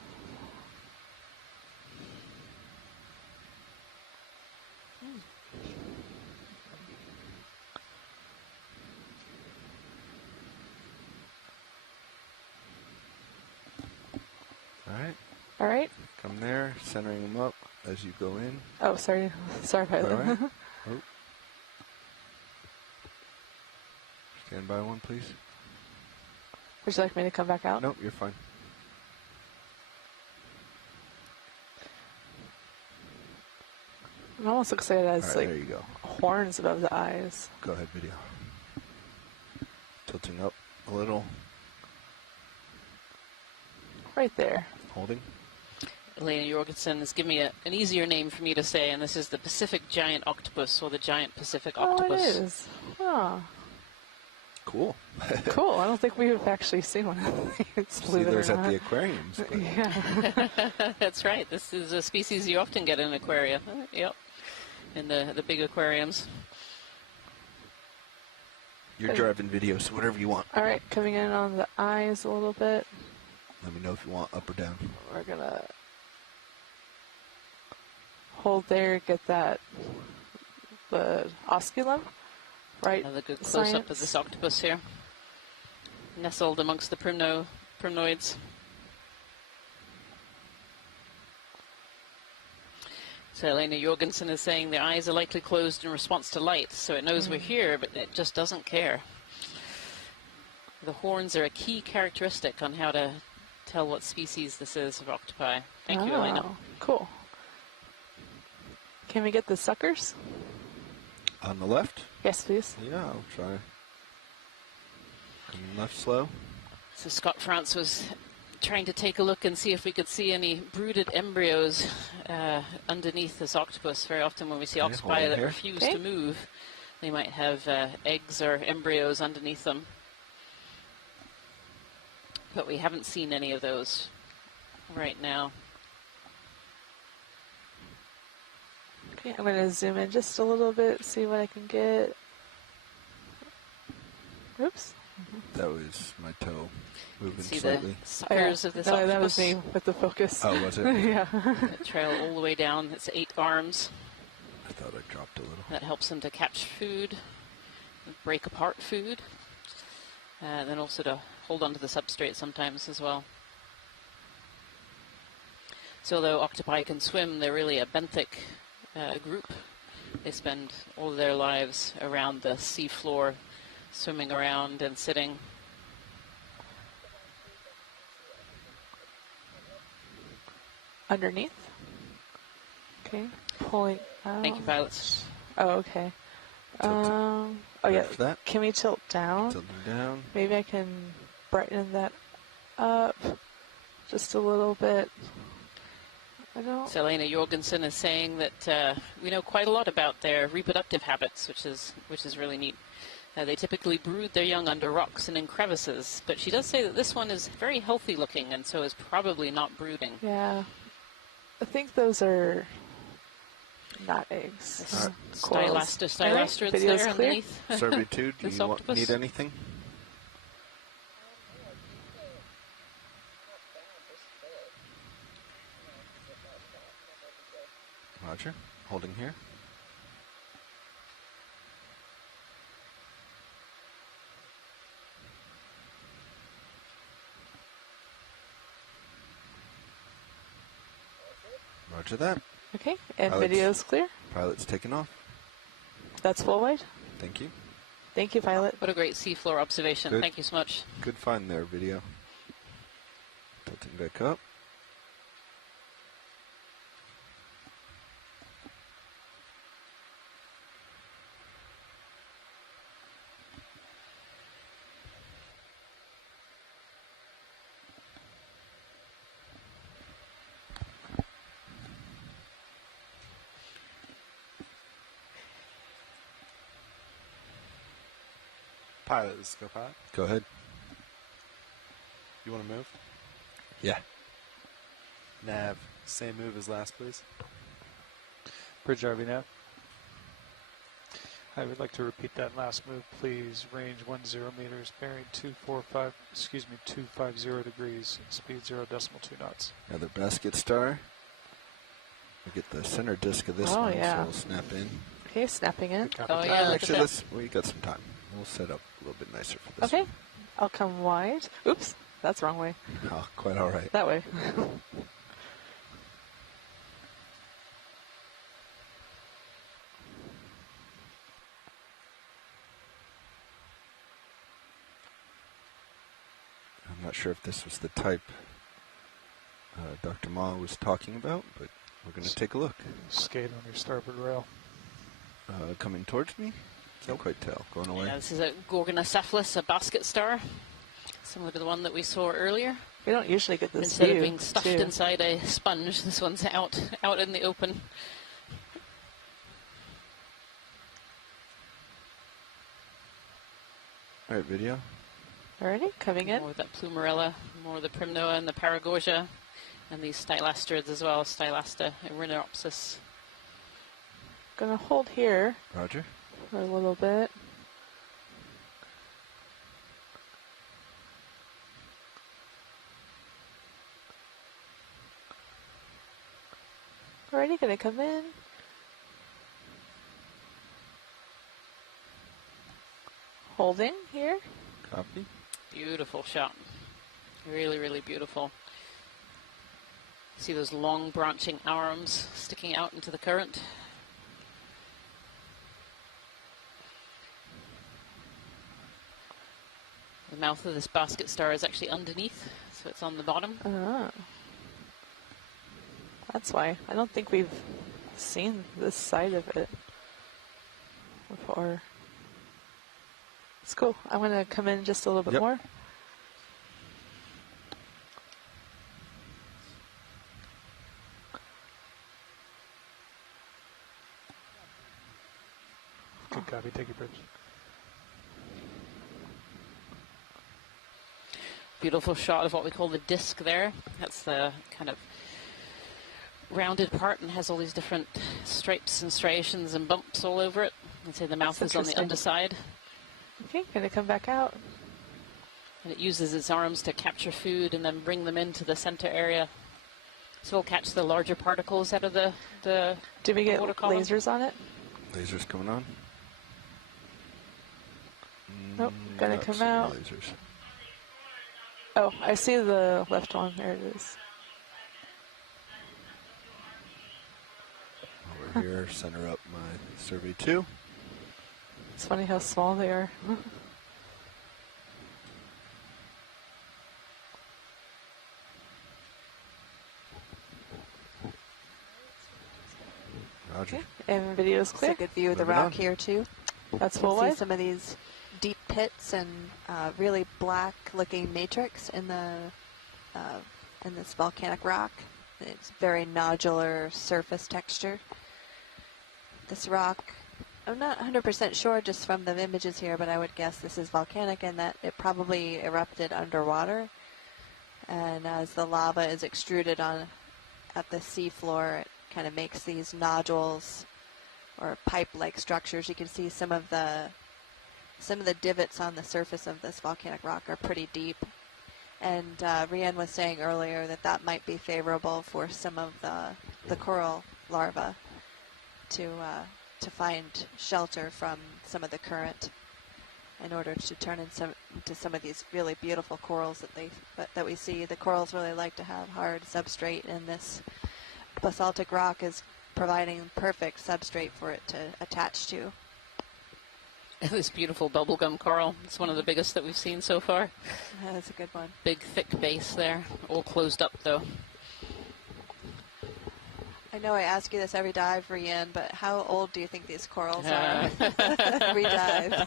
All right. All right. Come there, centering them up as you go in. Oh, sorry. Sorry about All right. that. Oh. Stand by one, please. Would you like me to come back out? Nope, you're fine. It almost looks like it has All right, like there you go. horns above the eyes. Go ahead, video. Tilting up a little. Right there. Holding. Elena Jorgensen has given me an easier name for me to say, and this is the Pacific giant octopus, or the giant Pacific octopus. Oh, it is. Oh, Cool. cool. I don't think we've actually seen one of these, See believe it those or at not. the aquariums. But Yeah. That's right. This is a species you often get in aquaria. Yep. in the big aquariums. You're driving video, so whatever you want. All right, coming in on the eyes a little bit. Let me know if you want up or down. We're gonna hold there, get the osculum, right? Another good close-up of this octopus here, nestled amongst the primnoids. So Elena Jorgensen is saying the eyes are likely closed in response to light, so it knows we're here, but it just doesn't care. The horns are a key characteristic on how to tell what species this is of octopi. Thank you, Elena. Cool. Can we get the suckers? On the left? Yes, please. Yeah, I'll try. Coming left slow. So Scott France was trying to take a look and see if we could see any brooded embryos underneath this octopus. Very often when we see octopi that refuse to move, they might have eggs or embryos underneath them. But we haven't seen any of those right now. Okay, I'm going to zoom in just a little bit, see what I can get. Oops. That was my toe moving see slightly. The suckers of this octopus. That was me with the focus. Oh, was it? Yeah. The trail all the way down. It's 8 arms. I thought I dropped a little. That helps them to catch food, break apart food, and then also to hold onto the substrate sometimes as well. So although octopi can swim, they're really a benthic group. They spend all of their lives around the sea floor, swimming around and sitting. Underneath? Okay, pulling out. Thank you, pilots. Oh, okay. Oh, yeah. That. Can we tilt down? Tilting down. Maybe I can brighten that up just a little bit. So Elena Jorgensen is saying that we know quite a lot about their reproductive habits, which is really neat. They typically brood their young under rocks and in crevices, but she does say that this one is very healthy looking and so is probably not brooding. Yeah. I think those are not eggs. Stylastrids right, there underneath. Servitude, do you need anything? Roger. Holding here. Roger that. Okay, and video's clear? Pilot's taking off. That's full wide? Thank you. Thank you, pilot. What a great seafloor observation. Good. Thank you so much. Good find there, video. Tilting back up. Pilot, let's go pilot. Go ahead. You want to move? Yeah. Nav, same move as last, please. Bridge RV nav. I would like to repeat that last move, please. Range 10 meters, bearing 250 degrees, speed 0.2 knots. Another basket star. We get the center disc of this one, so we'll snap in. Okay, snapping in. Oh yeah, actually, we got some time. We'll set up a little bit nicer for this. Okay, I'll come wide. Oops, that's the wrong way. Oh, quite all right. That way. I'm not sure if this was the type Dr. Ma was talking about, but we're going to take a look. Skate on your starboard rail. Coming towards me? Can't quite tell. Going away. Yeah, this is a Gorgonocephalus, a basket star, similar to the one that we saw earlier. We don't usually get this Instead of being stuffed inside a sponge, this one's out in the open. All right, video. Alrighty, coming in. More of that Plumerella, more of the Primnoa and the Paragorgia, and these stylastrids as well, Stylasta and Rhinopsis. gonna hold here. Roger. For a little bit. Already gonna come in. Holding here. Copy. Beautiful shot. Really, really beautiful. See those long branching arms sticking out into the current. The mouth of this basket star is actually underneath, so it's on the bottom. Ah. That's why. I don't think we've seen this side of it before. It's cool. I'm going to come in just a little bit more. Good copy. Take your bridge. Beautiful shot of what we call the disc there. That's the kind of rounded part and has all these different stripes and striations and bumps all over it. I'd say the mouth is on the underside. Okay, gonna come back out. And it uses its arms to capture food and then bring them into the center area. So we'll catch the larger particles out of the Did we get water column. lasers on it? Lasers coming on. Nope, gonna Not come seeing out. Lasers. Oh, I see the left one. There it is. Over here, center up my survey 2. It's funny how small they are. Roger. Okay. And video's clear. It's a good view of the Moving rock on. here too. That's You full can see wide. some of these deep pits and really black-looking matrix in this volcanic rock. It's very nodular surface texture. This rock, I'm not 100% sure just from the images here, but I would guess this is volcanic and that it probably erupted underwater. And as the lava is extruded at the seafloor, it kind of makes these nodules or pipe-like structures. You can see some of the divots on the surface of this volcanic rock are pretty deep. And Rian was saying earlier that might be favorable for some of the coral larvae to find shelter from some of the current in order to turn into some of these really beautiful corals that we see. The corals really like to have hard substrate, and this basaltic rock is providing perfect substrate for it to attach to. This beautiful bubblegum coral. It's one of the biggest that we've seen so far. That's a good one. Big, thick base there. All closed up, though. I know I ask you this every dive, Rian, but how old do you think these corals are? Every dive.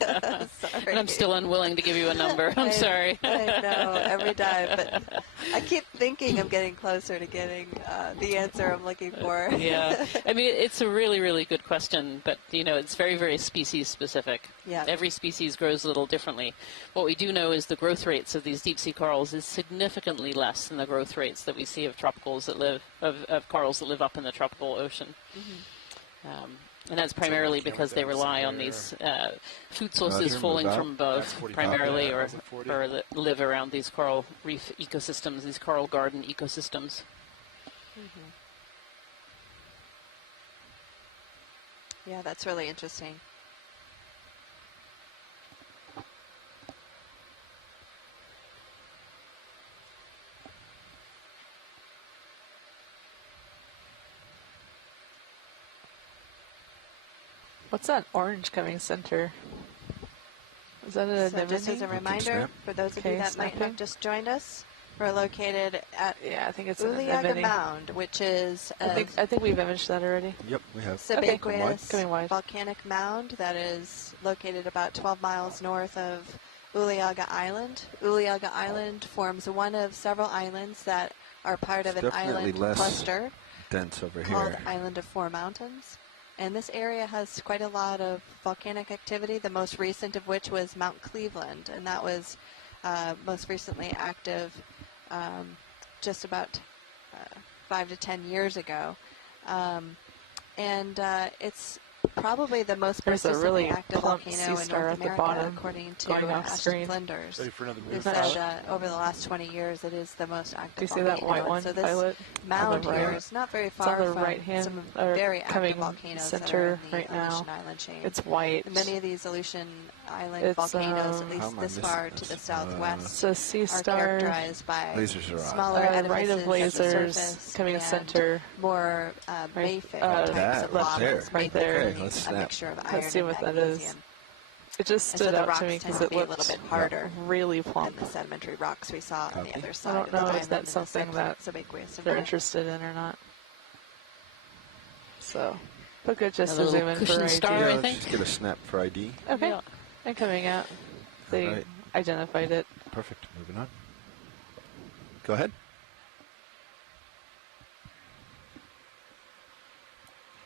Sorry. And I'm still unwilling to give you a number. I'm sorry. I know, every dive, but I keep thinking I'm getting closer to getting the answer I'm looking for. Yeah. I mean, it's a really, really good question, but, it's very, very species specific. Yeah. Every species grows a little differently. What we do know is the growth rates of these deep sea corals is significantly less than the growth rates that we see of tropicals that live, of corals that live up in the tropical ocean. Mm-hmm. And that's primarily because they rely on these food sources falling from above, primarily, or that live around these coral reef ecosystems, these coral garden ecosystems. Mm-hmm. Yeah, that's really interesting. What's that orange coming center? Is that a So just as a reminder, for those of you that might have just joined us, we're located at I think it's Uliaga Mound, which is I think we've imaged that already. Yep, we have. Subaqueous Coming wide. volcanic mound that is located about 12 miles north of Uliaga Island. Uliaga Island forms one of several islands that are part of an Definitely island less cluster dense over called here. Island of Four Mountains. And this area has quite a lot of volcanic activity, the most recent of which was Mount Cleveland, and that was most recently active just about 5 to 10 years ago. And it's Probably the most There's a persistently really active plump volcano sea in star North at the America, bottom, according to going off Ashton screen. Flinders, Ready for another who move? said over the last 20 years it is the most active Do you see volcano. that white one, so this Violet? mound On the here right. is not very It's on far the from right hand, some or very active coming volcanoes that are center in the right Aleutian now. Island chain. It's white. And many of these Aleutian Island It's, volcanoes, at How least am I this missing far this? to the southwest, It's a sea are star. characterized by Lasers are on. smaller right of edifices at the lasers surface coming and center. more mayfish types that of right lavas, there. Right there. Okay, let's a snap. mixture of iron Let's see and what that magnesium. is. It just And so stood the out to rocks me tend because to it be a little looks bit harder really than plump. the sedimentary rocks we saw on the Copy. other I side don't of the know island if that's in the something that subaqueous they're area. interested in or not. So, but good just A to little zoom in cushion for ID. star, Yeah, I let's think. just get a snap for ID. Okay, Yeah. and coming out, they Alright. identified it. Perfect. Moving on. Go ahead.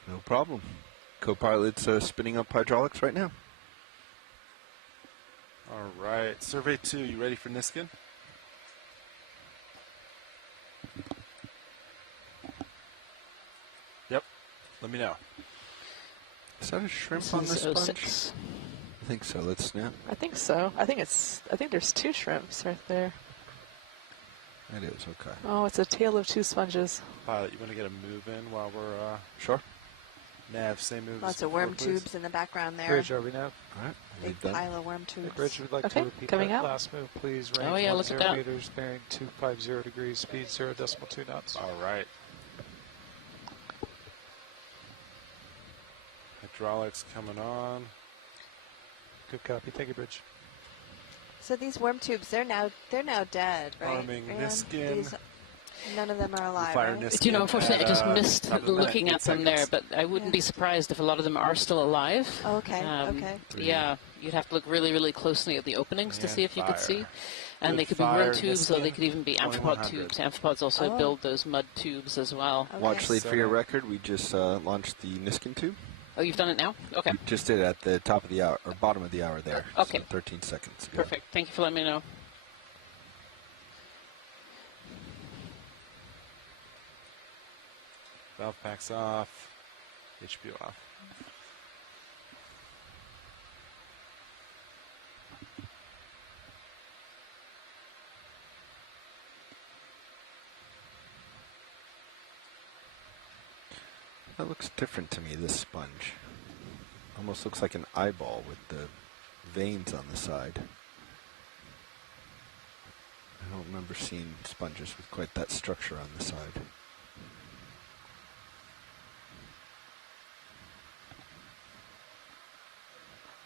No problem. Co-pilot's spinning up hydraulics right now. All right. Survey 2, you ready for Niskin? Yep. Let me know. Is that a shrimp This on is this sponge? 06. I think so. Let's snap. I think so. I think there's two shrimps right there. It is, okay. Oh, it's a tail of two sponges. Pilot, you want to get a move in while we're Sure. Nav, same move. Lots as of before, worm please. tubes in the background there. Bridge, are we now? All right. Big Leave that. pile of worm tubes. Bridge, would like Okay, to repeat coming that out. last move, please. Range Oh, yeah, look at 10 that. meters, bearing 250 degrees, speed 0.2 knots. All right. Hydraulics coming on. Good copy. Thank you, Bridge. So these worm tubes, they're now dead, right? Arming Ryan? Niskin. These, none of them are alive, Fire right? Niskin Do you know, unfortunately, I just at, missed top of the looking net, at them there, but I wouldn't be surprised if a lot of them are still alive. Oh, okay, okay. Yeah, you'd have to look really, really closely at the openings to And see if you could fire. see. And Good they could be fire, worm tubes, or they Niskin, could even be amphipod 2100. tubes. Amphipods also Oh. build those mud tubes as well. Okay. Watch lead for your Center. record. We just launched the Niskin tube. Oh, you've done it now? Okay, We just did it at the top of the hour, or bottom of the hour there. Okay. So 13 seconds ago. perfect. Thank you for letting me know. Valve packs off. HPO off. That looks different to me, this sponge. Almost looks like an eyeball with the veins on the side. I don't remember seeing sponges with quite that structure on the side.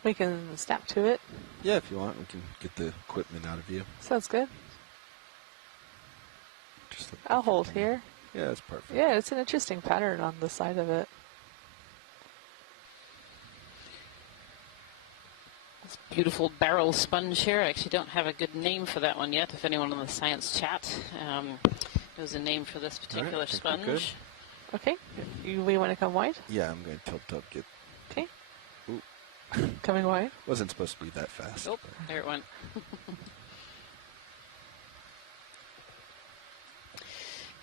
We can snap to it. Yeah, if you want, we can get the equipment out of you. Sounds good. Just look I'll hold here. Yeah, that's perfect. Yeah, it's an interesting pattern on the side of it. This beautiful barrel sponge here. I actually don't have a good name for that one yet. If anyone in the science chat knows a name for this particular I think we're good. sponge. Okay, we want to come wide? Yeah, I'm going to tilt up. Get. Okay. Ooh. Coming wide? Wasn't supposed to be that fast. Oh, there it went.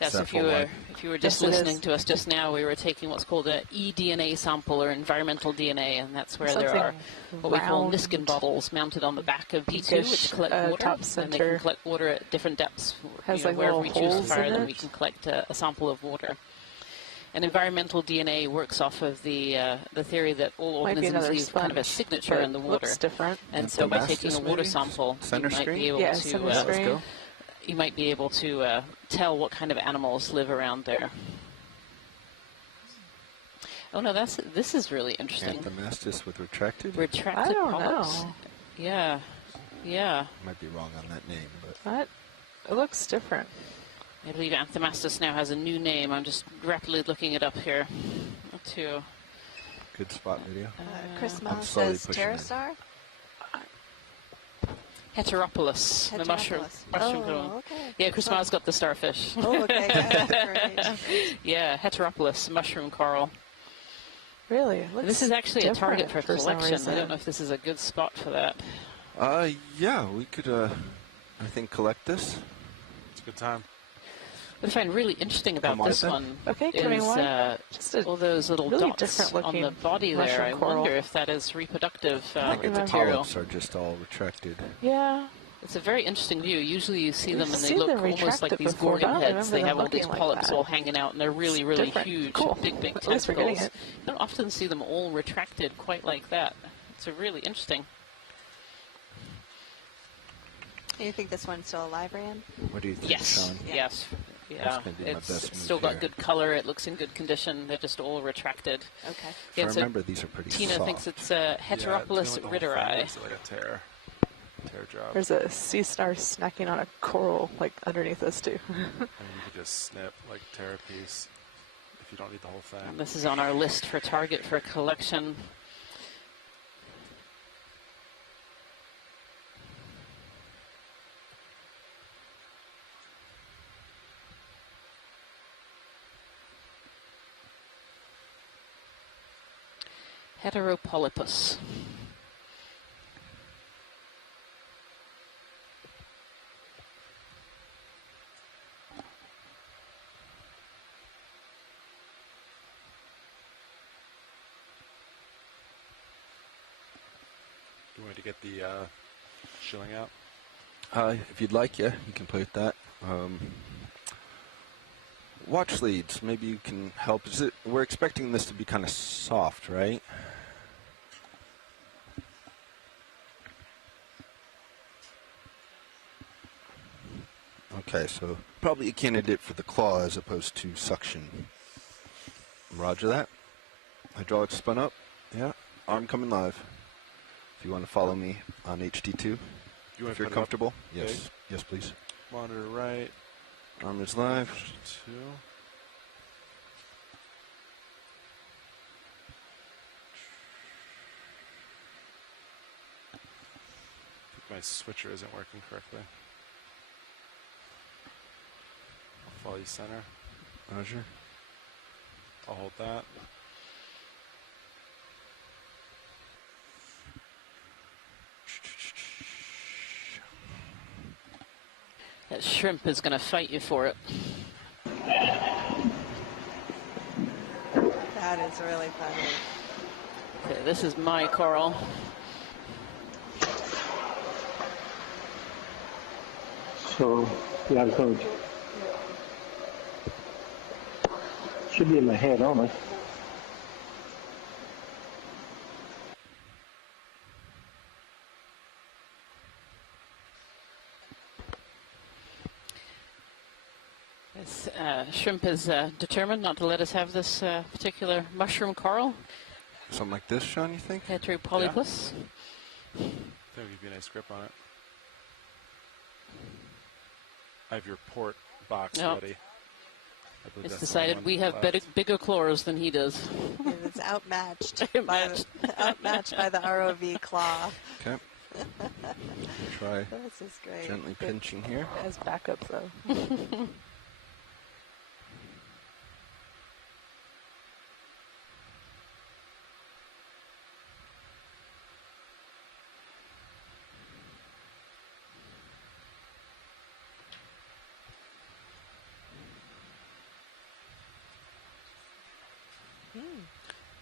Yes, that if you full were wide? if you were just Yes, it listening is. to us just now, we were taking what's called a eDNA sample or environmental DNA, and that's where there Something are what we call round, Niskin bottles mounted on the back of D2, pinkish, which collect water, top and they center. can collect water at different depths. Has, You know, like, wherever little we choose to holes fire in them, it. we can collect a sample of water. And environmental DNA works off of the theory that all Might be organisms another leave kind of a sponge, signature but in the water. looks different. And That's so by Damascus, taking a water maybe? sample, Center you might screen? be able Yeah, to center Let's screen. go. you might be able to tell what kind of animals live around there. Oh no, this is really interesting. Anthomastus with retracted? Retracted I don't polyps. know. Yeah, yeah. Might be wrong on that name, but That, it looks different. I believe Anthomastus now has a new name. I'm just rapidly looking it up here. To good spot video. Chris I'm Miles slowly says pushing in. pterosaur? Heteropolis, the mushroom. Oh, clone. okay. Yeah, Chris Miles got the starfish. Oh, okay. Great. Yeah, Heteropolis, mushroom coral. Really? It looks This is actually a target different for some collection. I reason. don't know if this is a good spot for that. Yeah, we could, I think, collect this. It's a good time. What I find really interesting about Come on, this then. one Okay, is coming one. Just a all those little really dots different on the looking body there. mushroom I coral. wonder if that is reproductive I think the material. polyps are just all retracted. Yeah. It's a very interesting view. Usually you see We've them and they seen look them almost like retracted these before, but I gorgon don't heads. remember They them have all these looking like polyps that. all hanging out, and they're really, really different. huge, Cool. big At least we're getting tentacles. it. You don't often see them all retracted quite like that. It's a really interesting. Do you think this one's still alive, Rand? What do you think, Yes. Sean? Yes. That's Yeah. gonna be my best It's move still got here. good color. It looks in good condition. They're just all retracted. Okay. If I remember, these are pretty Tina soft. thinks it's Heteropolis ritteri. It's like a tear job. There's a sea star snacking on a coral like underneath us too. And you could just snip, like tear a piece if you don't need the whole thing. And this is on our list for target for collection. Heteropolypus. You want to get the shilling out? If you'd like, yeah, you can play with that. Watch leads, maybe you can help. We're expecting this to be kind of soft, right? Okay, so probably a candidate for the claw as opposed to suction. Roger that. Hydraulics spun up. Yeah, arm coming live. If you want to follow me on HT2, if you're comfortable. Yes, yes, please. Monitor right. Arm is live. Two. I think my switcher isn't working correctly. I'll follow you center. Roger. I'll hold that. That shrimp is going to fight you for it. That is really funny. Okay, this is my coral. So, yeah, coach. Should be in my head only. This shrimp is determined not to let us have this particular mushroom coral. Something like this, Sean, you think? Heteropolypus. I think it'll give you a nice grip on it. I have your port box ready. It's decided we have bigger claws than he does. It's outmatched by the ROV claw. Okay. Try This is great. gently pinching here. As backup though.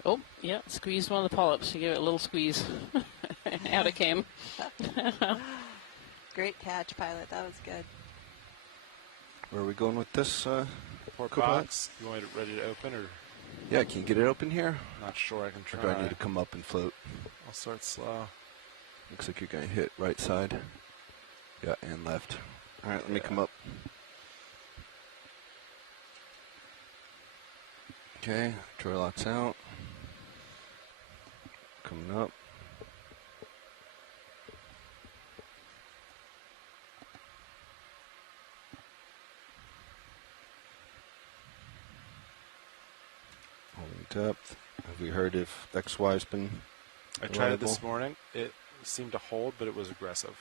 Oh, yeah, squeezed one of the polyps. You give it a little squeeze. Out it came. Great catch, pilot. That was good. Where are we going with this? Port co-pilot? box. You want it ready to open, or? Yeah, can you get it open here? Not sure. I can try. Or do I need to come up and float? I'll start slow. Looks like you're going to hit right side. Yeah, and left. All right, let me come up. Okay, draw lots out. Coming up. Holding depth. Have we heard if XY's been I tried it this reliable? morning. It seemed to hold, but it was aggressive.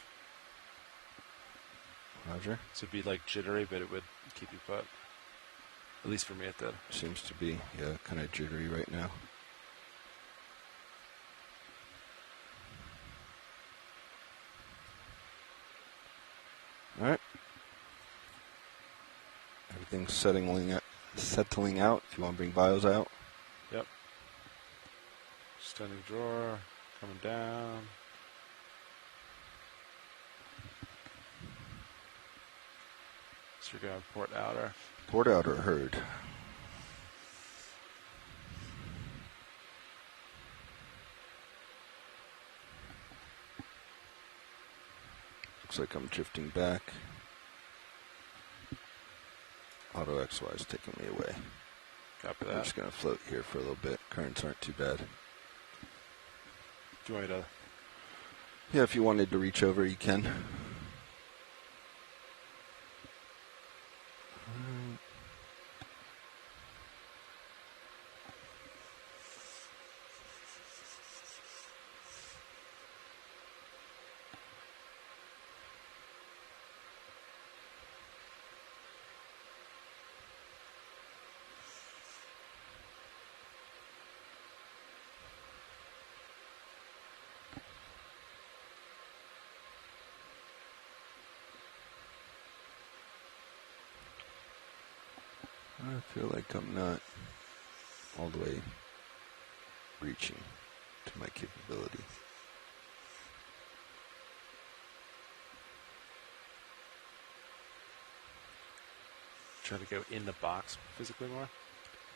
Roger. So it'd be like jittery, but it would keep you put. At least for me, it did. Seems to be, yeah, kind of jittery right now. All right. everything's settling out. If you want to bring bios out. Yep. Standing drawer, coming down. Disregard port outer. Port outer heard. Looks like I'm drifting back. Auto XY is taking me away. Copy that. I'm just going to float here for a little bit. Currents aren't too bad. Do you want me to? Yeah, if you wanted to reach over, you can. I feel like I'm not all the way reaching to my capability. Try to go in the box physically more?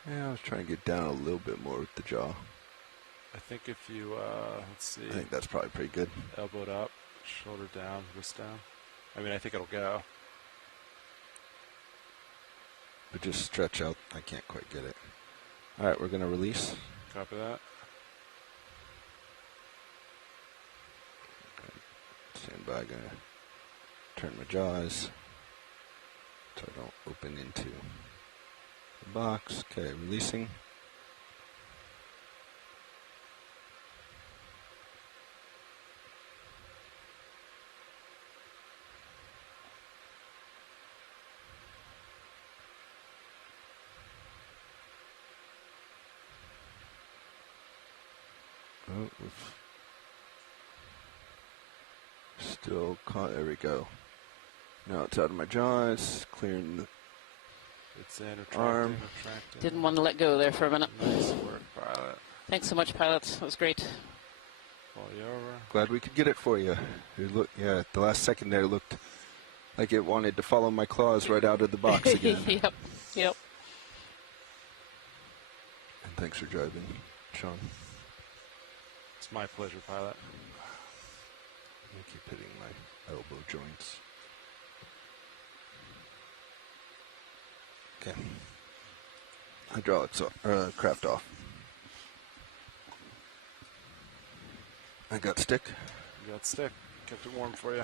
Yeah, I was trying to get down a little bit more with the jaw. I think if you, let's see. I think that's probably pretty good. Elbowed up, shoulder down, wrist down. I mean, I think it'll go. But just stretch out. I can't quite get it. All right, we're going to release. Copy that. Stand by. Going to turn my jaws so I don't open into the box. Okay, releasing. Oh, still caught. There we go. Now it's out of my jaws, clearing the it's in, arm. Retracting. Didn't want to let go there for a minute. Nice work, pilot. Thanks so much, pilot. That was great. Pull you over. Glad we could get it for you. Yeah, at the last second there looked like it wanted to follow my claws right out of the box again. Yep. And thanks for driving, Sean. It's my pleasure, pilot. I keep hitting my elbow joints. Okay. Hydraulics craft off. I got stick. You got stick. Kept it warm for you.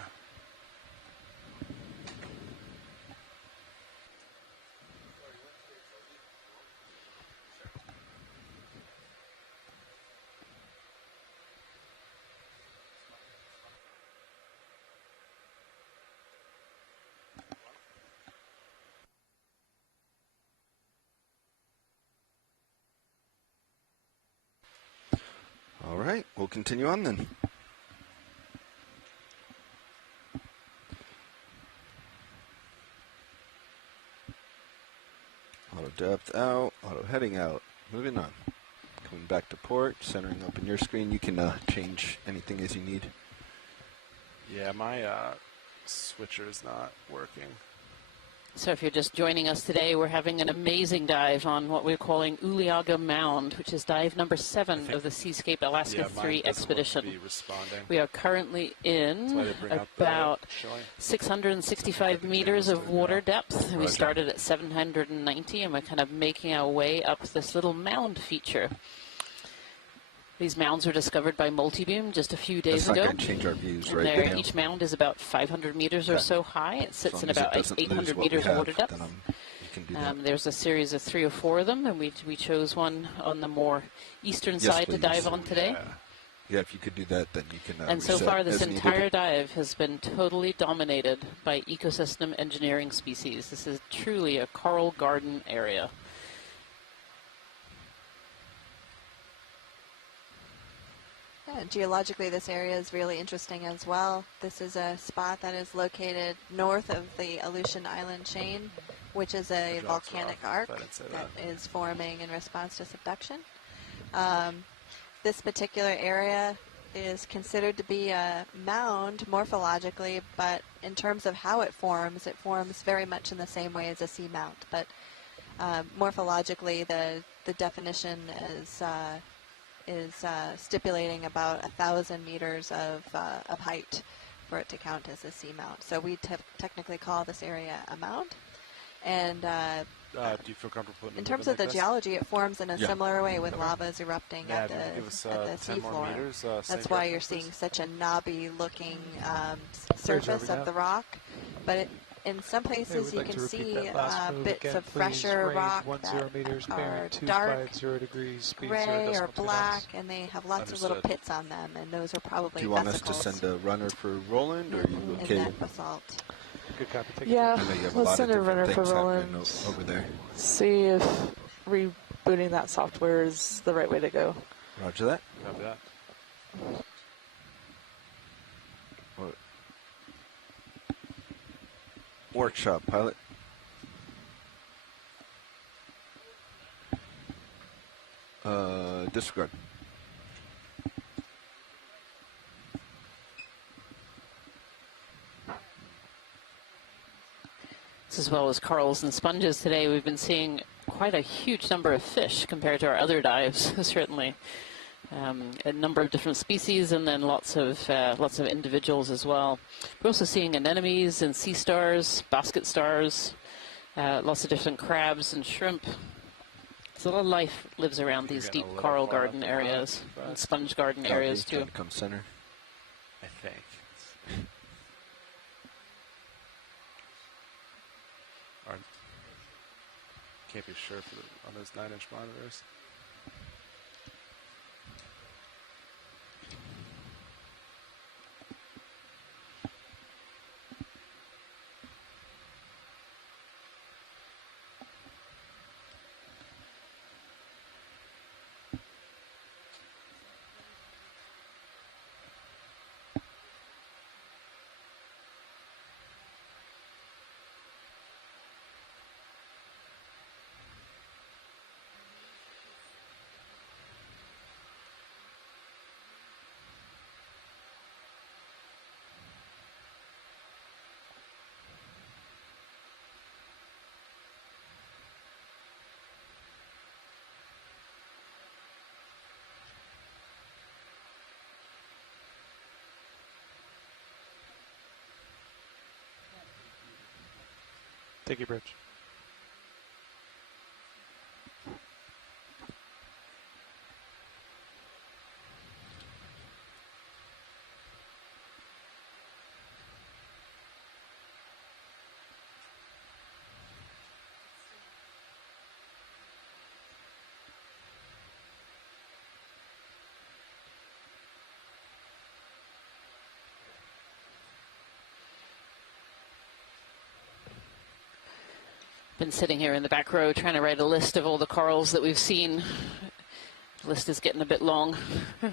All right, we'll continue on then. Auto depth out, auto heading out. Moving on. Coming back to port, centering up in your screen. You can change anything as you need. Yeah, my switcher is not working. So if you're just joining us today, we're having an amazing dive on what we're calling Uliaga Mound, which is dive number 7 of the Seascape Alaska 3 expedition. We are currently in about 665 meters of water depth. We started at 790, and we're kind of making our way up this little mound feature. These mounds were discovered by Multibeam just a few days ago. That's not going to change our views, right? Each mound is about 500 meters or so high. It sits in about 800 meters of water depth. There's a series of 3 or 4 of them, and we chose one on the more eastern side to dive on today. Yeah, if you could do that, then you can and so far, this entire dive has been totally dominated by ecosystem engineering species. This is truly a coral garden area. Yeah, geologically, this area is really interesting as well. This is a spot that is located north of the Aleutian Island chain, which is a drops volcanic off, arc but I'd say that is forming in response to subduction. This particular area is considered to be a mound morphologically, but in terms of how it forms very much in the same way as a seamount. But morphologically, the definition is stipulating about 1,000 meters of height for it to count as a seamount. So we technically call this area a mound. And do you feel comfortable putting in terms of the geology, it forms in a similar way with Okay. lavas erupting at the seafloor. Meters, That's why you're seeing such a knobby-looking surface of the rock. But in some places you can see bits of fresher rock that are dark, gray, or black, and they have lots of little pits on them, and those are probably Do you want us to send a runner for Roland, or are you okay? In that basalt. Good copy. Yeah, let's send a runner for Roland. Over there. See if rebooting that software is the right way to go. Roger that. Copy that. Workshop, pilot. Disregard. As well as corals and sponges today, we've been seeing quite a huge number of fish compared to our other dives, certainly. A number of different species, and then lots of individuals as well. We're also seeing anemones and sea stars, basket stars, lots of different crabs and shrimp. So a lot of life lives around these deep coral garden areas and sponge garden areas too. Come center. I think. Can't be sure on those 9-inch monitors. Thank you, Bridge. Been sitting here in the back row trying to write a list of all the corals that we've seen. The list is getting a bit long.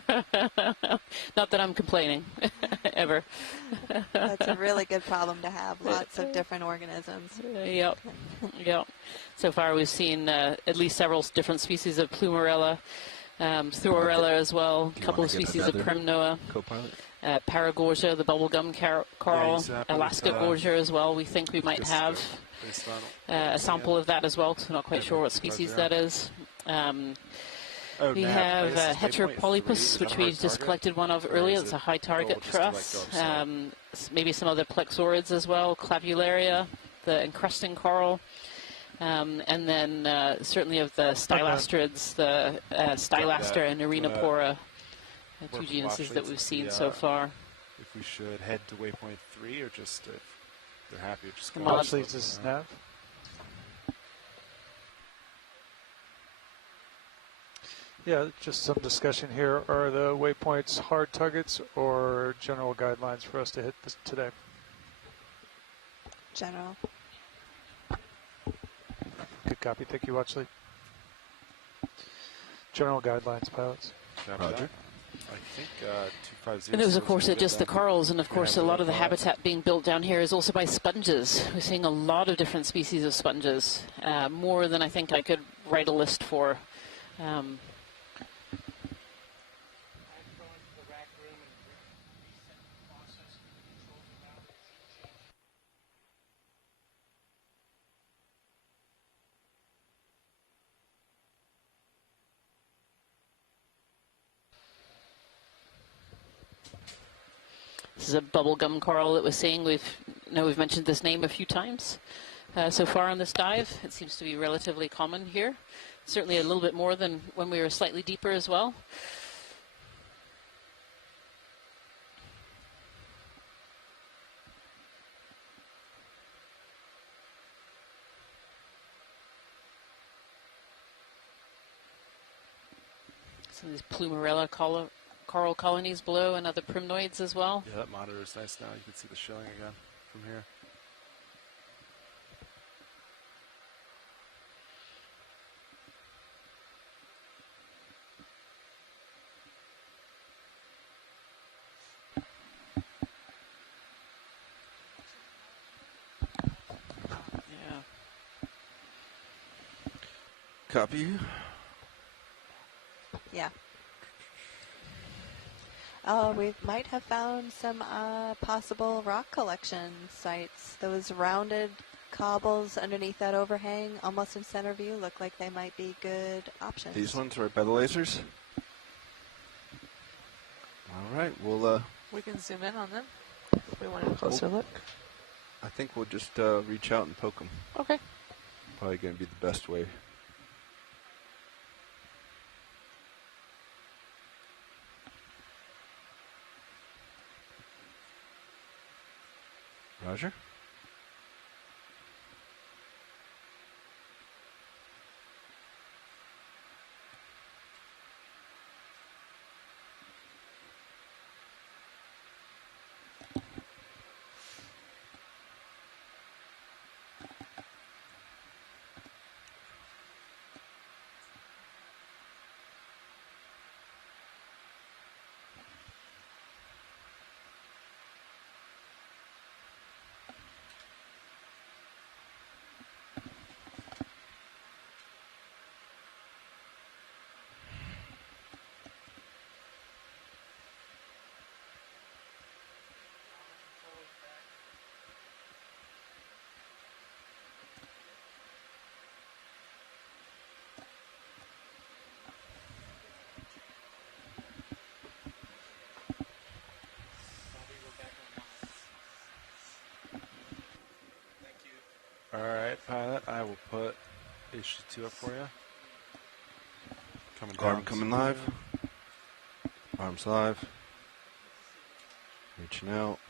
Not that I'm complaining, ever. That's a really good problem to have, lots of different organisms. Yep. So far we've seen at least several different species of Plumarella, Thuorella as well, a couple of species of Primnoa. Paragorgia, the bubblegum coral, Alaska gorgia as well. We think we might have a sample of that as well, because we're not quite sure what species that is. We have Heteropolypus, which we just collected one of earlier. It's a high target for us. Maybe some other plexaurids as well, Clavularia, the encrusting coral. And then certainly of the stylastrids, the Stylaster and Arenapora, two genuses that we've seen so far. If we should head to waypoint 3, or just if they're happy, just go. Watch leads this nav. Yeah, just some discussion here. Are the waypoints hard targets or general guidelines for us to hit this today? General. Good copy. Thank you, Watchley. General guidelines, pilots. Roger. I think 250. And those, of course, are just the corals, and of course, a lot of the habitat being built down here is also by sponges. We're seeing a lot of different species of sponges, more than I think I could write a list for. This is a bubblegum coral that we're seeing. We've mentioned this name a few times so far on this dive. It seems to be relatively common here. Certainly a little bit more than when we were slightly deeper as well. Some of these plumarella coral colonies below and other primnoids as well. Yeah, that monitor is nice now. You can see the showing again from here. Yeah. Copy. Yeah. We might have found some possible rock collection sites. Those rounded cobbles underneath that overhang, almost in center view, look like they might be good options. These ones right by the lasers? All right, we'll... we can zoom in on them if we want a closer look. I think we'll just reach out and poke them. Okay. Probably going to be the best way. Roger. All right, pilot, I will put HG2 up for you. Coming down. Arm coming live. Arms live. Reaching out.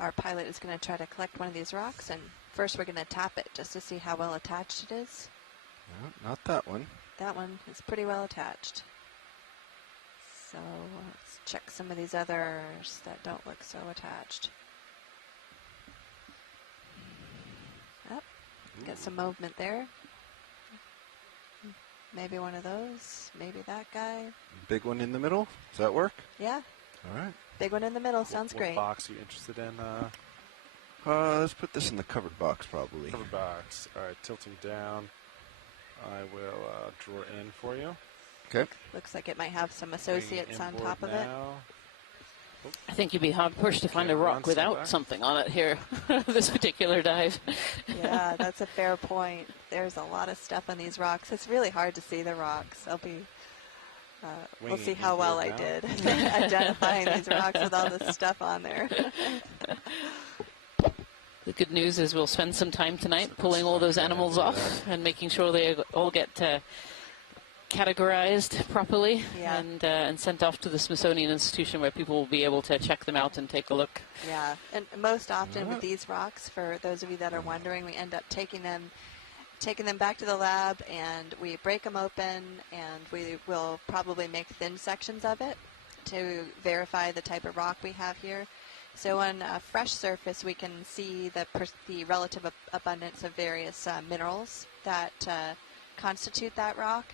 Our pilot is going to try to collect one of these rocks, and first we're going to tap it just to see how well attached it is. No, not that one. That one is pretty well attached. So let's check some of these others that don't look so attached. Yep, get some movement there. Maybe one of those, maybe that guy. Big one in the middle. Does that work? Yeah. All right. Big one in the middle. Sounds great. What box are you interested in? Let's put this in the covered box, probably. Covered box. All right, tilting down. I will draw in for you. Okay. Looks like it might have some associates on top of it. I think you'd be hard pushed to find a rock without something on it here, this particular dive. Yeah, that's a fair point. There's a lot of stuff on these rocks. It's really hard to see the rocks. We'll see how well I did identifying these rocks with all this stuff on there. The good news is we'll spend some time tonight pulling all those animals off and making sure they all get categorized properly and sent off to the Smithsonian Institution where people will be able to check them out and take a look. Yeah, and most often with these rocks, for those of you that are wondering, we end up taking them back to the lab and we break them open and we will probably make thin sections of it to verify the type of rock we have here. So on a fresh surface, we can see the relative abundance of various minerals that constitute that rock.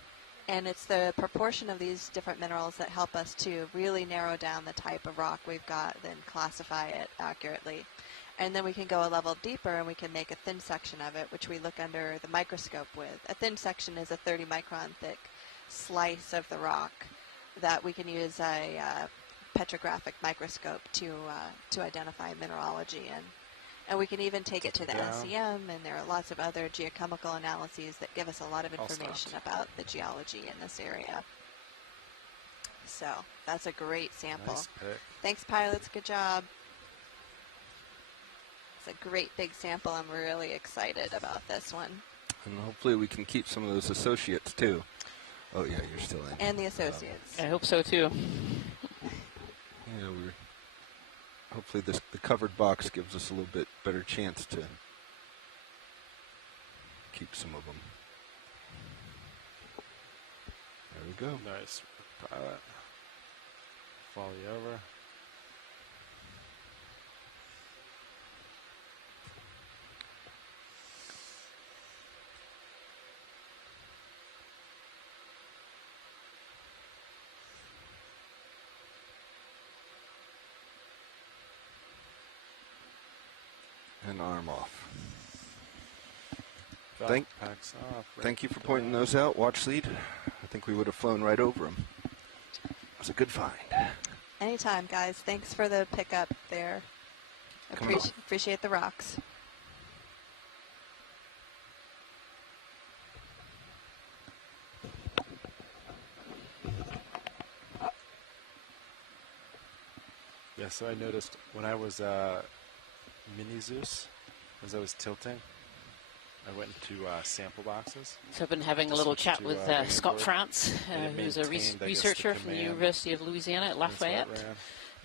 And it's the proportion of these different minerals that help us to really narrow down the type of rock we've got, then classify it accurately. And then we can go a level deeper and we can make a thin section of it, which we look under the microscope with. A thin section is a 30-micron thick slice of the rock that we can use a petrographic microscope to identify mineralogy in. And we can even take it to the SEM, and there are lots of other geochemical analyses that give us a lot of information about the geology in this area. So that's a great sample. Nice pick. Thanks, pilots. Good job. It's a great big sample. I'm really excited about this one. And hopefully we can keep some of those associates too. Oh yeah, you're still in. And the associates. I hope so too. Yeah, hopefully the covered box gives us a little bit better chance to keep some of them. There we go. Nice. Pilot. Follow you over. And arm off. Backpacks off. Thank you for pointing those out, watch lead. I think we would have flown right over them. It was a good find. Anytime, guys. Thanks for the pickup there. Appreciate the rocks. Yeah, so I noticed when I was Mini Zeus, as I was tilting, I went into sample boxes. So I've been having a little chat with Scott France, who's a researcher from the University of Louisiana at Lafayette.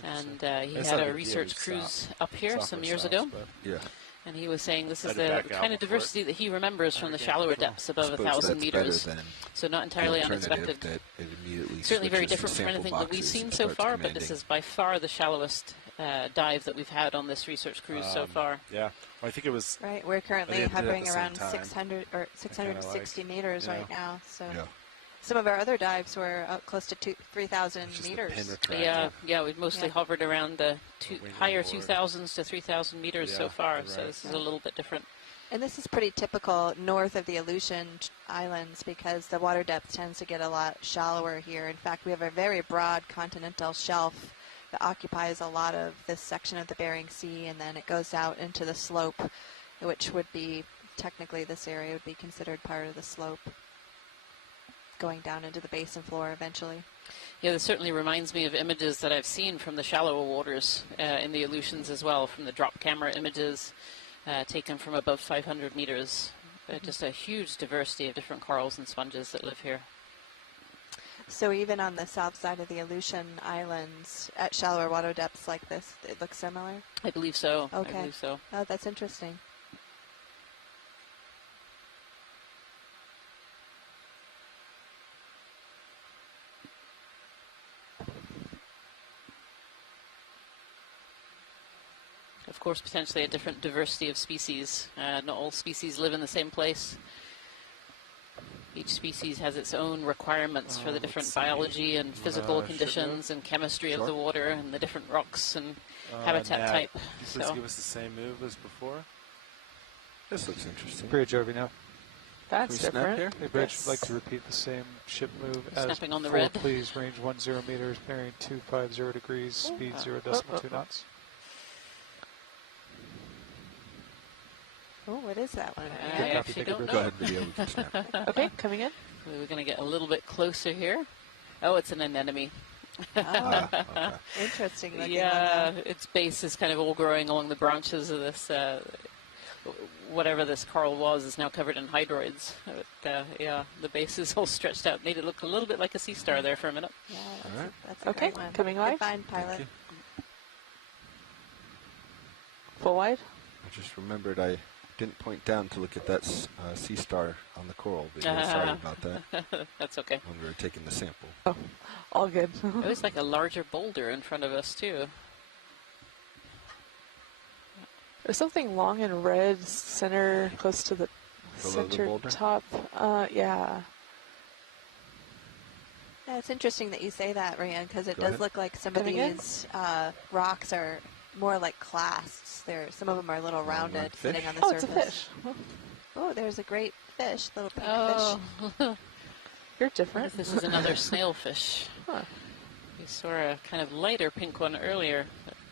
And he had a research cruise up here some years ago. Yeah. And he was saying this is the kind of diversity that he remembers from the shallower depths above 1,000 meters. So not entirely unexpected. Certainly very different from anything that we've seen so far, but this is by far the shallowest dive that we've had on this research cruise so far. Yeah, well, I think it was. Right, we're currently hovering around 600 or 660 meters right now. So some of our other dives were close to 3,000 meters. Yeah, we've mostly hovered around the higher 2,000s to 3,000 meters so far. So this is a little bit different. And this is pretty typical north of the Aleutian Islands because the water depth tends to get a lot shallower here. In fact, we have a very broad continental shelf that occupies a lot of this section of the Bering Sea, and then it goes out into the slope, which would be, technically this area would be considered part of the slope, going down into the basin floor eventually. Yeah, this certainly reminds me of images that I've seen from the shallower waters in the Aleutians as well, from the drop camera images taken from above 500 meters. Just a huge diversity of different corals and sponges that live here. So even on the south side of the Aleutian Islands, at shallower water depths like this, it looks similar? I believe so. Okay. I believe so. Oh, that's interesting. Of course, potentially a different diversity of species. Not all species live in the same place. Each species has its own requirements for the different biology and physical conditions and chemistry of the water and the different rocks and habitat type. Please give us the same move as before. This looks interesting. Bridge over now. That's different. Here? Hey, Bridge, would like to repeat the same ship move as Snapping on the before, red. please. Range 10 meters, bearing 250 degrees, speed 0.2 knots. Oh, what is that one? I actually don't know. Go ahead, video. We can snap. Okay, coming in. We're going to get a little bit closer here. Oh, it's an anemone. Oh, interesting looking. Yeah, its base is kind of all growing along the branches of this, whatever this coral was is now covered in hydroids. But, yeah, the base is all stretched out. Made it look a little bit like a sea star there for a minute. Yeah, that's a great one. Coming live. Good find, pilot. Full wide. I just remembered I didn't point down to look at that sea star on the coral video. Sorry about that. That's okay. When we were taking the sample. Oh, all good. It was like a larger boulder in front of us, too. There's something long and red center, close to the Below the center boulder? top. Yeah. Yeah, it's interesting that you say that, Ryan, because it Go does ahead. look like some Coming of in? these rocks are more like clasts. Some of them are a little rounded, fish? sitting on the Oh, it's surface. a fish. Oh, there's a great fish, little pink Oh, You're different. this is another snailfish. Huh. We saw a kind of lighter pink one earlier,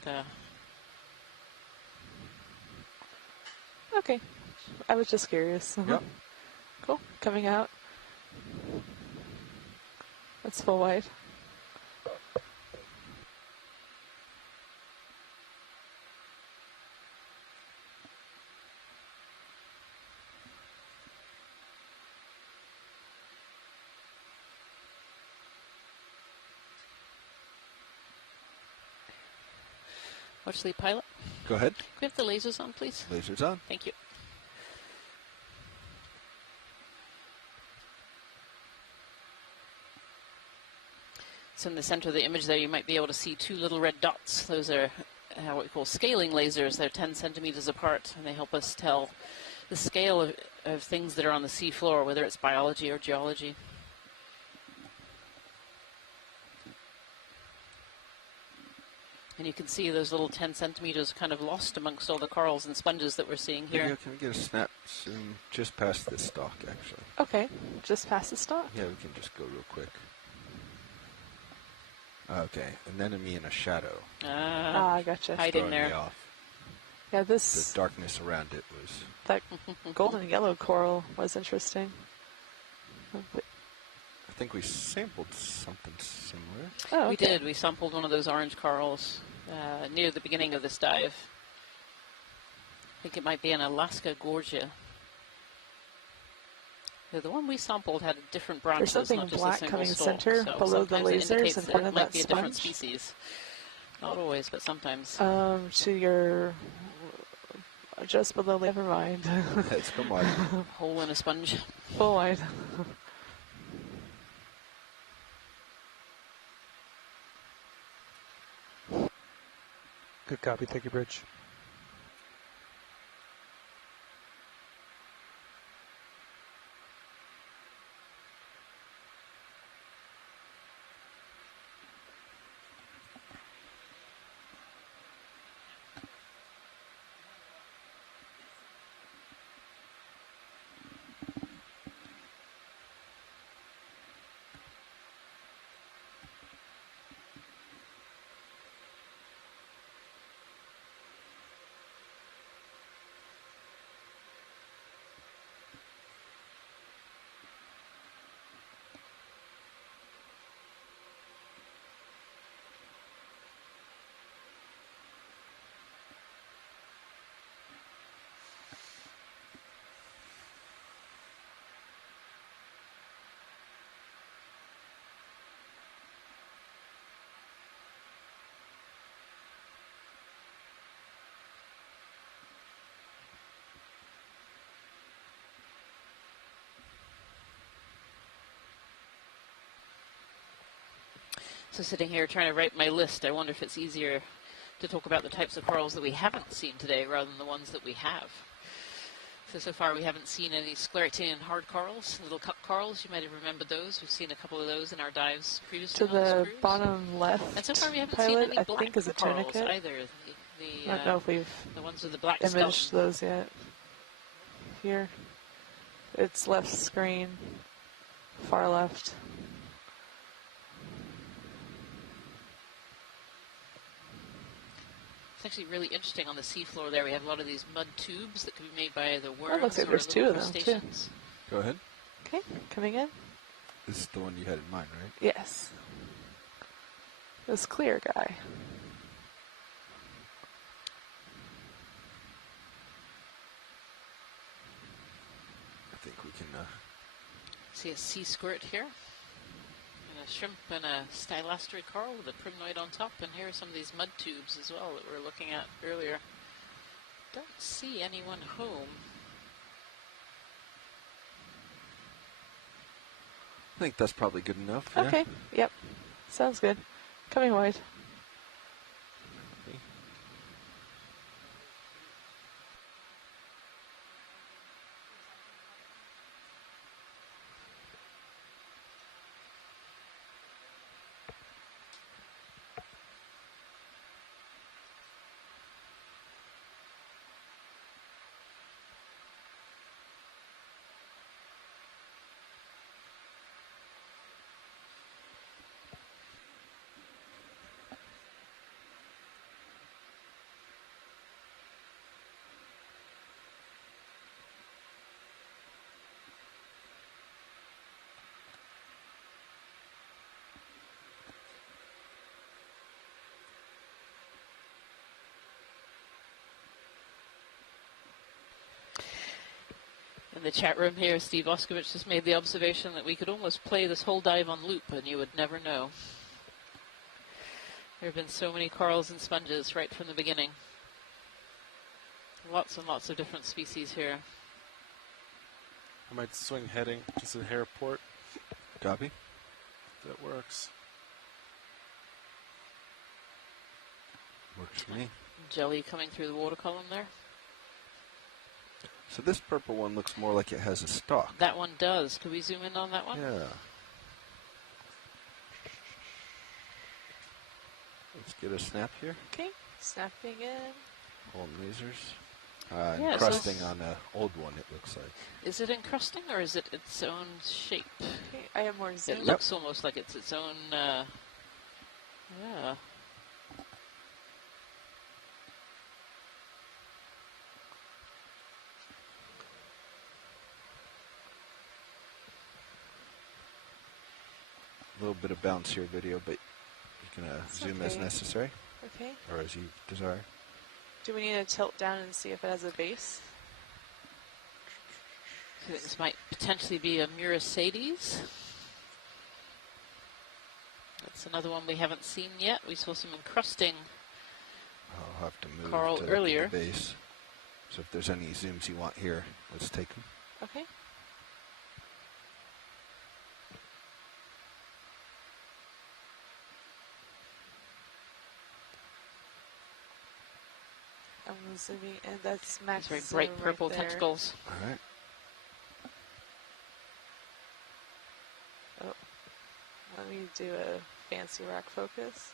but Okay. I was just curious. Yep. Cool. Coming out. That's full white. watch the pilot. Go ahead. Can we have the lasers on, please? Lasers on. Thank you. So in the center of the image there, you might be able to see two little red dots. Those are what we call scaling lasers. They're 10 centimeters apart, and they help us tell the scale of things that are on the sea floor, whether it's biology or geology. And you can see those little 10 centimeters kind of lost amongst all the corals and sponges that we're seeing here. Yeah, can we get a snap zoom just past this stalk, actually? Okay. Just past the stalk. Yeah, we can just go real quick. Okay, an enemy in a shadow. I gotcha. Hiding Throwing me there. off. Yeah, The this darkness around it was... that golden yellow coral was interesting. I think we sampled something similar. Oh, okay. We did. We sampled one of those orange corals near the beginning of this dive. I think it might be an Alaska Gorgia. The one we sampled had different branches, There's something not just a black single coming stalk. center So below the sometimes it lasers indicates in that front it of might that be a different sponge. species. Not always, but sometimes. To your just below. Never mind. Let's come on. Hole in a sponge. Full wide. Good copy. Thank you, Bridge. So sitting here trying to write my list, I wonder if it's easier to talk about the types of corals that we haven't seen today rather than the ones that we have. So far we haven't seen any scleractinian hard corals, little cup corals. You might have remembered those. We've seen a couple of those in our dives previously. To the bottom left. And so far we haven't pilot, seen any black I think, is a corals tourniquet. either. I don't know if we've the ones with the black imaged skeleton. those yet. Here. It's left screen. Far left. It's actually really interesting on the seafloor there. We have a lot of these mud tubes that could be made by either worms Oh, looks like or there's two little of them, too. crustaceans. Go ahead. Okay, coming in. This is the one you had in mind, right? Yes. This clear guy. I think we can... See a sea squirt here. And a shrimp and a stylastoid coral with a primnoid on top. And here are some of these mud tubes as well that we were looking at earlier. Don't see anyone home. I think that's probably good enough. Okay, yep. Sounds good. Coming wide. In the chat room here, Steve Oskovich just made the observation that we could almost play this whole dive on loop and you would never know. There have been so many corals and sponges right from the beginning. Lots and lots of different species here. I might swing heading, just a hair port. Copy. That works. Works for me. Jelly coming through the water column there. So this purple one looks more like it has a stalk. That one does. Could we zoom in on that one? Yeah. Let's get a snap here. Okay, snapping in. Old lasers. Yeah, encrusting on an old one, it looks like. Is it encrusting or is it its own shape? Okay, I have more zoom. It looks almost like it's its own, yeah. A little bit of bounce here video, but you can zoom as necessary. Okay. Or as you desire. Do we need to tilt down and see if it has a base? So this might potentially be a Muricades. That's another one we haven't seen yet. We saw some encrusting I'll have to move coral to earlier. the base. So if there's any zooms you want here, let's take them. Okay. I'm zooming, and that's max Very zoom bright purple right there. tentacles. All right. Oh, let me do a fancy rack focus.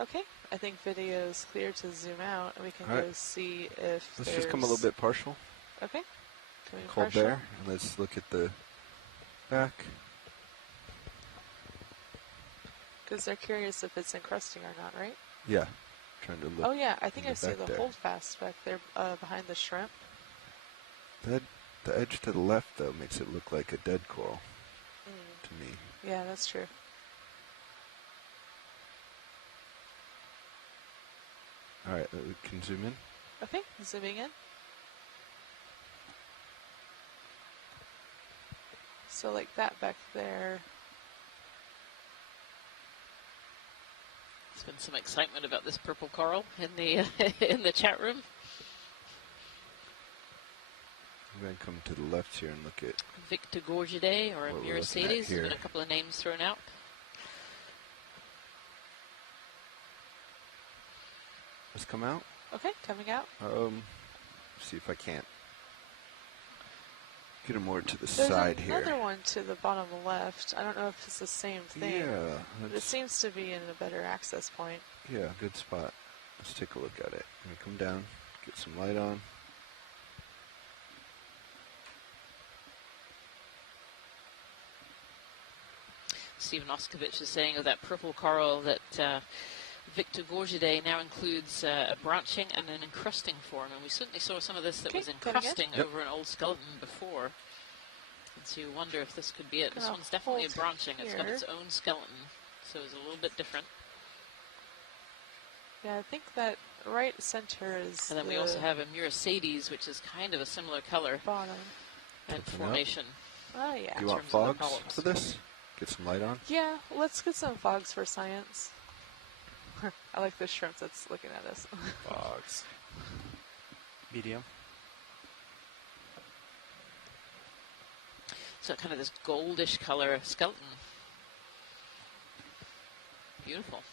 Okay, I think video is clear to zoom out, and we can All go right. see if Let's just come a little bit partial. Okay. Coming Cold partial. there, and let's look at the back. Because they're curious if it's encrusting or not, right? Yeah. Trying to look. Oh yeah, I think in I see back the there. holdfast back there behind the shrimp. The edge to the left, though, makes it look like a dead coral to me. Yeah, that's true. All right, we can zoom in. Okay, zooming in. So like that back there. There's been some excitement about this purple coral in the in the chat room. I'm going to come to the left here and look at Victigorgidae or a what we're looking at Muricades. There's here. been a couple of names thrown out. Let's come out. Okay, coming out. See if I can't get them more to the There's side here. another one to the bottom left. I don't know if it's the same thing. Yeah, But it seems to be in a better access point. Yeah, good spot. Let's take a look at it. Let me come down, get some light on. Stephen Oskovich is saying of that purple coral that Victigorgidae now includes a branching and an encrusting form, and we certainly saw some of this that was coming in. encrusting Yep. over an old skeleton before. And so you wonder if this could be it. This Gonna one's definitely a hold branching. It's got here. its own skeleton, so it's a little bit different. Yeah, I think that right center is And then we the also have a Muricades, which is kind of a similar color bottom. and Open up. formation. Oh yeah. Do you want terms of the fogs polyps. for this? Get some light on. Yeah, let's get some fogs for science. I like the shrimp that's looking at us. Fogs. Medium. So kind of this goldish color skeleton. Beautiful.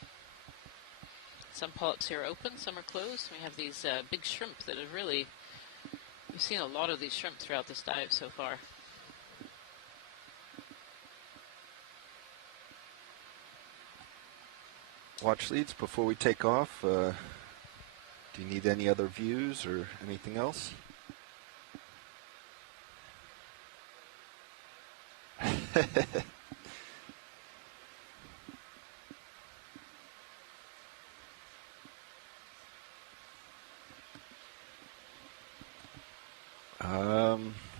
Some polyps here are open, some are closed. We have these big shrimp that have really, we've seen a lot of these shrimp throughout this dive so far. Watch leads before we take off. Do you need any other views or anything else?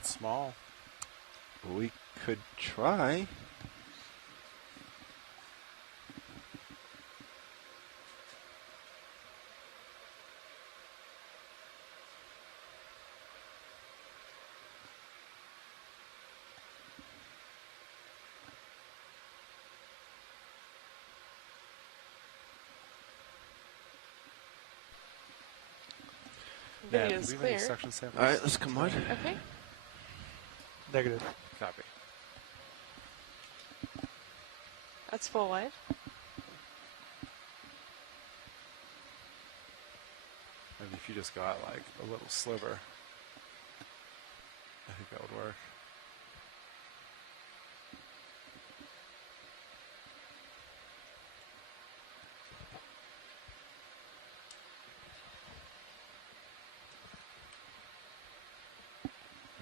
Small. We could try. Video do is we have any clear. suction samples? All right, let's come on. Okay. Negative. Copy. That's full wide. Maybe if you just got like a little sliver, I think that would work.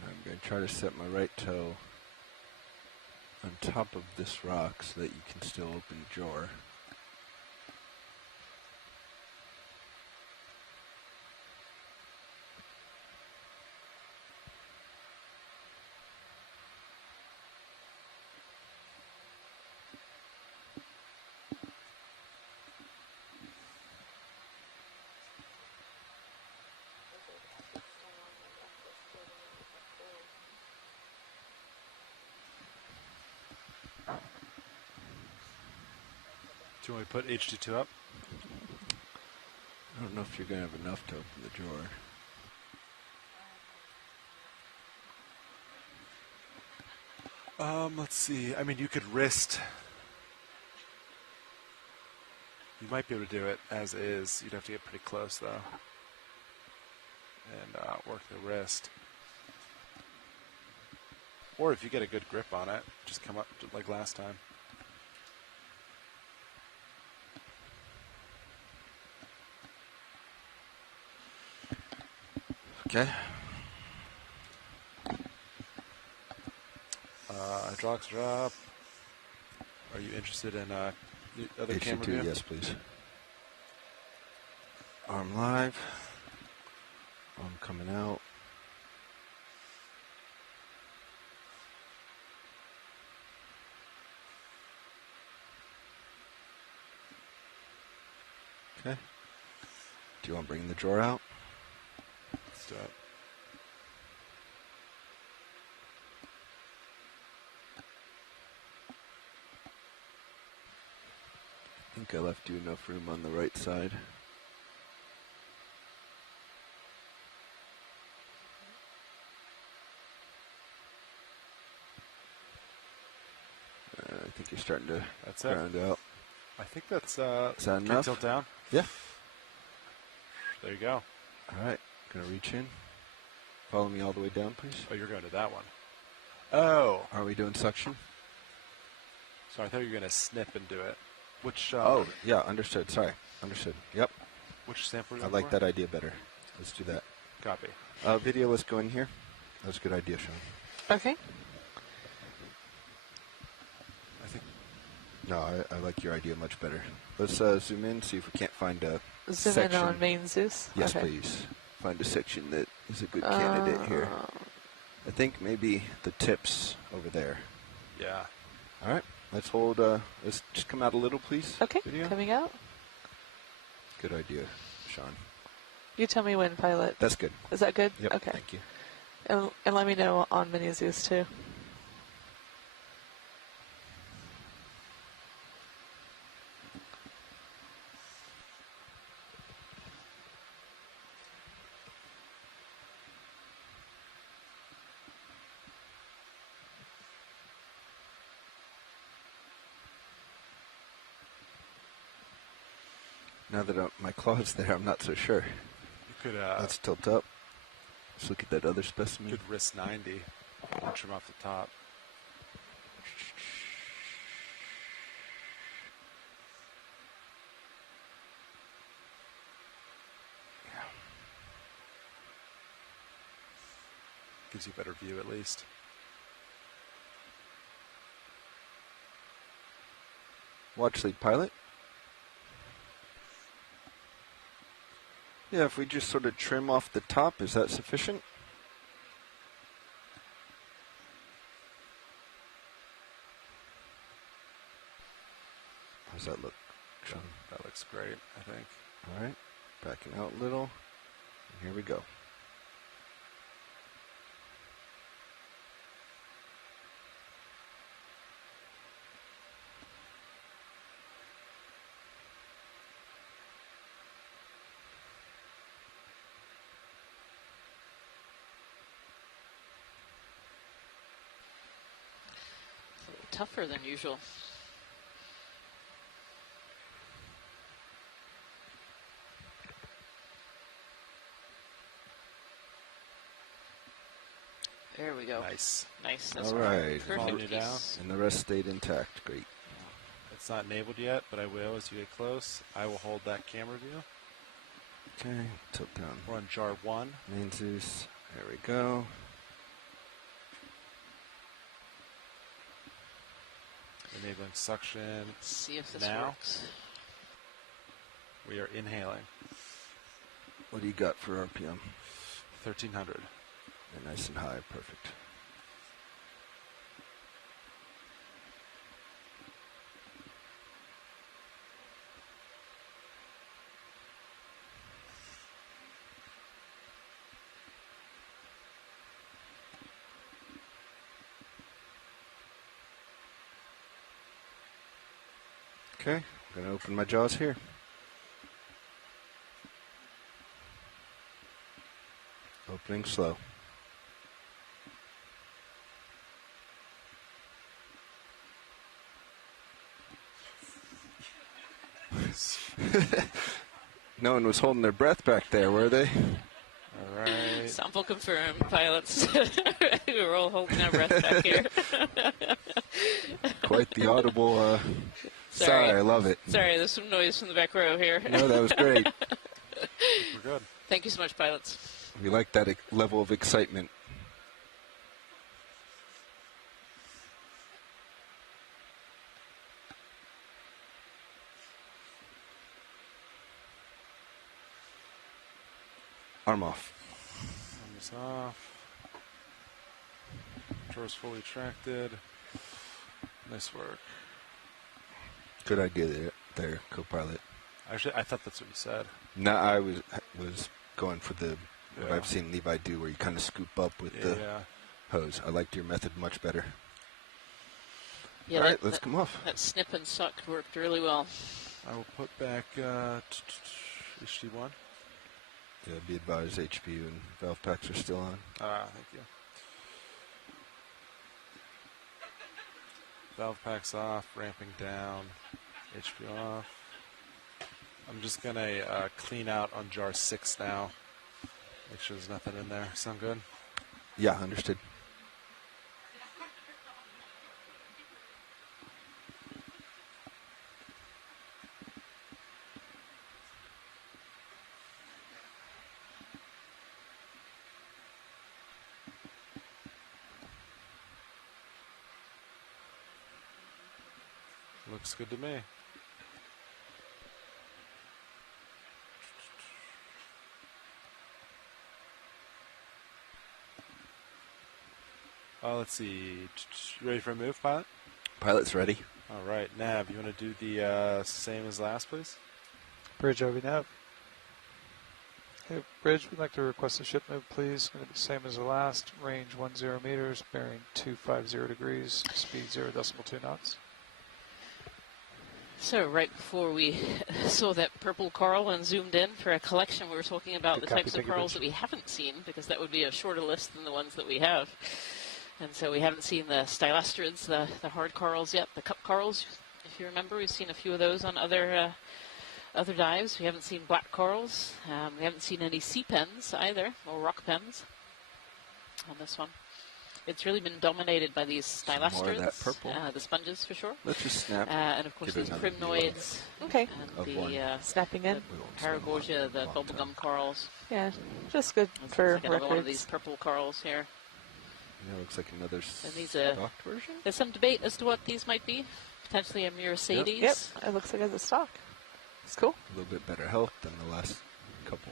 I'm going to try to set my right toe on top of this rock so that you can still open the drawer. Do you want me to put HD2 up? I don't know if you're going to have enough to open the drawer. Let's see. I mean, you could wrist. You might be able to do it as is. You'd have to get pretty close, though. And work the wrist. Or if you get a good grip on it, just come up like last time. Okay. Hydraulics are up. Are you interested in the other camera view? Yes, please. Arm live. Arm coming out. Okay. Do you want to bring the drawer out? Let's do it. I think I left you enough room on the right side. I think you're starting to ground out. I think that's Is that can you enough? tilt down. Yeah. There you go. All right. Gonna reach in. Follow me all the way down, please. Oh, you're going to that one. Oh. Are we doing suction? Sorry, I thought you were going to snip and do it. Which? Oh, yeah. Understood. Sorry. Understood. Yep. Which sample? I like that idea better. Let's do that. Copy. Video, let's go in here. That's a good idea, Sean. Okay. I think. No, I like your idea much better. Let's zoom in, see if we can't find a Zoom section. in on main Zeus? Yes, Okay. please. Find a section that is a good candidate here. I think maybe the tips over there. Yeah. All right. Let's hold. Let's just come out a little, please. Okay, Video. coming out. Good idea, Sean. You tell me when, pilot. That's good. Is that good? Yep. Okay. Thank you. And let me know on mini Zeus too. Now that my claw's there, I'm not so sure. You could. Let's tilt up. Let's look at that other specimen. You could wrist 90 and trim off the top. Gives you a better view at least. Watch lead pilot. Yeah, if we just sort of trim off the top, is that sufficient? How's that look, Sean? That looks great, I think. All right, backing out a little. And here we go. tougher than usual. There we go. Nice. Nice. That's All right. perfect piece. And the rest stayed intact. Great. It's not enabled yet, but I will as you get close. I will hold that camera view. Okay, tilt down. We're on jar 1. Main Zeus. There we go. Enabling suction. Let's see if this now. works. We are inhaling. What do you got for RPM? 1300. Yeah, nice and high. Perfect. Okay, I'm going to open my jaws here. Opening slow. No one was holding their breath back there, were they? All right. Sample confirmed, pilots. We were all holding our breath back here. Quite the audible sigh. I love it. Sorry, there's some noise from the back row here. No, that was great. We're good. Thank you so much, pilots. We like that level of excitement. Arm off. Arm is off. Drawers fully tracted. Nice work. Good idea there, co-pilot. Actually, I thought that's what you said. No, I was going for what I've seen Levi do, where you kind of scoop up with the hose. I liked your method much better. Yeah, all right, let's come off. That snip and suck worked really well. I will put back HD1. Yeah, be advised, HPU and valve packs are still on. Thank you. Valve packs off, ramping down, HPU off. I'm just going to clean out on jar 6 now. Make sure there's nothing in there. Sound good? Yeah, understood. Looks good to me. Let's see. You ready for a move, pilot? Pilot's ready. All right, Nav, you want to do the same as last, please? Bridge over nav. Okay, Bridge, we'd like to request a ship move, please. Going to be the same as the last. Range 10 meters, bearing 250 degrees, speed 0.2 knots. So right before we saw that purple coral and zoomed in for a collection, we were talking about the types of corals that we haven't seen, because that would be a shorter list than the ones that we have. And so we haven't seen the stylastrids, the hard corals yet, the cup corals. If you remember, we've seen a few of those on other dives. We haven't seen black corals. We haven't seen any sea pens either, or rock pens on this one. It's really been dominated by these stylastrids, more of that purple. The sponges for sure. Let's just snap. And of course these primnoids. Okay. And the snapping in. Paragorgia, the bubblegum corals. Yeah, just good for like another records. one of these purple corals here. Yeah, looks like another And these stocked version. There's some debate as to what these might be. Potentially a Muricades. Yep, it looks like it's a stock. It's cool. A little bit better health than the last couple.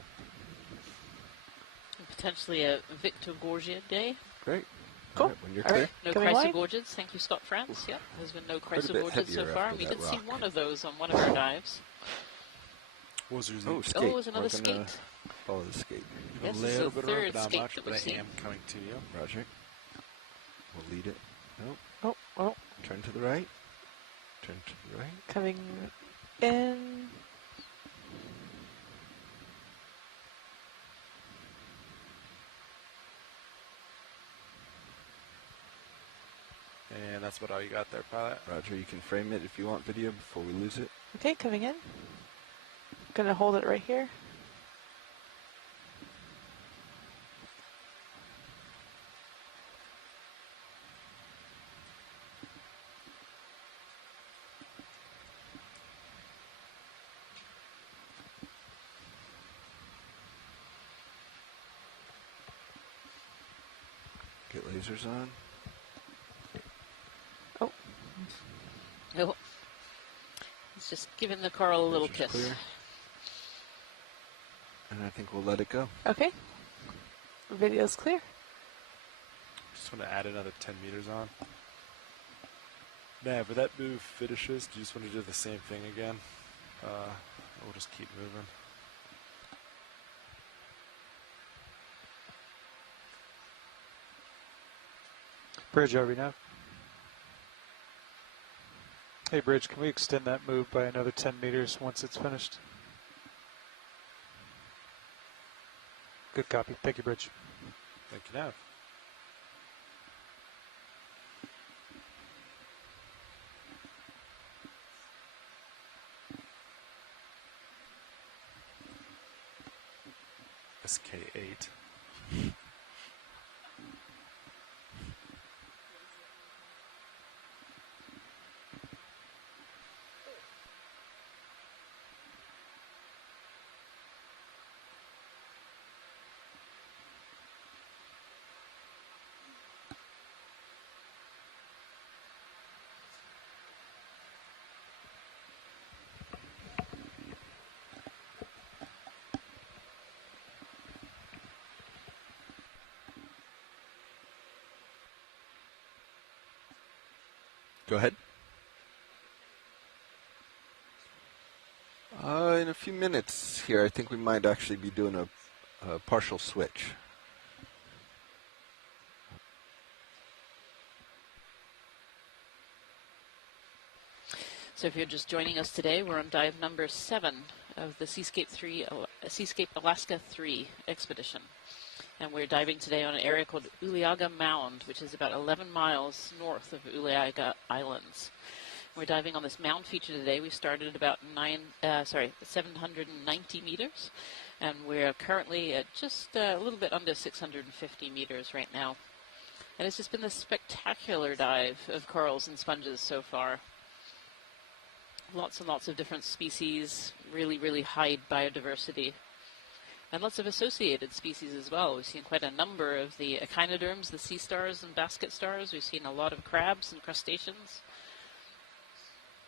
And potentially a Victorgorgia day. Great. Cool. All right, when you're clear. No Chrysogorgids. Thank you, Scott France. Yep, there's been no Quite a bit Chrysogorgids so heavier far. after We that did see rock. one of those on one of our dives. What was yours? Oh, skate. Oh, it was another We're gonna skate. Follow the skate. Yes, a this is little the bit of third not skate much, that but I we've seen. am coming to you. Roger. We'll lead it. Nope. Oh, oh. Turn to the right. Turn to the right. Coming in. And that's about all you got there, pilot. Roger, you can frame it if you want video before we lose it. Okay, coming in. Gonna hold it right here. Get lasers on. Oh. Oh. It's just giving the coral a little Lasers kiss. clear. And I think we'll let it go. Okay. Video's clear. Just want to add another 10 meters on. Nav, where that move finishes, do you just want to do the same thing again? We'll just keep moving. Bridge, are we now? Hey, Bridge, can we extend that move by another 10 meters once it's finished? Good copy. Thank you, Bridge. Thank you, Nav. SK8. Go ahead. In a few minutes here, I think we might actually be doing a partial switch. So if you're just joining us today, we're on dive number 7 of the Seascape Alaska 3 expedition. And we're diving today on an area called Uliaga Mound, which is about 11 miles north of Uliaga Islands. We're diving on this mound feature today. We started at about 790 meters, and we're currently at just a little bit under 650 meters right now. And it's just been this spectacular dive of corals and sponges so far. Lots and lots of different species, really, really high biodiversity. And lots of associated species as well. We've seen quite a number of the echinoderms, the sea stars and basket stars. We've seen a lot of crabs and crustaceans.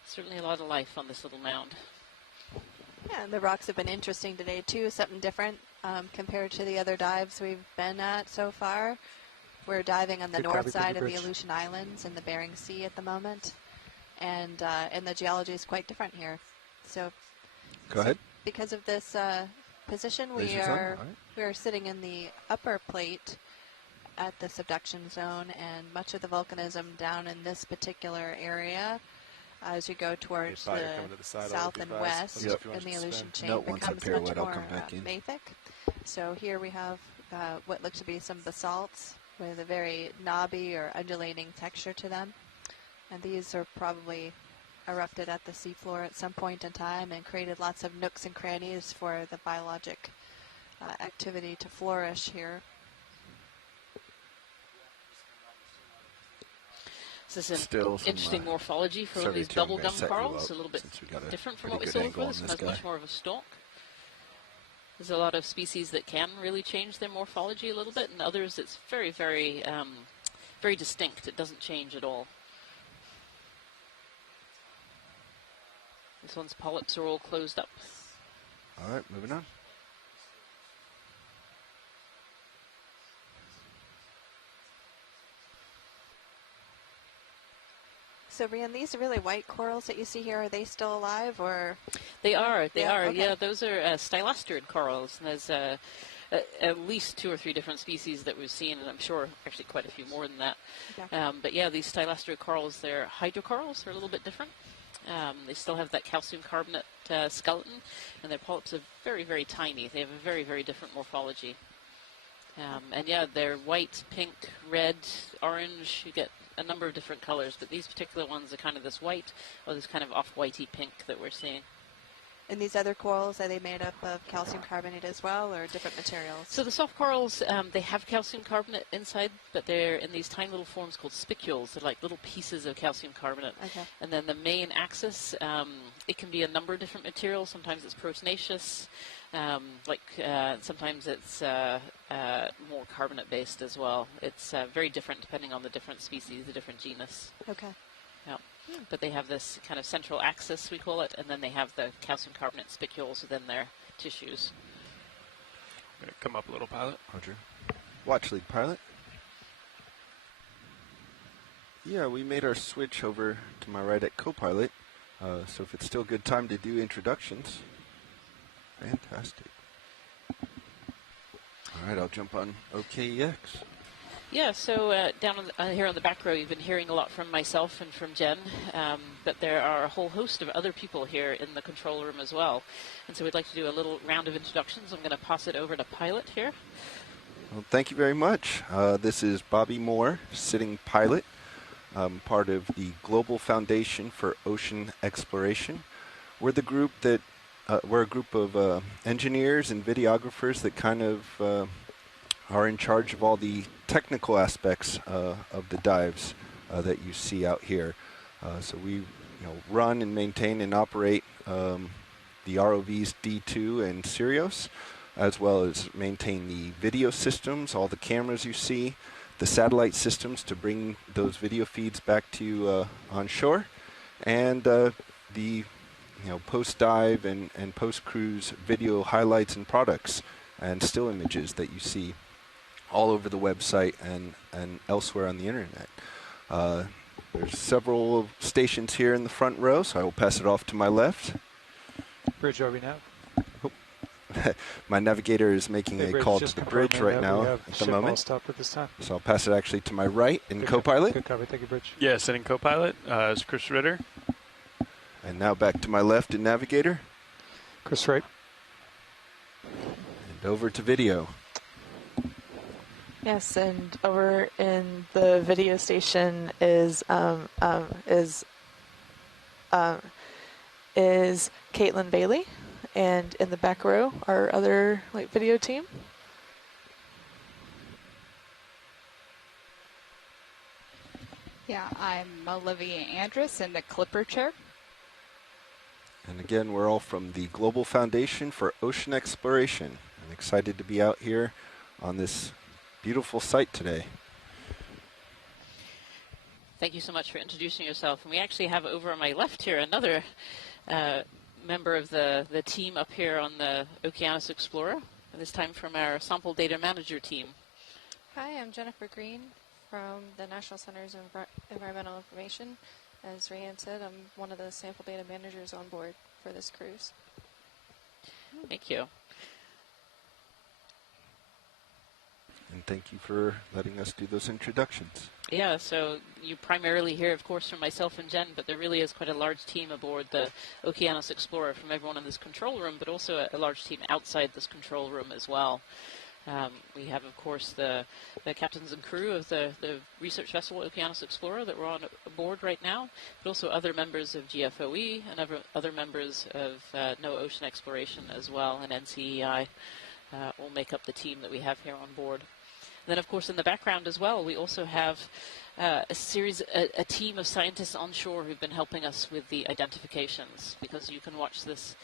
Certainly a lot of life on this little mound. Yeah, and the rocks have been interesting today too, something different compared to the other dives we've been at so far. We're diving on the north side of the Aleutian Islands in the Bering Sea at the moment. And the geology is quite different here. So, Go ahead. Because of this position, we are sitting in the upper plate at the subduction zone, and much of the volcanism down in this particular area, as you go towards the south and west in the Aleutian chain, becomes much more mafic. So here we have what looks to be some basalts with a very knobby or undulating texture to them. And these are probably erupted at the seafloor at some point in time and created lots of nooks and crannies for the biologic activity to flourish here. This is an interesting morphology for these bubblegum corals, a little bit different from what we saw before. This one has much more of a stalk. There's a lot of species that can really change their morphology a little bit, and others it's very, very, very distinct. It doesn't change at all. This one's polyps are all closed up. All right, moving on. So, Brian, these really white corals that you see here, are they still alive, or? They are. They are. Okay. Yeah, those are stylastrid corals. And there's at least 2 or 3 different species that we've seen, and I'm sure actually quite a few more than that. Okay. But yeah, these stylastrid corals, they're hydrocorals. They're a little bit different. They still have that calcium carbonate skeleton, and their polyps are very, very tiny. They have a very, very different morphology. And yeah, they're white, pink, red, orange. You get a number of different colors, but these particular ones are kind of this white or this kind of off-whitey pink that we're seeing. And these other corals, are they made up of calcium carbonate as well, or different materials? So the soft corals, they have calcium carbonate inside, but they're in these tiny little forms called spicules. They're like little pieces of calcium carbonate. Okay. And then the main axis, it can be a number of different materials. Sometimes it's proteinaceous, sometimes it's more carbonate-based as well. It's very different depending on the different species, the different genus. Okay. Yeah. But they have this kind of central axis, we call it, and then they have the calcium carbonate spicules within their tissues. I'm going to come up a little, pilot. Roger. Watch lead, pilot. Yeah, we made our switch over to my right at co-pilot, so if it's still a good time to do introductions. Fantastic. All right, I'll jump on OKEX. Yeah, so down here on the back row, you've been hearing a lot from myself and from Jen, but there are a whole host of other people here in the control room as well. And so we'd like to do a little round of introductions. I'm going to pass it over to Pilot here. Well, thank you very much. This is Bobby Moore, sitting pilot, part of the Global Foundation for Ocean Exploration. We're the group that, we're a group of engineers and videographers that kind of are in charge of all the technical aspects of the dives that you see out here. So we run and maintain and operate the ROVs D2 and Sirius, as well as maintain the video systems, all the cameras you see, the satellite systems to bring those video feeds back to you on shore, and the post-dive and post-cruise video highlights and products and still images that you see all over the website and elsewhere on the internet. There's several stations here in the front row, so I will pass it off to my left. Bridge RV nav. My navigator is making Hey, a Bridge, call just to the bridge right now at the moment. Stop at this time. So I'll pass it actually to my right in co-pilot. Good copy. Thank you, Bridge. Yeah, sitting co-pilot is Chris Ritter. And now back to my left in navigator. Chris Wright. And over to video. Yes, and over in the video station is Caitlin Bailey, and in the back row our other video team. Yeah, I'm Olivia Andrus in the Clipper chair. And again, we're all from the Global Foundation for Ocean Exploration. I'm excited to be out here on this beautiful site today. Thank you so much for introducing yourself. And we actually have over on my left here another member of the team up here on the Okeanos Explorer, this time from our Sample Data Manager team. Hi, I'm Jennifer Green from the National Centers of Environmental Information. As Ryan said, I'm one of the sample data managers on board for this cruise. Thank you. And thank you for letting us do those introductions. Yeah, so you primarily hear, of course, from myself and Jen, but there really is quite a large team aboard the Okeanos Explorer from everyone in this control room, but also a large team outside this control room as well. We have, of course, the captains and crew of the research vessel Okeanos Explorer that we're on board right now, but also other members of GFOE and other members of NOAA Ocean Exploration as well, and NCEI will make up the team that we have here on board. And then, of course, in the background as well, we also have a team of scientists on shore who've been helping us with the identifications, because you can watch this,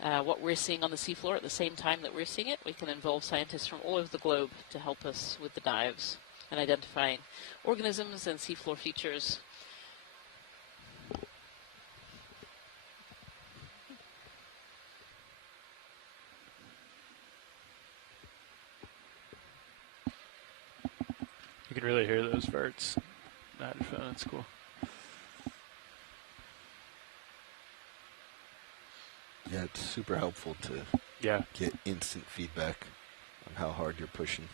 what we're seeing on the seafloor at the same time that we're seeing it. We can involve scientists from all over the globe to help us with the dives and identifying organisms and seafloor features. You can really hear those verts. That's cool. Yeah, it's super helpful to get instant feedback on how hard you're pushing.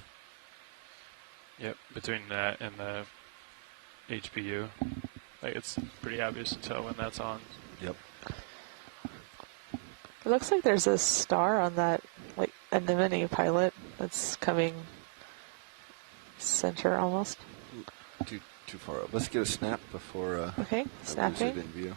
Yep, between that and the HPU, it's pretty obvious to tell when that's on. Yep. It looks like there's a star on that anemone pilot that's coming center almost. Dude, too far up. Let's get a snap before okay, I lose snapping. it in view.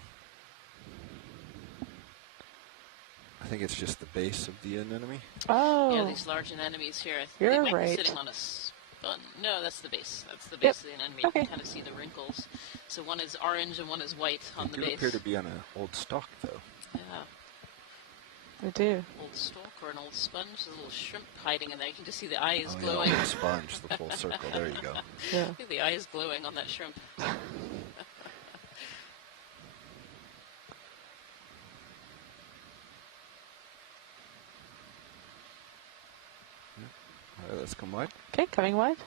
I think it's just the base of the anemone. Oh. Yeah, these large anemones here. You're they might right. be sitting on a spun. No, that's the base. That's the base of the anemone. Okay. You can kind of see the wrinkles. So one is orange and one is white on the They do base. appear to be on an old stalk, though. Yeah. I do. Old stalk or an old sponge. There's a little shrimp hiding in there. You can just see the eye is Oh, glowing. yeah, sponge, the full circle. There you go. Yeah. I think the eye is glowing on that shrimp. All right, let's come wide. Okay, coming wide.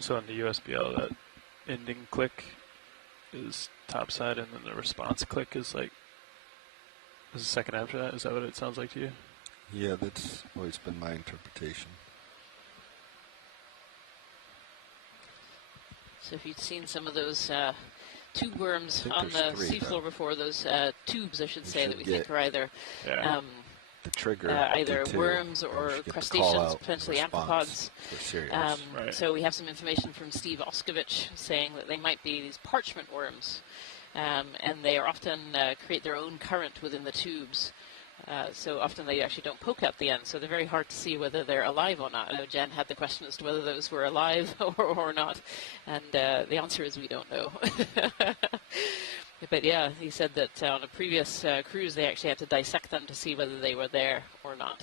So on the USBL, that ending click is topside, and then the response click is like is a second after that. Is that what it sounds like to you? Yeah, that's always been my interpretation. So if you'd seen some of those tube worms I on think the there's three, seafloor though. before, those tubes, I should You say, should that we get think are either the trigger either D2, worms or or we should get the crustaceans, call-out potentially response amphipods. for Sirius. So we have some information from Steve Oskovich saying that they might be these parchment worms, and they are often create their own current within the tubes. So often they actually don't poke out the end, so they're very hard to see whether they're alive or not. I know Jen had the question as to whether those were alive or not, and the answer is we don't know. But yeah, he said that on a previous cruise they actually had to dissect them to see whether they were there or not.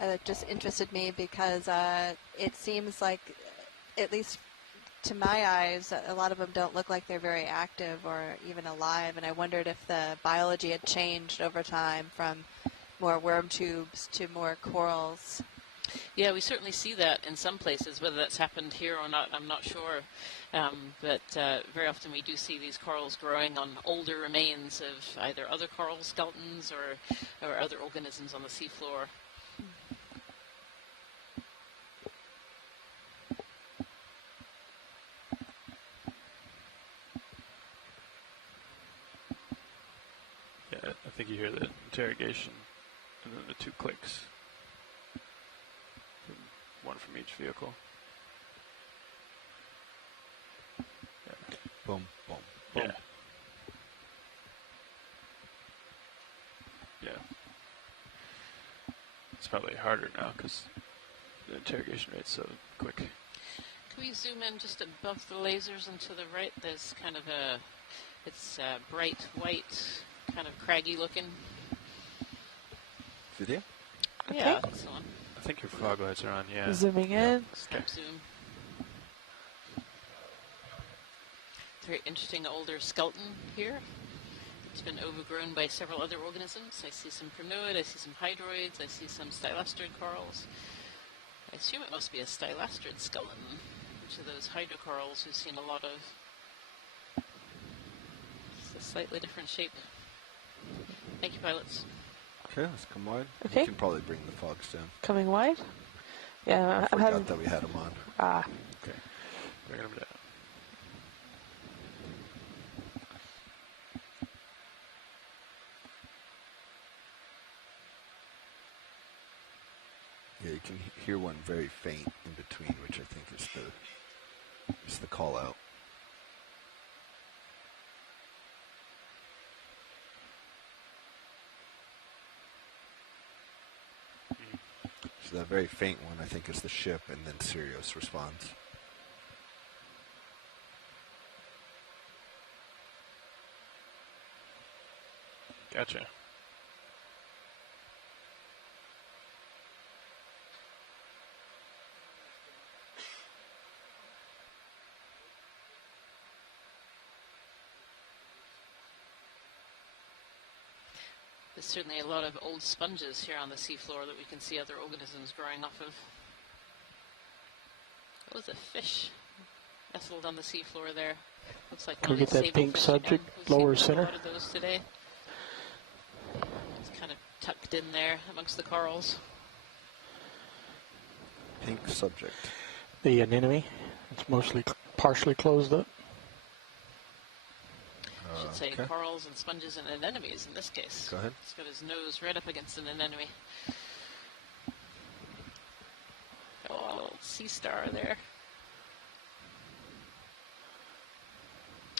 It just interested me because it seems like, at least to my eyes, a lot of them don't look like they're very active or even alive, and I wondered if the biology had changed over time from more worm tubes to more corals. Yeah, we certainly see that in some places. Whether that's happened here or not, I'm not sure. But very often we do see these corals growing on older remains of either other coral skeletons or other organisms on the seafloor. Yeah, I think you hear the interrogation and then the two clicks. One from each vehicle. Yeah. Boom, boom, boom. Yeah. Yeah. It's probably harder now because the interrogation rate's so quick. Can we zoom in just above the lasers and to the right? There's kind of it's bright white, kind of craggy looking. Video? Yeah, that's the one. I think your fog lights are on, yeah. Zooming in. Step zoom. Very interesting older skeleton here. It's been overgrown by several other organisms. I see some primnoid, I see some hydroids, I see some stylastrid corals. I assume it must be a stylastrid skeleton, which are those hydrocorals we've seen a lot of. It's a slightly different shape. Thank you, pilots. Okay, let's come wide. Okay. You can probably bring the fogs down. Coming wide. Yeah, I'm Forgot having. that we had them on. Ah. Okay. Bring them down. Yeah, you can hear one very faint in between, which I think is the call out. So that very faint one, I think, is the ship, and then Sirius responds. Gotcha. There's certainly a lot of old sponges here on the seafloor that we can see other organisms growing off of. What was a fish nestled on the seafloor there? Looks like Can one we of get these that pink sablefish subject again. We've lower seen center? a lot of those today. It's kind of tucked in there amongst the corals. Pink subject. The anemone. It's mostly partially closed up. I should say corals and sponges and anemones in this case. Go ahead. He's got his nose right up against an anemone. Oh, a little sea star there.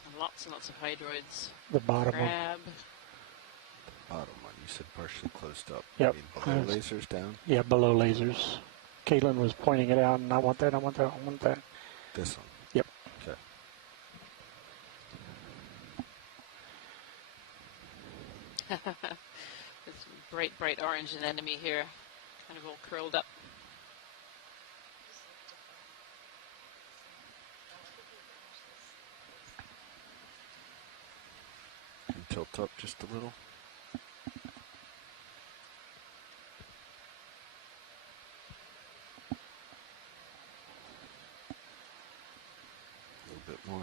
And lots of hydroids. The bottom one. Crab. Bottom one. You said partially closed up. Yep. I mean, below lasers down? Yeah, below lasers. Caitlin was pointing it out, and I want that, I want that, I want that. This one? Yep. Okay. This bright orange anemone here, kind of all curled up. And tilt up just a little. A little bit more.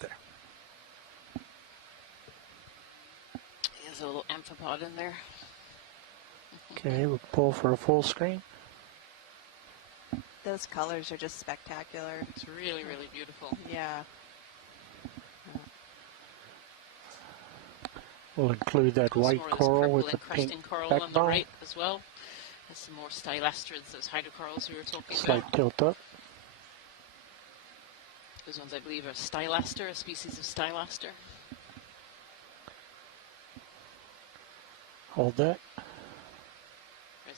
There. There's a little amphipod in there. Okay, we'll pull for a full screen. Those colors are just spectacular. It's really, really beautiful. Yeah. We'll include that white coral with the pink encrusting coral on the backbone. right as well. There's some more stylastrids, those hydrocorals we were talking Slight about. tilt up. Those ones, I believe, are stylaster, a species of stylaster. Hold that.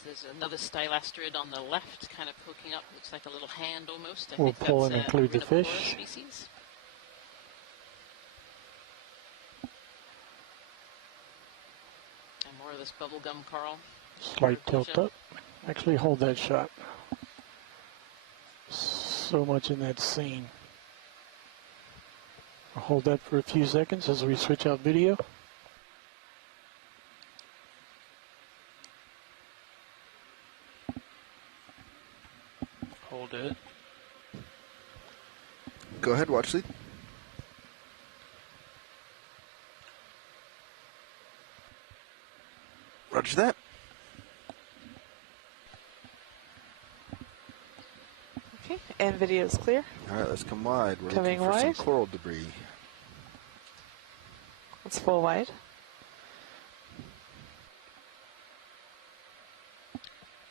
There's another stylastrid on the left, kind of poking up. Looks like a little hand almost. I We'll think pull that's and include the Rhinopora fish. species. And more of this bubblegum coral. Slight tilt up. Actually, hold that shot. So much in that scene. I'll hold that for a few seconds as we switch out video. Hold it. Go ahead, watch lead. Roger that. Okay, and video is clear. All right, let's come wide. We're Coming looking for wide. some coral debris. It's full wide. I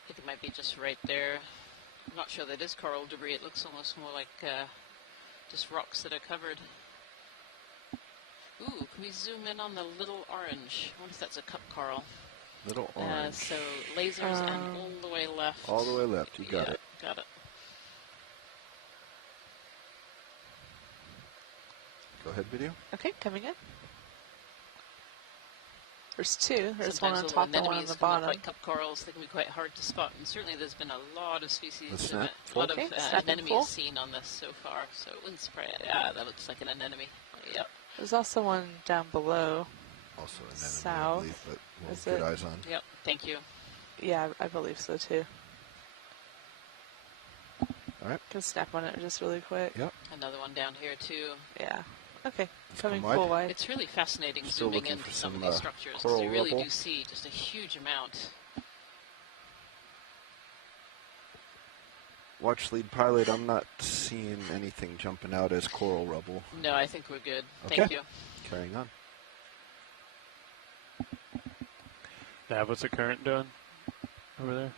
think it might be just right there. I'm not sure that is coral debris. It looks almost more like just rocks that are covered. Ooh, can we zoom in on the little orange? I wonder if that's a cup coral. Little orange. So lasers and all the way left. All the way left. You got Yeah, it. Got it. Go ahead, video. Okay, coming in. There's two. There's Sometimes one on little top and one on anemones the come up bottom. like cup corals. They can be quite hard to spot, and certainly there's been a lot of species, Let's a snap. lot of Okay, snapping full. anemones seen on this so far. So it wouldn't surprise. Yeah, that looks like an anemone. Yep. There's also one down below. Also an enemy, I South. believe, but we'll Is get it? eyes on. Yep. Thank you. Yeah, I believe so too. All right. Can snap on it just really quick. Yep. Another one down here too. Yeah. Okay. Let's Coming come wide. full wide. It's really fascinating Still zooming looking into for some of some, these structures because coral you really rubble. do see just a huge amount. Watch lead pilot. I'm not seeing anything jumping out as coral rubble. No, I think we're good. Okay. Thank you. Carrying on. Nav, what's the current doing over there?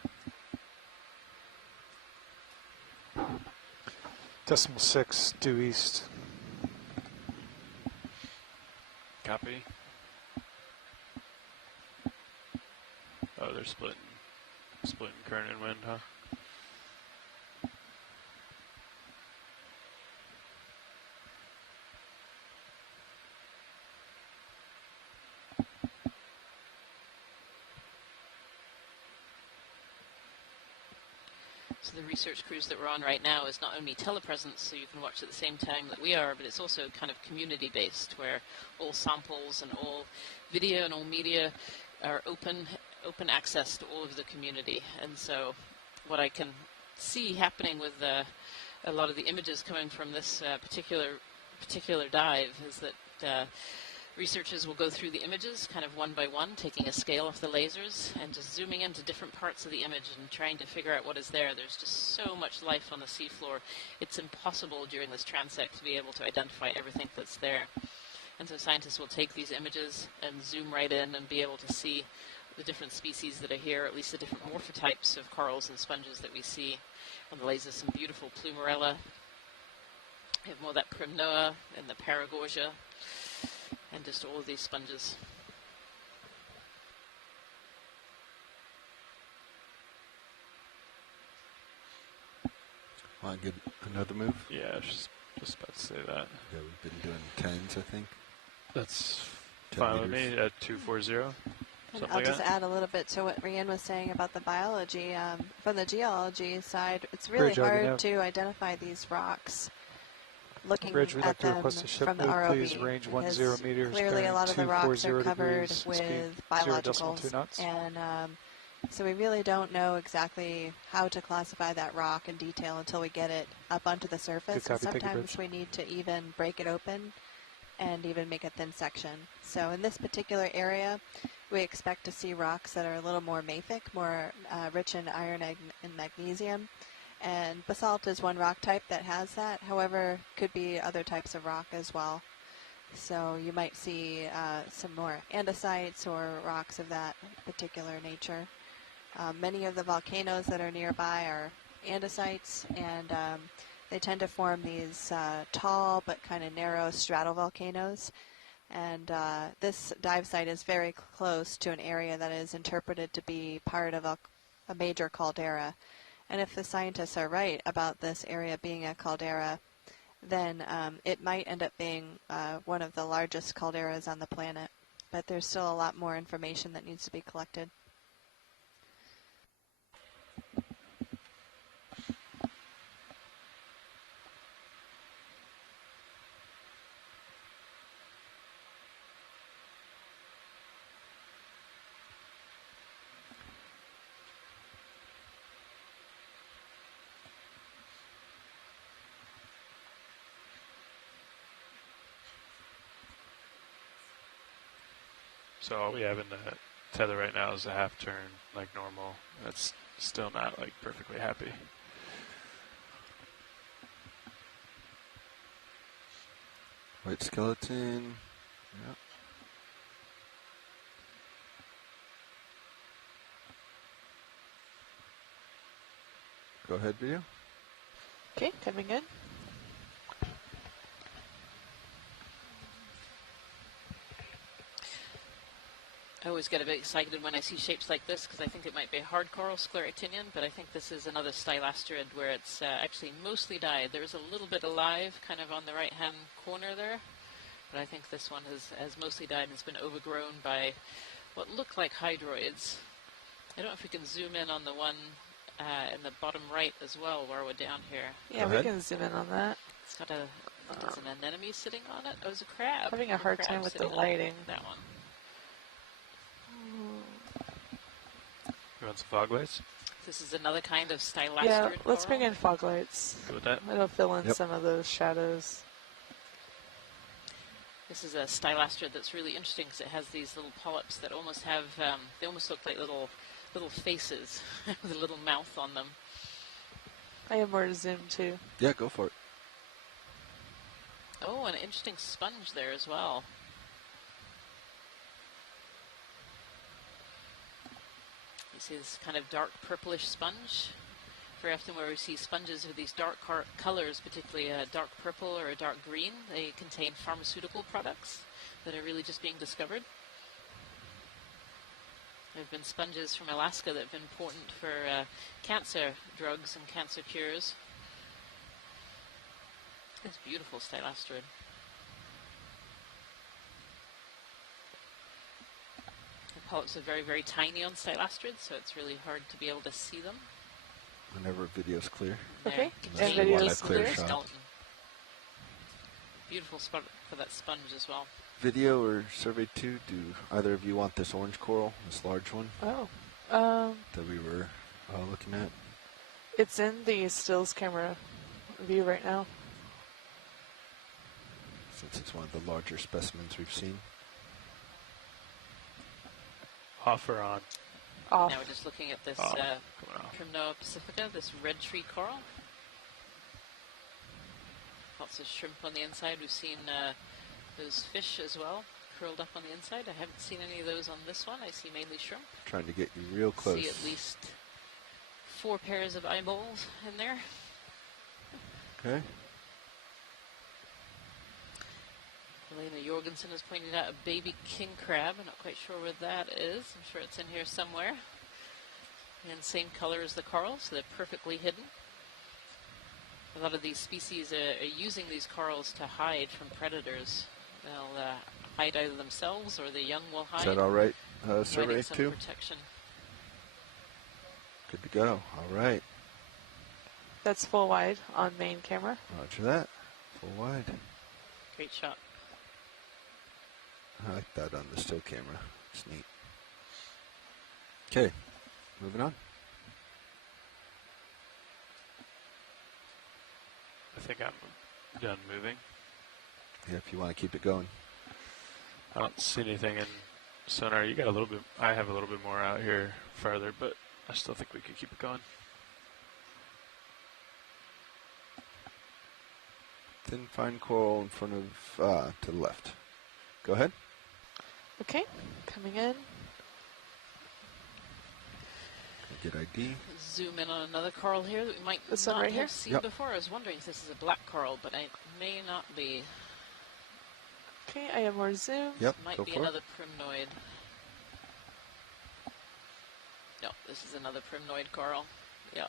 0.6 due east. Copy. Oh, they're splitting current and wind, huh? So the research cruise that we're on right now is not only telepresence, so you can watch at the same time that we are, but it's also kind of community-based, where all samples and all video and all media are open access to all of the community. And so what I can see happening with a lot of the images coming from this particular dive is that researchers will go through the images kind of one by one, taking a scale off the lasers and just zooming into different parts of the image and trying to figure out what is there. There's just so much life on the seafloor. It's impossible during this transect to be able to identify everything that's there. And so scientists will take these images and zoom right in and be able to see the different species that are here, at least the different morphotypes of corals and sponges that we see. On the lasers, some beautiful plumarella. We have more of that primnoa and the paragorgia, and just all of these sponges. Want to get another move? Yeah, I was just about to say that. Yeah, we've been doing tens, I think. That's 10 fine with meters. me at 240. And I'll just add a little bit to what Rian was saying about the biology. From the geology side, it's really hard to identify these rocks looking Bridge, we'd at like to them request a ship from the move, ROV. please, range 10 meters, clearly a lot of the rocks are covered degrees, with speed biologicals. 0.2 knots. And so we really don't know exactly how to classify that rock in detail until we get it up onto the surface. Good copy, And take a sometimes we need to even break it open and even make a thin section. So in this particular area, we expect to see rocks that are a little more mafic, more rich in iron and magnesium. And basalt is one rock type that has that. However, could be other types of rock as well. So you might see some more andesites or rocks of that particular nature. Many of the volcanoes that are nearby are andesites, and they tend to form these tall but kind of narrow stratovolcanoes. And this dive site is very close to an area that is interpreted to be part of a major caldera. And if the scientists are right about this area being a caldera, then it might end up being one of the largest calderas on the planet. But there's still a lot more information that needs to be collected. So all we have in the tether right now is a half turn, like normal. That's still not like perfectly happy. White skeleton. Yep. Go ahead, video. Okay, coming in. I always get a bit excited when I see shapes like this because I think it might be a hard coral scleractinian, but I think this is another stylasterid where it's actually mostly dyed. There is a little bit alive kind of on the right-hand corner there, but I think this one has mostly died and has been overgrown by what look like hydroids. I don't know if we can zoom in on the one in the bottom right as well while we're down here. Yeah, we can zoom in on that. It's got there's an anemone sitting on it. Oh, it's a crab. Having a hard time with the lighting. That one. You want some fog lights? This is another kind of stylasterid. Yeah, let's coral. bring in fog lights. Good with that? It'll fill in some of those shadows. This is a stylasterid that's really interesting because it has these little polyps that almost have, they almost look like little faces with a little mouth on them. I have more to zoom too. Yeah, go for it. Oh, an interesting sponge there as well. You see this kind of dark purplish sponge. Very often where we see sponges with these dark colors, particularly a dark purple or a dark green, they contain pharmaceutical products that are really just being discovered. There have been sponges from Alaska that have been important for cancer drugs and cancer cures. It's beautiful stylasterid. The polyps are very, very tiny on stylasterid, so it's really hard to be able to see them. whenever video's clear. Okay. Unless And you want video's a clear clear. shot. Beautiful spot for that sponge as well. Video or survey 2, do either of you want this orange coral, this large one? Oh. That we were looking at? It's in the stills camera view right now. Since it's one of the larger specimens we've seen. Off or on? Off. Now we're just looking at this Off. Primnoa pacifica, this red tree coral. Lots of shrimp on the inside. We've seen those fish as well, curled up on the inside. I haven't seen any of those on this one. I see mainly shrimp. Trying to get you real close. See at least 4 pairs of eyeballs in there. Okay. Elena Jorgensen has pointed out a baby king crab. I'm not quite sure where that is. I'm sure it's in here somewhere. And same color as the coral, so they're perfectly hidden. A lot of these species are using these corals to hide from predators. They'll hide either themselves or the young will hide. Is that all right, survey providing some 2? protection. Good to go. All right. That's full wide on main camera. Roger that. Full wide. Great shot. I like that on the still camera. It's neat. Okay, moving on. I think I'm done moving. Yeah, if you want to keep it going. I don't see anything in sonar. You got a little bit. I have a little bit more out here farther, but I still think we could keep it going. Thin fine coral in front of, to the left. Go ahead. Okay, coming in. Get ID. Zoom in on another coral here that we might This not one right have here? seen Yep. before. I was wondering if this is a black coral, but it may not be. Okay, I have more zoom. Yep, Might go be for it. another primnoid. No, this is another primnoid coral. Yeah.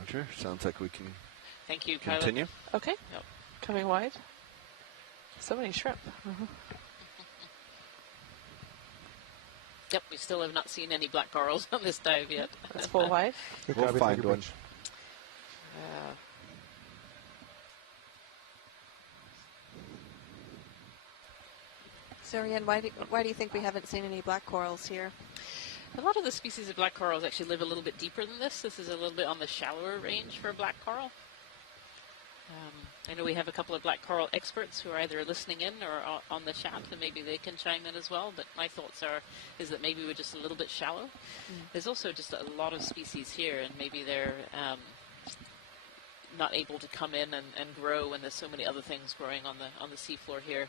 Roger. Sounds like we can Thank you, pilot. continue. Okay, Yep. coming wide. So many shrimp. Yep, we still have not seen any black corals on this dive yet. That's full wide. We'll find one. So, Rianne, why do you think we haven't seen any black corals here? A lot of the species of black corals actually live a little bit deeper than this. This is a little bit on the shallower range for a black coral. I know we have a couple of black coral experts who are either listening in or on the chat, and maybe they can chime in as well. But my thoughts is that maybe we're just a little bit shallow. There's also just a lot of species here, and maybe they're not able to come in and grow when there's so many other things growing on the seafloor here.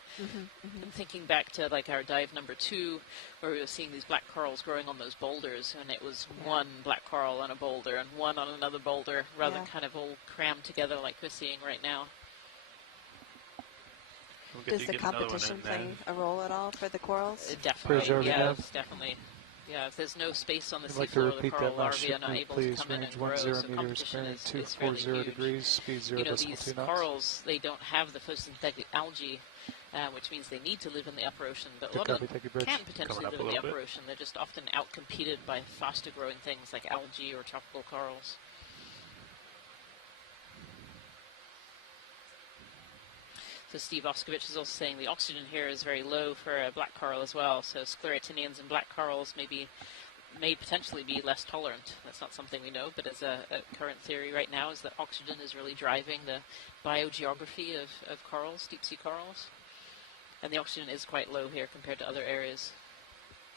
I'm thinking back to like our dive number 2, where we were seeing these black corals growing on those boulders, and it was one black coral on a boulder and one on another boulder, rather than kind of all crammed together like we're seeing right now. Does the competition play a role at all for the corals? Definitely, yes, definitely. Yeah, if there's no space on the seafloor, the coral larvae are not able to come in and grow, so competition is fairly huge. degrees, speed 0 You know, decimal these 2 knots. corals, they don't have the photosynthetic algae, which means they need to live in the upper ocean, but a lot of them can potentially live in the upper ocean. They're just often outcompeted by faster growing things like algae or tropical corals. So Steve Oskovich is also saying the oxygen here is very low for a black coral as well. So sclerotinians and black corals may potentially be less tolerant. That's not something we know, but as a current theory right now is that oxygen is really driving the biogeography of corals, deep sea corals. And the oxygen is quite low here compared to other areas.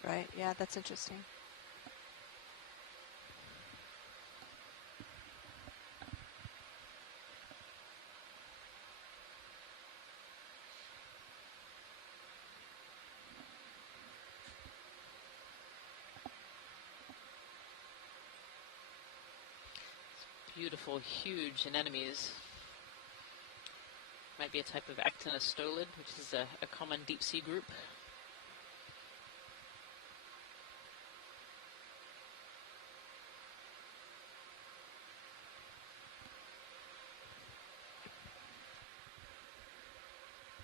Right, yeah, that's interesting. Beautiful, huge anemones. Might be a type of actinostolid, which is a common deep sea group.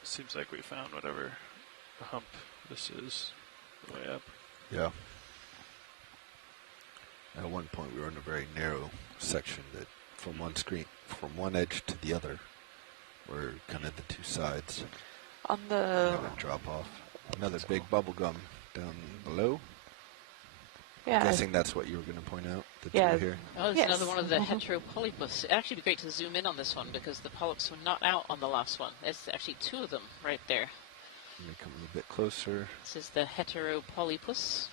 Seems like we found whatever hump this is, the way up. Yeah. At one point, we were in a very narrow section that from one edge to the other, were kind of the two sides. On the drop off. Another big bubble gum down below. Yeah. I'm guessing that's what you were going to point out. The Yeah. two here. Oh, there's another one of the heteropolypus. It'd actually be great to zoom in on this one because the polyps were not out on the last one. There's actually two of them right there. Let me come a little bit closer. This is the heteropolypus.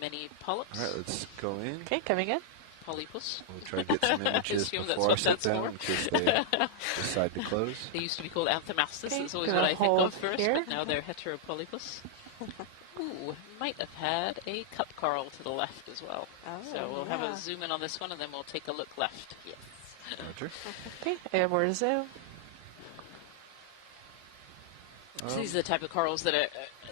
Many polyps. All right, let's go in. Okay, coming in. Polypus. We'll try to get some images before I sit down in case they decide to close. They used to be called Anthomastus. Okay, That's always gonna what I think of hold first, here. but now they're heteropolypus. Ooh, might have had a cup coral to the left as well. Oh, So we'll have yeah. a zoom in on this one, and then we'll take a look left. Yes. Roger. Okay, and more to zoom. So these are the type of corals that are,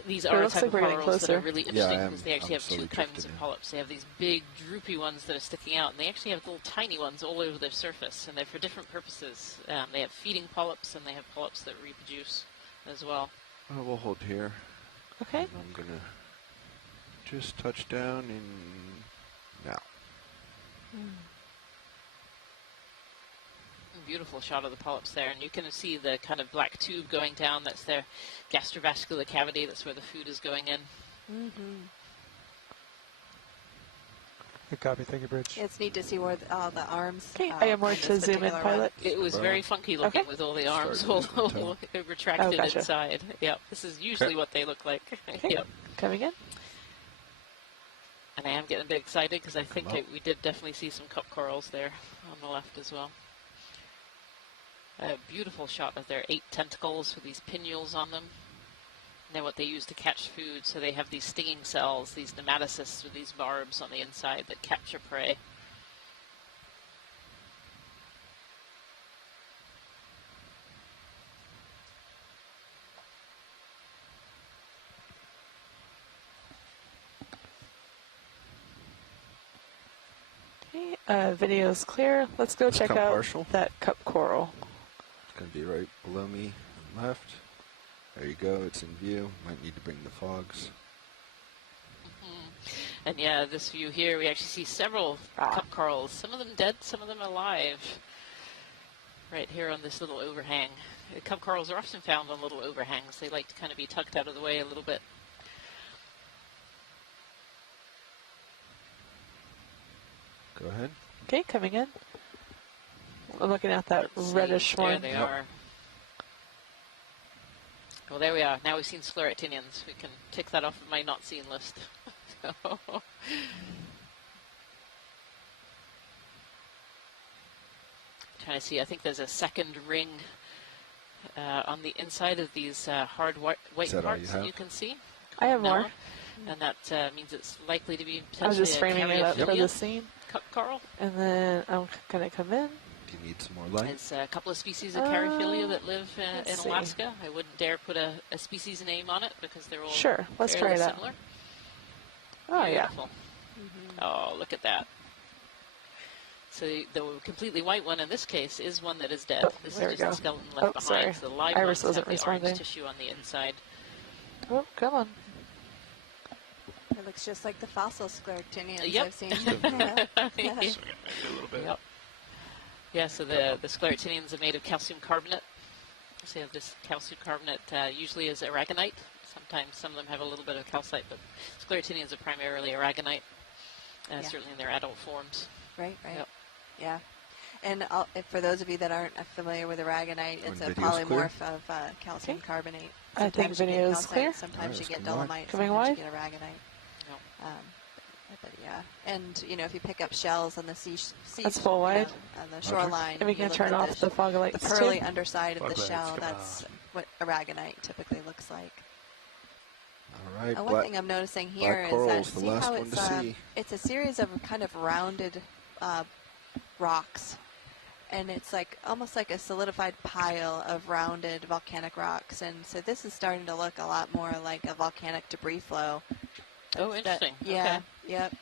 these It are looks type like of we're getting corals that are closer. really Yeah, interesting I am. because they actually I'm have two slowly kinds drifting of in. polyps. They have these big droopy ones that are sticking out, and they actually have little tiny ones all over their surface, and they're for different purposes. They have feeding polyps, and they have polyps that reproduce as well. We'll hold here. Okay. And I'm going to just touch down in now. Beautiful shot of the polyps there, and you can see the kind of black tube going down. That's their gastrovascular cavity. That's where the food is going in. Good copy. Thank you, Bridge. It's neat to see where all the arms. Okay, I am more on to this zoom in, particular pilot. It was very funky looking Okay. with all the arms Start all losing the retracted Oh, gotcha. inside. Yep, this is usually what they look like. Okay. Yep. Coming in. And I am getting a bit excited because I think up. we did definitely see some cup corals there on the left as well. A beautiful shot of their 8 tentacles with these pinnules on them. And they're what they use to catch food, so they have these stinging cells, these nematocysts with these barbs on the inside that capture prey. Okay, video's clear. Let's go Let's check come out partial. that cup coral. It's going to be right below me on the left. There you go. It's in view. Might need to bring the fogs. And yeah, this view here, we actually see several cup corals. Some of them dead, some of them alive. Right here on this little overhang. Cup corals are often found on little overhangs. They like to kind of be tucked out of the way a little bit. Go ahead. Okay, coming in. I'm looking at that reddish There one. they are. Well, there we are. Now we've seen scleractinians. We can tick that off of my not seen list. Trying to see, I think there's a second ring on the inside of these hard white Is that all parts you that have? you can see. I have more. And that means it's likely to be I was potentially just a framing it up for Caryophylla the scene. cup coral. And then I'm going to come in. Do you need some more light? There's a couple of species of Caryophylla that live in let's see. Alaska. I wouldn't dare put a species name on it because they're all Sure, let's try fairly it out. similar. Oh, yeah. Beautiful. Oh, look at that. So the completely white one in this case is one that is dead. Oh, This there is we just go. the skeleton left Oh, behind. sorry. So the live Iris ones wasn't have the orange responding. tissue on the inside. Oh, come on. It looks just like the fossil scleractinians Yep. I've seen. Yeah. Yep. Yeah, so the scleractinians are made of calcium carbonate. So you have this calcium carbonate usually is aragonite. Sometimes some of them have a little bit of calcite, but scleractinians are primarily aragonite, certainly in their adult forms. Right, right. Yep. Yeah. And for those of you that aren't familiar with aragonite, it's a video's clear. polymorph of calcium carbonate. I think Sometimes you get video is calcite, clear. Sometimes you Alright, get come wide. dolomite. Coming sometimes wide? you get aragonite. But yeah, and if you pick up shells on the That's full wide. on the shoreline, And we you can look turn at off the fog lights the pearly too. underside of Fog the lights, shell. come That's what aragonite typically looks like. All right. One thing I'm noticing here is that coral's the see last how one it's to see. it's a series of kind of rounded rocks, and it's like almost like a solidified pile of rounded volcanic rocks. And so this is starting to look a lot more like a volcanic debris flow. Oh, interesting. Yeah, Okay. yep.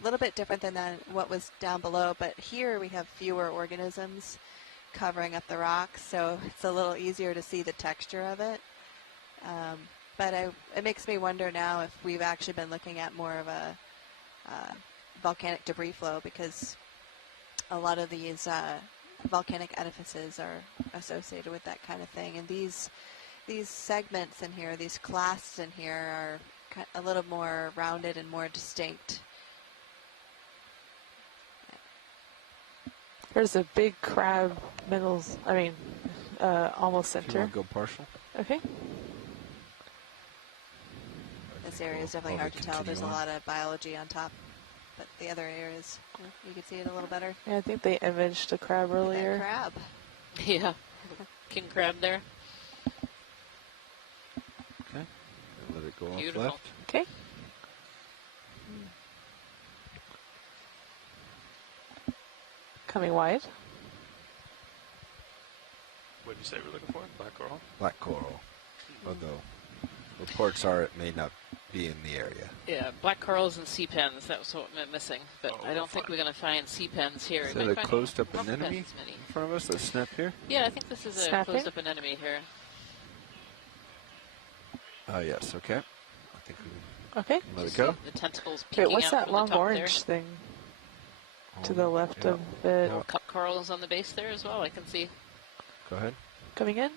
A little bit different than what was down below, but here we have fewer organisms covering up the rocks, so it's a little easier to see the texture of it. But it makes me wonder now if we've actually been looking at more of volcanic debris flow, because a lot of these volcanic edifices are associated with that kind of thing. And these segments in here, these clasts in here, are a little more rounded and more distinct. There's a big crab almost If you center. want to go partial. Okay. This area is definitely hard to tell. There's a lot of biology on top, but the other areas, you can see it a little better. Yeah, I think they imaged a crab earlier. That crab. Yeah. King crab there. Okay. Let it go Beautiful. off left. Okay. Coming wide. What did you say we're looking for? Black coral? Black coral. Although reports are it may not be in the area. Yeah, black corals and sea pens. That was what we're missing. But I don't think we're going to find sea pens here. Is that a closed up anemone in front of us? Let's snap here. Yeah, I think this is a closed up anemone here. Yes, okay. I think we Okay. let it go. The tentacles Wait, peeking what's out that from the long top orange there. thing to the left of it? Little cup corals on the base there as well, I can see. Go ahead. Coming in?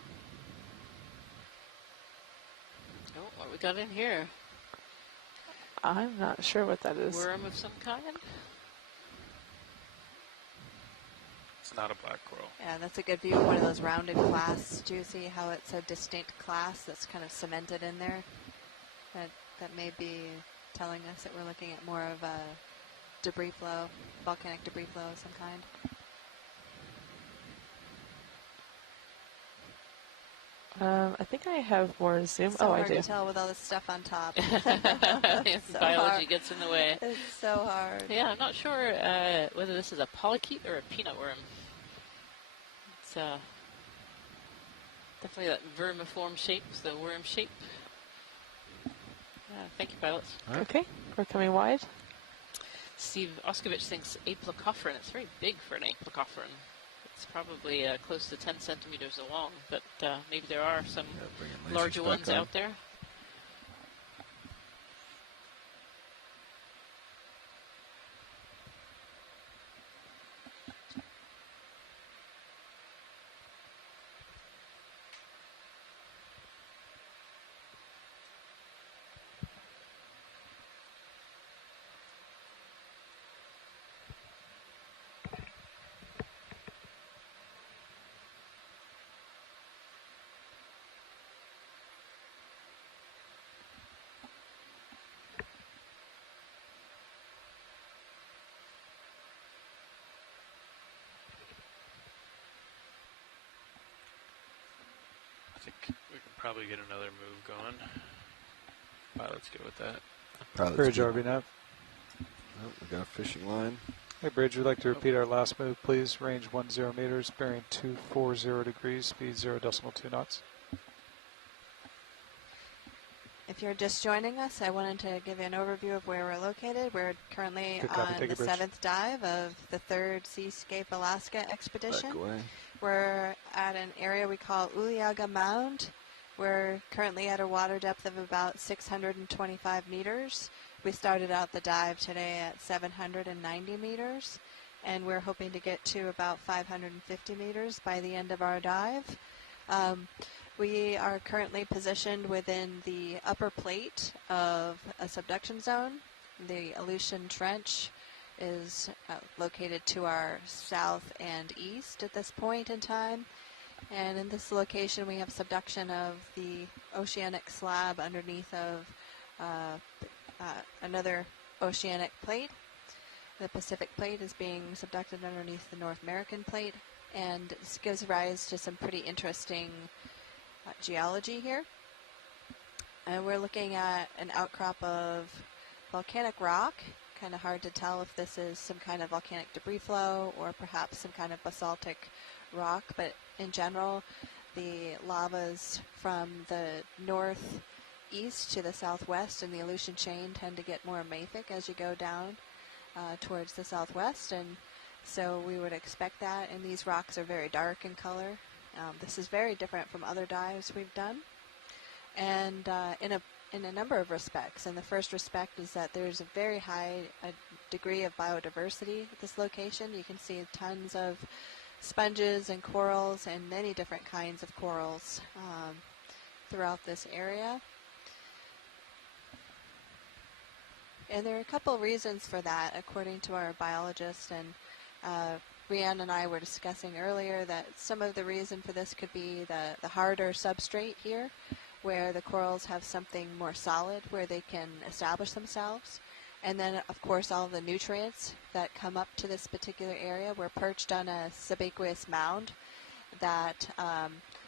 Oh, what we got in here? I'm not sure what that is. Worm of some kind? It's not a black coral. Yeah, that's a good view of one of those rounded clasts. Do you see how it's a distinct class that's kind of cemented in there? That may be telling us that we're looking at more of a debris flow, volcanic debris flow of some kind. I think I have more zoom. So oh, I hard do. to tell with all this stuff on top. So Biology hard. gets in the way. It's so hard. Yeah, I'm not sure whether this is a polychaete or a peanut worm. It's definitely that vermiform shape, the worm shape. Thank you, pilots. Right. Okay, we're coming wide. Steve Oskovich thinks aplacophoran. It's very big for an aplacophoran. It's probably close to 10 centimeters long, but maybe there are some larger ones out there. I think we can probably get another move going. Let's go with that. Bridge RB-Nav. Oh, we got a fishing line. Hey, Bridge, we'd like to repeat our last move, please. Range 10 meters, bearing 240 degrees, speed 0.2 knots. If you're just joining us, I wanted to give you an overview of where we're located. We're currently Good copy. on Take the it, Bridge. 7th dive of the 3rd Seascape Alaska expedition. Back away. We're at an area we call Uliaga Mound. We're currently at a water depth of about 625 meters. We started out the dive today at 790 meters, and we're hoping to get to about 550 meters by the end of our dive. We are currently positioned within the upper plate of a subduction zone. The Aleutian Trench is located to our south and east at this point in time. And in this location, we have subduction of the oceanic slab underneath of another oceanic plate. The Pacific plate is being subducted underneath the North American plate, and this gives rise to some pretty interesting geology here. And we're looking at an outcrop of volcanic rock. Kind of hard to tell if this is some kind of volcanic debris flow or perhaps some kind of basaltic rock, but in general, the lavas from the northeast to the southwest in the Aleutian chain tend to get more mafic as you go down towards the southwest, and so we would expect that. And these rocks are very dark in color. This is very different from other dives we've done. And in a in a number of respects. And the first respect is that there's a very high degree of biodiversity at this location. You can see tons of sponges and corals and many different kinds of corals throughout this area. And there are a couple reasons for that, according to our biologist. And Brianne and I were discussing earlier that some of the reason for this could be the harder substrate here, where the corals have something more solid where they can establish themselves. And then, of course, all the nutrients that come up to this particular area. We're perched on a subaqueous mound that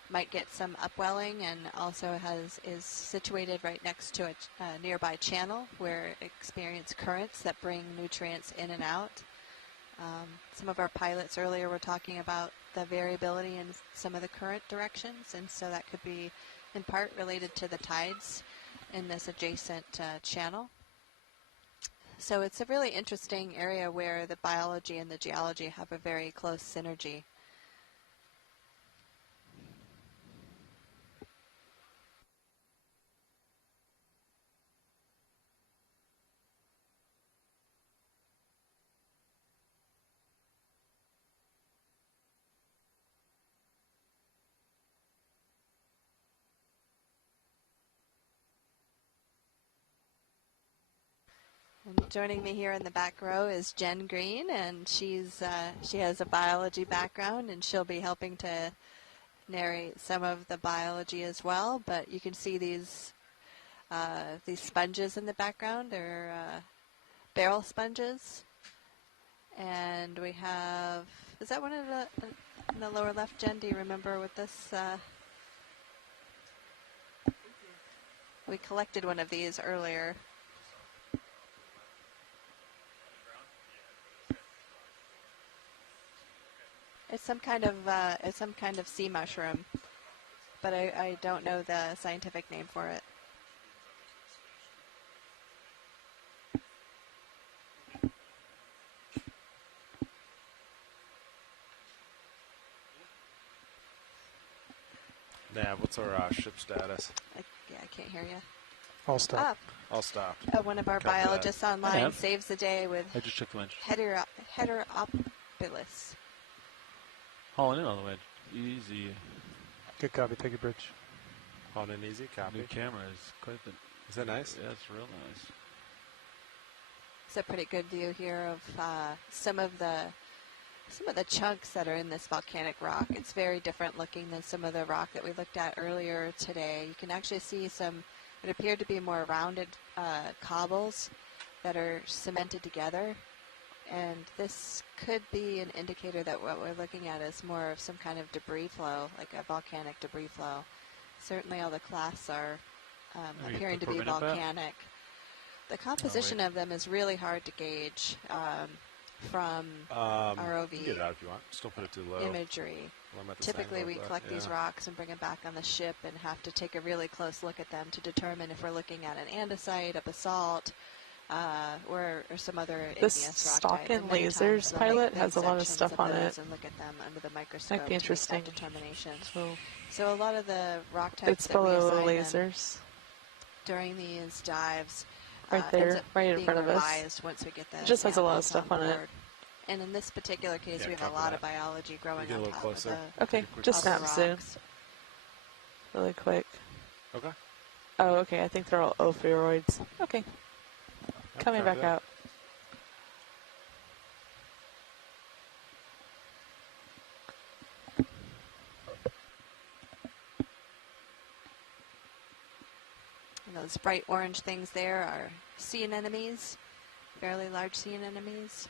might get some upwelling, and also is situated right next to a nearby channel where it experience currents that bring nutrients in and out. Some of our pilots earlier were talking about the variability in some of the current directions, and so that could be in part related to the tides in this adjacent channel. So it's a really interesting area where the biology and the geology have a very close synergy. And joining me here in the back row is Jen Green, and she has a biology background, and she'll be helping to narrate some of the biology as well. But you can see these sponges in the background. They're barrel sponges, and we have, is that one of the in the lower left, Jen? Do you remember what this? We collected one of these earlier. It's some kind of sea mushroom, but I don't know the scientific name for it. Nav, what's our ship status? I can't hear you. All stopped. All stopped. One of our Copy biologists that. online saves the day with I just checked the winch. Heteropilus. Hauling in on the winch. Easy. Good copy. Take a bridge. Hauling in easy. Copy. New camera is quite the... Is that nice? Yeah, it's real nice. It's a pretty good view here of some of the chunks that are in this volcanic rock. It's very different looking than some of the rock that we looked at earlier today. You can actually see some, it appeared to be more rounded cobbles that are cemented together. And this could be an indicator that what we're looking at is more of some kind of debris flow, like a volcanic debris flow. Certainly all the clasts are appearing to be volcanic. The composition of them is really hard to gauge from ROV you can get it out if you want. Just don't put it too low. imagery. Typically we collect these rocks and bring them back on the ship and have to take a really close look at them to determine if we're looking at an andesite, a basalt, or some other this igneous rock stock type. and lasers pilot has a lot of stuff on it. And look at them under the microscope. Might be interesting. To make that determination. So a lot of the rock types it's that we below assign lasers during these dives, right there, right in front of us. Once we get the it just has a lot of stuff on it. And in this particular case, we have a lot of biology growing on top of the Okay, just snap zoom. Really quick. Okay. Oh, okay. I think they're all ophiuroids. Okay. Coming back out. And those bright orange things there are sea anemones, fairly large sea anemones.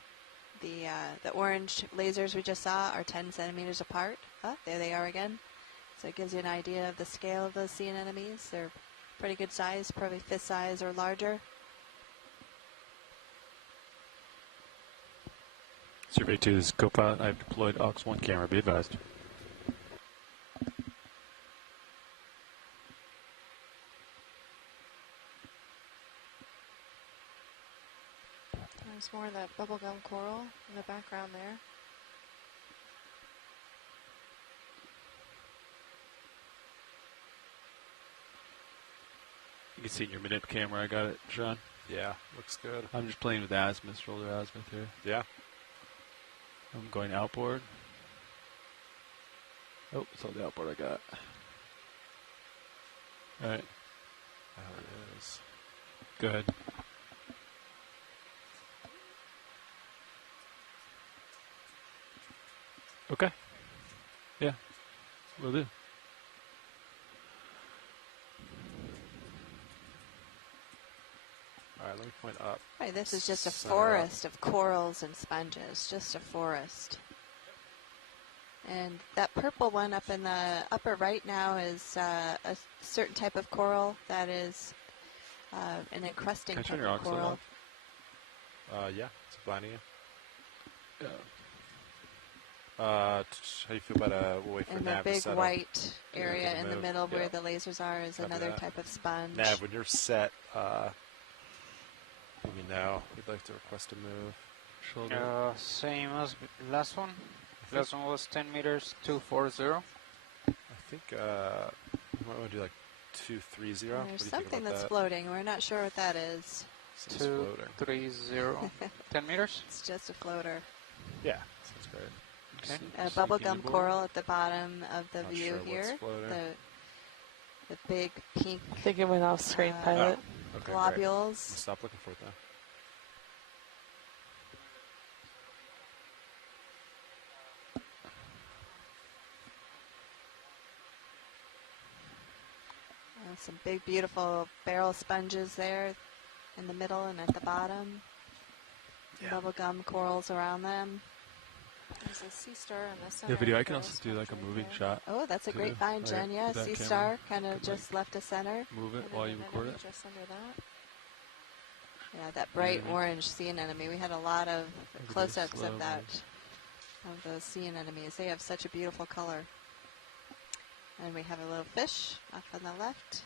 The orange lasers we just saw are 10 centimeters apart. Oh, there they are again. So it gives you an idea of the scale of those sea anemones. They're pretty good size, probably fist size or larger. Survey 2, this is Copilot. I've deployed AUX1 camera. Be advised. There's more of that bubblegum coral in the background there. You can see in your manip camera I got it, Sean. Yeah, looks good. I'm just playing with azimuth, shoulder azimuth here. Yeah. I'm going outboard. Oh, it's on the outboard I got. Alright. There it is. Go ahead. Okay. Yeah. Will do. Alright, let me point up. Right, this is just a Center forest of corals and sponges, just a forest. And that purple one up in the upper right now is a certain type of coral that is an encrusting type of coral. Yeah, it's blinding you. Yeah. How do you feel about we'll wait for And the Nav to big settle. white area in the move. middle Yeah. where the lasers are is Copy another that. type of sponge. Nav, when you're set, let me know. We'd like to request a move. Shoulder. Same as last one. Last one was 10 meters, 240. I think you might want to do like 230. What do There's you think something about that's that? floating. We're not sure what that is. 230. 10 meters? It's just a floater. Yeah, sounds great. Okay. A bubblegum coral at the bottom of the Not view sure what's here. floating. The big pink. I think it went off screen, pilot. Okay, globules. Great. Stop looking for it now. Some big, beautiful barrel sponges there in the middle and at the bottom. Yeah. Bubblegum corals around them. There's a sea star in the center. Yeah, video. I can also do like a moving shot. Oh, that's a too, great find, like, Jen. Yeah, with that sea camera. star kind of Could, just left of center. Move it And while then you an record enemy it. just under that. Yeah, that bright Mhm. orange sea anemone. We had a lot of Look at close-ups this of slow that, moves. of those sea anemones. They have such a beautiful color. And we have a little fish off on the left.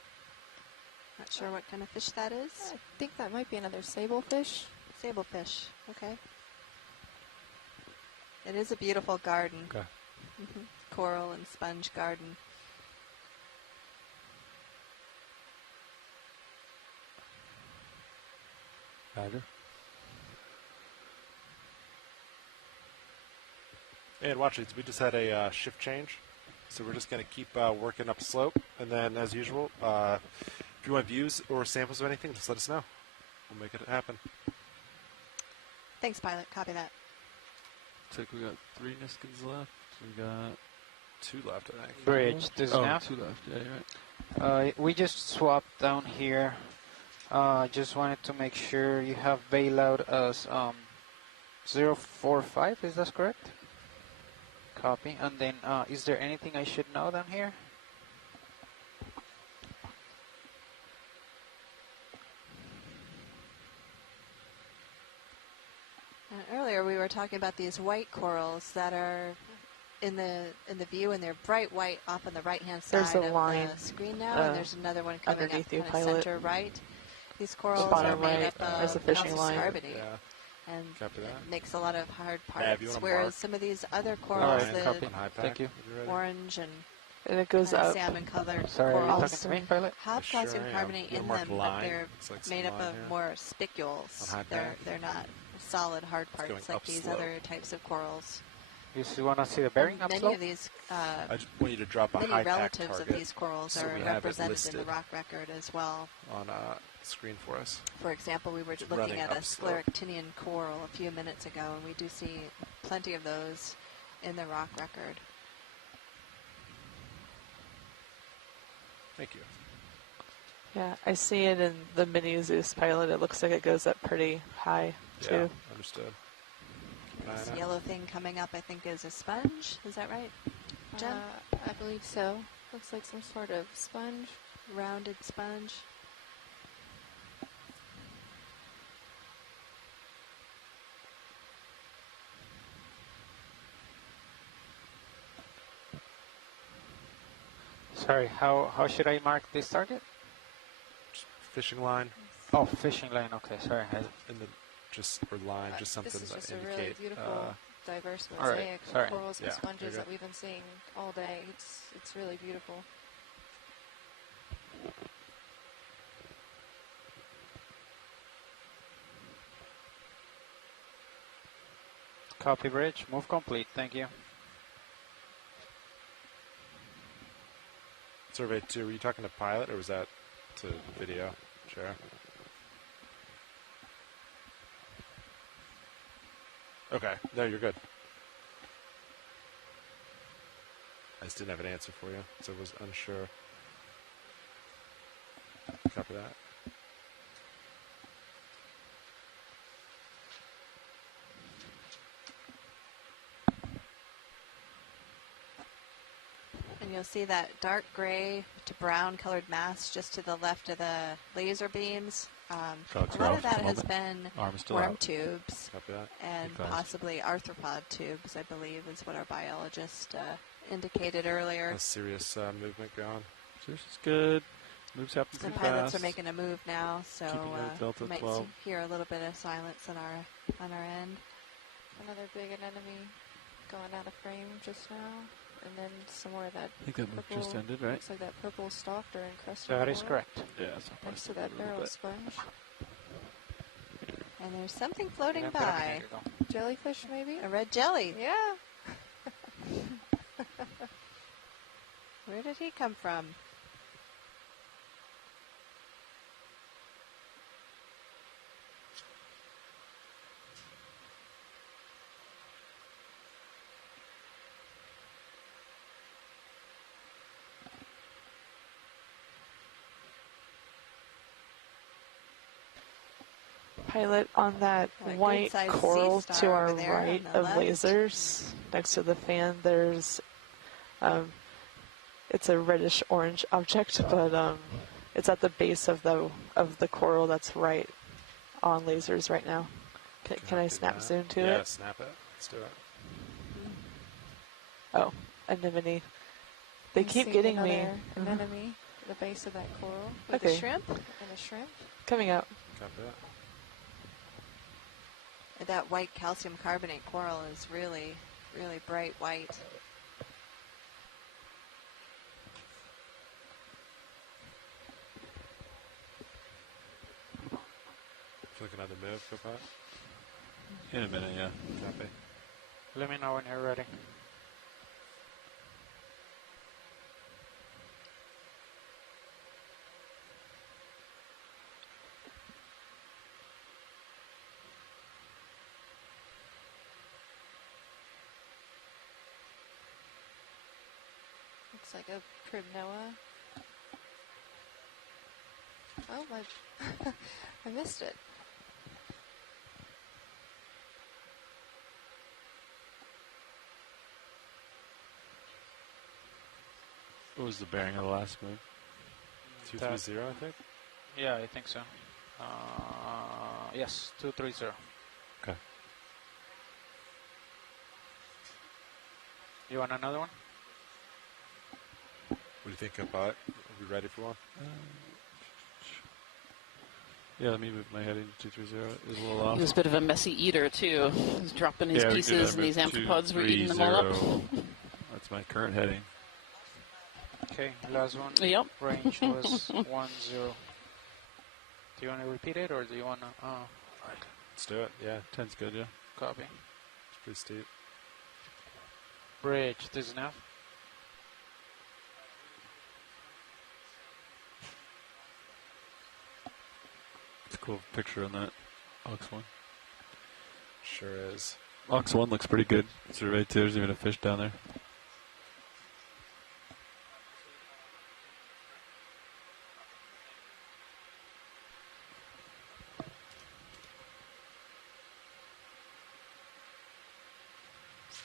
Not sure what kind of fish that is. I think that might be another sablefish. Sablefish. Okay. It is a beautiful garden. Okay. Coral and sponge garden. Badger. And watch these. We just had a shift change. So we're just going to keep working up slope. And then, as usual, if you want views or samples of anything, just let us know. We'll make it happen. Thanks, pilot. Copy that. Looks like we got 3 Niskins left. We got 2 left, I think. Bridge. This oh, now? 2 left. Yeah, you're right. We just swapped down here. Just wanted to make sure you have bailout as 045. Is that correct? Copy. And then, is there anything I should know down here? And earlier we were talking about these white corals that are in the view, and they're bright white off on the right-hand side There's a of line, the screen now, and there's another one coming up underneath you, kind of pilot. center right. These corals Bottom are made right, up there's of a fishing calcium line. carbonate, Yeah. and Copy that. it makes a lot of hard Yeah, if parts. you wanna Whereas mark some of these other the corals, line the on high pack, Thank you. when you're ready. orange and it goes kinda up. salmon-colored Sorry, are you corals talking to me, pilot? have Sure calcium am. carbonate You in mark them, the but line. they're Looks like some made up line of here. more spicules. On high They're pack. not solid hard going parts like these upslope. other types of corals. You just want to see the bearing Many upslope? of these, I just want you to drop a many high pack relatives target. of these corals so are we have it represented in listed the rock record as well. on screen for us. For example, we were It's looking running at a upslope. scleractinian coral a few minutes ago, and we do see plenty of those in the rock record. Thank you. Yeah, I see it in the mini Zeus pilot. It looks like it goes up pretty high, Yeah, too. understood. Keep an eye This on it. yellow thing coming up, I think, is a sponge. Is that right, Jen? I believe so. Looks like some sort of sponge. Rounded sponge. Sorry, how should I mark this target? Fishing line. Oh, fishing line. Okay, sorry. In the or line, just something This is that just a indicate. really beautiful, diverse all right, mosaic sorry. of corals and Yeah, sponges you're that good. we've been seeing all day. It's really beautiful. Copy, bridge. Move complete. Thank you. Survey 2, were you talking to pilot or was that to video share? Okay, no, you're good. I just didn't have an answer for you, so I was unsure. Copy that. And you'll see that dark gray to brown colored mass just to the left of the laser beams. A lot of that has been worm tubes and possibly arthropod tubes, I believe, is what our biologist indicated earlier. A serious movement going. Serious is good. Moves happen The pretty pilots fast. are making a move now, so Delta you might 12. hear a little bit of silence on our end. Another big anemone going out of frame just now. And then some more of that I think that move just ended, right? Looks like that purple stalked or encrusted That is coral correct. Yeah, it's next to that barrel sponge. And there's something floating by. Jellyfish, maybe? A red jelly. Yeah. Where did he come from? Pilot on that white coral to our right of left. lasers next to the fan. There's it's a reddish orange object, but it's at the base of the coral that's right on lasers right now. Can I snap zoom to it? Yeah, snap it. Let's do it. Oh, anemone. They I'm keep seeing getting me. another anemone, the base of that coral. With Okay. a shrimp? And a shrimp. Coming out. Copy that. That white calcium carbonate coral is really, really bright white. Click another move, go back. In a minute, yeah. Copy. Let me know when you're ready. Looks like a primnoa. Oh, my. I missed it. What was the bearing of the last move? 230, I think. Yeah, I think so. Yes, 230. Okay. You want another one? What do you think about it? Are we ready for one? Yeah, let me move my heading to 230. It was a little off. He was a bit of a messy eater, too. He's dropping his pieces, and these amphipods were eating them all up. That's my current heading. Okay, last one. Yep. Range was 10. Do you want to repeat it, or do you want to? Let's do it. Yeah, 10's good, yeah. Copy. It's pretty steep. Bridge, this is now. It's a cool picture on that Ox one. Sure is. Ox 1 looks pretty good. Survey 2, there's even a fish down there.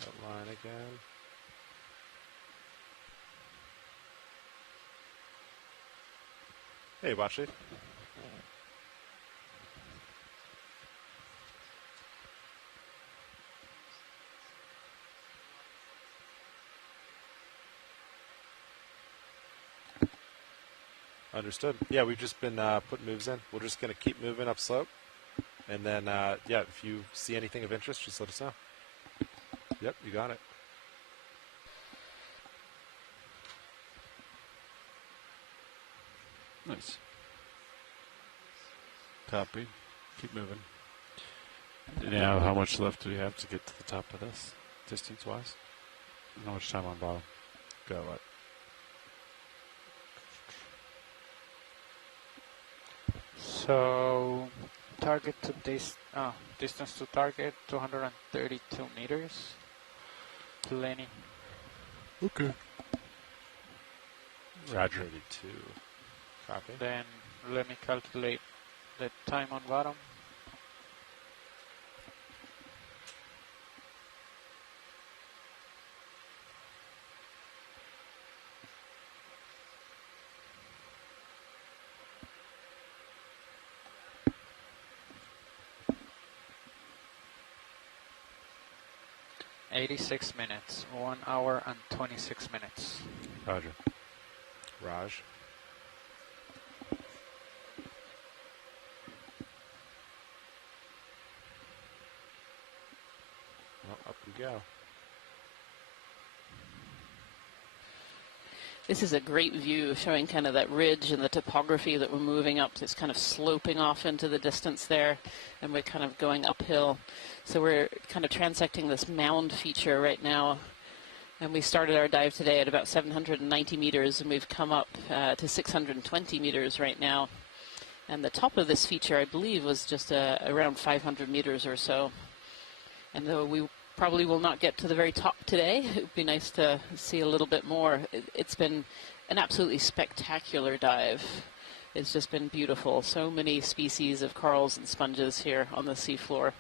That line again. Hey, Bashi. Understood. Yeah, we've just been putting moves in. We're just going to keep moving up slope. And then, yeah, if you see anything of interest, just let us know. Yep, you got it. Nice. Copy. Keep moving. Now, how much left do we have to get to the top of this, distance-wise? How much time on bottom? Got what? So, target to distance to target 232 meters. Plenty. Okay. Roger. 32. Copy. Then let me calculate the time on bottom. "86 minutes, 1 hour and 26 minutes. Roger. Raj. Well, up we go. This is a great view showing kind of that ridge and the topography that we're moving up. It's kind of sloping off into the distance there, and we're kind of going uphill. So we're kind of transecting this mound feature right now. And we started our dive today at about 790 meters, and we've come up to 620 meters right now. And the top of this feature, I believe, was just around 500 meters or so. And though we probably will not get to the very top today, it would be nice to see a little bit more. It's been an absolutely spectacular dive. It's just been beautiful. So many species of corals and sponges here on the seafloor.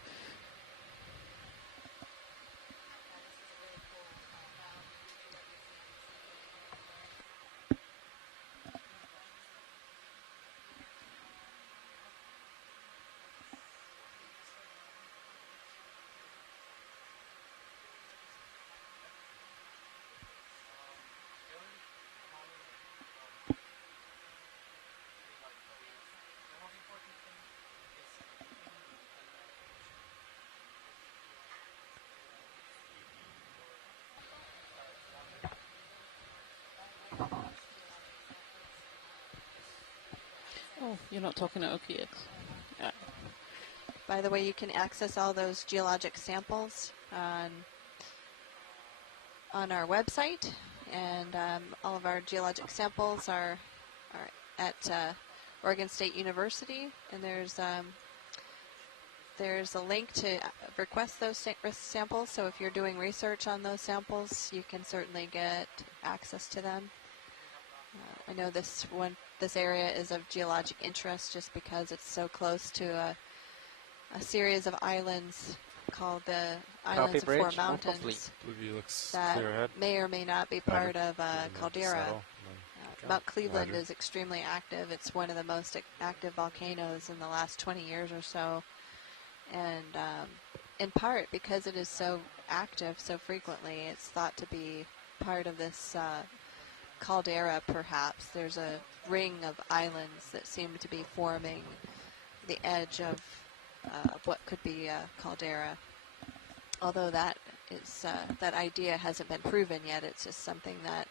Oh, you're not talking to Okeanos. Yeah. By the way, you can access all those geologic samples on our website, and all of our geologic samples are at Oregon State University, and there's a link to request those samples. So if you're doing research on those samples, you can certainly get access to them. I know this area is of geologic interest just because it's so close to a series of islands called the Islands of Four Mountains that may or may not be part of a caldera. Mount Cleveland is extremely active. It's one of the most active volcanoes in the last 20 years or so. And in part because it is so active so frequently, it's thought to be part of this caldera, perhaps. There's a ring of islands that seem to be forming the edge of what could be a caldera. Although that idea hasn't been proven yet, it's just something that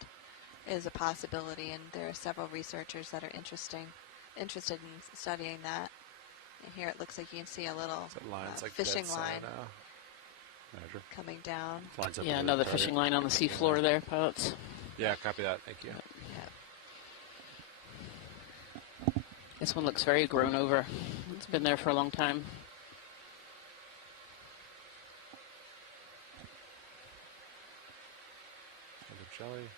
is a possibility, and there are several researchers that are interested in studying that. And here it looks like you can see a little fishing line coming down. Yeah, another fishing line on the seafloor there, pilots. Yeah, copy that. Thank you. Yeah. This one looks very grown over. It's been there for a long time. Jelly.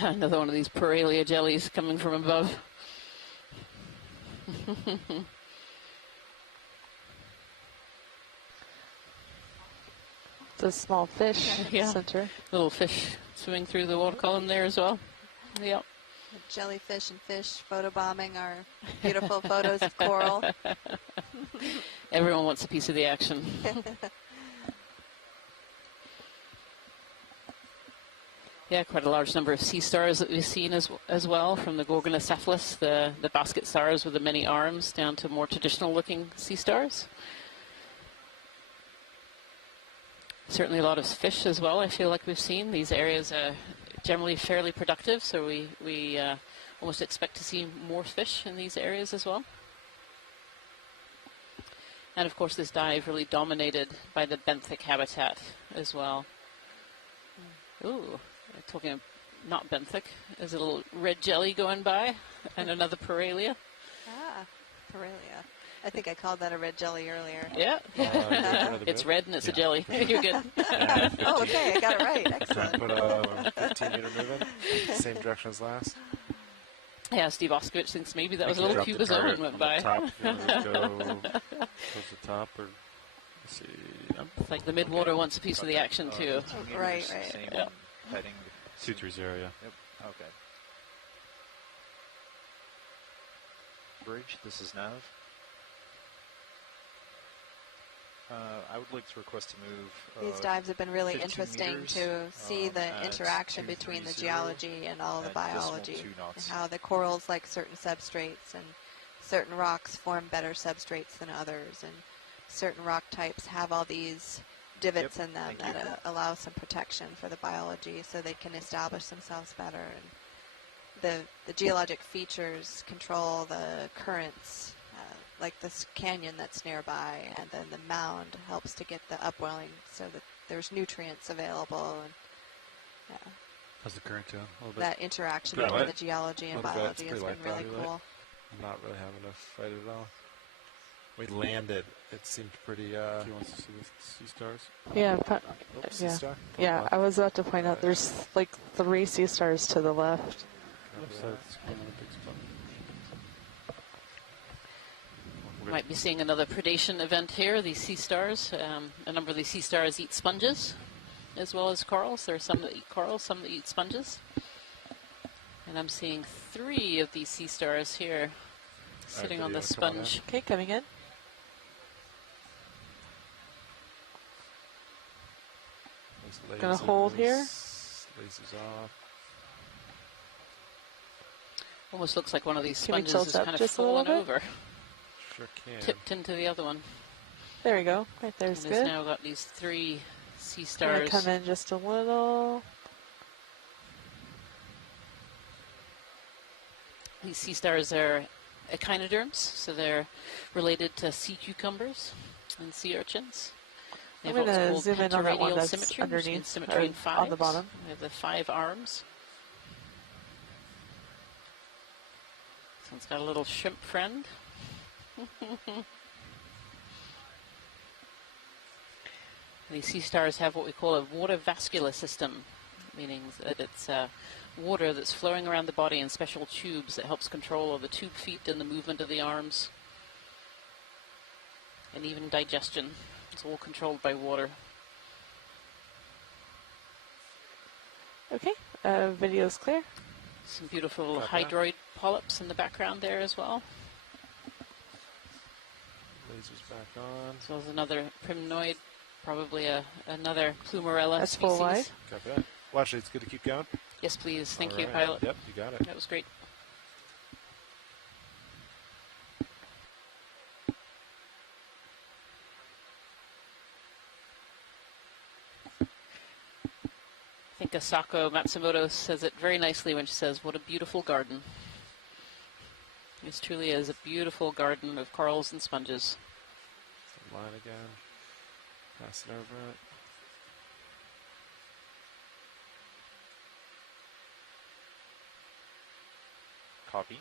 Another one of these Paralia jellies coming from above. It's a small fish center. Little fish swimming through the water column there as well. Yep. Jellyfish and fish photobombing our beautiful photos of coral. Everyone wants a piece of the action. Yeah, quite a large number of sea stars that we've seen as well, from the Gorgonocephalus, the basket stars with the many arms, down to more traditional looking sea stars. Certainly a lot of fish as well, I feel like we've seen. These areas are generally fairly productive, so we almost expect to see more fish in these areas as well. And of course this dive really dominated by the benthic habitat as well. Ooh, talking of not benthic, there's a little red jelly going by and another Paralia. Ah, Paralia. I think I called that a red jelly earlier. Yeah. It's red and it's a jelly. You're good. Oh, okay, I got it right. Excellent. Put a 15-meter move in, same direction as last. Yeah, Steve Oskovich thinks maybe that was a little Cuba zone went by. Top, if you want to go towards the top, or let's see. It's like the mid-water wants a piece of the action too. Right. Same Yep. heading. 230, yeah. Yep. Okay. Bridge. This is Nav. I would like to request to move. These dives have been really 15 interesting meters, to see the at interaction between the 230 geology and all the at biology, 2 and knots. how the corals like certain substrates, and certain rocks form better substrates than others, and certain rock types have all these divots in them that allow some protection for the biology so they can establish themselves better. And the geologic features control the currents, like this canyon that's nearby, and then the mound helps to get the upwelling so that there's nutrients available. And How's the current doing? A little bit? that interaction between the geology and biology has been really cool. I'm not really having a fight at all. We landed. It seemed pretty. Do you want to see the sea stars? Yeah, sea star? yeah. I was about to point out there's like 3 sea stars to the left. Might be seeing another predation event here. These sea stars, a number of these sea stars eat sponges as well as corals. There are some that eat corals, some that eat sponges. And I'm seeing 3 of these sea stars here sitting on the sponge. Okay, coming in. Gonna hold here. Lasers off. Almost looks like one of these Can we sponges tilt has up kind of just a little fallen bit? over. Sure can. Tipped into the other one. There we go. Right there's And good. it's now got these 3 sea Gonna stars. come in just a little. These sea stars are echinoderms, so they're related to sea cucumbers and sea urchins. They I'm have what's gonna called zoom in on that one pentaradial that's symmetry, which underneath, means symmetry in or on the fives. bottom. They have the 5 arms. This one's got a little shrimp friend. These sea stars have what we call a water vascular system, meaning that it's water that's flowing around the body in special tubes that helps control all the tube feet and the movement of the arms, and even digestion. It's all controlled by water. Okay, video's clear. Some beautiful Got that. hydroid polyps in the background there as well. Lasers back on. So there's another primnoid, probably another plumarella That's species. full wide. Copy that. Well, actually, it's good to keep going. Yes, please. Thank All you, right. pilot. Yep, you got it. That was great. I think Asako Matsumoto says it very nicely when she says, "What a beautiful garden." This truly is a beautiful garden of corals and sponges. Some line again. Passing over it. Copy.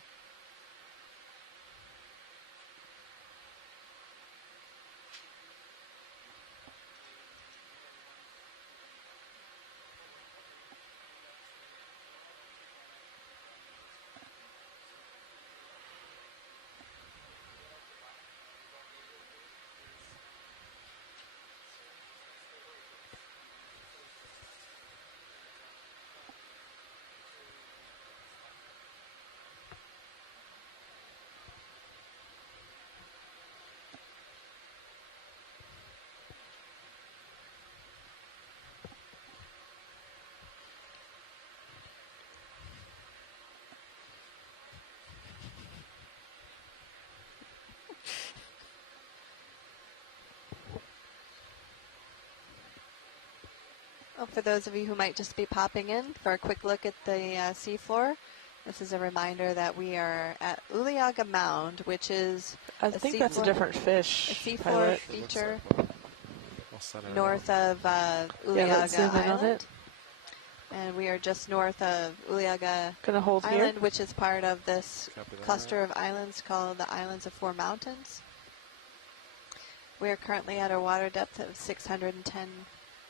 Well, for those of you who might just be popping in for a quick look at the seafloor, This is a reminder that we are at Uliaga Mound, which is I think that's a different fish. A seafloor pilot. feature We'll set it north up. of let's zoom Uliaga in on Island. it. And we are just north of Uliaga Gonna hold Island, here. which is part of this Copy that. cluster of islands called the Islands of Four Mountains. We are currently at a water depth of 610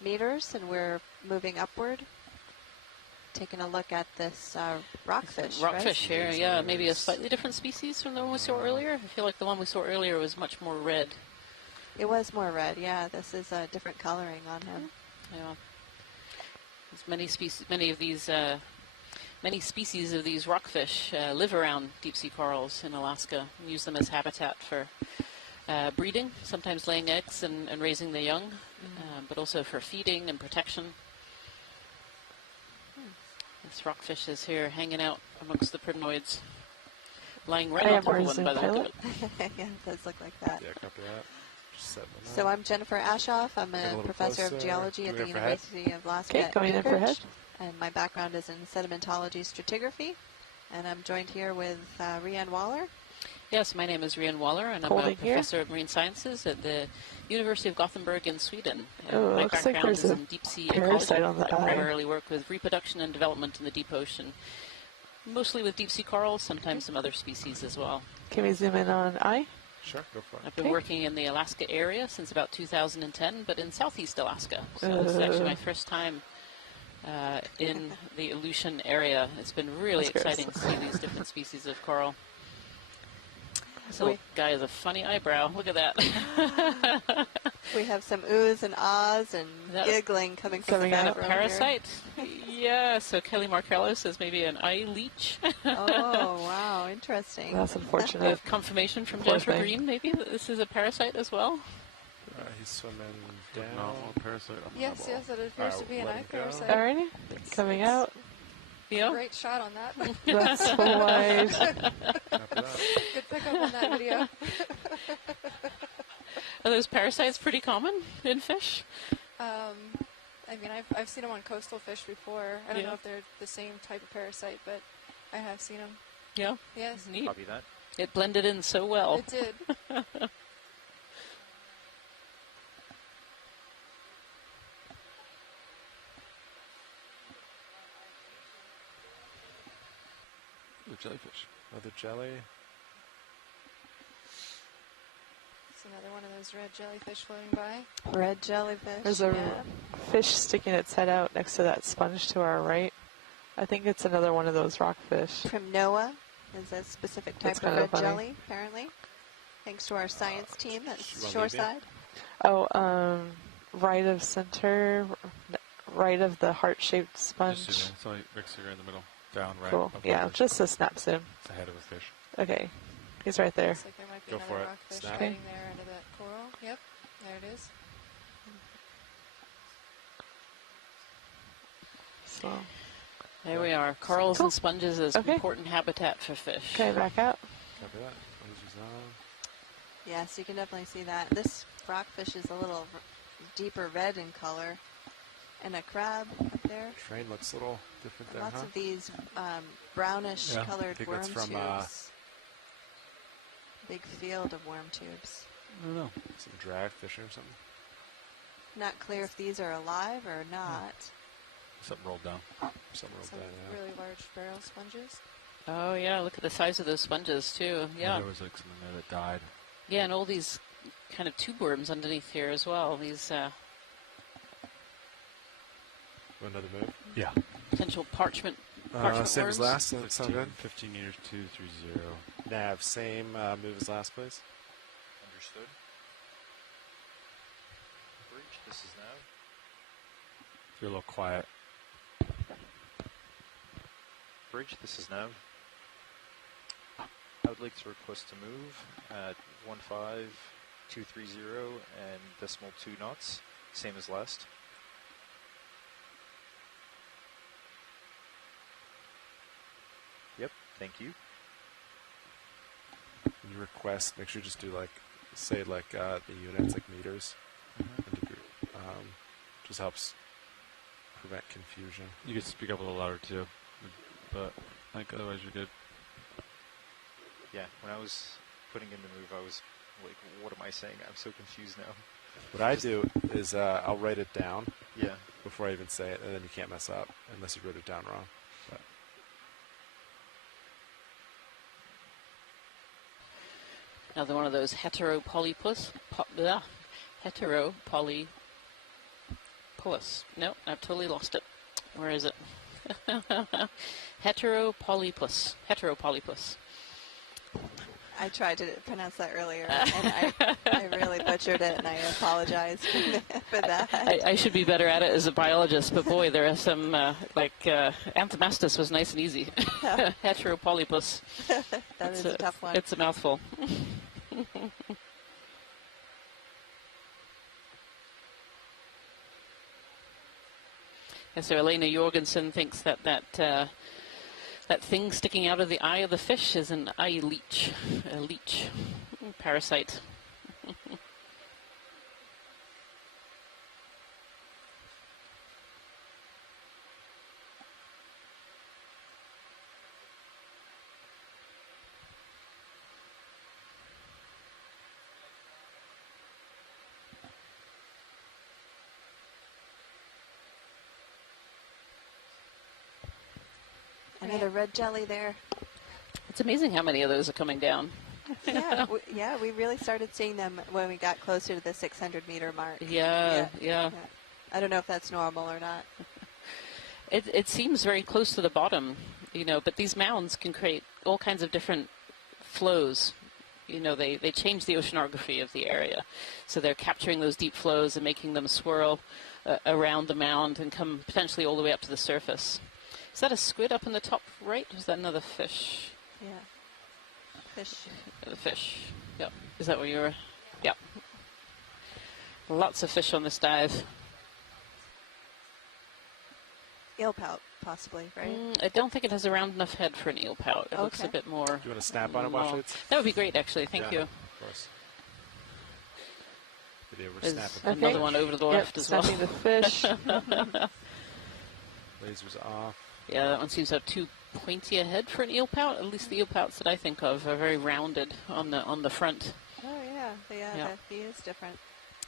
meters, and we're moving upward. Taking a look at this rockfish. Rockfish here, yeah, maybe a slightly different species from the one we saw earlier. I feel like the one we saw earlier was much more red. It was more red, yeah. This is a different coloring on him. Yeah. There's many species, many species of these rockfish live around deep sea corals in Alaska and use them as habitat for breeding, sometimes laying eggs and raising their young, but also for feeding and protection. This rockfish is here hanging out amongst the primnoids, lying right on top of one by the look of it. Yeah, it does look like that. Yeah, copy that. Just setting them So up. I'm Jennifer Ashoff. I'm a professor of geology at the University of Alaska at going in for Anchorage, head. and my background is in sedimentology stratigraphy. And I'm joined here with Rhiann Waller. Yes, my name is Rhiann Waller, and I'm a professor of marine sciences at the University of Gothenburg in Sweden. Oh, My looks like background there's is a in deep sea parasite ecology. on the I eye. primarily work with reproduction and development in the deep ocean, mostly with deep sea corals, sometimes some other species as well. Can we zoom in on eye? Sure, go for it. I've been working in the Alaska area since about 2010, but in southeast Alaska. So this is actually my first time in the Aleutian area. It's been really That's exciting gross. to see these different species of coral. This little guy has a funny eyebrow. Look at that. We have some oohs and ahs and That- giggling coming from the a back room parasite? Yeah, so Kelly Markello says maybe an eye leech. Here. Oh, wow, interesting. That's We unfortunate. have confirmation from Poor Jennifer thing. Green, maybe, that this is a parasite as well. He's swimming down. Not one parasite. Yes, yes, it appears to be an eye parasite. Alrighty, coming out. Yeah. Great shot on that. That's wide. Good pickup on that video. Are those parasites pretty common in fish? I mean, I've seen them on coastal fish before. I don't Yeah. know if they're the same type of parasite, but I have seen them. Yeah. Yes. Neat. Copy that. It blended in so well. It did. Ooh, jellyfish. Another jelly. It's another one of those red jellyfish floating by. Red jellyfish. There's a fish sticking its head out next to that sponge to our right. I think it's another one of those rockfish. Primnoa is a specific type That's of kinda red funny. jelly, apparently. Thanks to our science team that's wanna shoreside. Oh, right of center, right of the heart-shaped sponge. Just zoom in. It's only Rick's here in the middle. Down, right. Cool. above Yeah, us. just a snap zoom. It's the head of a fish. Okay, he's right there. Looks like there might be Go another for it. rockfish Snap. hiding there under that coral. Yep, there it is. So, There we are. Corals Cool. and sponges as Okay. important habitat for fish. okay, back out. Copy that. Lasers on. Yes, you can definitely see that. This rockfish is a little deeper red in color. And a crab up there. Train looks a little different there, Lots huh? of these brownish Yeah, I colored think worm that's from, tubes. Big field of worm tubes. I don't know. Some drag fishing or something. Not clear if these are alive or not. Something rolled down. Something Some rolled down, yeah. really large barrel sponges. Oh, yeah, look at the size of those sponges, too. Yeah. There was like something there that died. Yeah, and all these kind of tube worms underneath here as well. These Another move? Yeah. potential parchment Same as worms. last. That sound good? 15 meters, 230. Nav, same move as last, please. Understood. Bridge, this is now. You're a little quiet. Bridge, this is Nav. I would like to request to move at 15230 and decimal 2 knots, same as last. Yep, thank you. When you request, make sure you just do like, say like the units, like meters. And degree. Just helps prevent confusion. You could speak up a little louder too, but think otherwise you're good. Yeah, when I was putting in the move, I was like, what am I saying? I'm so confused now. What I do is I'll write it down. Yeah. Before I even say it, and then you can't mess up unless you wrote it down wrong. But. Another one of those heteropolypus. Heteropolypus. No, I've totally lost it. Where is it? Heteropolypus. Heteropolypus. I tried to pronounce that earlier, and I really butchered it, and I apologize for that. I should be better at it as a biologist, but boy, there are some, Anthomastus was nice and easy. Heteropolypus. That is a tough one. It's a mouthful. So Elena Jorgensen thinks that thing sticking out of the eye of the fish is an eye leech, a leech, parasite. Another red jelly there. It's amazing how many of those are coming down. Yeah, we really started seeing them when we got closer to the 600-meter mark. Yeah. I don't know if that's normal or not. It seems very close to the bottom, but these mounds can create all kinds of different flows. They change the oceanography of the area. So they're capturing those deep flows and making them swirl around the mound and come potentially all the way up to the surface. Is that a squid up in the top right? Or is that another fish? Yeah. Fish. The fish. Yep. Is that where you were? Yep. Lots of fish on this dive. Eel pout, possibly, right? I don't think it has a round enough head for an eel pout. It looks a bit more... Do you want to snap on it, watch it? That would be great, actually. Thank you. Of course. There's another one over to the left as well. Snapping the fish. Lasers off. Yeah, that one seems to have too pointy a head for an eel pout. At least the eel pouts that I think of are very rounded on the front. Oh yeah. He is different.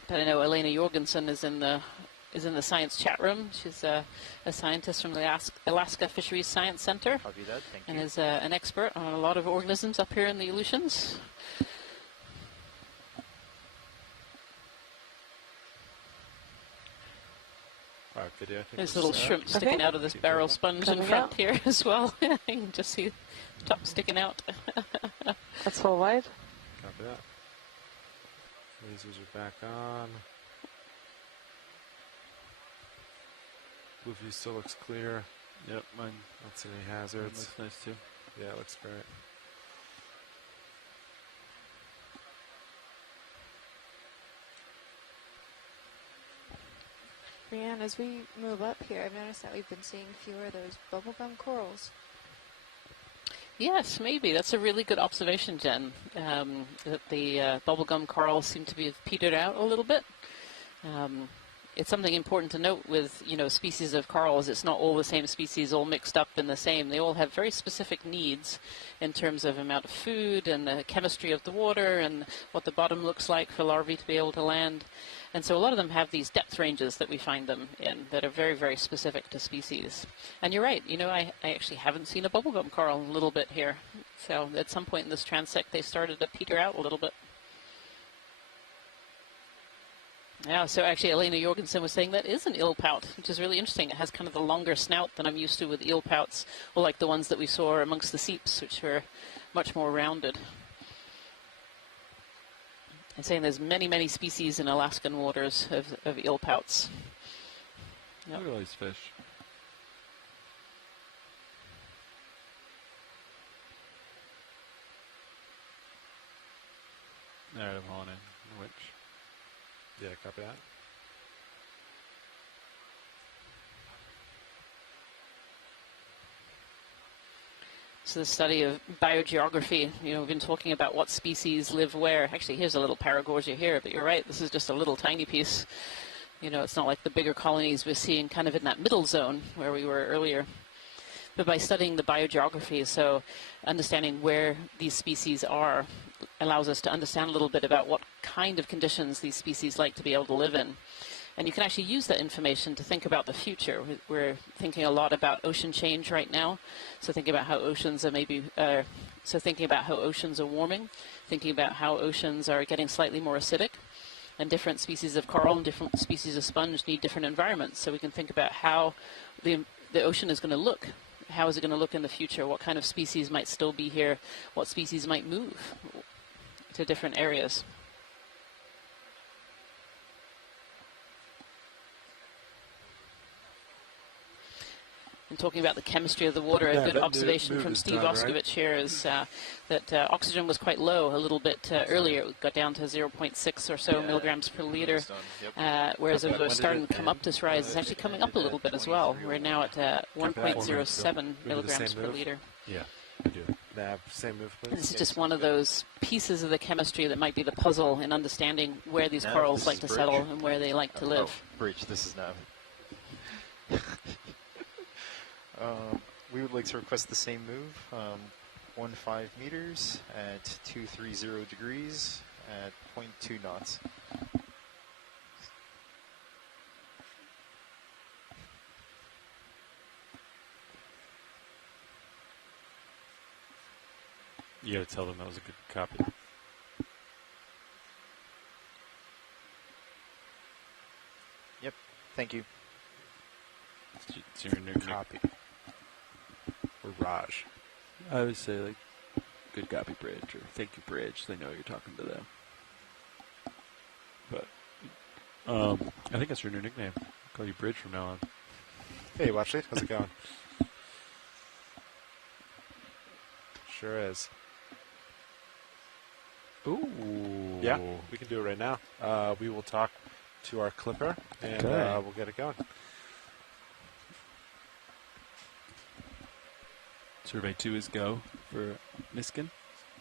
But I know Elena Jorgensen is in the science chat room. She's a scientist from the Alaska Fisheries Science Center. I'll do that. Thank you. And is an expert on a lot of organisms up here in the Aleutians. Video, there's little shrimp sticking out of this barrel sponge in front here as well. You can just see the top sticking out. That's full wide. Copy that. Lasers are back on. Blue view still looks clear. Yep, mine. Don't see any hazards. Looks nice too. Yeah, it looks great. Brianne, as we move up here, I've noticed that we've been seeing fewer of those bubblegum corals. Yes, maybe. That's a really good observation, Jen. That the bubblegum corals seem to be petered out a little bit. It's something important to note with, species of corals. It's not all the same species all mixed up in the same. They all have very specific needs in terms of amount of food and the chemistry of the water and what the bottom looks like for larvae to be able to land. And so a lot of them have these depth ranges that we find them in that are very, very specific to species. And you're right, I actually haven't seen a bubblegum coral a little bit here. So at some point in this transect, they started to peter out a little bit. Yeah, so actually Elena Jorgensen was saying that is an eel pout, which is really interesting. It has kind of the longer snout than I'm used to with eel pouts, or like the ones that we saw amongst the seeps, which were much more rounded. And saying there's many, many species in Alaskan waters of eel pouts. Yep. Look at all these fish. There, I'm hauling in. Which? Yeah, copy that. So the study of biogeography, we've been talking about what species live where. Actually, here's a little Paragorgia here, but you're right, this is just a little tiny piece. It's not like the bigger colonies we're seeing kind of in that middle zone where we were earlier. but by studying the biogeography, so understanding where these species are allows us to understand a little bit about what kind of conditions these species like to be able to live in. And you can actually use that information to think about the future. We're thinking a lot about ocean change right now, so thinking about how oceans are thinking about how oceans are warming, thinking about how oceans are getting slightly more acidic, and different species of coral and different species of sponge need different environments. So we can think about how the ocean is going to look. How is it going to look in the future? What kind of species might still be here? What species might move to different areas? And talking about the chemistry of the water, a good observation from Steve Oskovich here is that oxygen was quite low a little bit earlier. It got down to 0.6 or so milligrams per liter, whereas as we're starting to come up this rise, it's actually coming up a little bit as well. We're now at 1.07 milligrams per liter. Yeah, we do. Same move, please. This is just one of those pieces of the chemistry that might be the puzzle in understanding where these corals like to settle and where they like to live. Breach, this is Nav. We would like to request the same move, 15 meters at 230 degrees at 0.2 knots. You gotta tell them that was a good copy. Yep, thank you. It's your new copy. Or Raj. I would say like good copy Bridge or thank you Bridge. They know you're talking to them. But I think that's your new nickname. I'll call you Bridge from now on. Hey, Watchley, how's it going? Sure is. Ooh. Yeah, we can do it right now. We will talk to our clipper, and we'll get it going. Survey 2 is go for Niskin.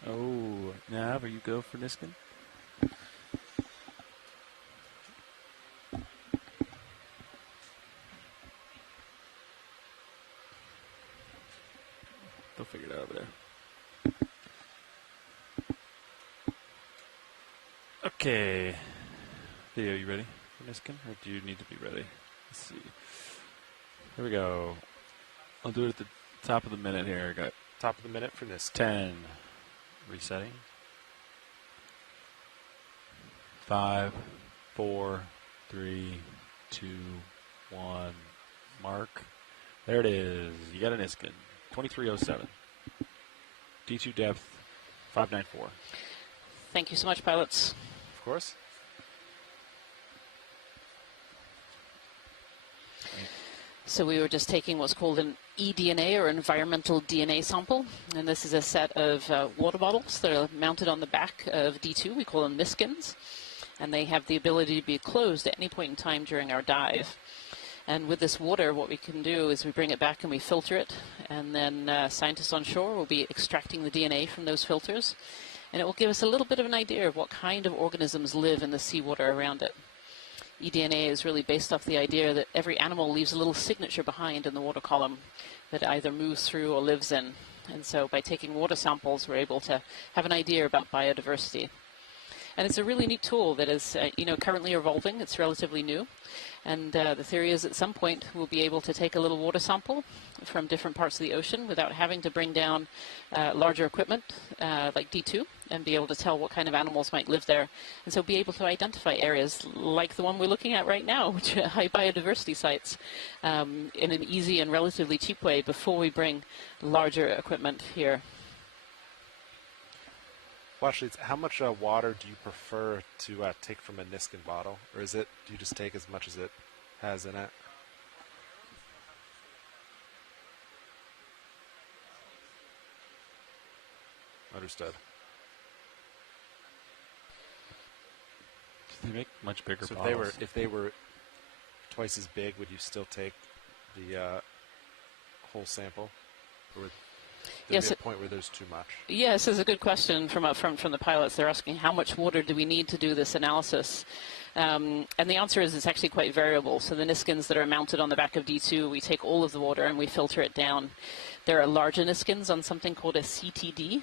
Oh, Nav, are you go for Niskin? They'll figure it out over there. Okay. Theo, you ready for Niskin? Or do you need to be ready? Let's see. Here we go. I'll do it at the top of the minute here. Got top of the minute for this. 10. Resetting. 5, 4, 3, 2, 1. Mark. There it is. You got an Niskin. 2307. D2 depth 594. Thank you so much, pilots. Of course. So we were just taking what's called an eDNA or environmental DNA sample, and this is a set of water bottles that are mounted on the back of D2. We call them Niskins, and they have the ability to be closed at any point in time during our dive. And with this water, what we can do is we bring it back and we filter it, and then scientists on shore will be extracting the DNA from those filters, and it will give us a little bit of an idea of what kind of organisms live in the seawater around it. eDNA is really based off the idea that every animal leaves a little signature behind in the water column that either moves through or lives in. And so by taking water samples, we're able to have an idea about biodiversity. And it's a really neat tool that is, currently evolving. It's relatively new. And the theory is at some point we'll be able to take a little water sample from different parts of the ocean without having to bring down larger equipment like D2 and be able to tell what kind of animals might live there. And so be able to identify areas like the one we're looking at right now, which are high biodiversity sites, in an easy and relatively cheap way before we bring larger equipment here. Actually, how much water do you prefer to take from a Niskin bottle? Or do you just take as much as it has in it? Understood. They make much bigger so bottles. If they were twice as big, would you still take the whole sample? Or would there be a point where there's too much? Yes, this is a good question from the pilots. They're asking how much water do we need to do this analysis. And the answer is it's actually quite variable. So the Niskins that are mounted on the back of D2, we take all of the water and we filter it down. There are larger Niskins on something called a CTD,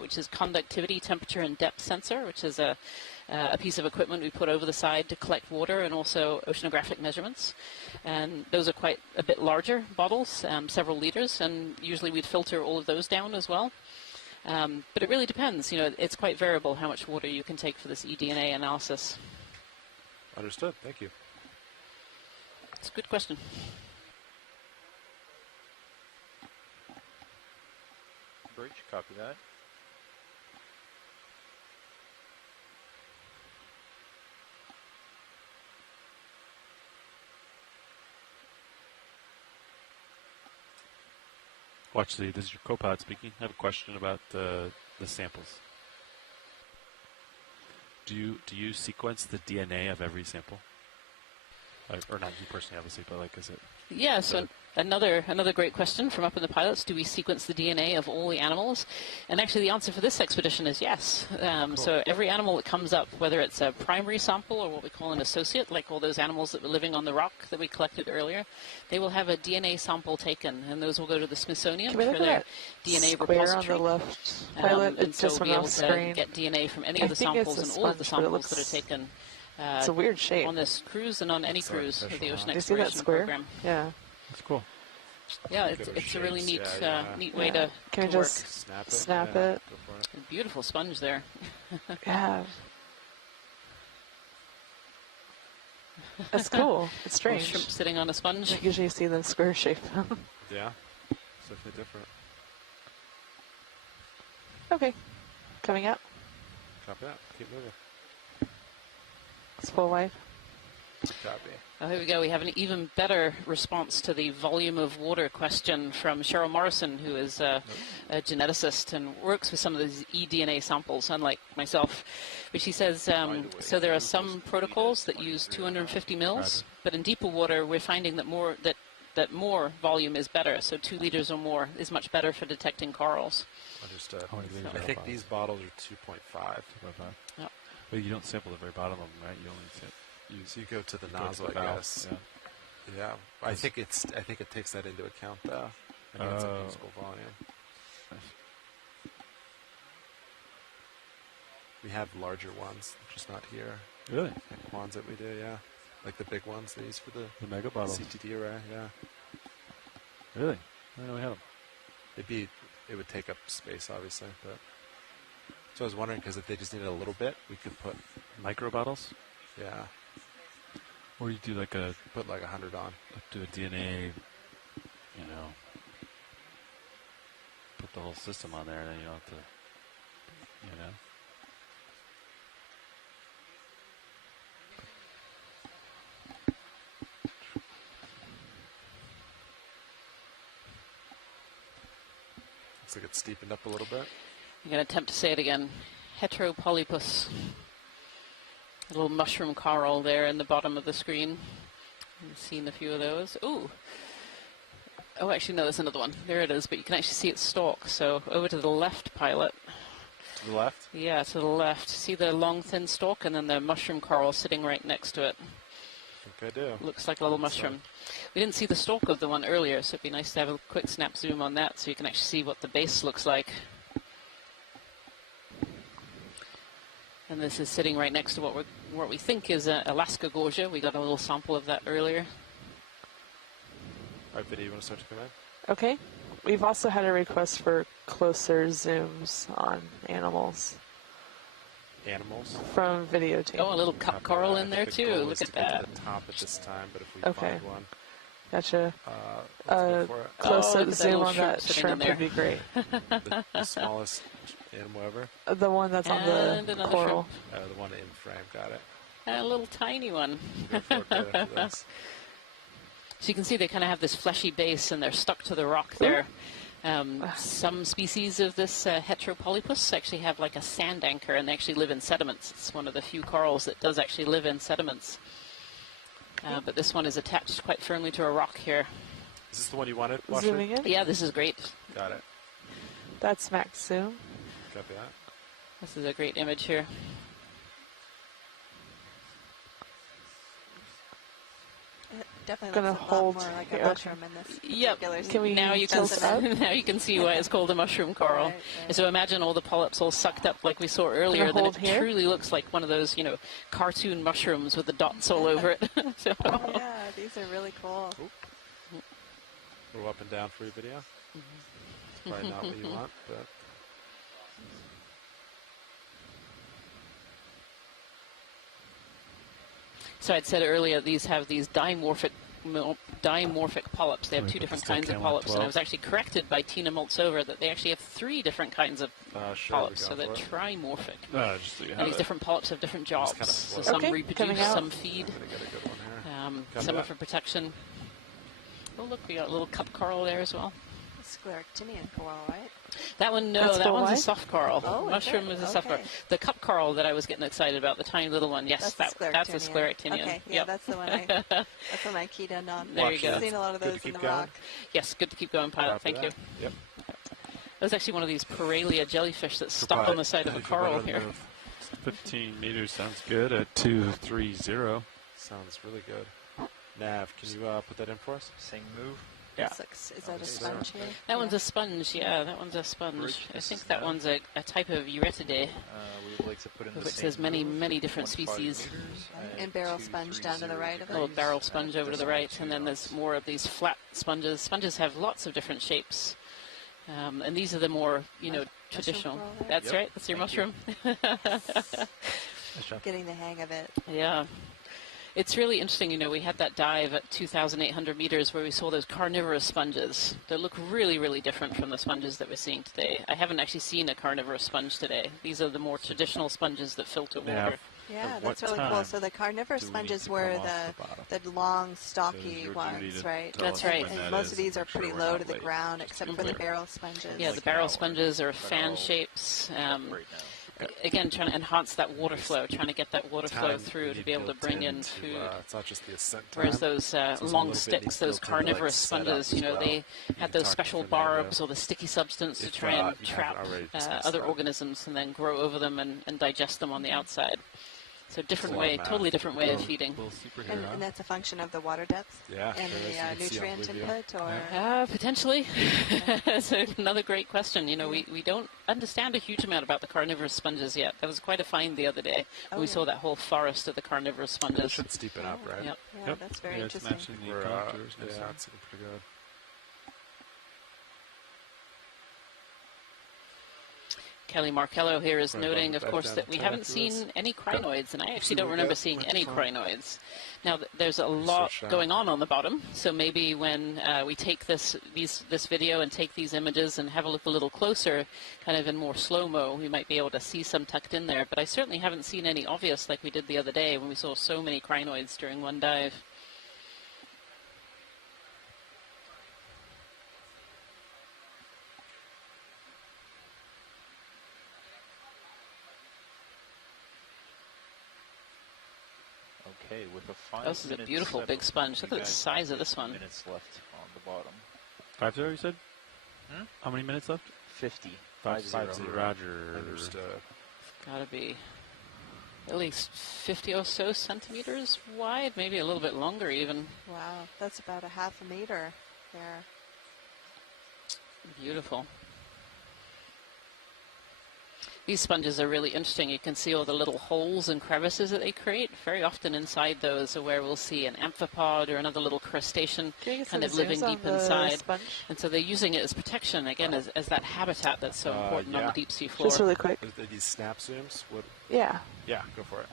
which is conductivity, temperature, and depth sensor, which is a piece of equipment we put over the side to collect water and also oceanographic measurements. And those are quite a bit larger bottles, several liters, and usually we'd filter all of those down as well. But it really depends. You know, it's quite variable how much water you can take for this eDNA analysis. Understood. Thank you. It's a good question. Bridge, copy that. Watch this is your co-pilot speaking. I have a question about the samples. Do you sequence the DNA of every sample? Or not you personally, obviously, but like, is it? Yeah, so another great question from up in the pilots. Do we sequence the DNA of all the animals? And actually the answer for this expedition is yes. Cool. So every animal that comes up, whether it's a primary sample or what we call an associate, like all those animals that were living on the rock that we collected earlier, they will have a DNA sample taken, and those will go to the Smithsonian Can we look for their at DNA square repository. on the left pilot? And It's so just we'll from be able off to screen. get DNA from any I of the think it's samples a and all of the sponge, but it samples that are looks- taken it's a weird shape. on this cruise and on any cruise of the Ocean Do you see that Exploration square? Program. Yeah. That's cool. Yeah, it's a really neat neat way to Can we to work. just snap it? A beautiful sponge there. Yeah. That's cool. It's Little strange. shrimp sitting on a sponge. You don't usually see the square shape. Yeah. It's definitely different. Okay. Coming up. Copy that. Keep moving. It's full wide. Copy. Oh, here we go. We have an even better response to the volume of water question from Cheryl Morrison, who is a geneticist and works with some of these eDNA samples, unlike myself. But she says, so there are some protocols that use 250 mils, but in deeper water, we're finding that more volume is better. So 2 liters or more is much better for detecting corals. Understood. I I think these bottles are 2.5. Yep. But you don't sample the very bottom of them, right? You only sample. So you go to the Go to nozzle, the I valve, guess. yeah. Yeah. I think it takes that into account, though. I think it's a usable volume. We have larger ones, just not here. Really? Like ones that we do, yeah. Like the big ones they use for the mega bottle CTD array, yeah. Really? I didn't know we had them. It would take up space, obviously, but. So I was wondering, because if they just needed a little bit, we could put micro bottles. Yeah. Or you do like put like 100 on. Do a DNA, you know, put the whole system on there, and then you don't have to, you know. Looks like it's steepened up a little bit. I'm going to attempt to say it again. Heteropolypus. A little mushroom coral there in the bottom of the screen. I've seen a few of those. Ooh. Oh, actually, no, there's another one. There it is, but you can actually see its stalk. So over to the left, pilot. To the left? Yeah, to the left. See the long, thin stalk, and then the mushroom coral sitting right next to it. I think I do. Looks like a little mushroom. We didn't see the stalk of the one earlier, so it'd be nice to have a quick snap zoom on that so you can actually see what the base looks like. And this is sitting right next to what we think is Alaska Gorgia. We got a little sample of that earlier. All right, Biddy, you want to start to come in? Okay. We've also had a request for closer zooms on animals. Animals? From video team. Oh, a little cup coral in there too. Look at that. To the top at this time, but if we Okay. find one. Gotcha. Let's go for it. Close-up look at that zoom little on shrimp that sitting in shrimp there. would be great. The smallest animal ever? The one that's on And the another coral. The one in frame, got it. A little tiny one. Go for it, go for this. So you can see they kind of have this fleshy base and they're stuck to the rock there. Some species of this Heteropolypus actually have like a sand anchor and they actually live in sediments. It's one of the few corals that does actually live in sediments. But this one is attached quite firmly to a rock here. Is this the one you wanted, Washer? Zooming in? Yeah, this is great. Got it. That's max zoom. Copy that. This is a great image here. Definitely Gonna looks a lot hold more like here. a mushroom in this particular Can we now you can tilt it up? now you can see why it's called a mushroom coral. So imagine all the polyps all sucked up like we saw earlier. Then hold it here? truly looks like one of those, cartoon mushrooms with the dots all over it. So, Oh yeah, these are really cool. Go up and down for your video. Probably not what you want, but. So I'd said earlier these have these dimorphic polyps. They have Can we two put different the kinds of stick cam on polyps, and I 12? was actually corrected by Tina Moltzover that they actually have 3 different kinds of Sure, polyps, we so go they're for it. trimorphic. Just so you And have these it. different polyps have different jobs. kind of So float. some Okay, reproduce, coming out. some feed. Gonna get a good one here. Come Some are back. for protection. Oh look, we got a little cup coral there as well. Scleractinian coral, right? That one, no, That's that the one's a white? soft coral. Oh, is Mushroom it? is a soft Okay. coral. The cup coral that I was getting excited about, the tiny little one, yes, that's a scleractinian. Okay, yeah, Yep. that's the one that's one I keyed in on. There you go. I've seen a lot of those in the rock. Yes, good to keep going, pilot. Thank you. Yep. That was actually one of these Paralia jellyfish that stuck on the side of a coral here. 15 meters sounds good at 230. Sounds really good. Nav, can you put that in for us? Same move. Yeah. Is that a sponge here? That one's a sponge, yeah, that one's a sponge. Bridge, I this think is that Nav. one's a type of Uretidae, We would like to put in the which same has many, move, many different 1.5 species. meters And barrel sponge down to the right of it. Little barrel sponge over to the right, and then there's more of these flat sponges. Sponges have lots of different shapes, and these are the more, traditional. coral there? That's Yep. right. That's your mushroom. Getting the hang of it. Yeah. It's really interesting, we had that dive at 2,800 meters where we saw those carnivorous sponges that look really, really different from the sponges that we're seeing today. I haven't actually seen a carnivorous sponge today. These are the more traditional sponges that filter water. Yeah, that's really cool. So the carnivorous sponges were the long, stocky ones, right? That's right. And most of these are pretty low to the ground, except for the barrel sponges. Yeah, the barrel sponges are fan shapes. Again, trying to enhance that water flow, trying to get that water flow through to be able to bring in food. It's not just the ascent time. Whereas those So it's a long little bit sticks, needs those to kind of, carnivorous set up sponges, as well. they had those special barbs or the sticky substance to try and you trap haven't already discussed other that. organisms and then grow over them and digest them on the outside. So different a lot of way, math. totally different way of feeding. And that's a function of the water depth Yeah, and sure is. You can the see on nutrient video. input, or Potentially. That's another great question. We don't understand a huge amount about the carnivorous sponges yet. That was quite a find the other day. Oh, We yeah. saw that whole forest of the carnivorous sponges. It should steepen up, right? Yep. Yeah, that's very it's interesting. matching the We're, contours. yeah, it's looking pretty good. Kelly Markello here is Right, noting, bump of it back course, down that to we 10 haven't afterwards. seen any crinoids, and I actually See don't what we remember got. seeing What's any the phone? crinoids. Now, there's a lot search that. going on the bottom, so maybe when we take this video and take these images and have a look a little closer, kind of in more slow-mo, we might be able to see some tucked in there. But I certainly haven't seen any obvious like we did the other day when we saw so many crinoids during one dive. Okay, with a 5 This is a minute beautiful setup, big sponge. you Look at the guys size have of this one. 50 minutes left on the bottom. 5-0, you said? Hmm? How many minutes left? 50. 5-0. Roger. Understood. Got to be at least 50 or so centimeters wide, maybe a little bit longer even. Wow, that's about a half a meter there. Beautiful. These sponges are really interesting. You can see all the little holes and crevices that they create. Very often inside those are where we'll see an amphipod or another little crustacean Can you get kind some of living zooms on deep the inside. sponge? And so they're using it as protection, again, as that habitat that's so important on the deep sea floor. Just really quick. Are these snap zooms? What? Yeah. Yeah, go for it.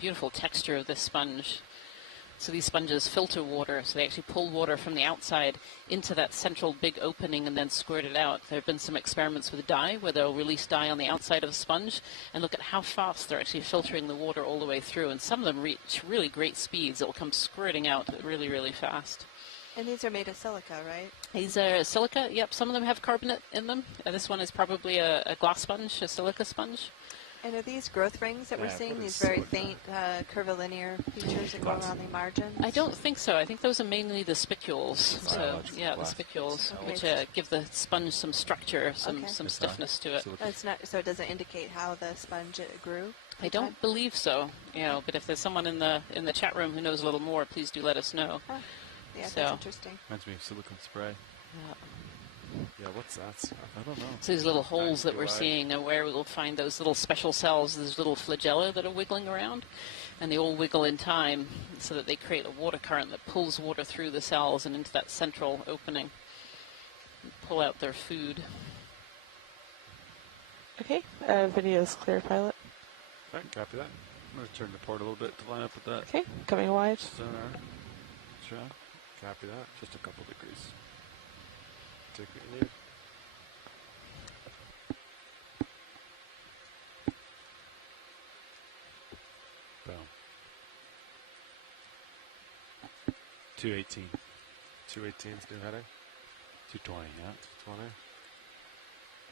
Beautiful texture of this sponge. So these sponges filter water, so they actually pull water from the outside into that central big opening and then squirt it out. There have been some experiments with dye where they'll release dye on the outside of a sponge and look at how fast they're actually filtering the water all the way through. And some of them reach really great speeds. It'll come squirting out really, really fast. And these are made of silica, right? These are silica. Yep, some of them have carbonate in them. This one is probably a glass sponge, a silica sponge. And are these growth rings that we're Yeah, seeing, what these is very silica? faint curvilinear features that go around the margins? I don't think so. I think those are mainly the spicules. So, yeah, the spicules, Okay. which give the sponge some structure, some Okay. stiffness to it. It's not, so it doesn't indicate how the sponge grew? I don't believe so, but if there's someone in the chat room who knows a little more, please do let us know. Huh. Yeah, So, that's interesting. Reminds me of silicone spray. Yeah, what's that stuff? I don't know. So these little holes that we're seeing are where we'll find those little special cells, those little flagella that are wiggling around, and they all wiggle in time so that they create a water current that pulls water through the cells and into that central opening and pull out their food. Okay, video's clear, pilot. All right, copy that. I'm going to turn the port a little bit to line up with that. Okay, coming wide. Sonar. Sure. Copy that. Just a couple degrees. Take what you need. Boom. 218. 218 is new heading. 220, yeah. 220.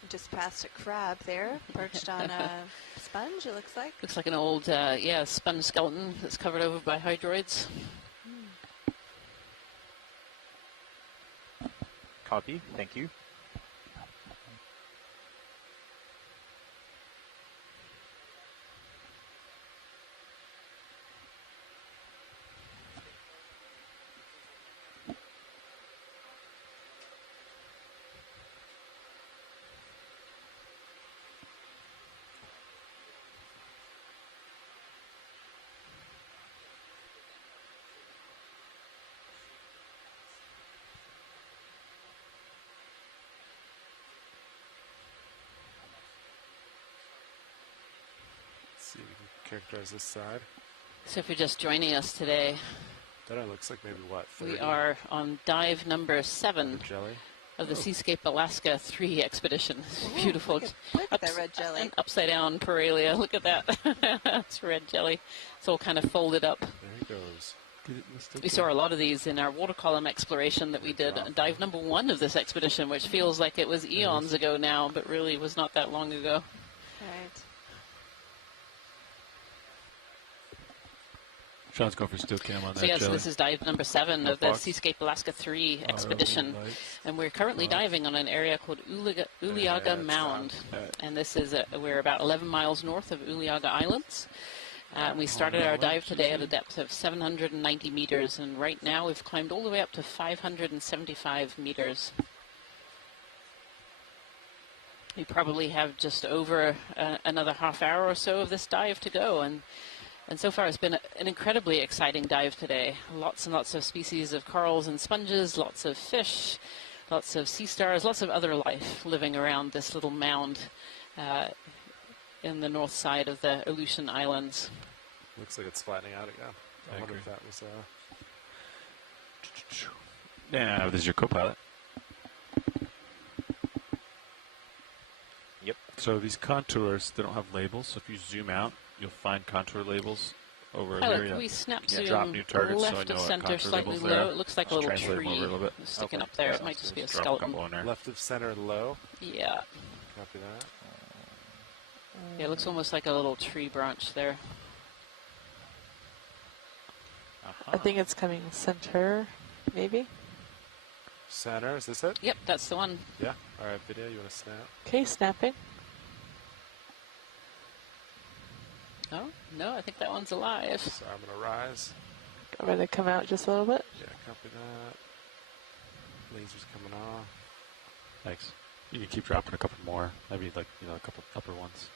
Just past a crab there, perched on a sponge, it looks like. Looks like an old, sponge skeleton that's covered over by hydroids. Copy. Thank you. Let's see if we can characterize this side. So if you're just joining us today, That looks like maybe what? 30? we are on dive number 7 jelly. of the Seascape Alaska 3 expedition. Ooh, Beautiful. Look at that red jelly. An upside down Paralia. Look at that. It's red jelly. It's all kind of folded up. There he goes. We saw a lot of these in our water column exploration that we did. Dive number 1 of this expedition, which feels like it was eons ago now, but really was not that long ago. Right. Sean's going for still cam on that. So yes, jelly. this is dive number 7 of the box. Seascape Alaska 3 expedition. Nice. And we're currently diving on an area called Uliaga Mound. And this is, we're about 11 miles north of Uliaga Islands. We started our dive today at a depth of 790 meters, and right now we've climbed all the way up to 575 meters. We probably have just over another half hour or so of this dive to go, and so far it's been an incredibly exciting dive today. Lots and lots of species of corals and sponges, lots of fish, lots of sea stars, lots of other life living around this little mound in the north side of the Aleutian Islands. Looks like it's flattening out again. I wonder agree. if that was. Yeah, this is your co-pilot. Yep. So these contours, they don't have labels. So if you zoom out, you'll find contour labels over Pilot, here. can we snap zoom drop new targets so I left know of what center, contour slightly labels low? there. It looks like a Just little translate them tree over a little bit. sticking up there. It might just be a Drop a skeleton. couple in there. Left of center low. Yeah. Copy that. Yeah, it looks almost like a little tree branch there. I think it's coming center, maybe. Center, is this it? Yep, that's the one. Yeah. All right, video, you want to snap? Okay, snapping. Oh, no, I think that one's alive. So I'm going to rise. I'm going to come out just a little bit. Yeah, copy that. Laser's coming off. Thanks. You can keep dropping a couple more. Maybe like a couple upper ones.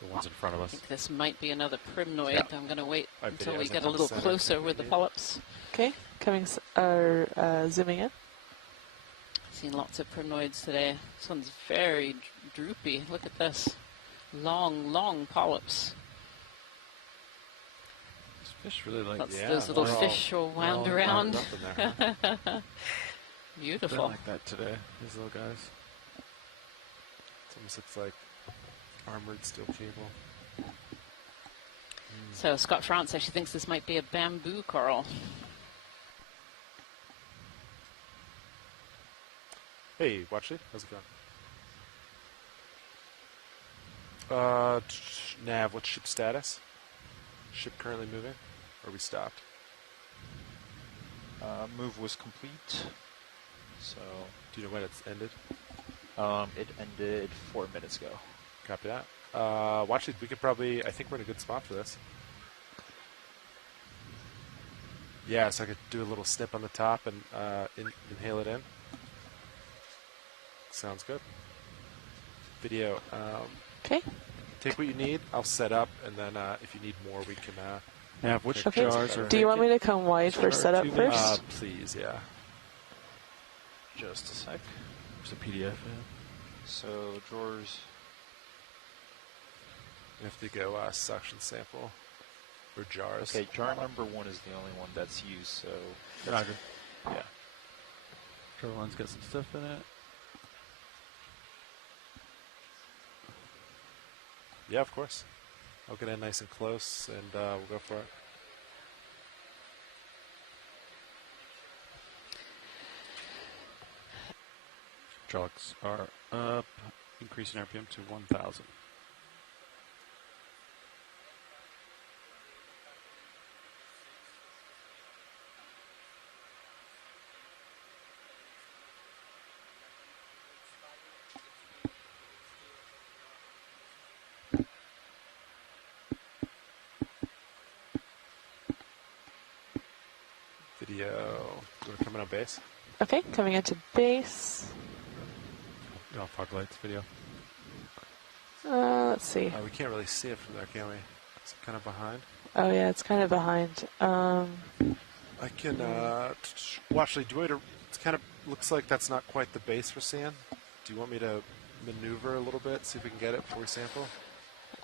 The ones in front of I us. think this might be another primnoid. Yeah. I'm going to wait Our until we video's get in a little center. closer with the polyps. Okay, coming, zooming in. Seen lots of primnoids today. This one's very droopy. Look at this. Long, long polyps. These fish really like Those little fish all wound around. Up in there, huh? Beautiful. They're like that today, these little guys. It almost looks like armored steel cable. So Scott France actually thinks this might be a bamboo coral. Hey, watch it. How's it going? Nav, what's ship status? Ship currently moving? Or we stopped? Move was complete. So do you know when it's ended? It ended 4 minutes ago. Copy that. Well, actually, we could probably, I think we're in a good spot for this. Yeah, so I could do a little snip on the top and inhale it in. Sounds good. Video. Okay. Take what you need. I'll set up, and then if you need more, we can. Yeah, which Okay. jars are? Do you want me to come wide for setup first? Please, yeah. Just a sec. There's a PDF. So drawers. We have to go suction sample or jars. Okay, jar number 1 is the only one that's used. So. Roger. Yeah. Jar 1's got some stuff in it. Yeah, of course. I'll get in nice and close, and we'll go for it. Hydraulics are up, increasing RPM to 1,000. Video. We're coming on base. Okay, coming into base. Oh, fog lights video. Let's see. We can't really see it from there, can we? It's kind of behind. Oh yeah, it's kind of behind. I can. Well, actually, do you want me to? It kind of looks like that's not quite the base we're seeing. Do you want me to maneuver a little bit, see if we can get it before we sample?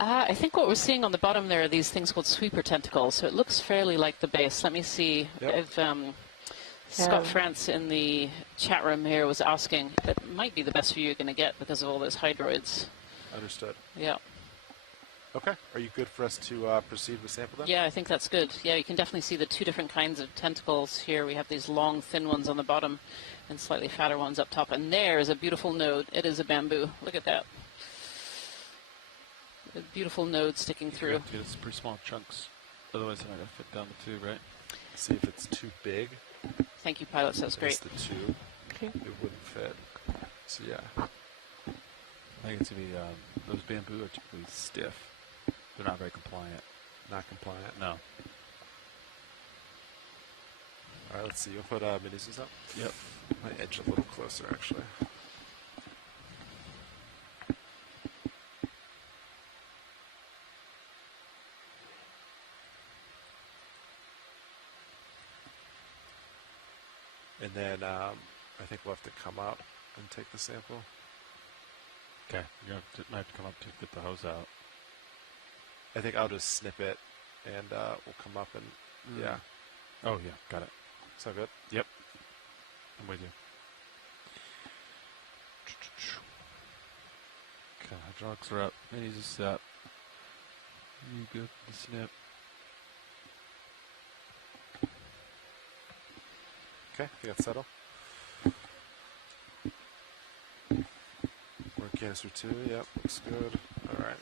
I think what we're seeing on the bottom there are these things called sweeper tentacles, so it looks fairly like the base. Let me see if Scott France in the chat room here was asking. It might be the best view you're going to get because of all those hydroids. Understood. Yeah. Okay. Are you good for us to proceed with sample then? Yeah, I think that's good. Yeah, you can definitely see the two different kinds of tentacles here. We have these long, thin ones on the bottom and slightly fatter ones up top. And there is a beautiful node. It is a bamboo. Look at that. A beautiful node sticking through. It's pretty small chunks. Otherwise, they're not going to fit down the tube, right? See if it's too big. Thank you, pilots. That's great. The tube. Okay. It wouldn't fit. So yeah. I think it's going to be, those bamboo are typically stiff. They're not very compliant. Not compliant? No. All right, let's see. You'll put minis up? Yep. Might edge a little closer, actually. And then I think we'll have to come out and take the sample. Okay. You might have to come up to get the hose out. I think I'll just snip it, and we'll come up and, yeah. Oh, yeah. Got it. So good? Yep. I'm with you. Okay, hydraulics are up. Minis is set. You good? The snip. Okay, I think that's settled. We're in canister 2, yep, looks good. All right.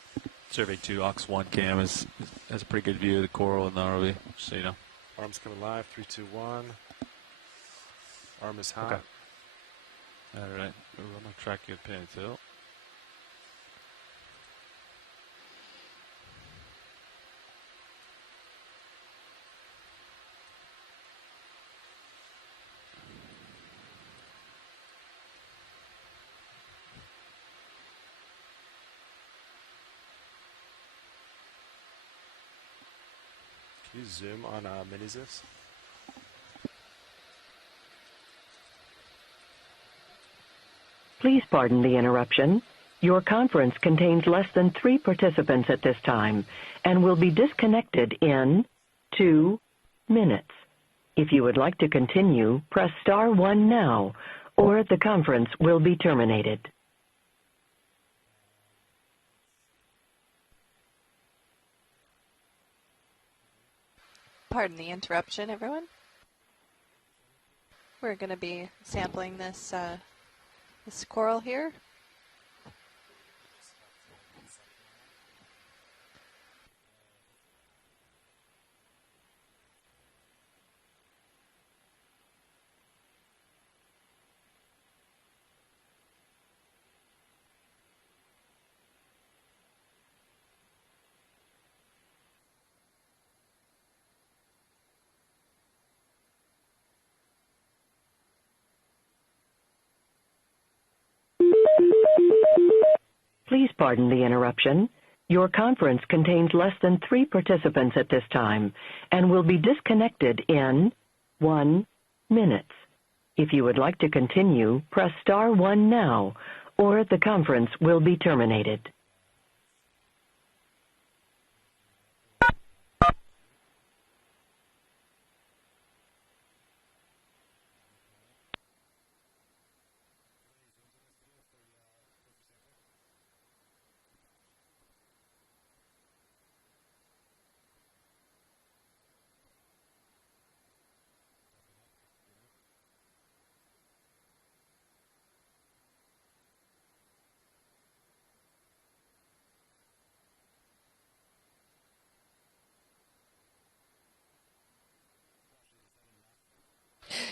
Survey 2, Aux 1 cam has a pretty good view of the coral and the ROV, just so you know. Arm's coming live, 3, 2, 1. Arm is hot. Okay. All right. Ooh, I'm going to track you at pin tilt. Can you zoom on Minizus? Please pardon the interruption. Your conference contains less than 3 participants at this time and will be disconnected in 2 minutes. If you would like to continue, press star 1 now, or the conference will be terminated. Pardon the interruption, everyone. We're going to be sampling this this coral here. Please pardon the interruption. Your conference contains less than 3 participants at this time and will be disconnected in 1 minute. If you would like to continue, press star 1 now, or the conference will be terminated.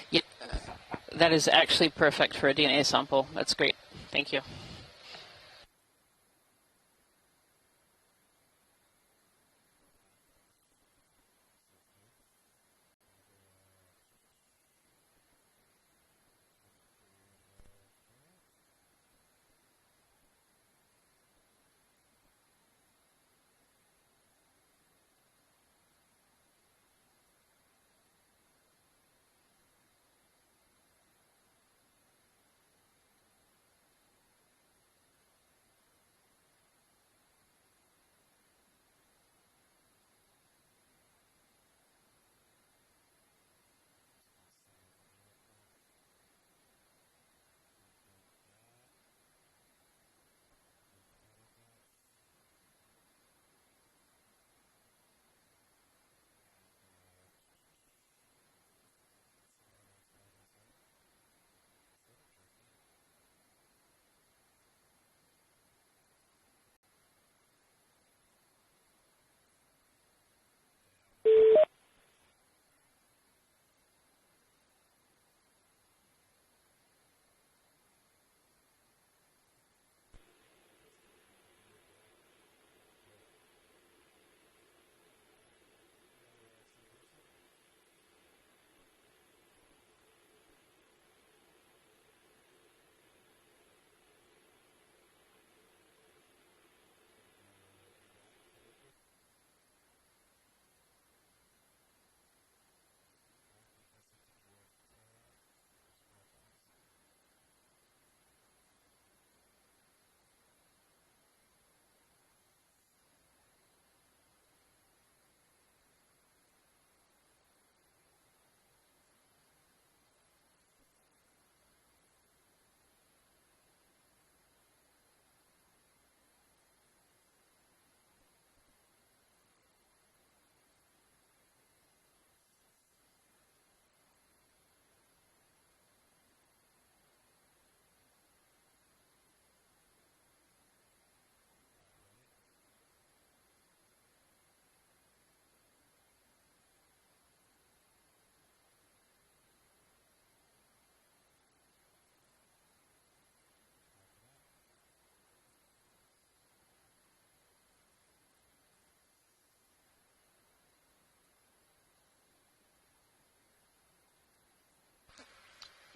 Yeah, that is actually perfect for a DNA sample. That's great. Thank you.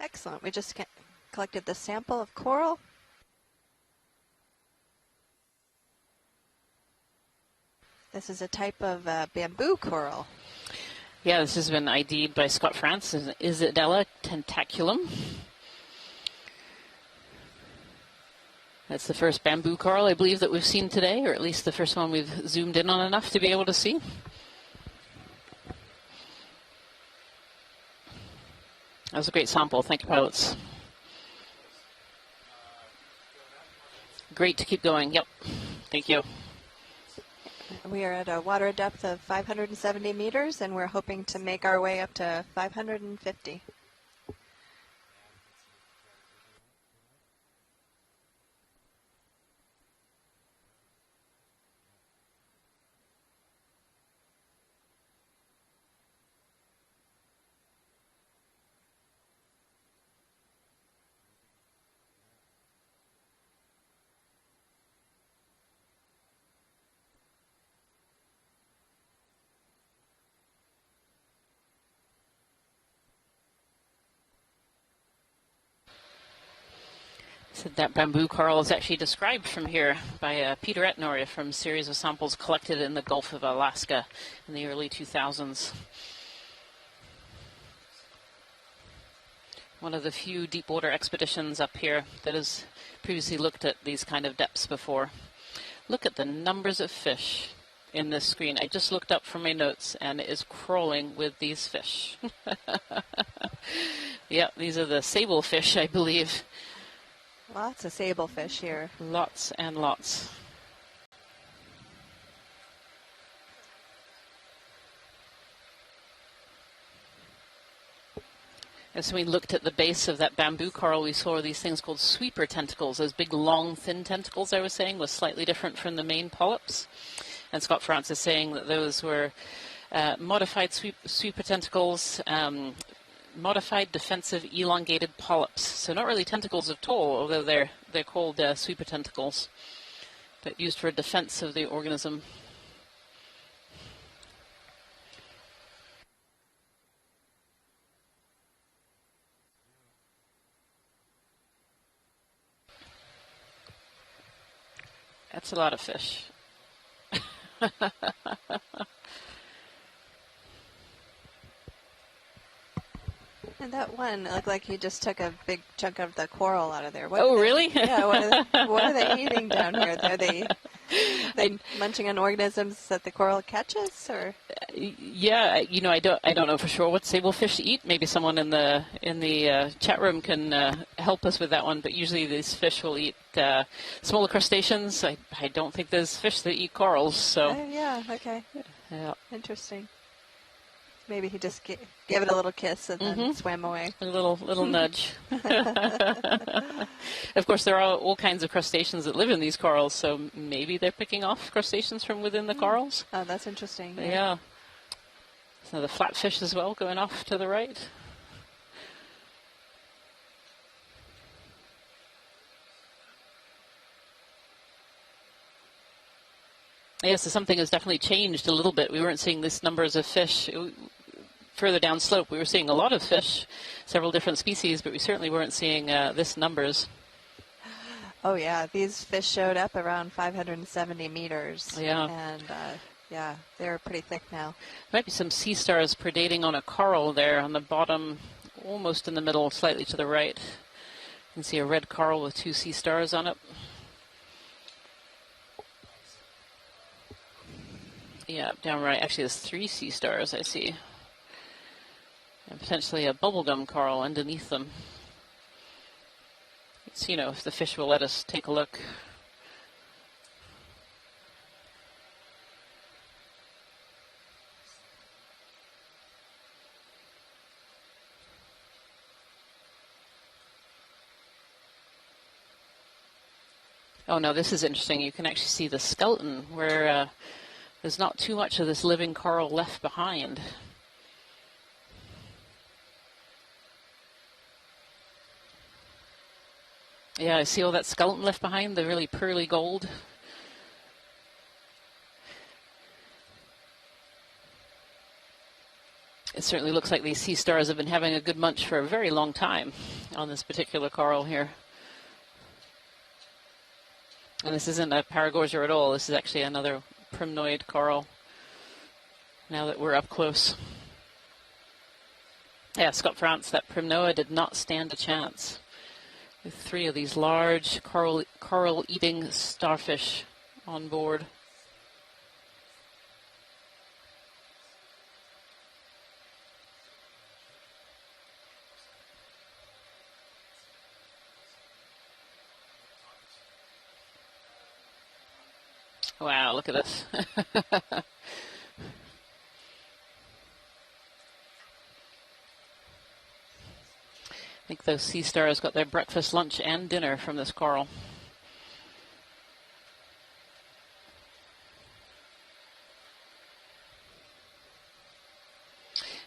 Excellent. We just collected the sample of coral. This is a type of bamboo coral. Yeah, this has been ID'd by Scott France as Isidella tentaculum. That's the first bamboo coral, I believe, that we've seen today, or at least the first one we've zoomed in on enough to be able to see. That was a great sample. Thank you, pilots. Great to keep going. Yep. Thank you. We are at a water depth of 570 meters, and we're hoping to make our way up to 550. So that bamboo coral is actually described from here by Peter Etnoria from a series of samples collected in the Gulf of Alaska in the early 2000s. One of the few deep water expeditions up here that has previously looked at these kind of depths before. Look at the numbers of fish in this screen. I just looked up from my notes and it is crawling with these fish. Yeah, these are the sable fish, I believe. Lots of sable fish here. Lots and lots. As we looked at the base of that bamboo coral, we saw these things called sweeper tentacles. Those big, long, thin tentacles I was saying was slightly different from the main polyps. And Scott France is saying that those were modified sweeper tentacles, modified defensive elongated polyps. So not really tentacles at all, although they're called sweeper tentacles, but used for defense of the organism. That's a lot of fish. And that one looked like he just took a big chunk of the coral out of there. Oh, really? Yeah, what are they eating down here? Are they munching on organisms that the coral catches, or? Yeah, you know, I don't know for sure what sablefish eat. Maybe someone in the chat room can help us with that one. But usually these fish will eat smaller crustaceans. I don't think there's fish that eat corals. So. Yeah. Okay. Yeah. Interesting. Maybe he just gave it a little kiss and then swam away. A little nudge. Of course, there are all kinds of crustaceans that live in these corals, so maybe they're picking off crustaceans from within the corals. Oh, that's interesting. Yeah. So the flatfish as well going off to the right. Yes, so something has definitely changed a little bit. We weren't seeing these numbers of fish. Further downslope, we were seeing a lot of fish, several different species, but we certainly weren't seeing this numbers. Oh, yeah. These fish showed up around 570 meters. Yeah. And, yeah, they're pretty thick now. Might be some sea stars predating on a coral there on the bottom, almost in the middle, slightly to the right. You can see a red coral with 2 sea stars on it. Yeah, down right. Actually, there's 3 sea stars, I see. And potentially a bubblegum coral underneath them. Let's see, if the fish will let us take a look. Oh, no, this is interesting. You can actually see the skeleton where there's not too much of this living coral left behind. Yeah, I see all that skeleton left behind, the really pearly gold. It certainly looks like these sea stars have been having a good munch for a very long time on this particular coral here. And this isn't a paragorgia at all. This is actually another primnoid coral, now that we're up close. Yeah, Scott France, that primnoa did not stand a chance with 3 of these large coral-eating starfish on board. Wow, look at this. I think those sea stars got their breakfast, lunch, and dinner from this coral.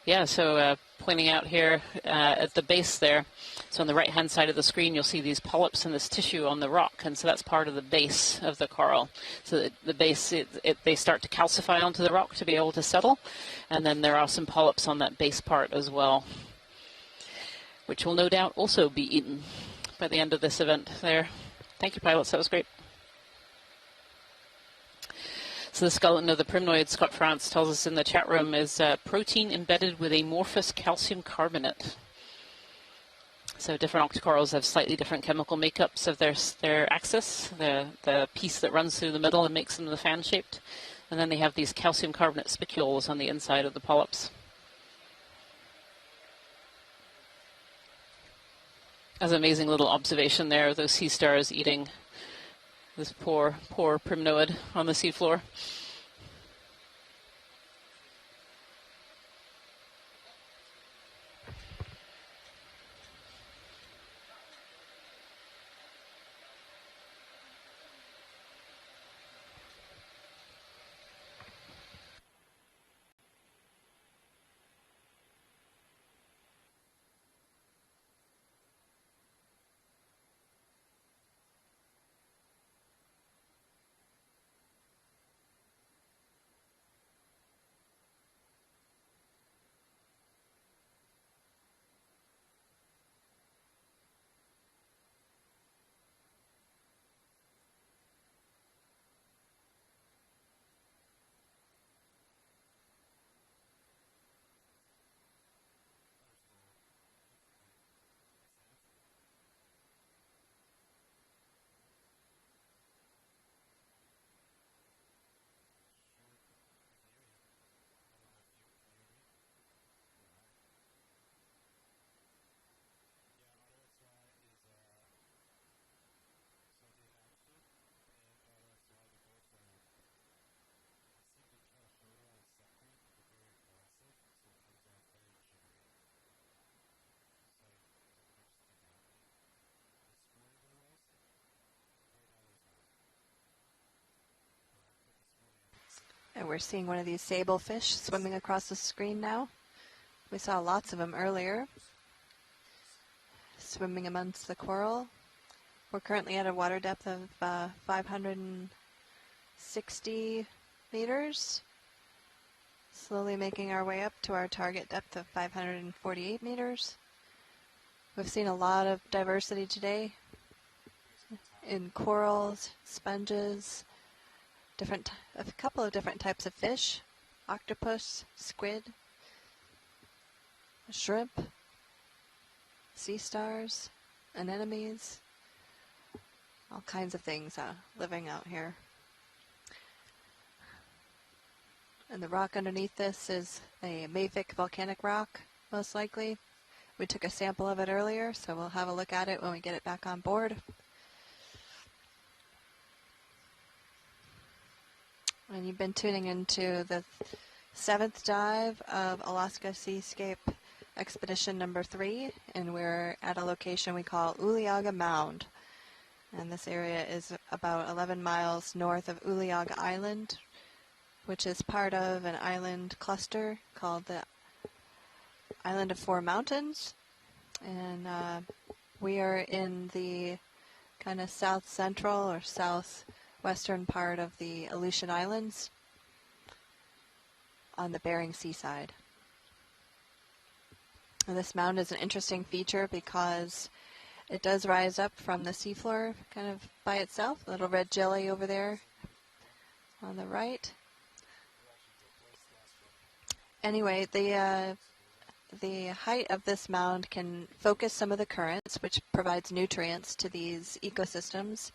Yeah, so pointing out here at the base there, so on the right-hand side of the screen, you'll see these polyps and this tissue on the rock, and so that's part of the base of the coral. So the base, they start to calcify onto the rock to be able to settle, and then there are some polyps on that base part as well, which will no doubt also be eaten by the end of this event there. Thank you, pilots. That was great. So the skeleton of the primnoid, Scott France tells us in the chat room, is protein embedded with amorphous calcium carbonate. So different octocorals have slightly different chemical makeups of their axis, the piece that runs through the middle and makes them the fan-shaped. And then they have these calcium carbonate spicules on the inside of the polyps. That's an amazing little observation there of those sea stars eating this poor primnoid on the seafloor. And we're seeing one of these sablefish swimming across the screen now. We saw lots of them earlier, swimming amongst the coral. We're currently at a water depth of 560 meters, slowly making our way up to our target depth of 548 meters. We've seen a lot of diversity today in corals, sponges, a couple of different types of fish, octopus, squid, shrimp, sea stars, anemones, all kinds of things living out here. And the rock underneath this is a mafic volcanic rock, most likely. We took a sample of it earlier, so we'll have a look at it when we get it back on board. And you've been tuning into the 7th dive of Alaska Seascape Expedition number 3, and we're at a location we call Uliaga Mound. And this area is about 11 miles north of Uliaga Island, which is part of an island cluster called the Island of Four Mountains. And we are in the kind of south central or southwestern part of the Aleutian Islands on the Bering Sea side. And this mound is an interesting feature because it does rise up from the seafloor kind of by itself. A little red jelly over there on the right. Anyway, the height of this mound can focus some of the currents, which provides nutrients to these ecosystems.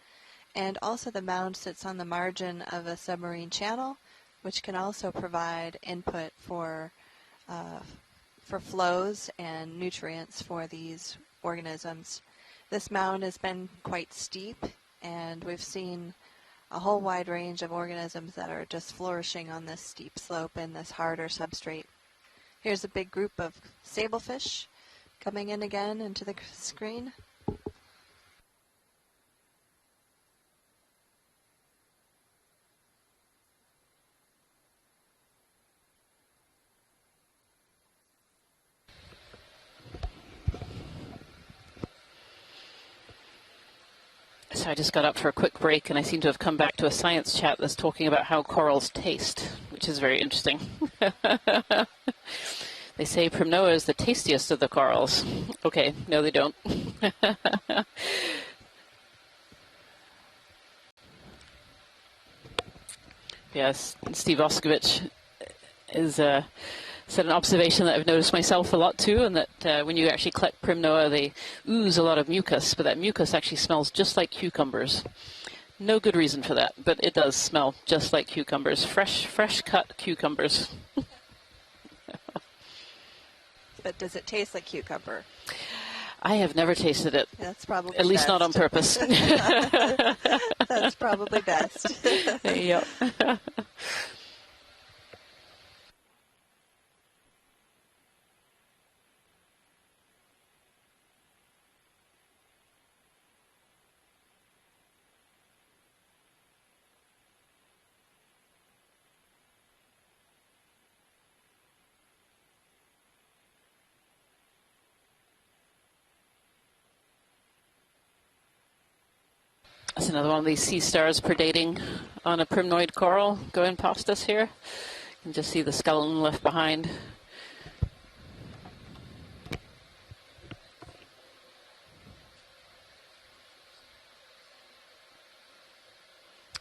And also the mound sits on the margin of a submarine channel, which can also provide input for flows and nutrients for these organisms. This mound has been quite steep, and we've seen a whole wide range of organisms that are just flourishing on this steep slope and this harder substrate. Here's a big group of sablefish coming in again into the screen. So I just got up for a quick break, and I seem to have come back to a science chat that's talking about how corals taste, which is very interesting. They say Primnoa is the tastiest of the corals. Okay, no they don't. Yes, Steve Oskovich is said an observation that I've noticed myself a lot too, and that when you actually collect primnoa, they ooze a lot of mucus, but that mucus actually smells just like cucumbers. No good reason for that, but it does smell just like cucumbers, fresh cut cucumbers. But does it taste like cucumber? I have never tasted it. That's probably at least best. not on purpose. That's probably best. Yep. That's another one of these sea stars predating on a primnoid coral going past us here. You can just see the skeleton left behind.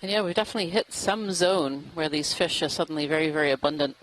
And yeah, we've definitely hit some zone where these fish are suddenly very, very abundant.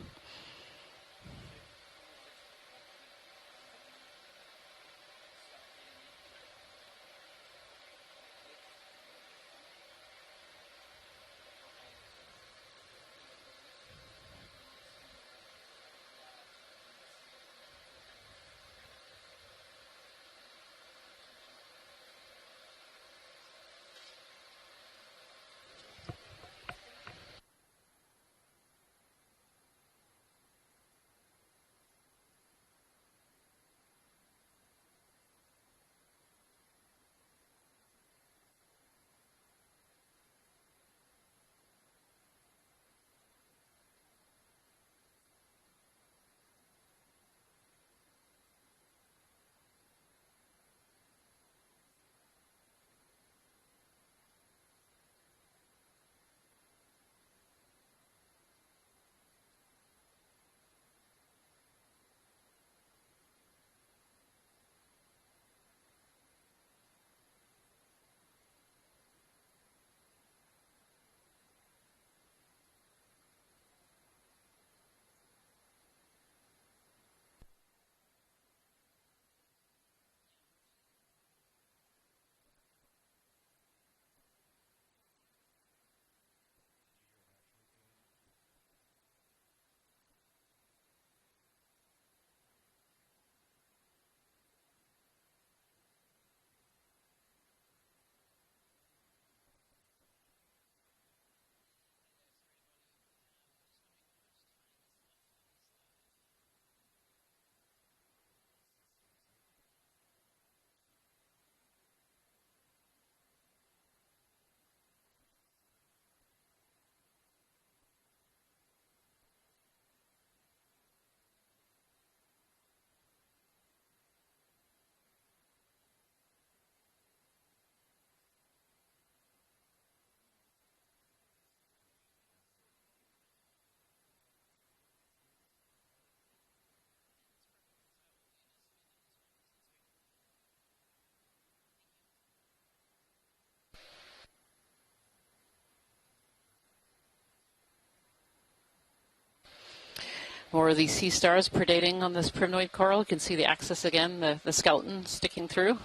More of these sea stars predating on this primnoid coral. You can see the axis again, the skeleton sticking through.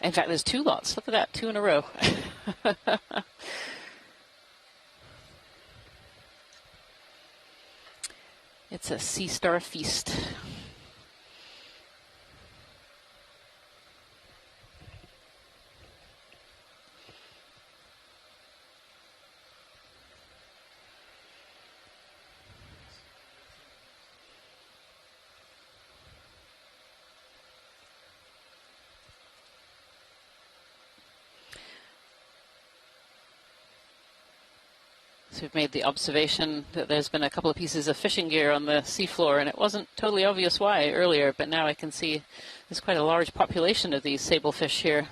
In fact, there's two lots. Look at that, two in a row. It's a sea star feast. So we've made the observation that there's been a couple of pieces of fishing gear on the seafloor, and it wasn't totally obvious why earlier, but now I can see there's quite a large population of these sablefish here.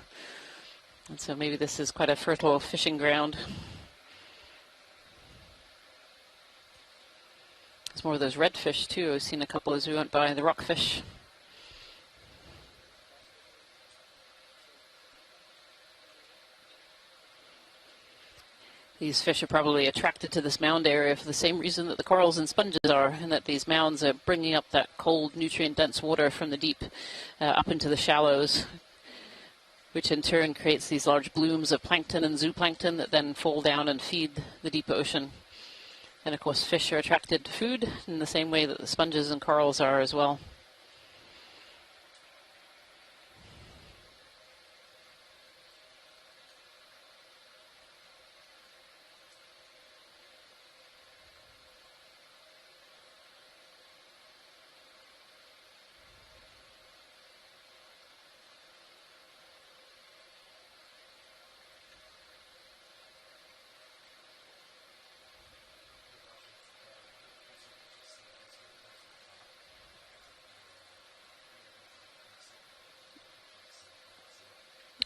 And so maybe this is quite a fertile fishing ground. There's more of those redfish too. I've seen a couple as we went by, the rockfish. These fish are probably attracted to this mound area for the same reason that the corals and sponges are, and that these mounds are bringing up that cold, nutrient-dense water from the deep up into the shallows, which in turn creates these large blooms of plankton and zooplankton that then fall down and feed the deep ocean. And of course, fish are attracted to food in the same way that the sponges and corals are as well.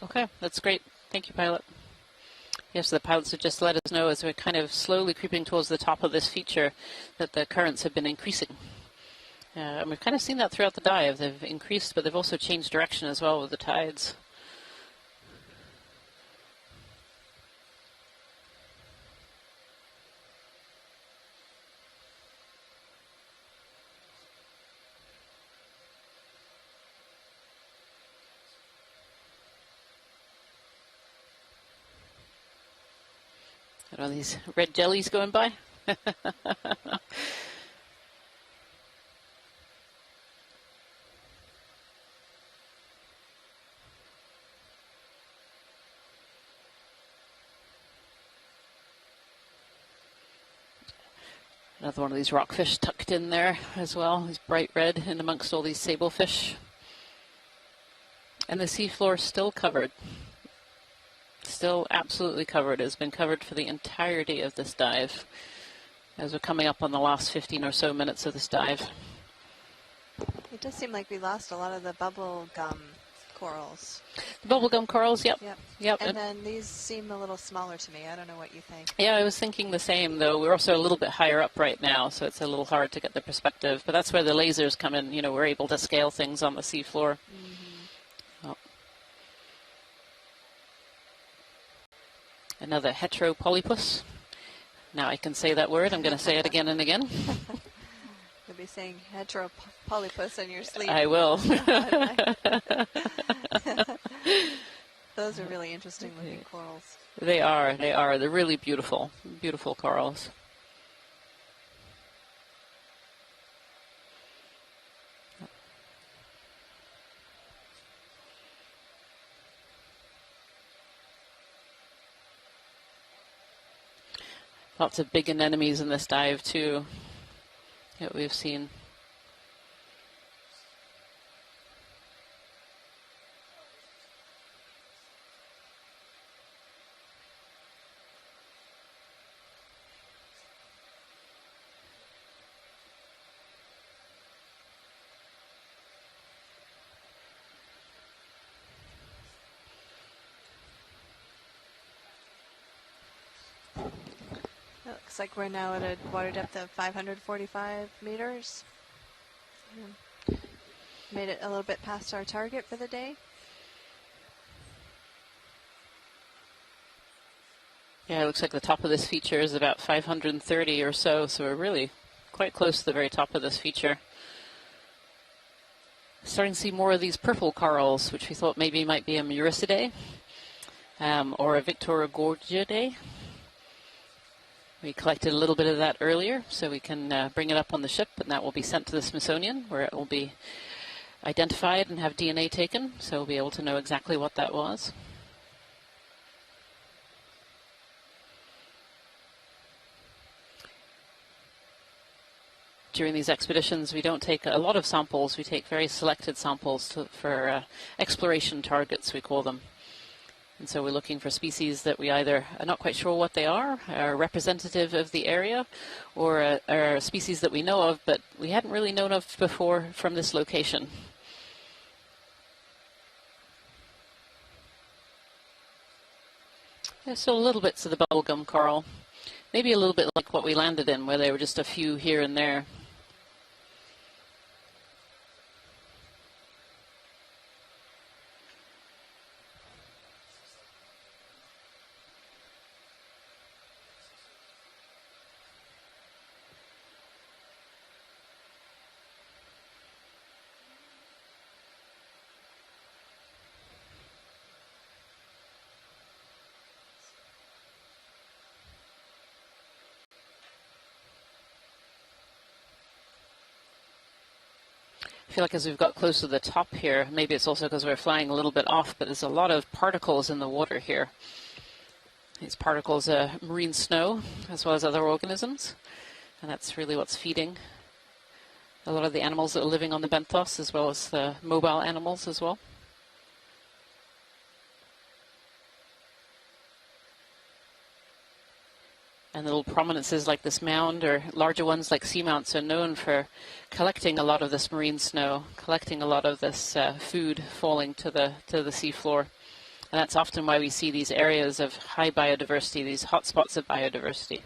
Okay, that's great. Thank you, pilot. Yes, the pilots have just let us know as we're kind of slowly creeping towards the top of this feature that the currents have been increasing. And we've kind of seen that throughout the dive. They've increased, but they've also changed direction as well with the tides. Are these red jellies going by? Another one of these rockfish tucked in there as well. He's bright red in amongst all these sablefish. And the seafloor is still covered. Still absolutely covered. It's been covered for the entirety of this dive as we're coming up on the last 15 or so minutes of this dive. It does seem like we lost a lot of the bubble gum corals. The bubblegum corals, yep. Yep. And then these seem a little smaller to me. I don't know what you think. Yeah, I was thinking the same, though. We're also a little bit higher up right now, so it's a little hard to get the perspective. But that's where the lasers come in. You know, we're able to scale things on the seafloor. Oh. Another heteropolypus. Now I can say that word. I'm going to say it again and again. You'll be saying heteropolypus in your sleep. I will. Those are really interesting looking corals. They are. They're really beautiful. Beautiful corals. Lots of big anemones in this dive too that we've seen. Looks like we're now at a water depth of 545 meters. Made it a little bit past our target for the day. Yeah, it looks like the top of this feature is about 530 or so, so we're really quite close to the very top of this feature. Starting to see more of these purple corals, which we thought maybe might be a Muricidae or a Victorogorgiidae. We collected a little bit of that earlier, so we can bring it up on the ship, and that will be sent to the Smithsonian, where it will be identified and have DNA taken, so we'll be able to know exactly what that was. During these expeditions, we don't take a lot of samples. We take very selected samples for exploration targets, we call them. And so we're looking for species that we either are not quite sure what they are representative of the area, or are species that we know of, but we hadn't really known of before from this location. There's still little bits of the bubblegum coral. Maybe a little bit like what we landed in, where there were just a few here and there. I feel like as we've got close to the top here, maybe it's also because we're flying a little bit off, but there's a lot of particles in the water here. These particles are marine snow as well as other organisms, and that's really what's feeding a lot of the animals that are living on the benthos, as well as the mobile animals as well. And little prominences like this mound, or larger ones like seamounts, are known for collecting a lot of this marine snow, collecting a lot of this food falling to the seafloor. And that's often why we see these areas of high biodiversity, these hotspots of biodiversity.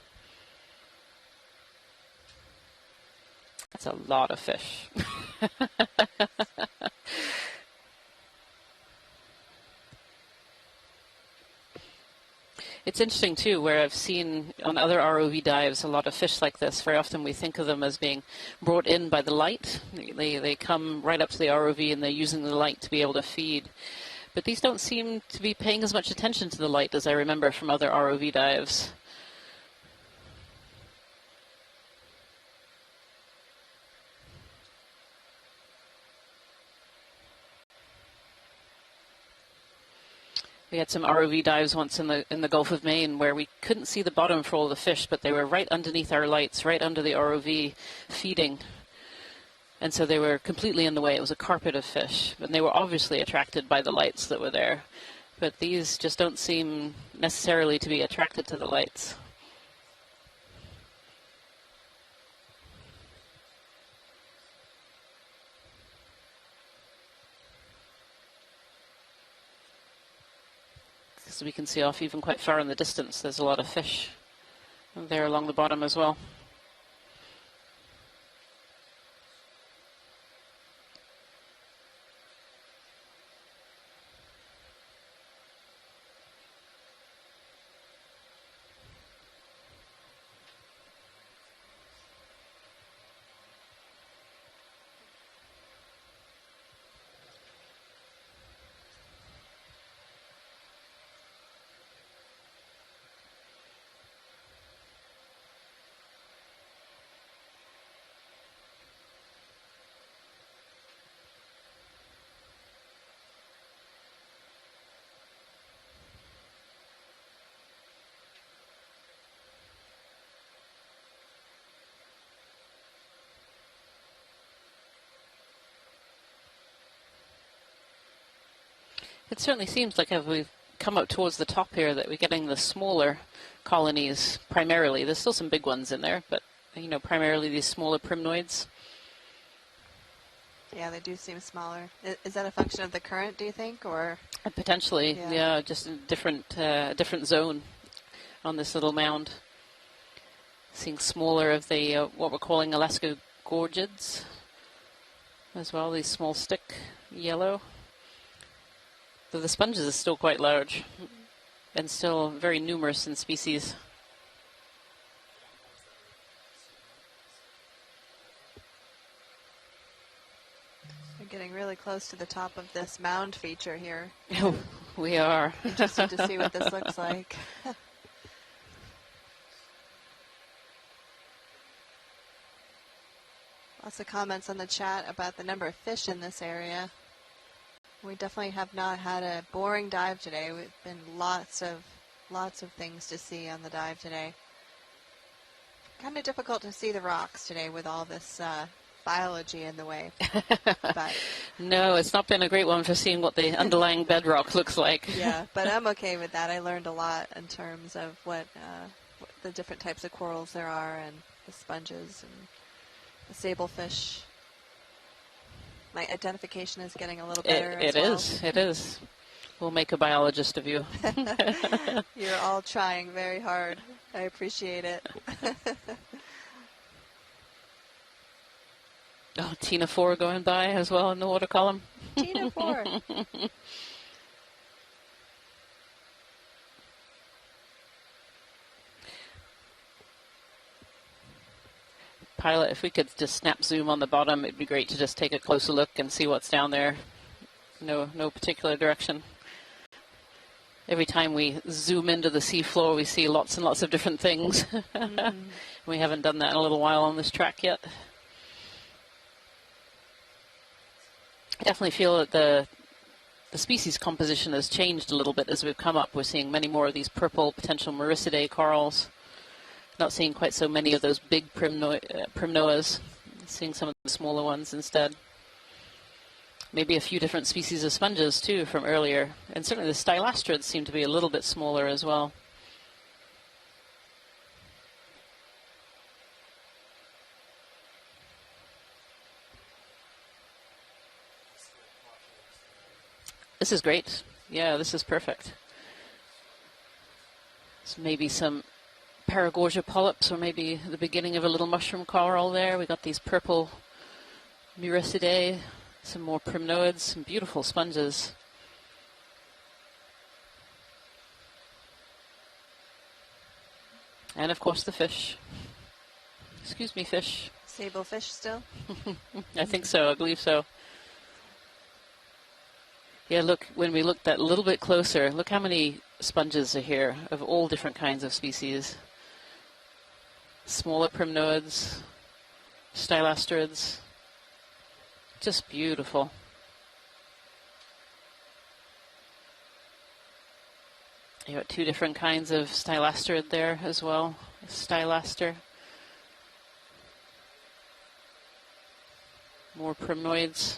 That's a lot of fish. It's interesting, too, where I've seen on other ROV dives a lot of fish like this. Very often we think of them as being brought in by the light. They come right up to the ROV and they're using the light to be able to feed. But these don't seem to be paying as much attention to the light as I remember from other ROV dives. We had some ROV dives once in the Gulf of Maine where we couldn't see the bottom for all the fish, but they were right underneath our lights, right under the ROV, feeding. And so they were completely in the way. It was a carpet of fish, and they were obviously attracted by the lights that were there. But these just don't seem necessarily to be attracted to the lights. So we can see off even quite far in the distance. There's a lot of fish there along the bottom as well. It certainly seems like as we've come up towards the top here that we're getting the smaller colonies primarily. There's still some big ones in there, but primarily these smaller primnoids. Yeah, they do seem smaller. Is that a function of the current, do you think, or? Potentially, yeah, just a different zone on this little mound. Seeing smaller of the what we're calling Alaska gorgids as well. These small stick yellow. Though the sponges are still quite large and still very numerous in species. We're getting really close to the top of this mound feature here. Oh, we are. Interested to see what this looks like. Lots of comments on the chat about the number of fish in this area. We definitely have not had a boring dive today. We've been lots of things to see on the dive today. Kind of difficult to see the rocks today with all this biology in the way. But no, it's not been a great one for seeing what the underlying bedrock looks like. Yeah, but I'm okay with that. I learned a lot in terms of what the different types of corals there are, and the sponges and the sablefish. My identification is getting a little better as well. It is. We'll make a biologist of you. You're all trying very hard. I appreciate it. Oh, Tina 4 going by as well in the water column. Tina 4. Pilot, if we could just snap zoom on the bottom, it'd be great to just take a closer look and see what's down there. No particular direction. Every time we zoom into the seafloor, we see lots and lots of different things. Mm-hmm. We haven't done that in a little while on this track yet. I definitely feel that the species composition has changed a little bit as we've come up. We're seeing many more of these purple potential Maricidae corals. Not seeing quite so many of those big primnoas. Seeing some of the smaller ones instead. Maybe a few different species of sponges too from earlier. And certainly the stylastrids seem to be a little bit smaller as well. This is great. Yeah, this is perfect. So maybe some Paragorgia polyps, or maybe the beginning of a little mushroom coral there. We got these purple Muricidae, some more primnoids, some beautiful sponges. And of course the fish. Excuse me, fish. Sablefish still? I think so, I believe so. Yeah, look, when we looked at a little bit closer, look how many sponges are here of all different kinds of species. Smaller primnoids, stylastrids, just beautiful. You got two different kinds of stylastrid there as well. Stylaster. More primnoids.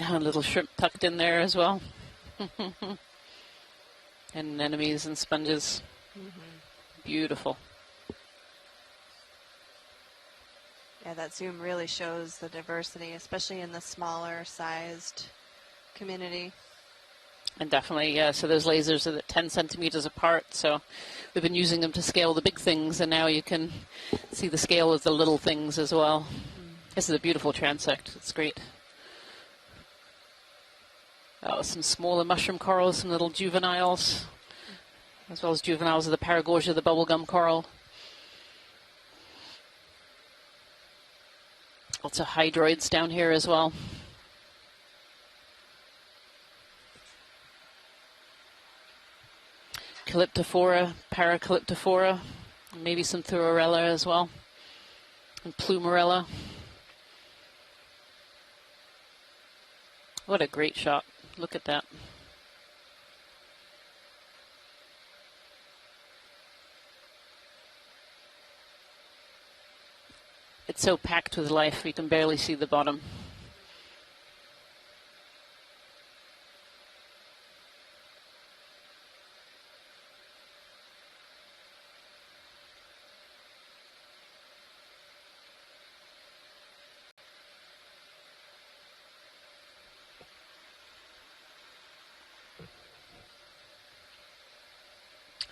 A little shrimp tucked in there as well. And anemones and sponges. Beautiful. Yeah, that zoom really shows the diversity, especially in the smaller sized community. And definitely, yeah, so those lasers are 10 centimeters apart, so we've been using them to scale the big things, and now you can see the scale of the little things as well. This is a beautiful transect. It's great. Oh, some smaller mushroom corals, some little juveniles, as well as juveniles of the Paragorgia, the bubblegum coral. Lots of hydroids down here as well. Calyptophora, Paracalyptophora, maybe some Thurorella as well, and Plumarella. What a great shot. Look at that. It's so packed with life, you can barely see the bottom.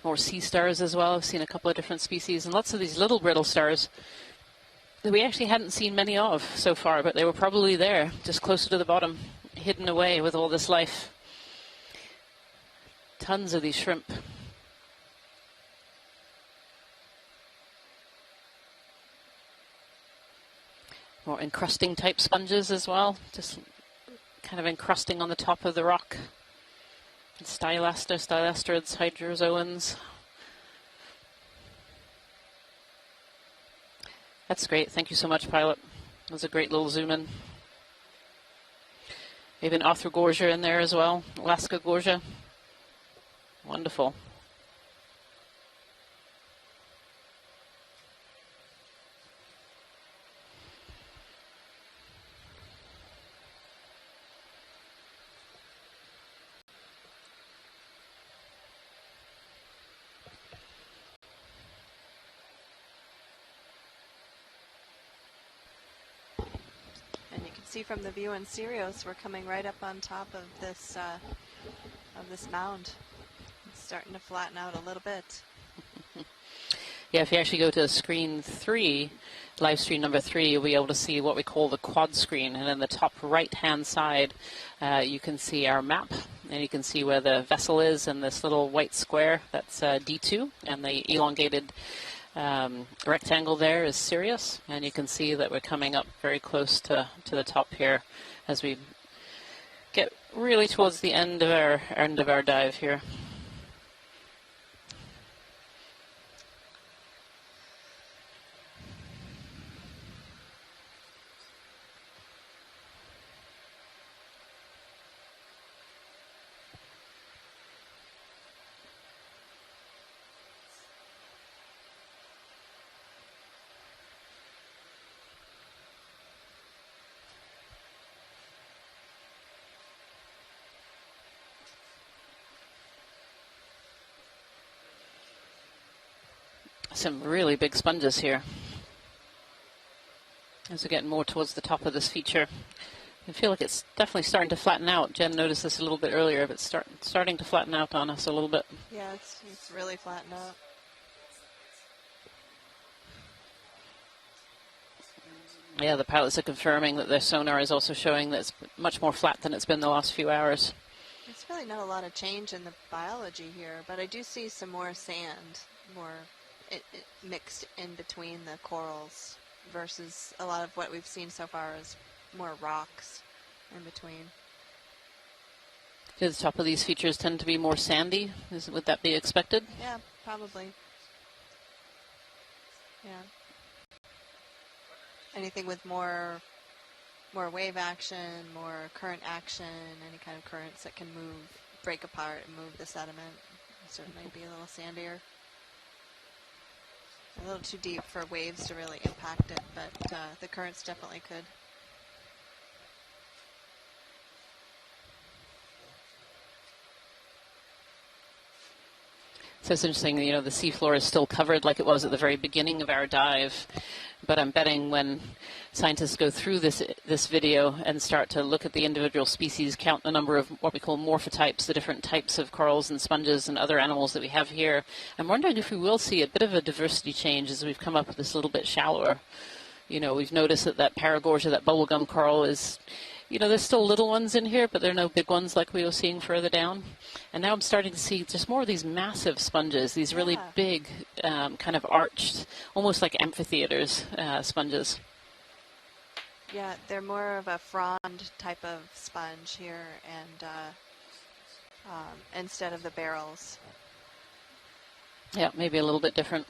More sea stars as well. I've seen a couple of different species and lots of these little brittle stars that we actually hadn't seen many of so far, but they were probably there, just closer to the bottom, hidden away with all this life. Tons of these shrimp. More encrusting type sponges as well, just kind of encrusting on the top of the rock. Stylastrids, hydrozoans. That's great. Thank you so much, Pilot. That was a great little zoom in. Maybe an Arthrogorgia in there as well. Alaska Gorgia. Wonderful. See from the view in Sirius, we're coming right up on top of this mound. It's starting to flatten out a little bit. Yeah, if you actually go to screen 3, live stream number 3, you'll be able to see what we call the quad screen. And in the top right-hand side, you can see our map, and you can see where the vessel is and this little white square. That's D2, and the elongated rectangle there is Sirius, and you can see that we're coming up very close to the top here as we get really towards the end of our dive here. Some really big sponges here. As we're getting more towards the top of this feature, I feel like it's definitely starting to flatten out. Jen noticed this a little bit earlier, but starting to flatten out on us a little bit. Yeah, it's really flattened out. Yeah, the pilots are confirming that their sonar is also showing that it's much more flat than it's been the last few hours. There's really not a lot of change in the biology here, but I do see some more sand, it mixed in between the corals versus a lot of what we've seen so far is more rocks in between. Do the top of these features tend to be more sandy? Would that be expected? Yeah, probably. Yeah. Anything with more wave action, more current action, any kind of currents that can break apart and move the sediment, will certainly be a little sandier. A little too deep for waves to really impact it, but the currents definitely could. So it's interesting, you know, the seafloor is still covered like it was at the very beginning of our dive, but I'm betting when scientists go through this video and start to look at the individual species, count the number of what we call morphotypes, the different types of corals and sponges and other animals that we have here, I'm wondering if we will see a bit of a diversity change as we've come up with this little bit shallower. You know, we've noticed that Paragorgia, that bubblegum coral is, you know, there's still little ones in here, but there are no big ones like we were seeing further down. And now I'm starting to see just more of these massive sponges, these really big, kind of arched, almost like amphitheaters sponges. Yeah, they're more of a frond type of sponge here, and instead of the barrels. Yeah, maybe a little bit different.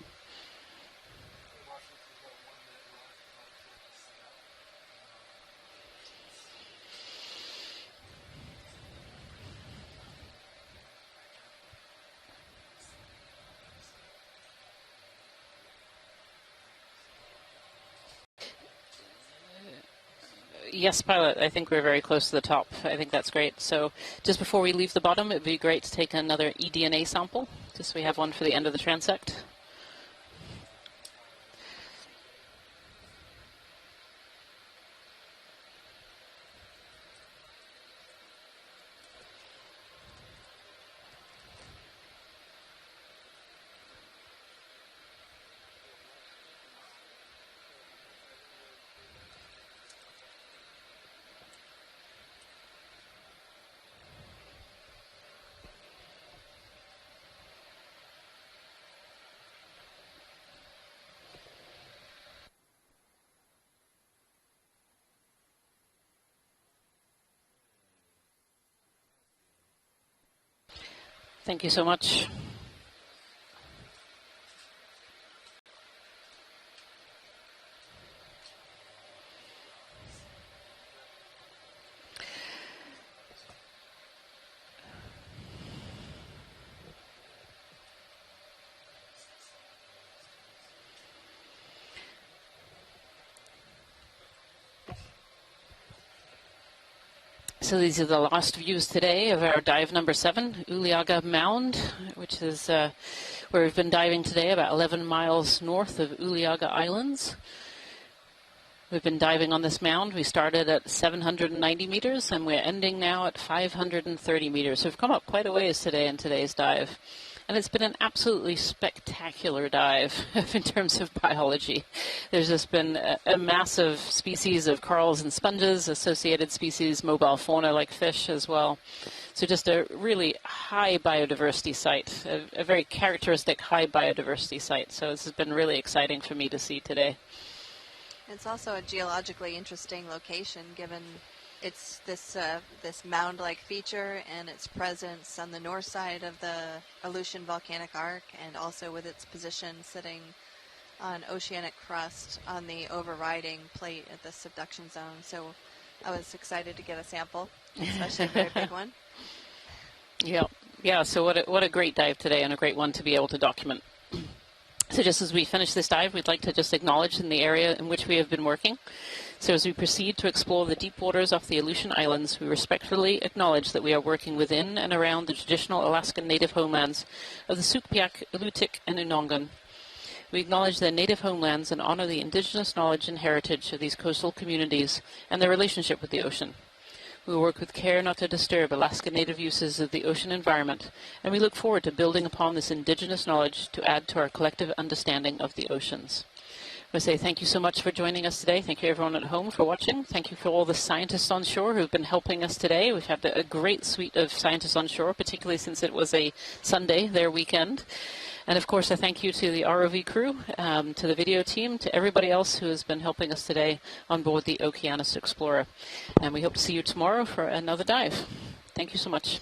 Yes, pilot, I think we're very close to the top. I think that's great. So just before we leave the bottom, it would be great to take another eDNA sample, just so we have one for the end of the transect. Thank you so much. So these are the last views today of our dive number 7, Uliaga Mound, which is where we've been diving today, about 11 miles north of Uliaga Islands. We've been diving on this mound. We started at 790 meters, and we're ending now at 530 meters. So we've come up quite a ways today in today's dive. And it's been an absolutely spectacular dive in terms of biology. There's just been a massive species of corals and sponges, associated species, mobile fauna like fish as well. So just a really high biodiversity site, a very characteristic high biodiversity site. So this has been really exciting for me to see today. It's also a geologically interesting location, given it's this mound-like feature and its presence on the north side of the Aleutian volcanic arc, and also with its position sitting on oceanic crust on the overriding plate at the subduction zone. So I was excited to get a sample, especially a very big one. Yeah. So what a great dive today, and a great one to be able to document. So just as we finish this dive, we'd like to just acknowledge in the area in which we have been working. So as we proceed to explore the deep waters off the Aleutian Islands, we respectfully acknowledge that we are working within and around the traditional Alaskan native homelands of the Sugpiaq, Alutiiq, and Unongan. We acknowledge their native homelands and honor the indigenous knowledge and heritage of these coastal communities and their relationship with the ocean. We will work with care not to disturb Alaska Native uses of the ocean environment, and we look forward to building upon this indigenous knowledge to add to our collective understanding of the oceans. I say thank you so much for joining us today. Thank you everyone at home for watching. Thank you for all the scientists on shore who've been helping us today. We've had a great suite of scientists on shore, particularly since it was a Sunday, their weekend. And of course, I thank you to the ROV crew, to the video team, to everybody else who has been helping us today on board the Okeanos Explorer. And we hope to see you tomorrow for another dive. Thank you so much.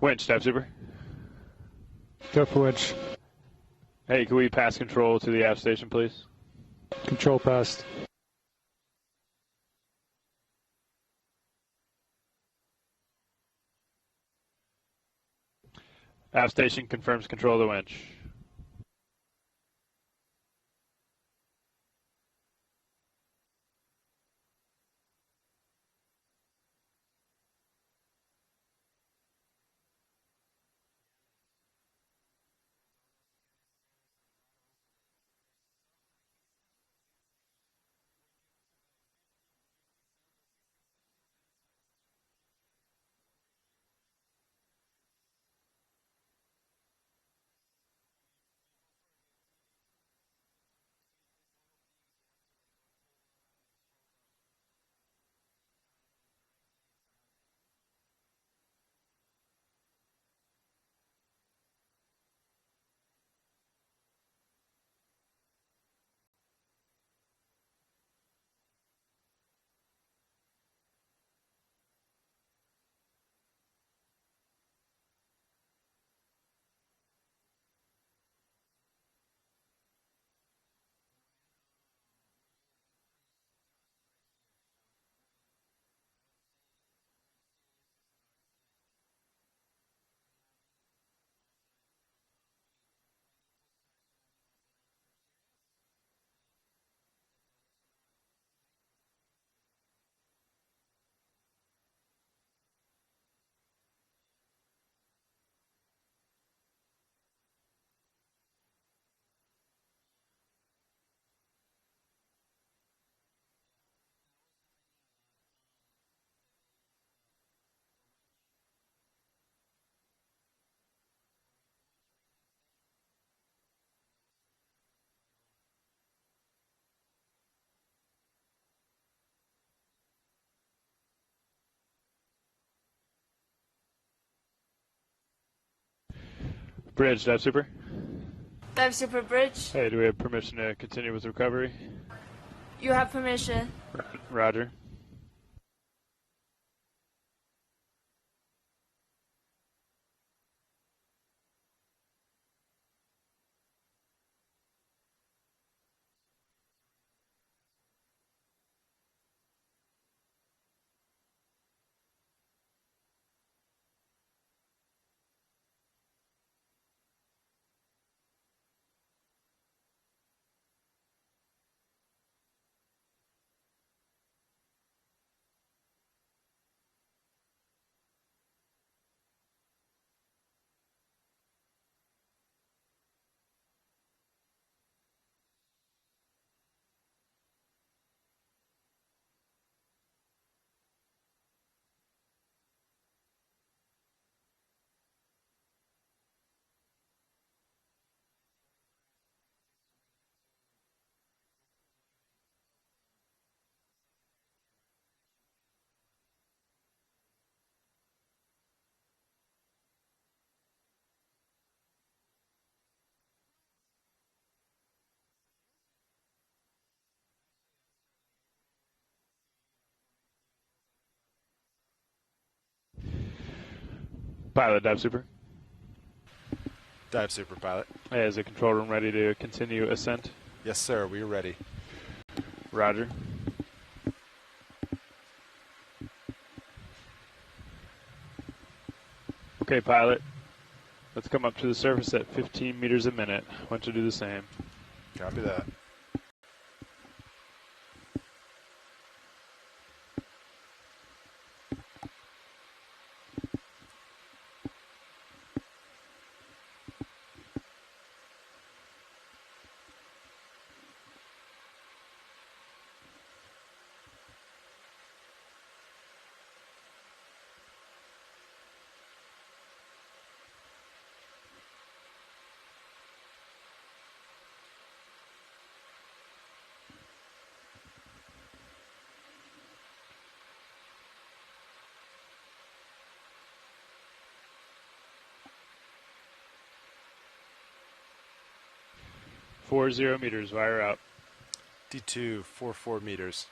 Winch, dive super. Go for winch. Hey, can we pass control to the aft station, please? Control passed. Aft station confirms control of the winch. Bridge, dive super. Dive super bridge. Hey, do we have permission to continue with recovery? You have permission. Roger. Pilot, dive super. Dive super, pilot. Hey, is the control room ready to continue ascent? Yes, sir. We are ready. Roger. Okay, pilot. Let's come up to the surface at 15 meters a minute. I want you to do the same. Copy that. Four 0 meters, wire out. D2, 4 meters.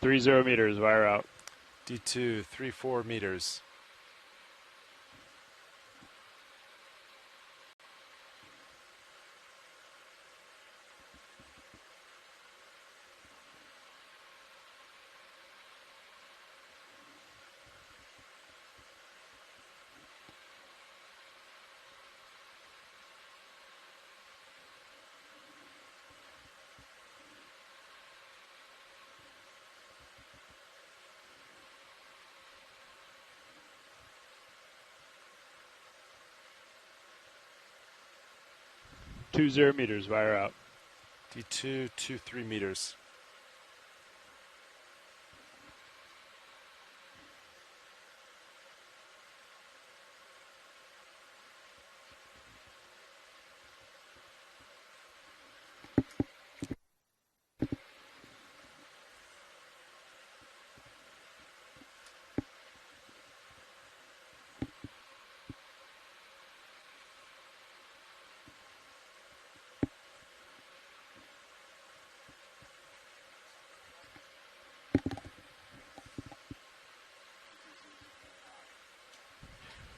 30 meters, wire out. D234 meters. Two 0 meters, wire out. D223 meters.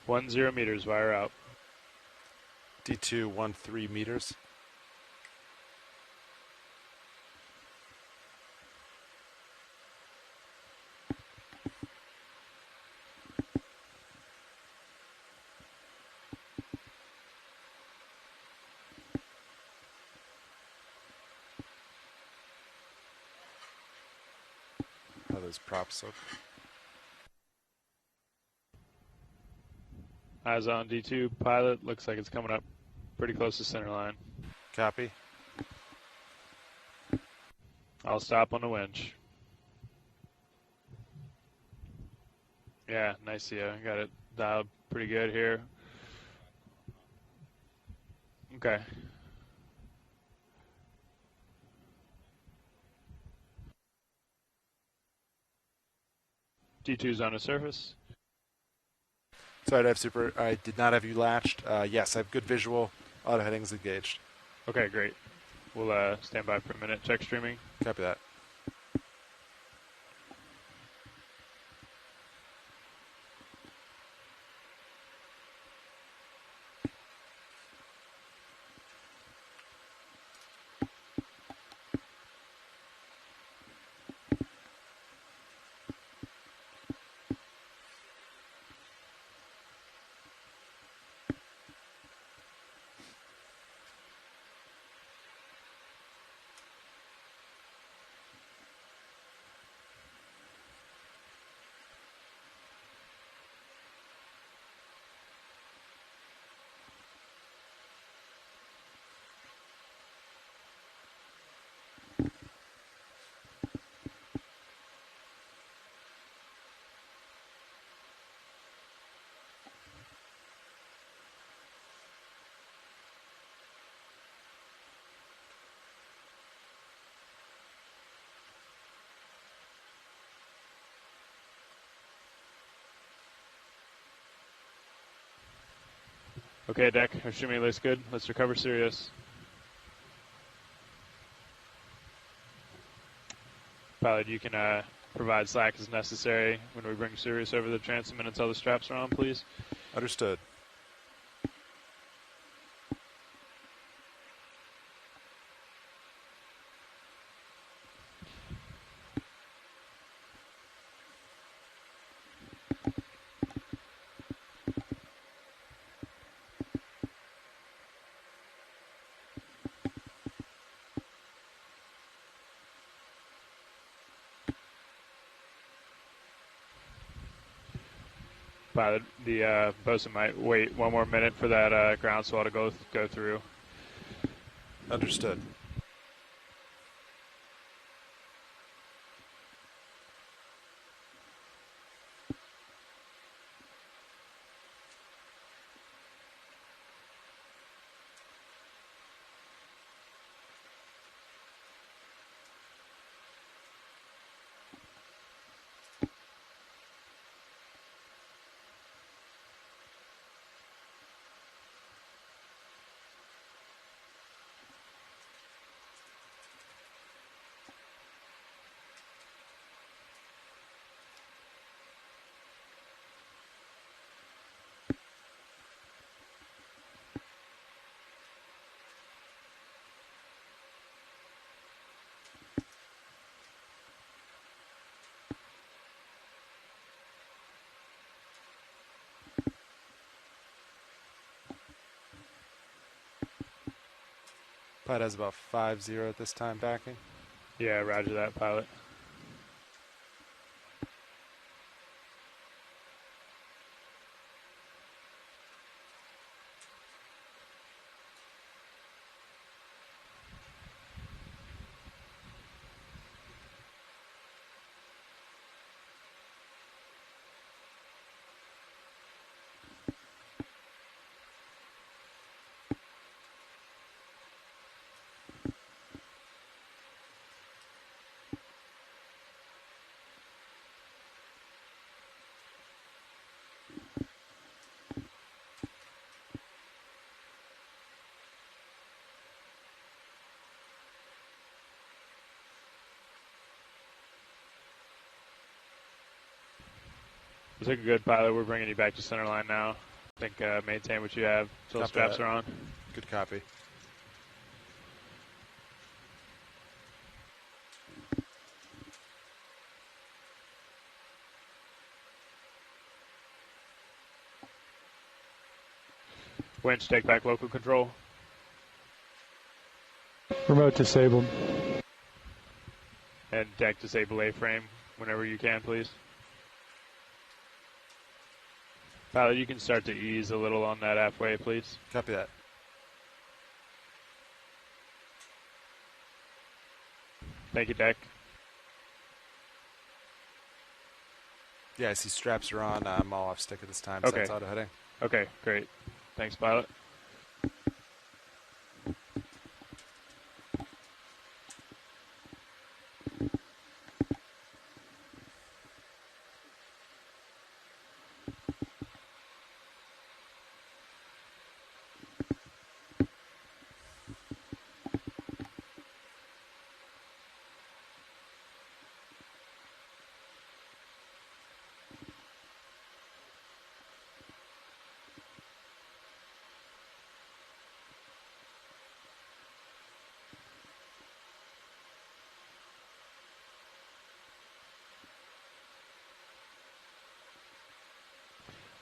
One 0 meters, wire out. D213 meters. How those props up? Eyes on D2 pilot. Looks like it's coming up pretty close to center line. Copy. I'll stop on the winch. Yeah, nice. Yeah, got it dialed pretty good here. Okay. D2's on the surface. Sorry, Dive Super. I did not have you latched. Yes, I have good visual. Auto headings engaged. Okay, great. We'll stand by for a minute. Check streaming. Copy that. Okay, deck. Our streaming looks good. Let's recover Sirius. Pilot, you can provide slack as necessary when we bring Sirius over the transom and until the straps are on, please. Understood. Pilot, the bosun might wait one more minute for that ground swell to go through. Understood. Pilot has about 5-0 at this time backing. Yeah, roger that, pilot. Looks like a good, pilot. We're bringing you back to center line now. I think maintain what you have until the straps are on. Good copy. Winch, take back local control. Remote disabled. And deck disable A-frame whenever you can, please. Pilot, you can start to ease a little on that halfway, please. Copy that. Thank you, deck. Yeah, I see straps are on. I'm all off stick at this time, so Okay. that's auto heading. Okay, great. Thanks, pilot.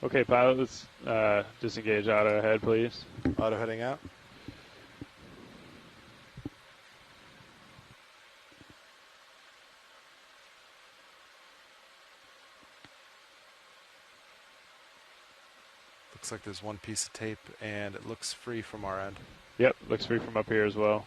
Okay, pilot, let's disengage auto ahead, please. Auto heading out. Looks like there's one piece of tape, and it looks free from our end. Yep, looks free from up here as well.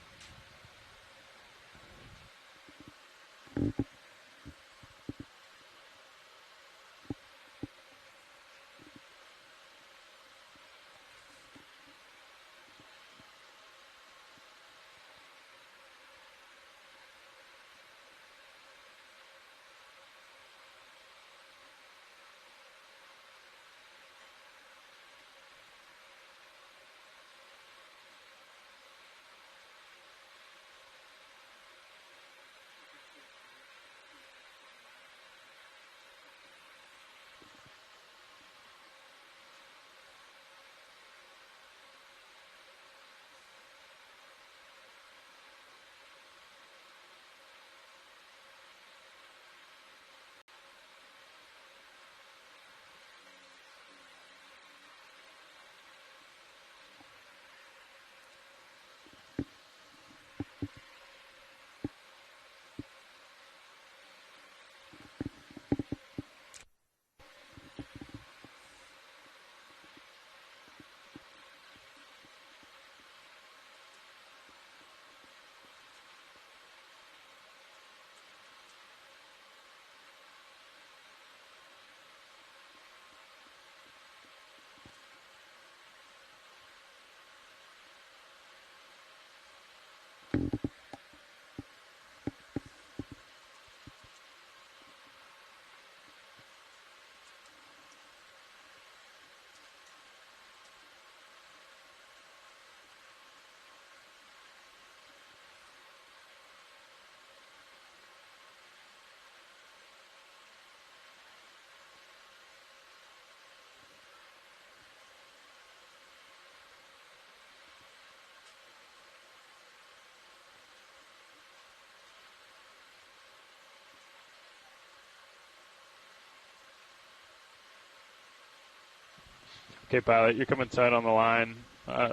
Okay, pilot, you're coming tight on the line.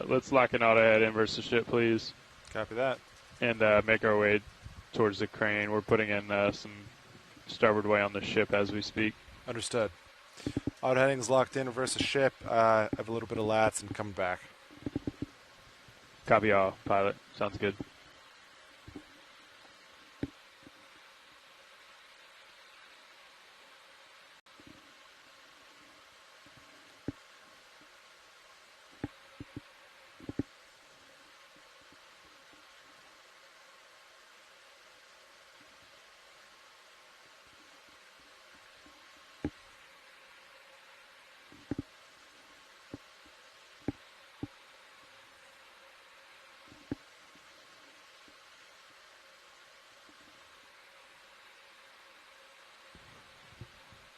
Let's lock in auto head in versus ship, please. Copy that. And make our way towards the crane. We're putting in some starboard way on the ship as we speak. Understood. Auto heading's locked in, reverse the ship. I have a little bit of lats and coming back. Copy all, pilot. Sounds good.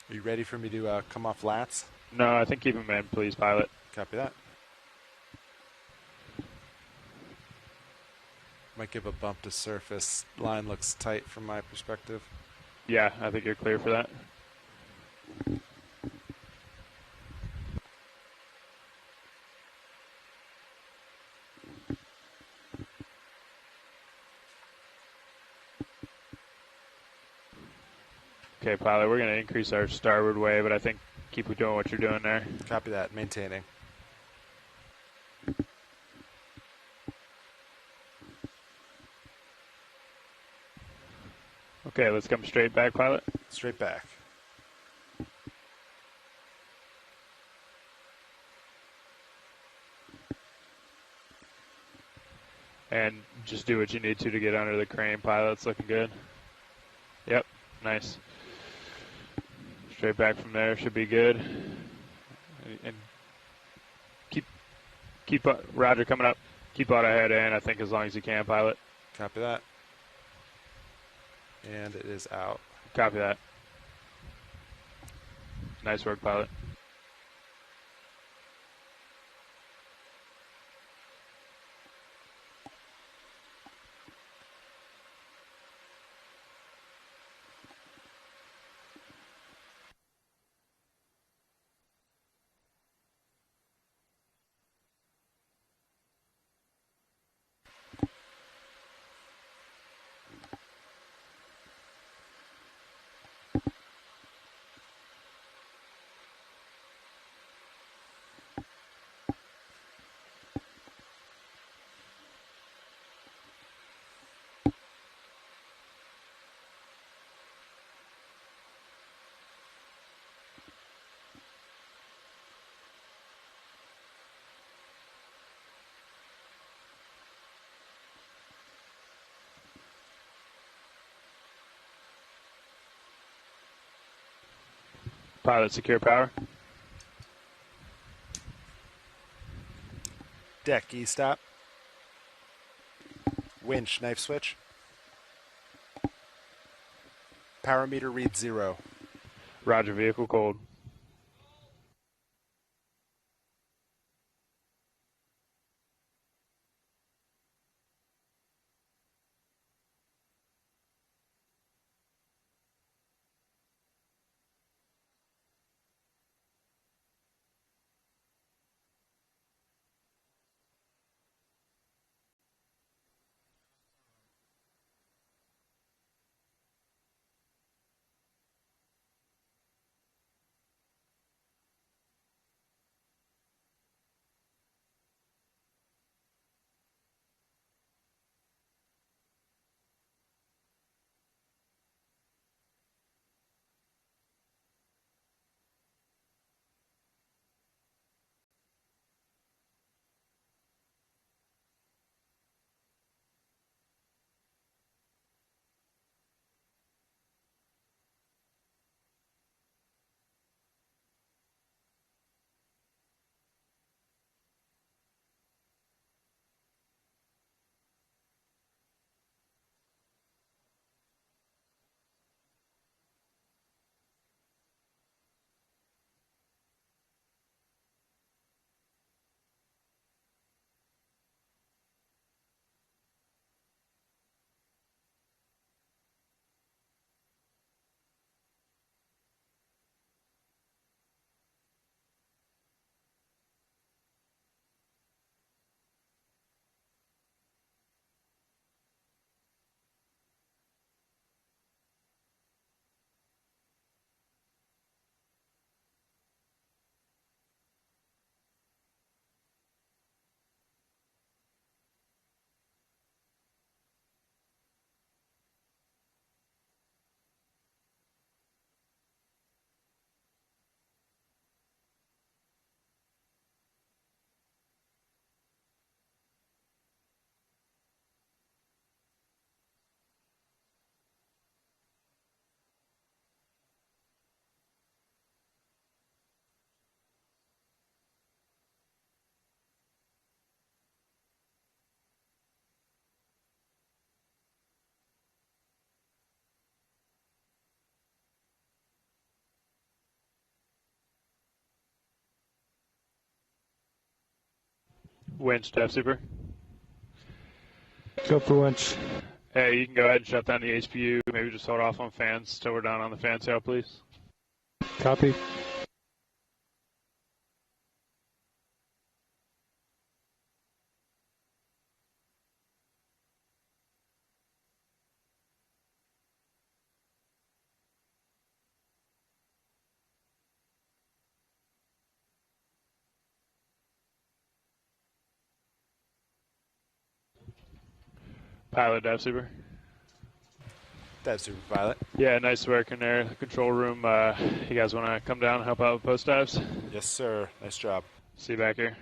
Are you ready for me to come off lats? No, I think keep him in, please, pilot. Copy that. Might give a bump to surface. Line looks tight from my perspective. Yeah, I think you're clear for that. Okay, pilot, we're going to increase our starboard way, but I think keep doing what you're doing there. Copy that. Maintaining. Okay, let's come straight back, pilot. Straight back. And just do what you need to get under the crane, pilot. It's looking good. Yep, nice. Straight back from there should be good. And keep Roger coming up. Keep auto head in, I think, as long as you can, pilot. Copy that. And it is out. Copy that. Nice work, pilot. Pilot, secure power. Deck, E-stop. Winch, knife switch. Power meter reads 0. Roger, vehicle cold. Winch, Dev Super. Go for winch. Hey, you can go ahead and shut down the HPU. Maybe just hold off on fans till we're down on the fan tail, please. Copy. Pilot, Dev Super. Dev Super Pilot. Yeah, nice work in there. Control room, you guys want to come down and help out with post dives? Yes, sir. Nice job. See you back here.